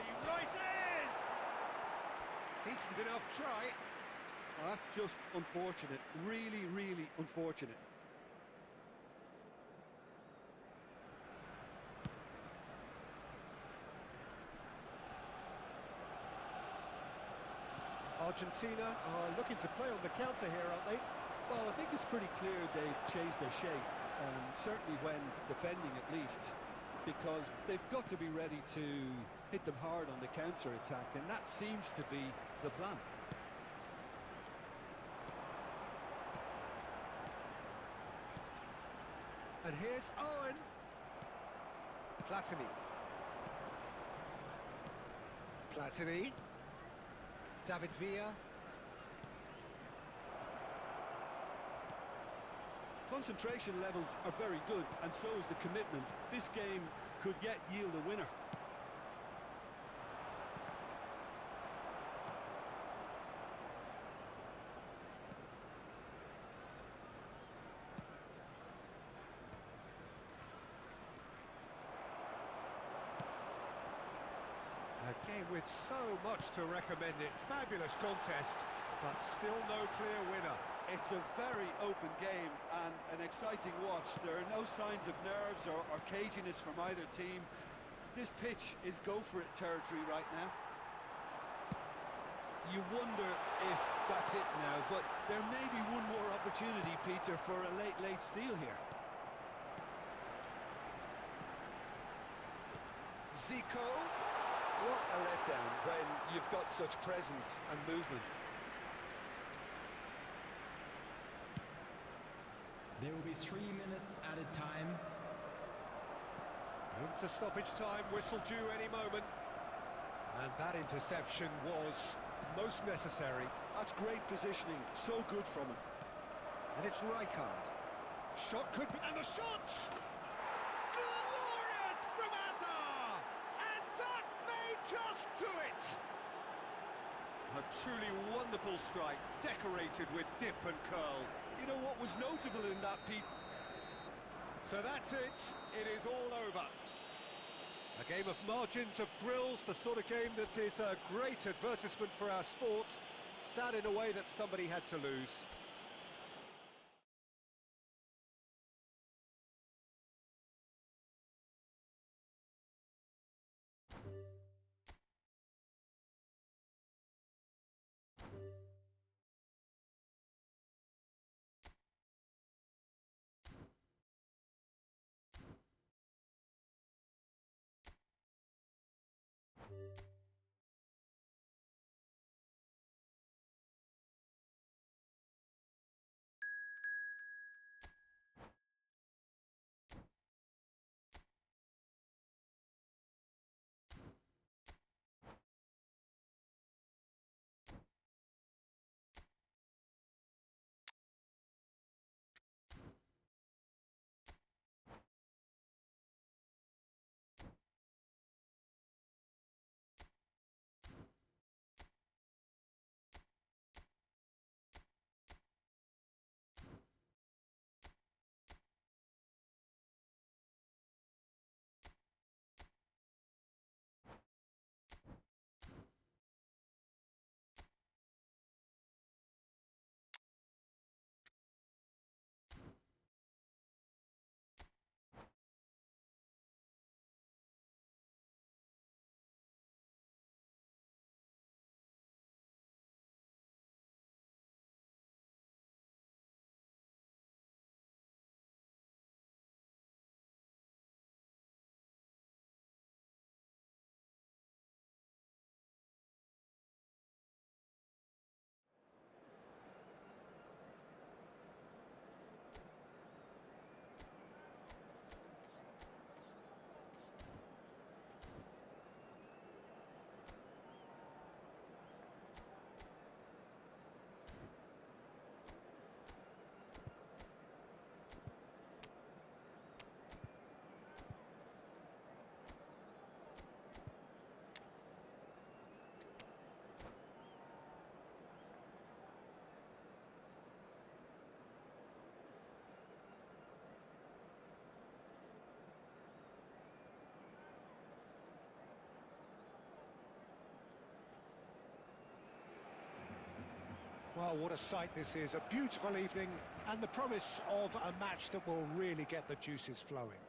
He rises! Decent enough try. That's just unfortunate. Really, really unfortunate. Argentina are looking to play on the counter here, aren't they? Well, I think it's pretty clear they've changed their shape, certainly when defending at least, because they've got to be ready to hit them hard on the counter-attack, and that seems to be the plan. And here's Owen. Platini. Platini. David Villa. Concentration levels are very good, and so is the commitment. This game could yet yield a winner. A game with so much to recommend it. Fabulous contest, but still no clear winner. It's a very open game and an exciting watch. There are no signs of nerves or caginess from either team. This pitch is go-for-it territory right now. You wonder if that's it now, but there may be one more opportunity, Peter, for a late steal here. Zico. What a letdown when you've got such presence and movement. There will be 3 minutes added time. Into stoppage time, whistle due any moment. And that interception was most necessary. That's great positioning, so good from him. And it's Rijkaard. Shot could be... And the shot! Glorious from Hazard! And that may just do it! A truly wonderful strike, decorated with dip and curl. You know what was notable in that, Pete? So that's it. It is all over. A game of margins, of thrills, the sort of game that is a great advertisement for our sport. Sad in a way that somebody had to lose. Well, what a sight this is, a beautiful evening, and the promise of a match that will really get the juices flowing.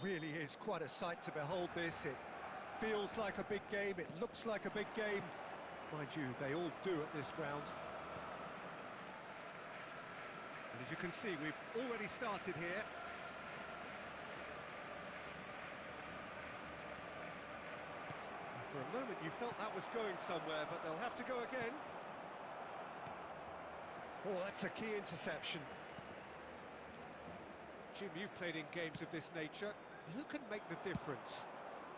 Really is quite a sight to behold this. It feels like a big game, it looks like a big game. Mind you, they all do at this ground. And as you can see, we've already started here. For a moment you felt that was going somewhere, but they'll have to go again. Oh, that's a key interception. Jim, you've played in games of this nature. Who can make the difference?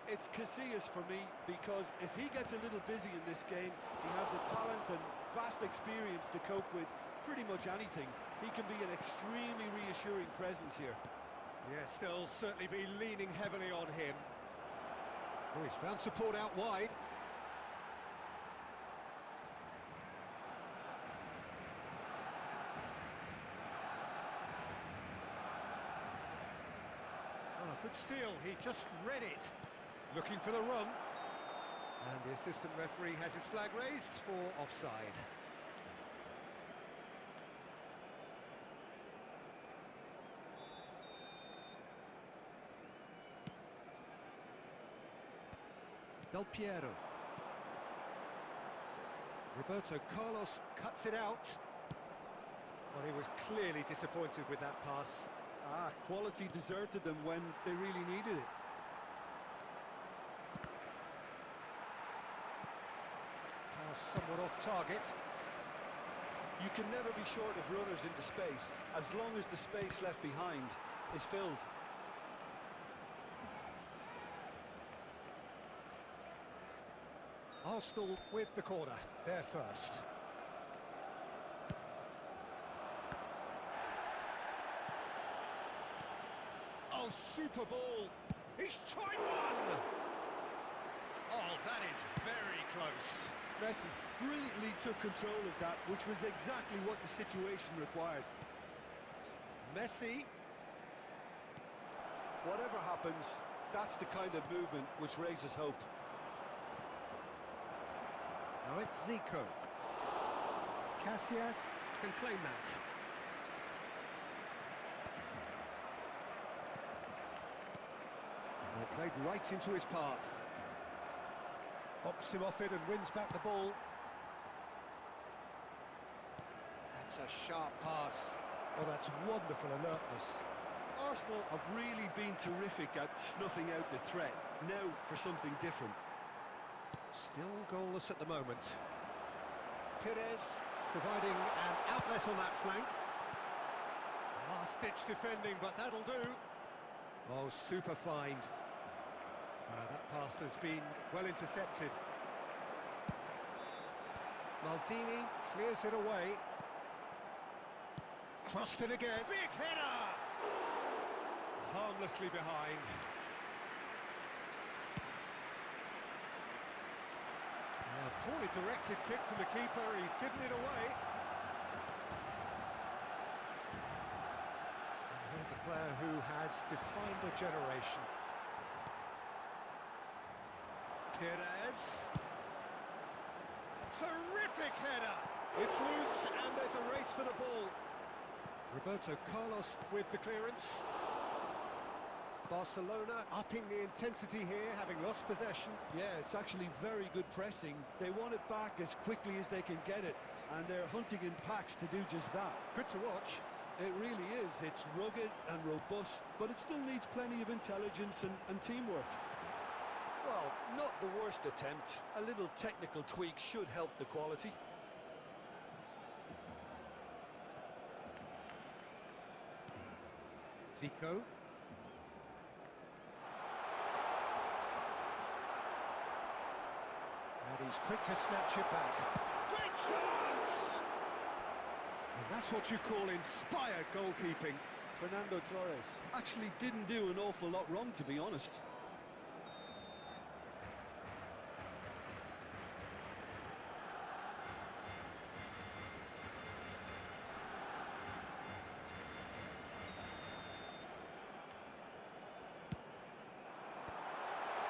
It's Casillas for me, because if he gets a little busy in this game, he has the talent and vast experience to cope with pretty much anything. He can be an extremely reassuring presence here. Yes, they'll certainly be leaning heavily on him. Oh, he's found support out wide. Oh, good steal, he just read it. Looking for the run. And the assistant referee has his flag raised for offside. Del Piero. Roberto Carlos cuts it out. Well, he was clearly disappointed with that pass. Quality deserted them when they really needed it. Pass somewhat off target. You can never be short of runners into space, as long as the space left behind is filled. Arsenal with the corner, they're first. Oh, super ball! He's tried one! Oh, that is very close. Messi brilliantly took control of that, which was exactly what the situation required. Messi. Whatever happens, that's the kind of movement which raises hope. Now it's Zico. Casillas can claim that. And it played right into his path. Bops him off it and wins back the ball. That's a sharp pass. Oh, that's wonderful alertness. Arsenal have really been terrific at snuffing out the threat. Now for something different. Still goalless at the moment. Pires providing an outlet on that flank. Last-ditch defending, but that'll do. Oh, super find. That pass has been well intercepted. Maldini clears it away. Crossed it again. Big header! Harmlessly behind. A poorly directed kick from the keeper, he's given it away. And here's a player who has defined a generation. Pires. Terrific header! It's loose and there's a race for the ball. Roberto Carlos with the clearance. Barcelona upping the intensity here, having lost possession. Yeah, it's actually very good pressing. They want it back as quickly as they can get it, and they're hunting in packs to do just that. Good to watch. It really is. It's rugged and robust, but it still needs plenty of intelligence and teamwork. Well, not the worst attempt. A little technical tweak should help the quality. Zico. And he's quick to snatch it back. Great chance! And that's what you call inspired goalkeeping. Fernando Torres actually didn't do an awful lot wrong, to be honest.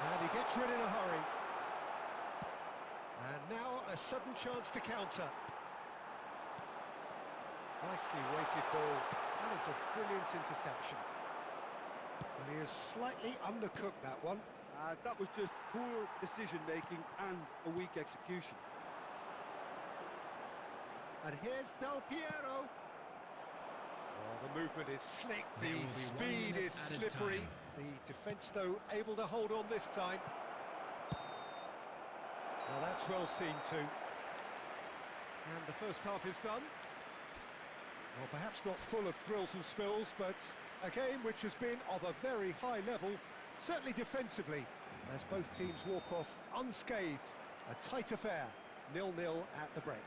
And he gets rid in a hurry. a sudden chance to counter. Nicely weighted ball. That is a brilliant interception. And he has slightly undercooked that one. That was just poor decision-making and a weak execution. And here's Del Piero. Oh, the movement is slick, the speed is slippery. The defence, though, able to hold on this time. Well, that's well seen too. And the first half is done. Well, perhaps not full of thrills and spills, but a game which has been of a very high level, certainly defensively, as both teams walk off unscathed. A tight affair, 0-0 at the break.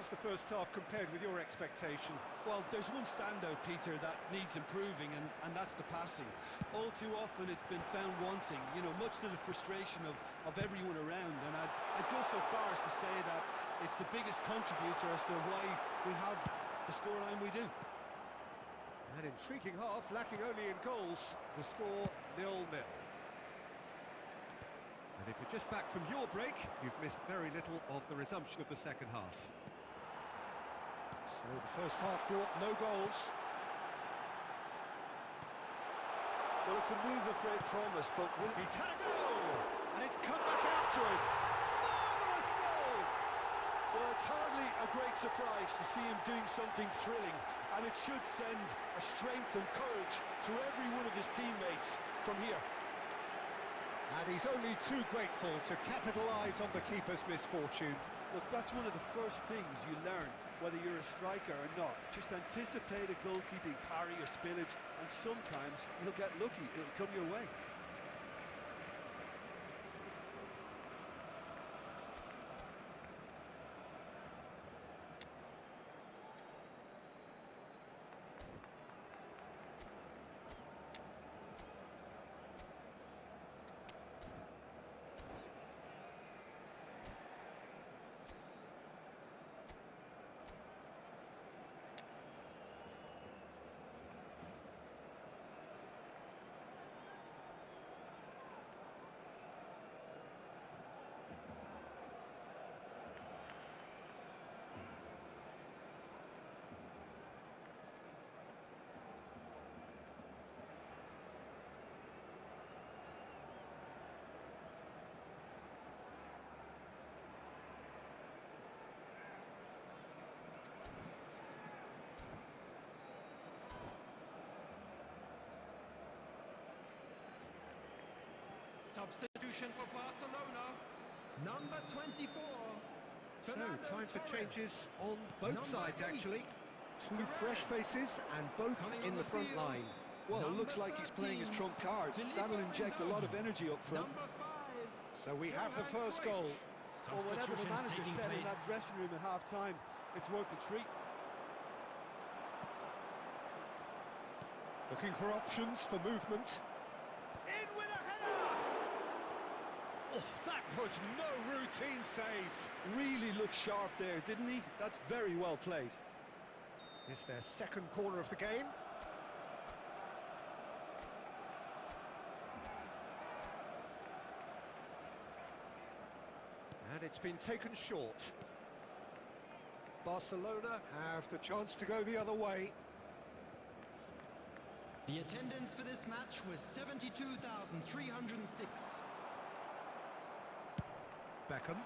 How's the first half compared with your expectation? Well, there's one standout, Peter, that needs improving, and that's the passing. All too often it's been found wanting, you know, much to the frustration of everyone around, and I'd go so far as to say that it's the biggest contributor as to why we have the scoreline we do. An intriguing half, lacking only in goals. The score 0-0. And if you're just back from your break, you've missed very little of the resumption of the second half. So the first half brought no goals. Well, it's a move of great promise, but he's had a goal! And it's come back out to him. Marvellous goal! Well, it's hardly a great surprise to see him doing something thrilling, and it should send a strength and courage to every one of his teammates from here. And he's only too grateful to capitalise on the keeper's misfortune. Look, that's one of the first things you learn, whether you're a striker or not. Just anticipate a goalkeeping parry or spillage, and sometimes you'll get lucky, it'll come your way. Substitution for Barcelona, number 24. So, time for changes on both sides, actually. Two fresh faces, and both in the front line. Well, it looks like he's playing his trump card. That'll inject a lot of energy up front. So we have the first goal. Well, whatever the manager said in that dressing room at half-time, it's worth a treat. Looking for options for movement. In with a header! Oh, that was no routine save. Really looked sharp there, didn't he? That's very well played. It's their second corner of the game. And it's been taken short. Barcelona have the chance to go the other way. The attendance for this match was 72,306. Beckham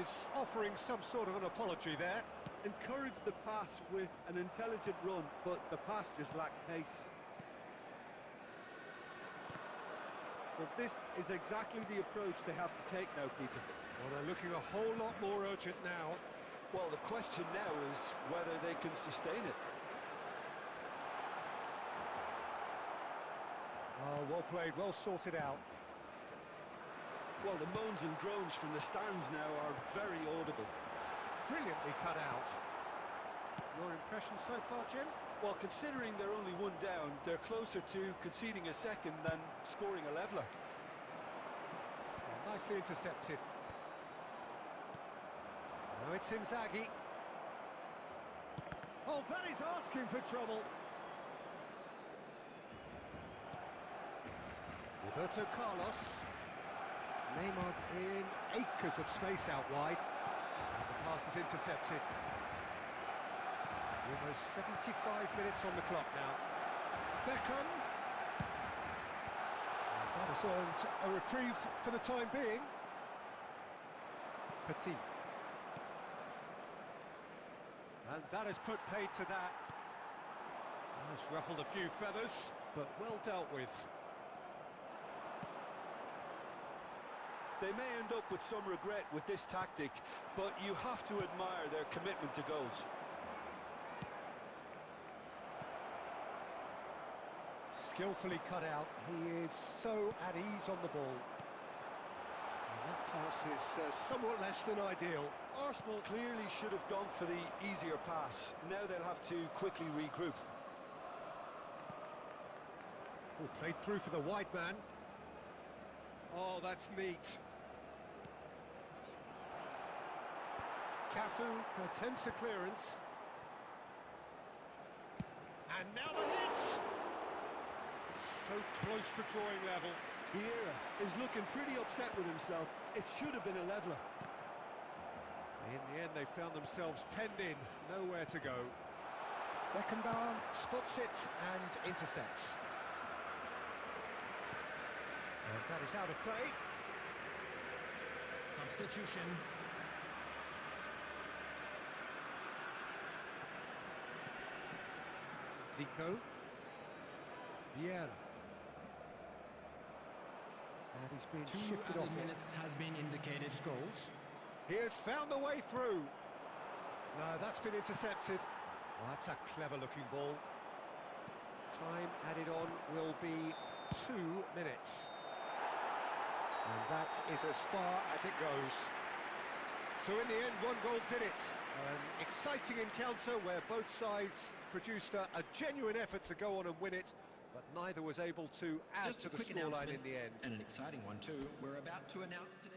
is offering some sort of an apology there. Encouraged the pass with an intelligent run, but the pass just lacked pace. Well, this is exactly the approach they have to take now, Peter. Well, they're looking a whole lot more urgent now. Well, the question now is whether they can sustain it. Oh, well played, well sorted out. Well, the moans and groans from the stands now are very audible. Brilliantly cut out. Your impression so far, Jim? Well, considering they're only one down, they're closer to conceding a second than scoring a leveller. Oh, nicely intercepted. Now it's Inzaghi. Oh, that is asking for trouble. Roberto Carlos. Neymar in acres of space out wide. The pass is intercepted. Almost 75 minutes on the clock now. Beckham. That has earned a reprieve for the time being. Petit. And that has put paid to that. Has ruffled a few feathers, but well dealt with. They may end up with some regret with this tactic, but you have to admire their commitment to goals. Skillfully cut out, he is so at ease on the ball. And that pass is somewhat less than ideal. Arsenal clearly should have gone for the easier pass. Now they'll have to quickly regroup. Oh, played through for the wide man. Oh, that's neat. Cafu attempts a clearance. And now the hit! So close to drawing level. Vieira is looking pretty upset with himself. It should have been a leveller. In the end, they found themselves penned in, nowhere to go. Beckenbauer spots it and intercepts. And that is out of play. Substitution. Zico. Vieira. And he's been shifted off it. Minutes has been indicated. Scholes. He has found the way through. No, that's been intercepted. Oh, that's a clever-looking ball. Time added on will be 2 minutes. And that is as far as it goes. So in the end, one goal did it. An exciting encounter where both sides produced a genuine effort to go on and win it, but neither was able to add to the scoreline in the end. And an exciting one too. We're about to announce today's...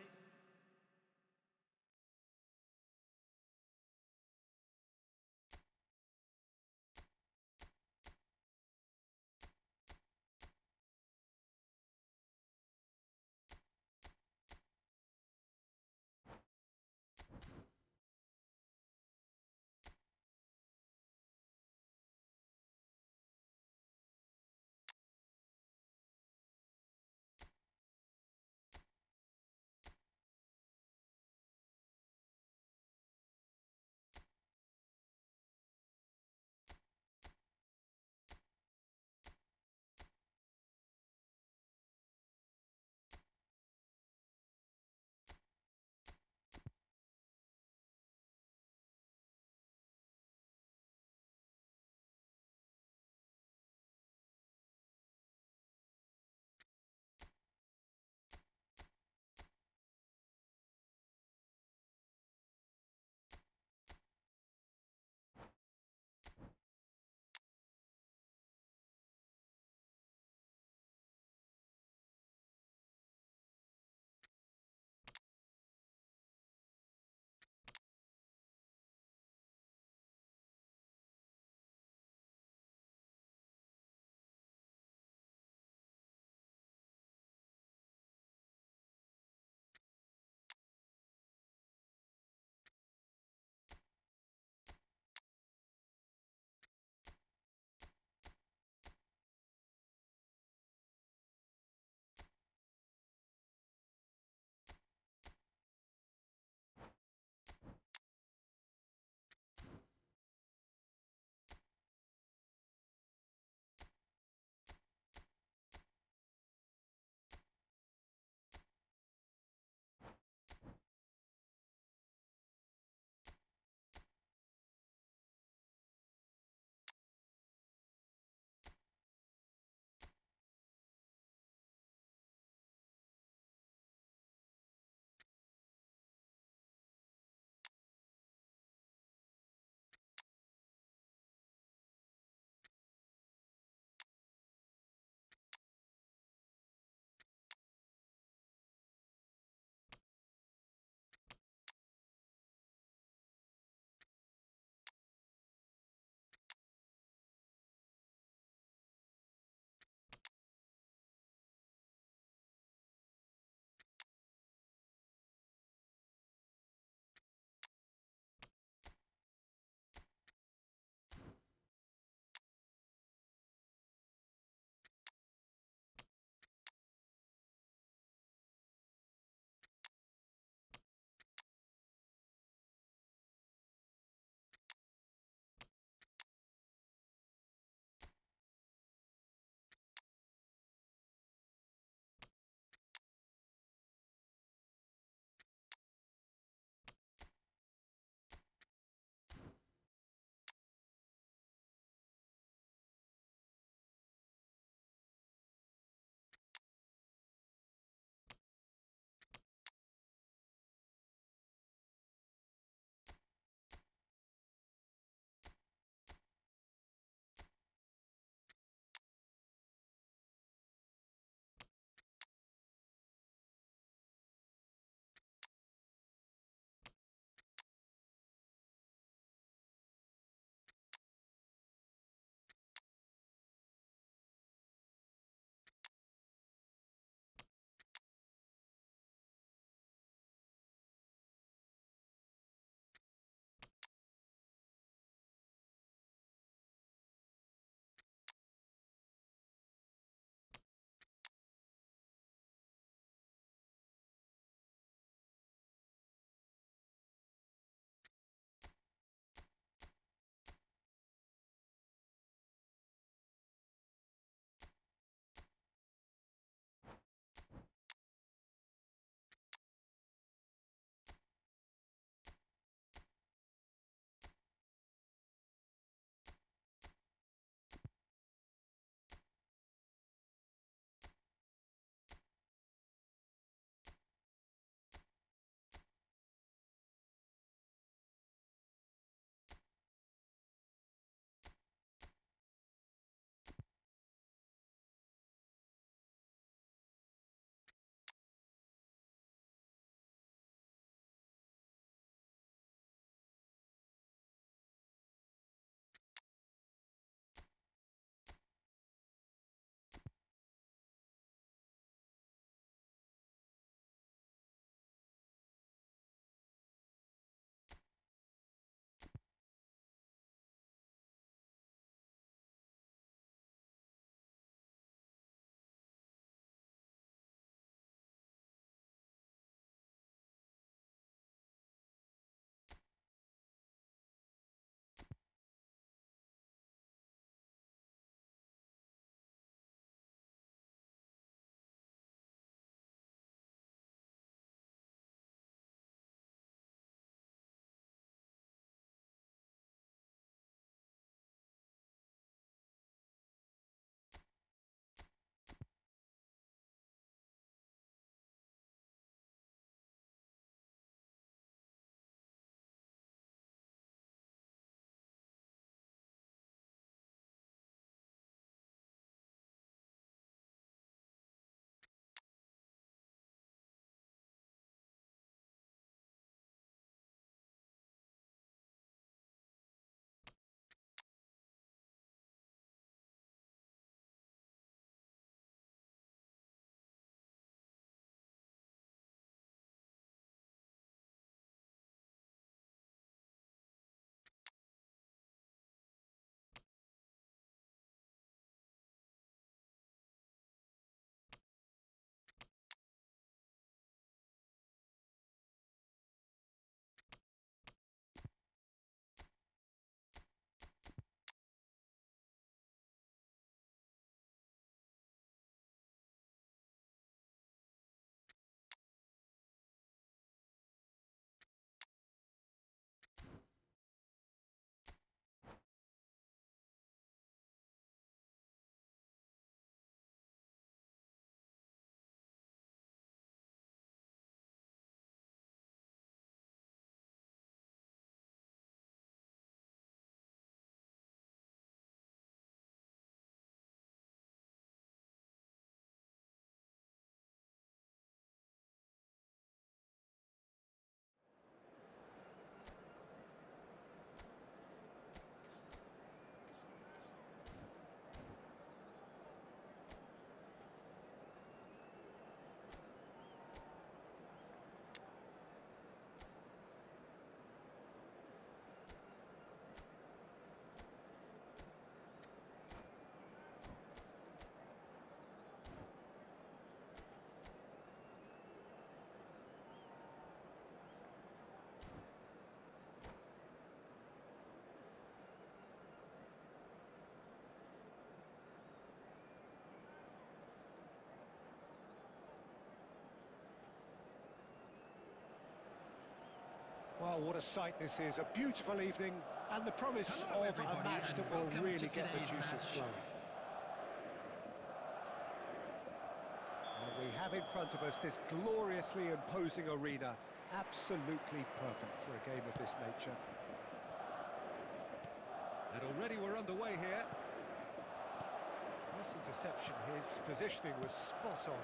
Oh, what a sight this is. A beautiful evening and the promise Hello, of a everybody, match that and will welcome really to get the today's juices match. flowing. And we have in front of us this gloriously imposing arena. Absolutely perfect for a game of this nature. And already we're underway here. Nice interception. His positioning was spot on.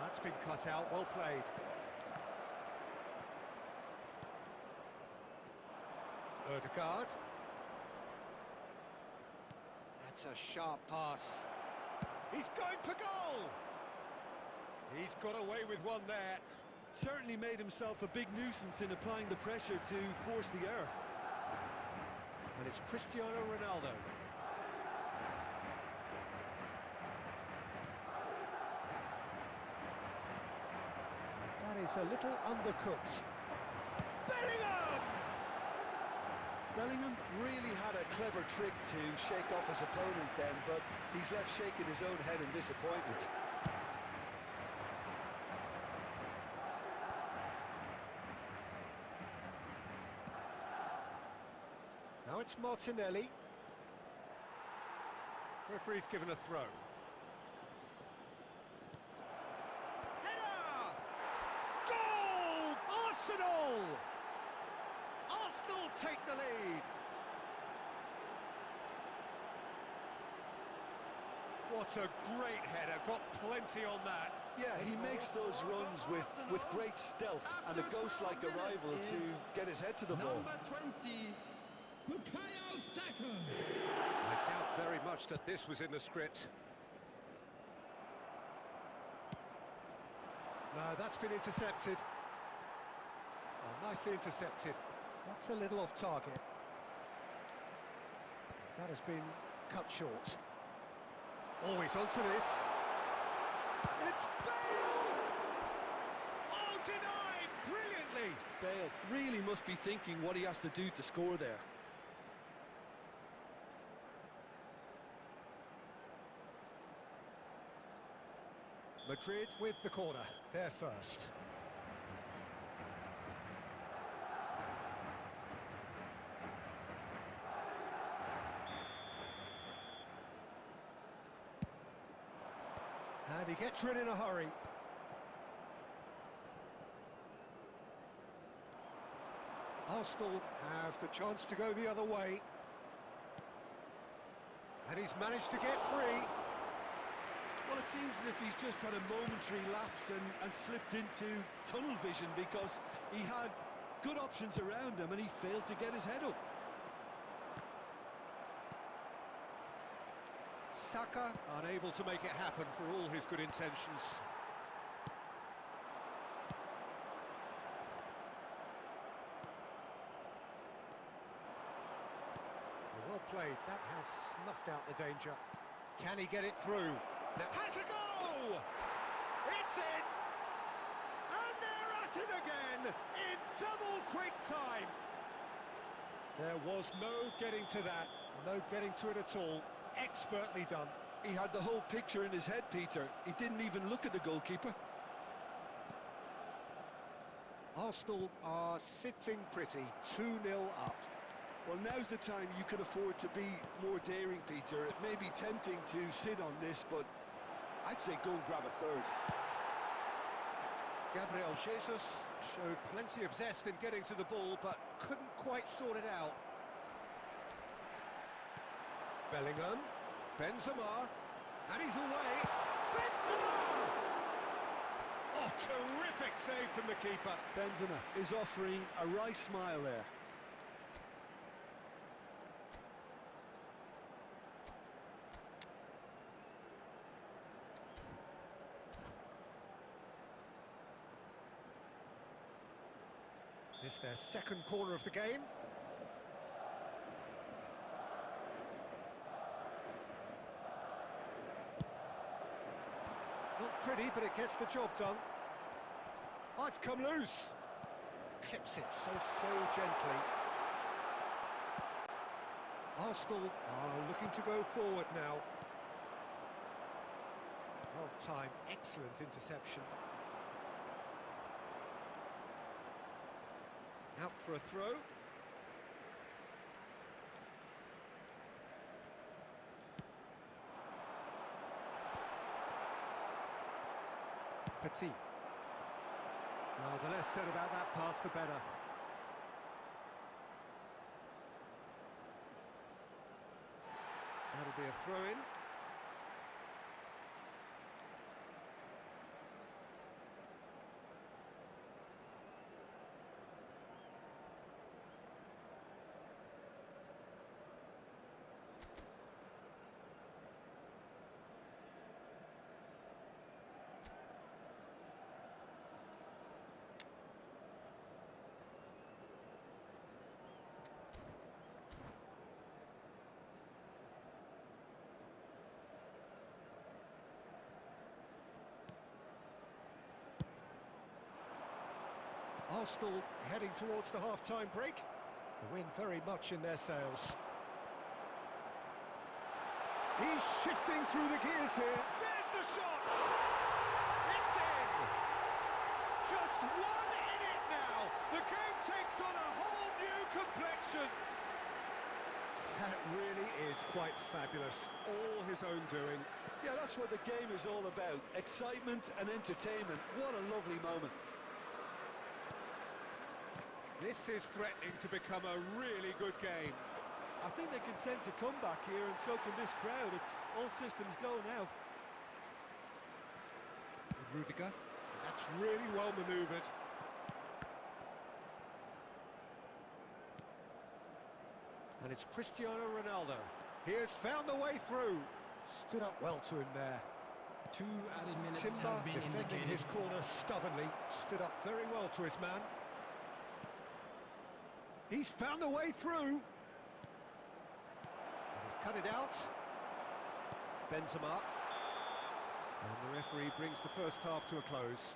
That's been cut out. Well played. Ødegaard. That's a sharp pass. He's going for goal! He's got away with one there. Certainly made himself a big nuisance in applying the pressure to force the error. And it's Cristiano Ronaldo. That is a little undercooked. Bellingham! Bellingham really had a clever trick to shake off his opponent then, but he's left shaking his own head in disappointment. Now it's Martinelli. Referee's given a throw. Header! Goal! Arsenal! Arsenal take the lead. What a great header, got plenty on that. Yeah, he makes those runs with great stealth and a ghost-like arrival to get his head to the ball. Number 20, Bukayo Saka. I doubt very much that this was in the script. No, that's been intercepted. Oh, nicely intercepted. That's a little off target. That has been cut short. Oh, he's onto this. It's Bale! Oh, denied! Brilliantly! Bale really must be thinking what he has to do to score there. Madrid with the corner. They're first. And he gets rid in a hurry. Arsenal have the chance to go the other way. And he's managed to get free. Well, it seems as if he's just had a momentary lapse and slipped into tunnel vision because he had good options around him and he failed to get his head up. Saka unable to make it happen for all his good intentions. Well played, that has snuffed out the danger. Can he get it through? Now has a go! It's in! And they're at it again in double quick time! There was no getting to that, no getting to it at all. Expertly done. He had the whole picture in his head, Peter. He didn't even look at the goalkeeper. Arsenal are sitting pretty, 2-0 up. Well, now's the time you can afford to be more daring, Peter. It may be tempting to sit on this, but I'd say go and grab a third. Gabriel Jesus showed plenty of zest in getting to the ball, but couldn't quite sort it out. Bellingham, Benzema, and he's away. Benzema! Oh, terrific save from the keeper. Benzema is offering a wry smile there. This is their second corner of the game. Not pretty, but it gets the job done. Oh, it's come loose. Clips it so gently. Arsenal are looking to go forward now. Well timed, excellent interception. Out for a throw. Petit. Well, the less said about that pass, the better. That'll be a throw-in. Arsenal heading towards the half-time break. The wind very much in their sails. He's shifting through the gears here. There's the shot! It's in! Just one in it now! The game takes on a whole new complexion! That really is quite fabulous. All his own doing. Yeah, that's what the game is all about. Excitement and entertainment. What a lovely moment. This is threatening to become a really good game. I think they can sense a comeback here, and so can this crowd. It's all systems go now. Rudiger, that's really well manoeuvred. And it's Cristiano Ronaldo. He has found the way through. Stood up well to him there. 2 added minutes Timber has been defending indicated. his corner stubbornly. Stood up very well to his man. He's found a way through. And he's cut it out. Benzema. And the referee brings the first half to a close.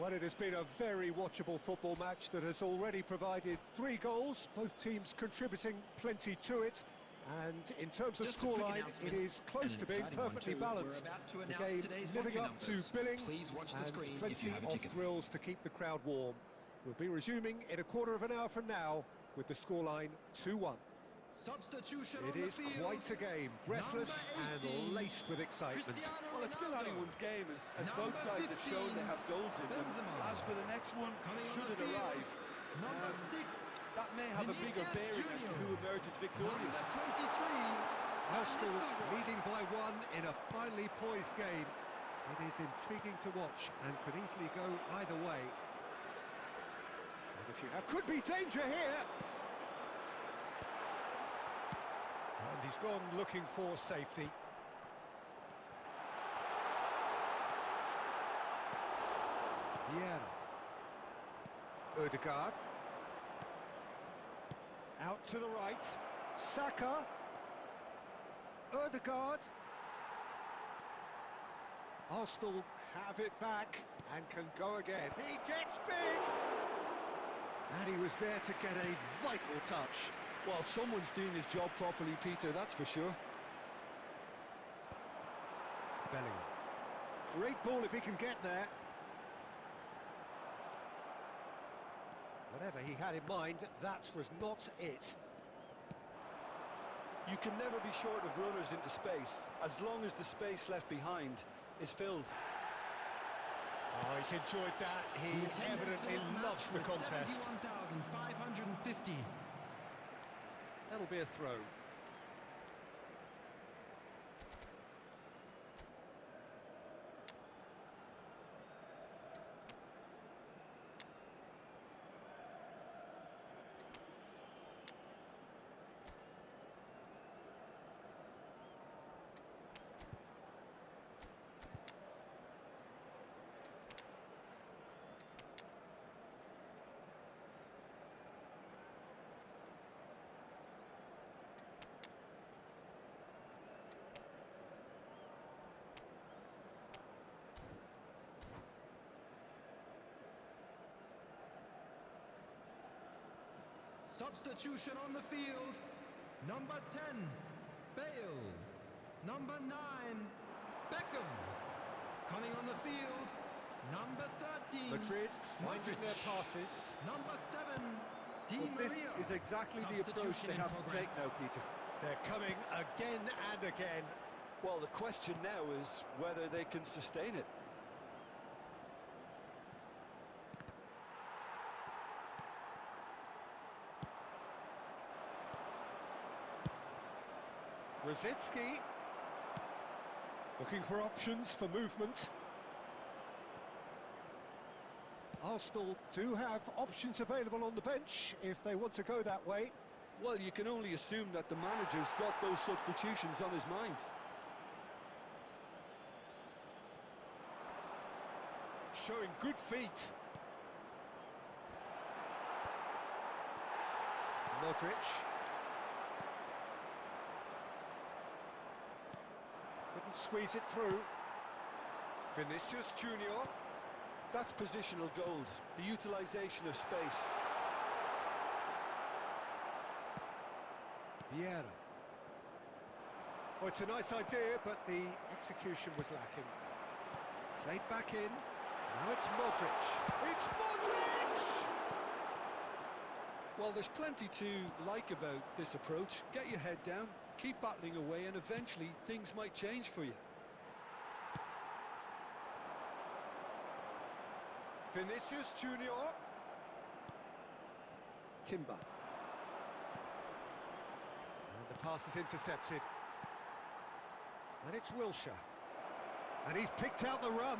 Well, it has been a very watchable football match that has already provided 3 goals, both teams contributing plenty to it. And in terms of Just a quick scoreline, announcement, it is close an to being exciting one perfectly too. balanced. We're about to The announce game today's living lucky up to numbers. billing, Please watch the and screen if plenty you have a of ticket. thrills to keep the crowd warm. We'll be resuming in a quarter of an hour from now with the scoreline 2-1. Substitution It on the is field. quite a game, breathless Number and 18, laced with excitement. Cristiano Well, it's still Ronaldo. anyone's game, as Number both sides have shown they have goals in them. Benzema. As for the next one, Coming on should the it field, arrive, Number 6. that may have a bigger Vinicius bearing as to Junior. who emerges victorious. Number 23. Arsenal Nistelrooy. leading by 1 in a finely poised game. It is intriguing to watch and could easily go either way. And if you have, could be danger here. And he's gone looking for safety. Vieira. Ødegaard. Out to the right. Saka. Ødegaard. Arsenal have it back and can go again. He gets big! And he was there to get a vital touch. Well, someone's doing his job properly, Peter, that's for sure. Bellingham. Great ball if he can get there. Whatever he had in mind, that was not it. You can never be short of runners into space, as long as the space left behind is filled. Oh, he's enjoyed that. He The attendance evidently for this match loves the was contest. 71,550. That'll be a throw. Substitution on the field. Number 10, Bale. Number 9, Beckham. Coming on the field, Number 13. Madrid finding their passes. Number 7. Di Well, this Maria. is exactly the approach Substitution they in have to progress. take now, Peter. They're coming again and again. Well, the question now is whether they can sustain it. Rosicki looking for options for movement. Arsenal do have options available on the bench if they want to go that way. Well, you can only assume that the manager's got those substitutions on his mind. Showing good feet. Modric. Couldn't squeeze it through. Vinicius Junior. That's positional gold, the utilisation of space. Vieira. Oh, it's a nice idea, but the execution was lacking. Played back in. Now it's Modric. It's Modric! Well, there's plenty to like about this approach. Get your head down, keep battling away, and eventually things might change for you. Vinicius Junior. Timber. And the pass is intercepted. And it's Wilshere. And he's picked out the run.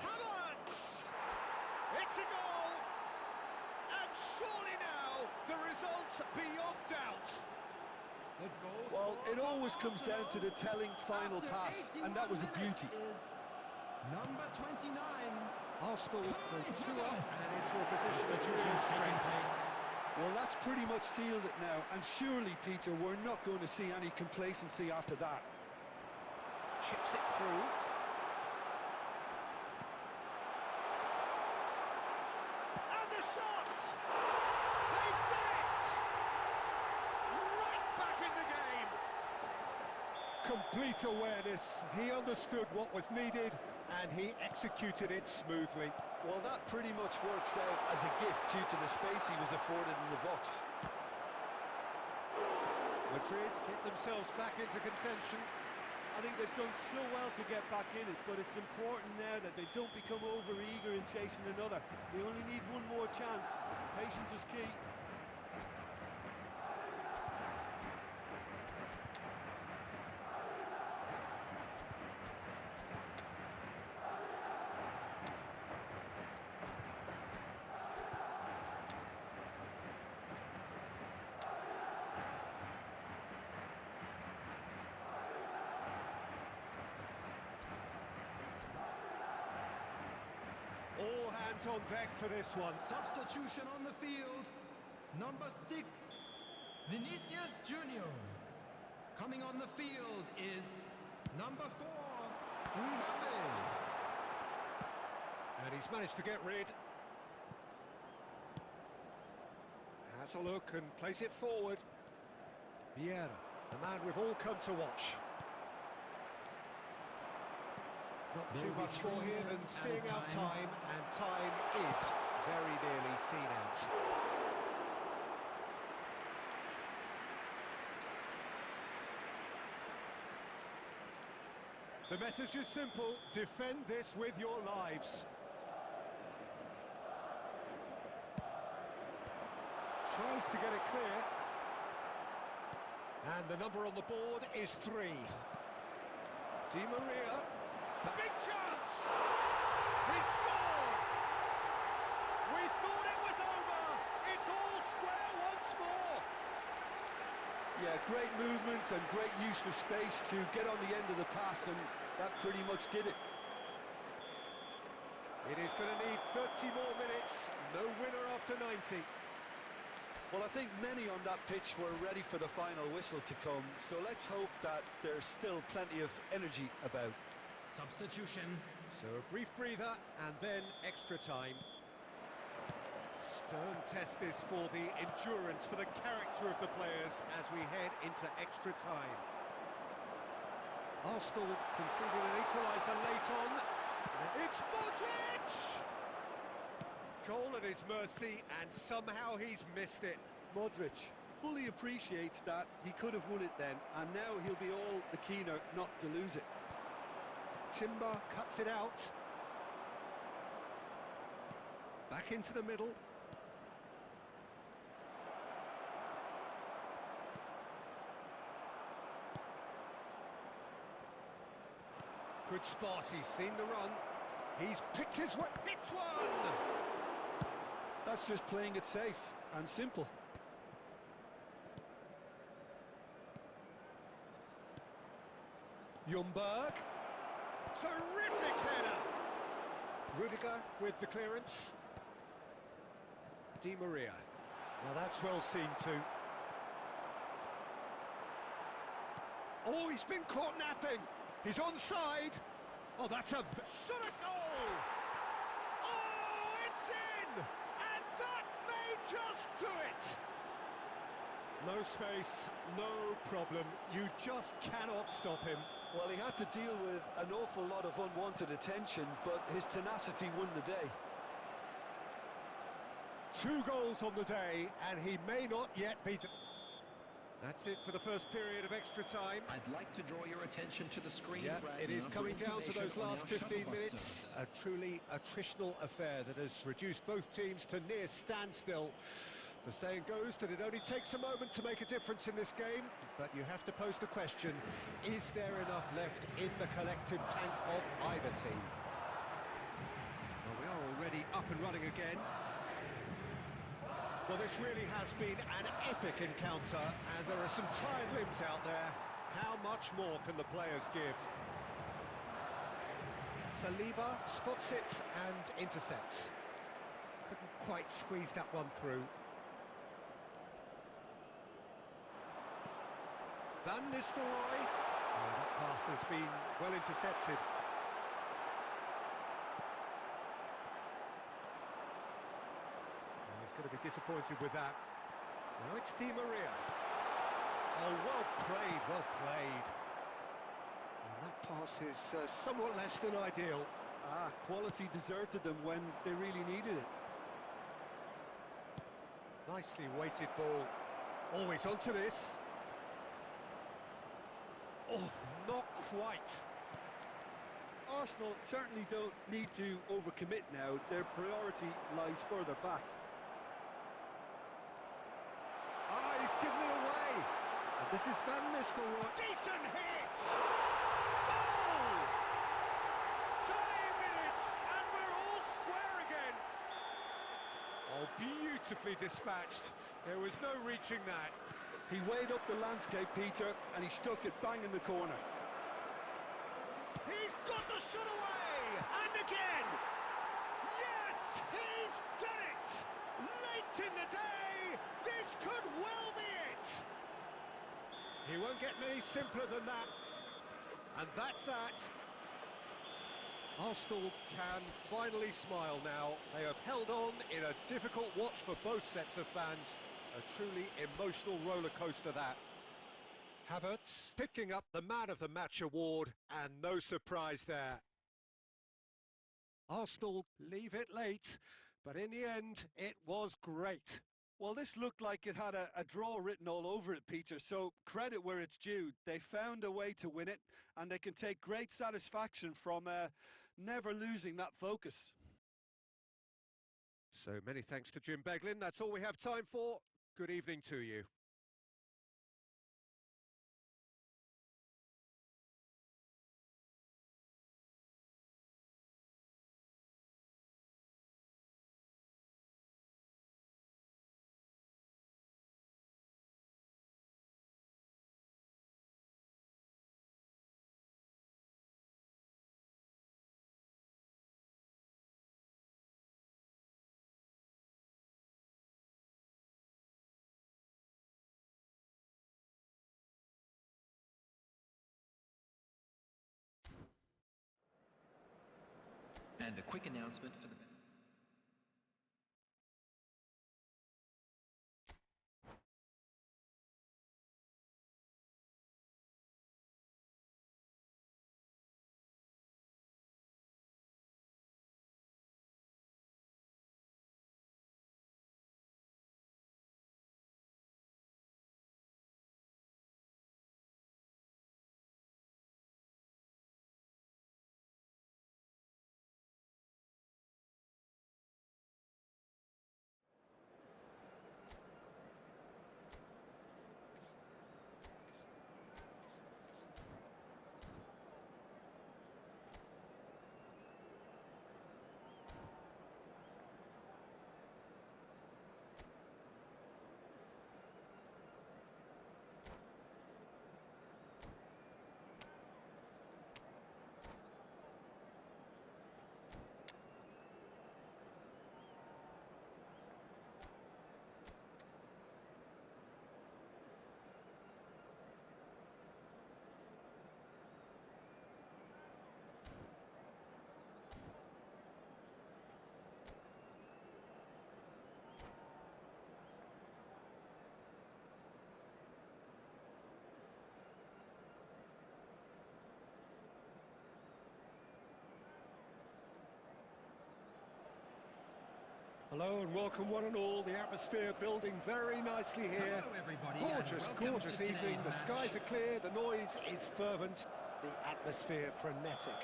Havertz! It's a goal! And surely now, the result's beyond doubt. Well, it always comes down to the telling final pass, and that was a beauty. Number 29. Arsenal go 2 up and into a position of real strength. Well, that's pretty much sealed it now, and surely, Peter, we're not going to see any complacency after that. Chips it through. And the shot! They've done it! Right back in the game! Complete awareness. He understood what was needed and he executed it smoothly. Well, that pretty much works out as a gift due to the space he was afforded in the box. Madrid get themselves back into contention. I think they've done so well to get back in it, but it's important now that they don't become over-eager in chasing another. They only need one more chance. Patience is key. All hands on deck for this one. Substitution on the field. Number 6, Vinicius Junior. Coming on the field is number 4, Mbappe. And he's managed to get rid. Has a look and plays it forward. Vieira, the man we've all come to watch. Not too much more here than seeing out time, and time is very nearly seen out. The message is simple: defend this with your lives. Tries to get it clear. And the number on the board is 3. Di Maria. Big chance! He scored! We thought it was over! It's all square once more! Yeah, great movement and great use of space to get on the end of the pass, and that pretty much did it. It is going to need 30 more minutes. No winner after 90. Well, I think many on that pitch were ready for the final whistle to come, so let's hope that there's still plenty of energy about. Substitution. So a brief breather and then extra time. Stern test this for the endurance, for the character of the players as we head into extra time. Arsenal conceded an equaliser late on. It's Modric! Goal at his mercy, and somehow he's missed it. Modric fully appreciates that he could have won it then, and now he'll be all the keener not to lose it. Timber cuts it out. Back into the middle. Good spot, he's seen the run. He's picked his way, hits one! That's just playing it safe and simple. Ljungberg. Terrific header! Rudiger with the clearance. Di Maria. Now that's well seen too. Oh, he's been caught napping. He's onside. Oh, that's a shot a goal! Oh, it's in! And that may just do it! No space, no problem. You just cannot stop him. Well, he had to deal with an awful lot of unwanted attention, but his tenacity won the day. 2 goals on the day, and he may not yet be... That's it for the first period of extra time. I'd like to draw your attention to the screen right it is now coming for down to those information on last our 15 shuttle bus minutes. service. A truly attritional affair that has reduced both teams to near standstill. The saying goes that it only takes a moment to make a difference in this game, but you have to pose the question, is there enough left in the collective tank of either team? Well, we are already up and running again. Well, this really has been an epic encounter, and there are some tired limbs out there. How much more can the players give? Saliba spots it and intercepts. Couldn't quite squeeze that one through. Van Nistelrooy. Oh, that pass has been well intercepted. He's going to be disappointed with that. Now it's Di Maria. Oh, well played, well played. And that pass is somewhat less than ideal. Quality deserted them when they really needed it. Nicely weighted ball. Always onto this. Oh, not quite. Arsenal certainly don't need to overcommit now. Their priority lies further back. He's given it away. And this is Van Nistelrooy. Decent hit! Goal! 30 minutes, and we're all square again. Oh, beautifully dispatched. There was no reaching that. He weighed up the landscape, Peter, and he stuck it bang in the corner. He's got the shot away! And again! Yes, he's done it! Late in the day, this could well be it! He won't get many simpler than that. And that's that. Arsenal can finally smile now. They have held on in a difficult watch for both sets of fans. A truly emotional roller coaster, that. Havertz picking up the Man of the Match award, and no surprise there. Arsenal leave it late, but in the end, it was great. Well, this looked like it had a draw written all over it, Peter, so credit where it's due. They found a way to win it, and they can take great satisfaction from never losing that focus. So many thanks to Jim Beglin. That's all we have time for. Good evening to you. And a quick announcement for the... Hello and welcome one and all. The atmosphere building very nicely here. Hello everybody. Gorgeous, and welcome gorgeous to evening. today's The skies are match. clear, the noise is fervent, the atmosphere frenetic.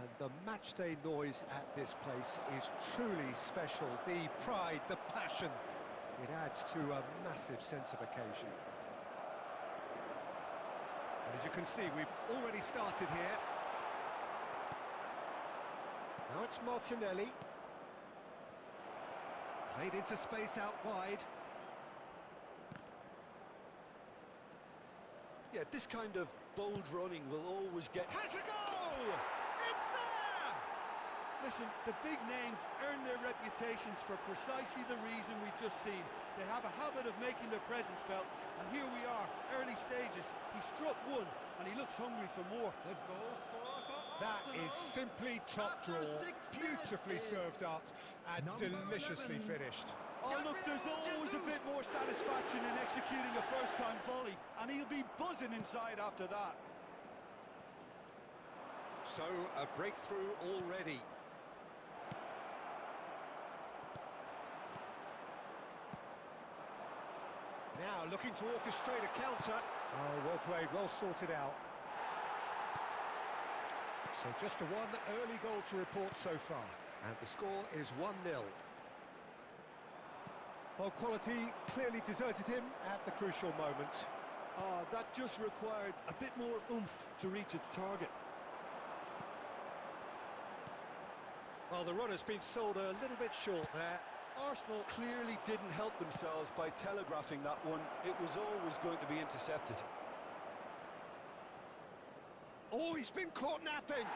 And the matchday noise at this place is truly special. The pride, the passion, it adds to a massive sense of occasion. And as you can see, we've already started here. Now it's Martinelli. Played into space out wide. Yeah, this kind of bold running will always get... Has a goal! It's there! Listen, the big names earn their reputations for precisely the reason we've just seen. They have a habit of making their presence felt, and here we are, early stages. He struck one, and he looks hungry for more. The goal scorer for That Arsenal. is simply top After draw, 6 beautifully minutes is served up and number deliciously 11. finished. Oh, look, there's always a bit more satisfaction in executing a first-time volley, and he'll be buzzing inside after that. So, a breakthrough already. Now, looking to orchestrate a counter. Oh, well played, well sorted out. So just a one early goal to report so far. And the score is 1-0. Well, quality clearly deserted him at the crucial moment. that just required a bit more oomph to reach its target. Well, the run has been sold a little bit short there. Arsenal clearly didn't help themselves by telegraphing that one. It was always going to be intercepted. Oh, he's been caught napping.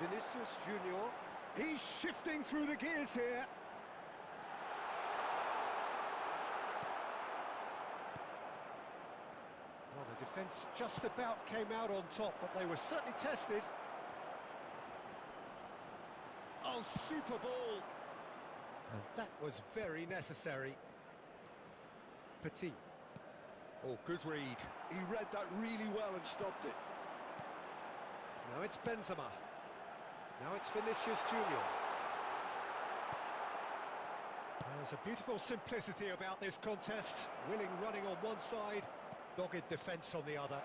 Vinicius Junior. He's shifting through the gears here. Well, the defence just about came out on top, but they were certainly tested. Oh, super ball. And that was very necessary. Petit. Oh, good read. He read that really well and stopped it. Now it's Benzema. Now it's Vinicius Junior. There's a beautiful simplicity about this contest. Willing running on one side, dogged defence on the other.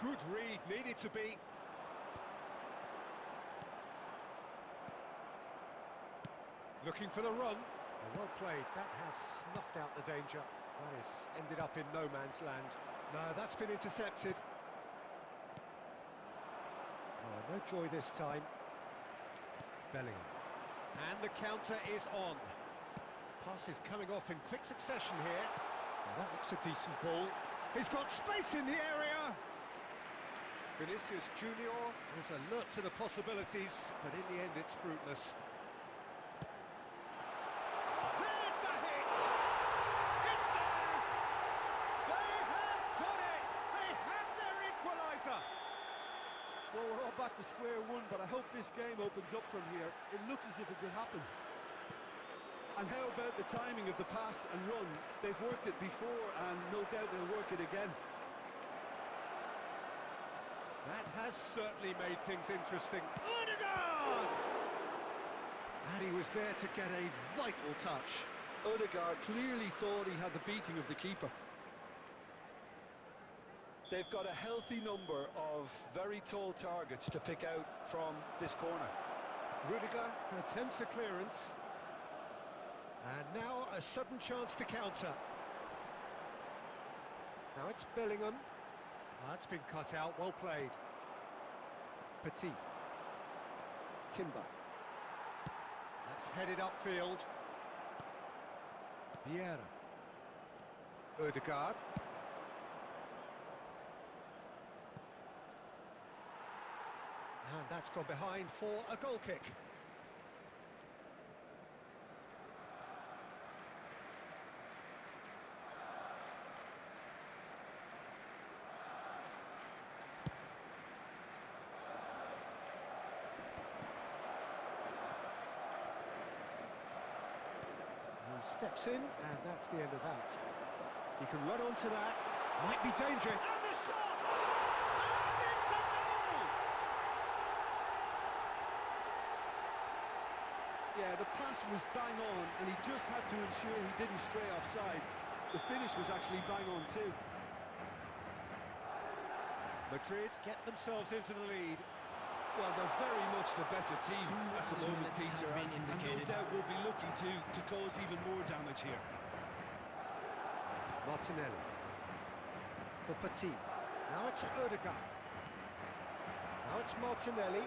Good read, needed to be. Looking for the run. Well played. That has snuffed out the danger. That has ended up in no man's land. No, that's been intercepted. Oh, no joy this time. Bellingham. And the counter is on. Pass is coming off in quick succession here. Well, that looks a decent ball. He's got space in the area. Vinicius Junior is alert to the possibilities, but in the end it's fruitless. Well, we're all back to square one, but I hope this game opens up from here. It looks as if it could happen. And how about the timing of the pass and run? They've worked it before, and no doubt they'll work it again. That has certainly made things interesting. Odegaard! And he was there to get a vital touch. Odegaard clearly thought he had the beating of the keeper. They've got a healthy number of very tall targets to pick out from this corner. Rudiger attempts a clearance. And now a sudden chance to counter. Now it's Bellingham. That's been cut out, well played. Petit. Timber. That's headed upfield. Vieira. Odegaard. And that's gone behind for a goal kick. He steps in, and that's the end of that. He can run onto that. Might be danger. And the shot! And it's a goal! Yeah, the pass was bang on, and he just had to ensure he didn't stray offside. The finish was actually bang on too. Madrid get themselves into the lead. Well, they're very much the better team at the moment, Peter, and no doubt will be looking to cause even more damage here. Martinelli. For Petit. Now it's Odegaard. Now it's Martinelli.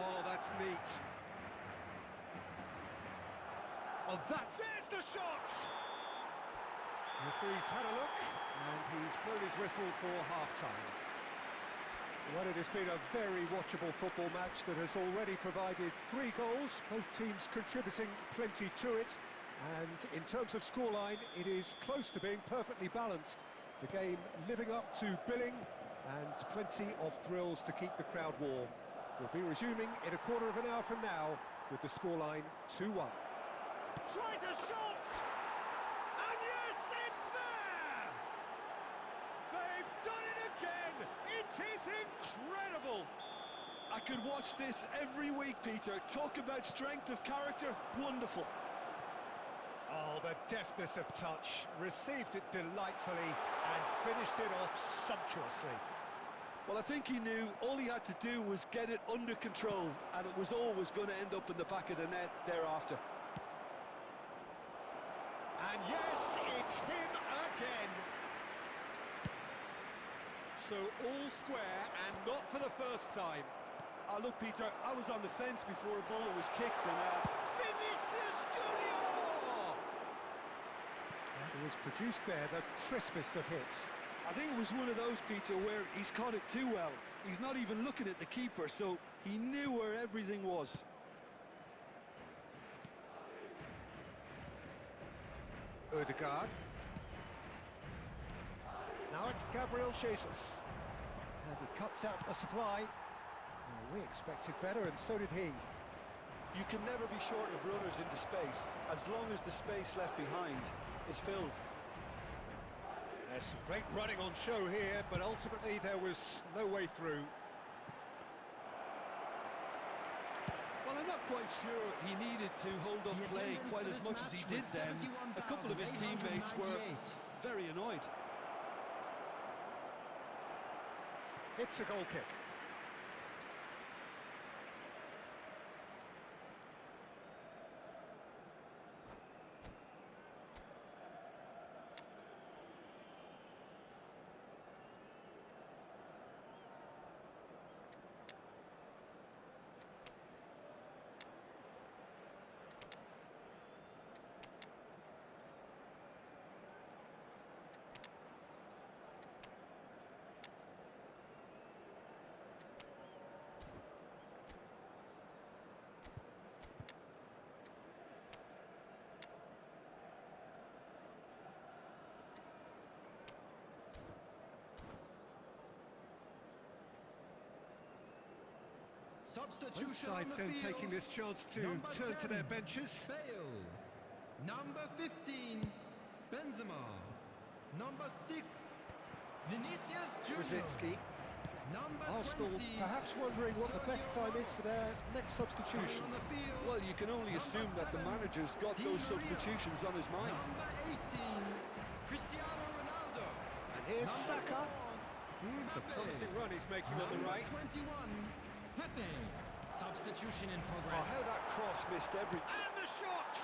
Oh, that's neat. Oh, there's the shot! The referee's had a look, and he's blown his whistle for half-time. Well, it has been a very watchable football match that has already provided 3 goals, both teams contributing plenty to it. And in terms of scoreline, it is close to being perfectly balanced. The game living up to billing, and plenty of thrills to keep the crowd warm. We'll be resuming in a quarter of an hour from now with the scoreline 2-1. Tries a shot! And yes, it's there! They've done it again! It is incredible! I could watch this every week, Peter. Talk about strength of character, wonderful. Oh, the deftness of touch, received it delightfully and finished it off sumptuously. Well, I think he knew all he had to do was get it under control, and it was always going to end up in the back of the net thereafter. And yes, it's him again. So all square, and not for the first time. Look, Peter, I was on the fence before a ball was kicked, and Vinicius Junior! And he has produced there the crispest of hits. I think it was one of those, Peter, where he's caught it too well. He's not even looking at the keeper, so he knew where everything was. Odegaard. Now it's Gabriel Jesus. And he cuts out the supply. Well, we expected better, and so did he. You can never be short of runners into space, as long as the space left behind is filled. There's some great running on show here, but ultimately there was no way through. Well, I'm not quite sure he needed to hold up play quite as much as he did then. A couple of his teammates were very annoyed. It's a goal kick. Both sides then taking this chance to turn to their benches. Bale. Number 15, Benzema. Number 6, Vinicius Junior. Brzezinski. Number Arsenal 20, perhaps wondering what the best time is for their next substitution. on the field. Well, you can only assume that the manager's got those substitutions on his mind. Number 18, Cristiano Ronaldo. And here's Number Saka. 4, It's a Mbappe. promising run he's making on the Number right. 21, Pepe. Substitution in Oh, progress. how that cross missed every... And the shot!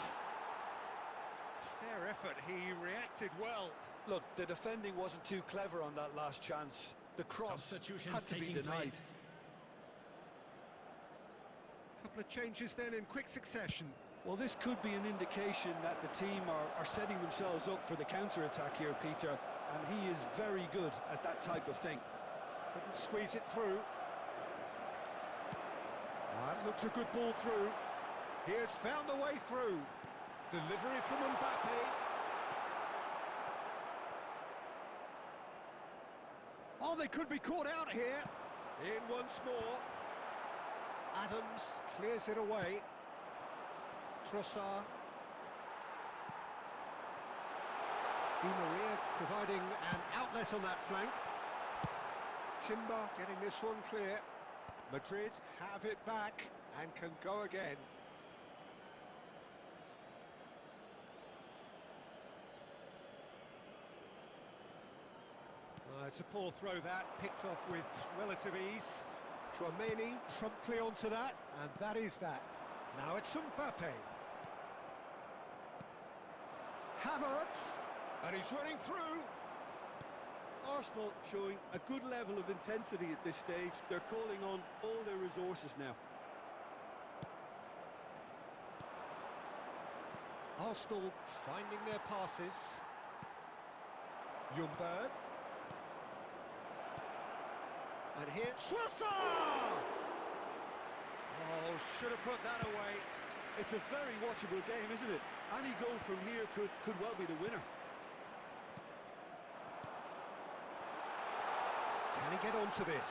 Fair effort, he reacted well. Look, the defending wasn't too clever on that last chance. The cross Substitutions had to be taking denied. place. Couple of changes then in quick succession. Well, this could be an indication that the team are setting themselves up for the counter-attack here, Peter, and he is very good at that type of thing. Couldn't squeeze it through. That looks a good ball through. He has found the way through. Delivery from Mbappe. Oh, they could be caught out here. In once more. Adams clears it away. Trossard. Di Maria providing an outlet on that flank. Timber getting this one clear. Madrid have it back and can go again. It's a poor throw that, picked off with relative ease. Tchouaméni promptly onto that, and that is that. Now it's Mbappe. Havertz, and he's running through. Arsenal showing a good level of intensity at this stage. They're calling on all their resources now. Arsenal finding their passes. Ljungberg. And here, Schwarzer! Oh, should have put that away. It's a very watchable game, isn't it? Any goal from here could well be the winner. Can he get onto this?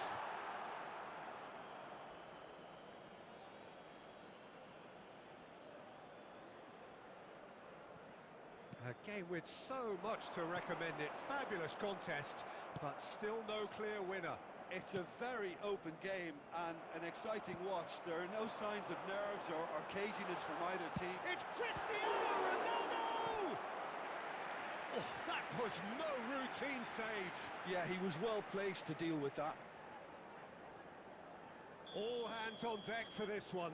A game with so much to recommend it. Fabulous contest, but still no clear winner. It's a very open game and an exciting watch. There are no signs of nerves or caginess from either team. It's Cristiano Ronaldo! Oh, that was no routine save. Yeah, he was well placed to deal with that. All hands on deck for this one.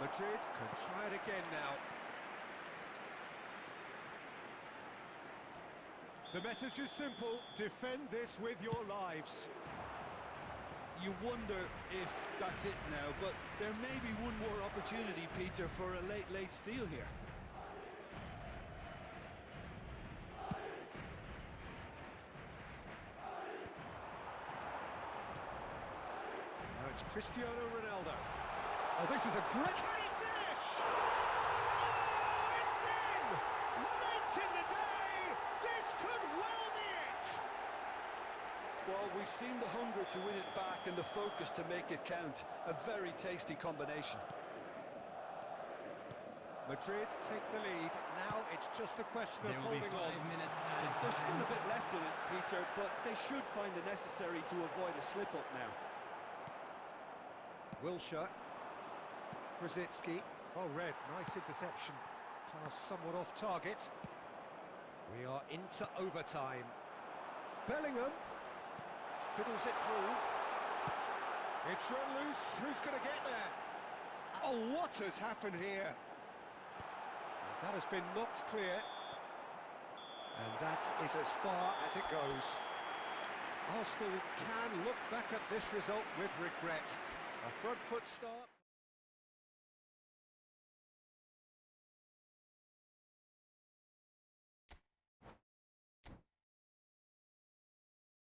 Madrid can try it again now. The message is simple: defend this with your lives. You wonder if that's it now, but there may be one more opportunity, Peter, for a late steal here. Now it's Cristiano Ronaldo. Oh, this is a great... Can he finish? Oh, it's in! Late in the day! This could well be it! Well, we've seen the hunger to win it back and the focus to make it count. A very tasty combination. Madrid take the lead. Now it's just a question of holding on. There's still a bit left in it, Peter, but they should find the necessary to avoid a slip-up now. Wilshere. Brzezinski. Oh, red. Nice interception. Pass somewhat off target. We are into overtime. Bellingham fiddles it through. It's run loose. Who's going to get there? Oh, what has happened here? That has been knocked clear. And that is as far as it goes. Arsenal can look back at this result with regret. A front foot start.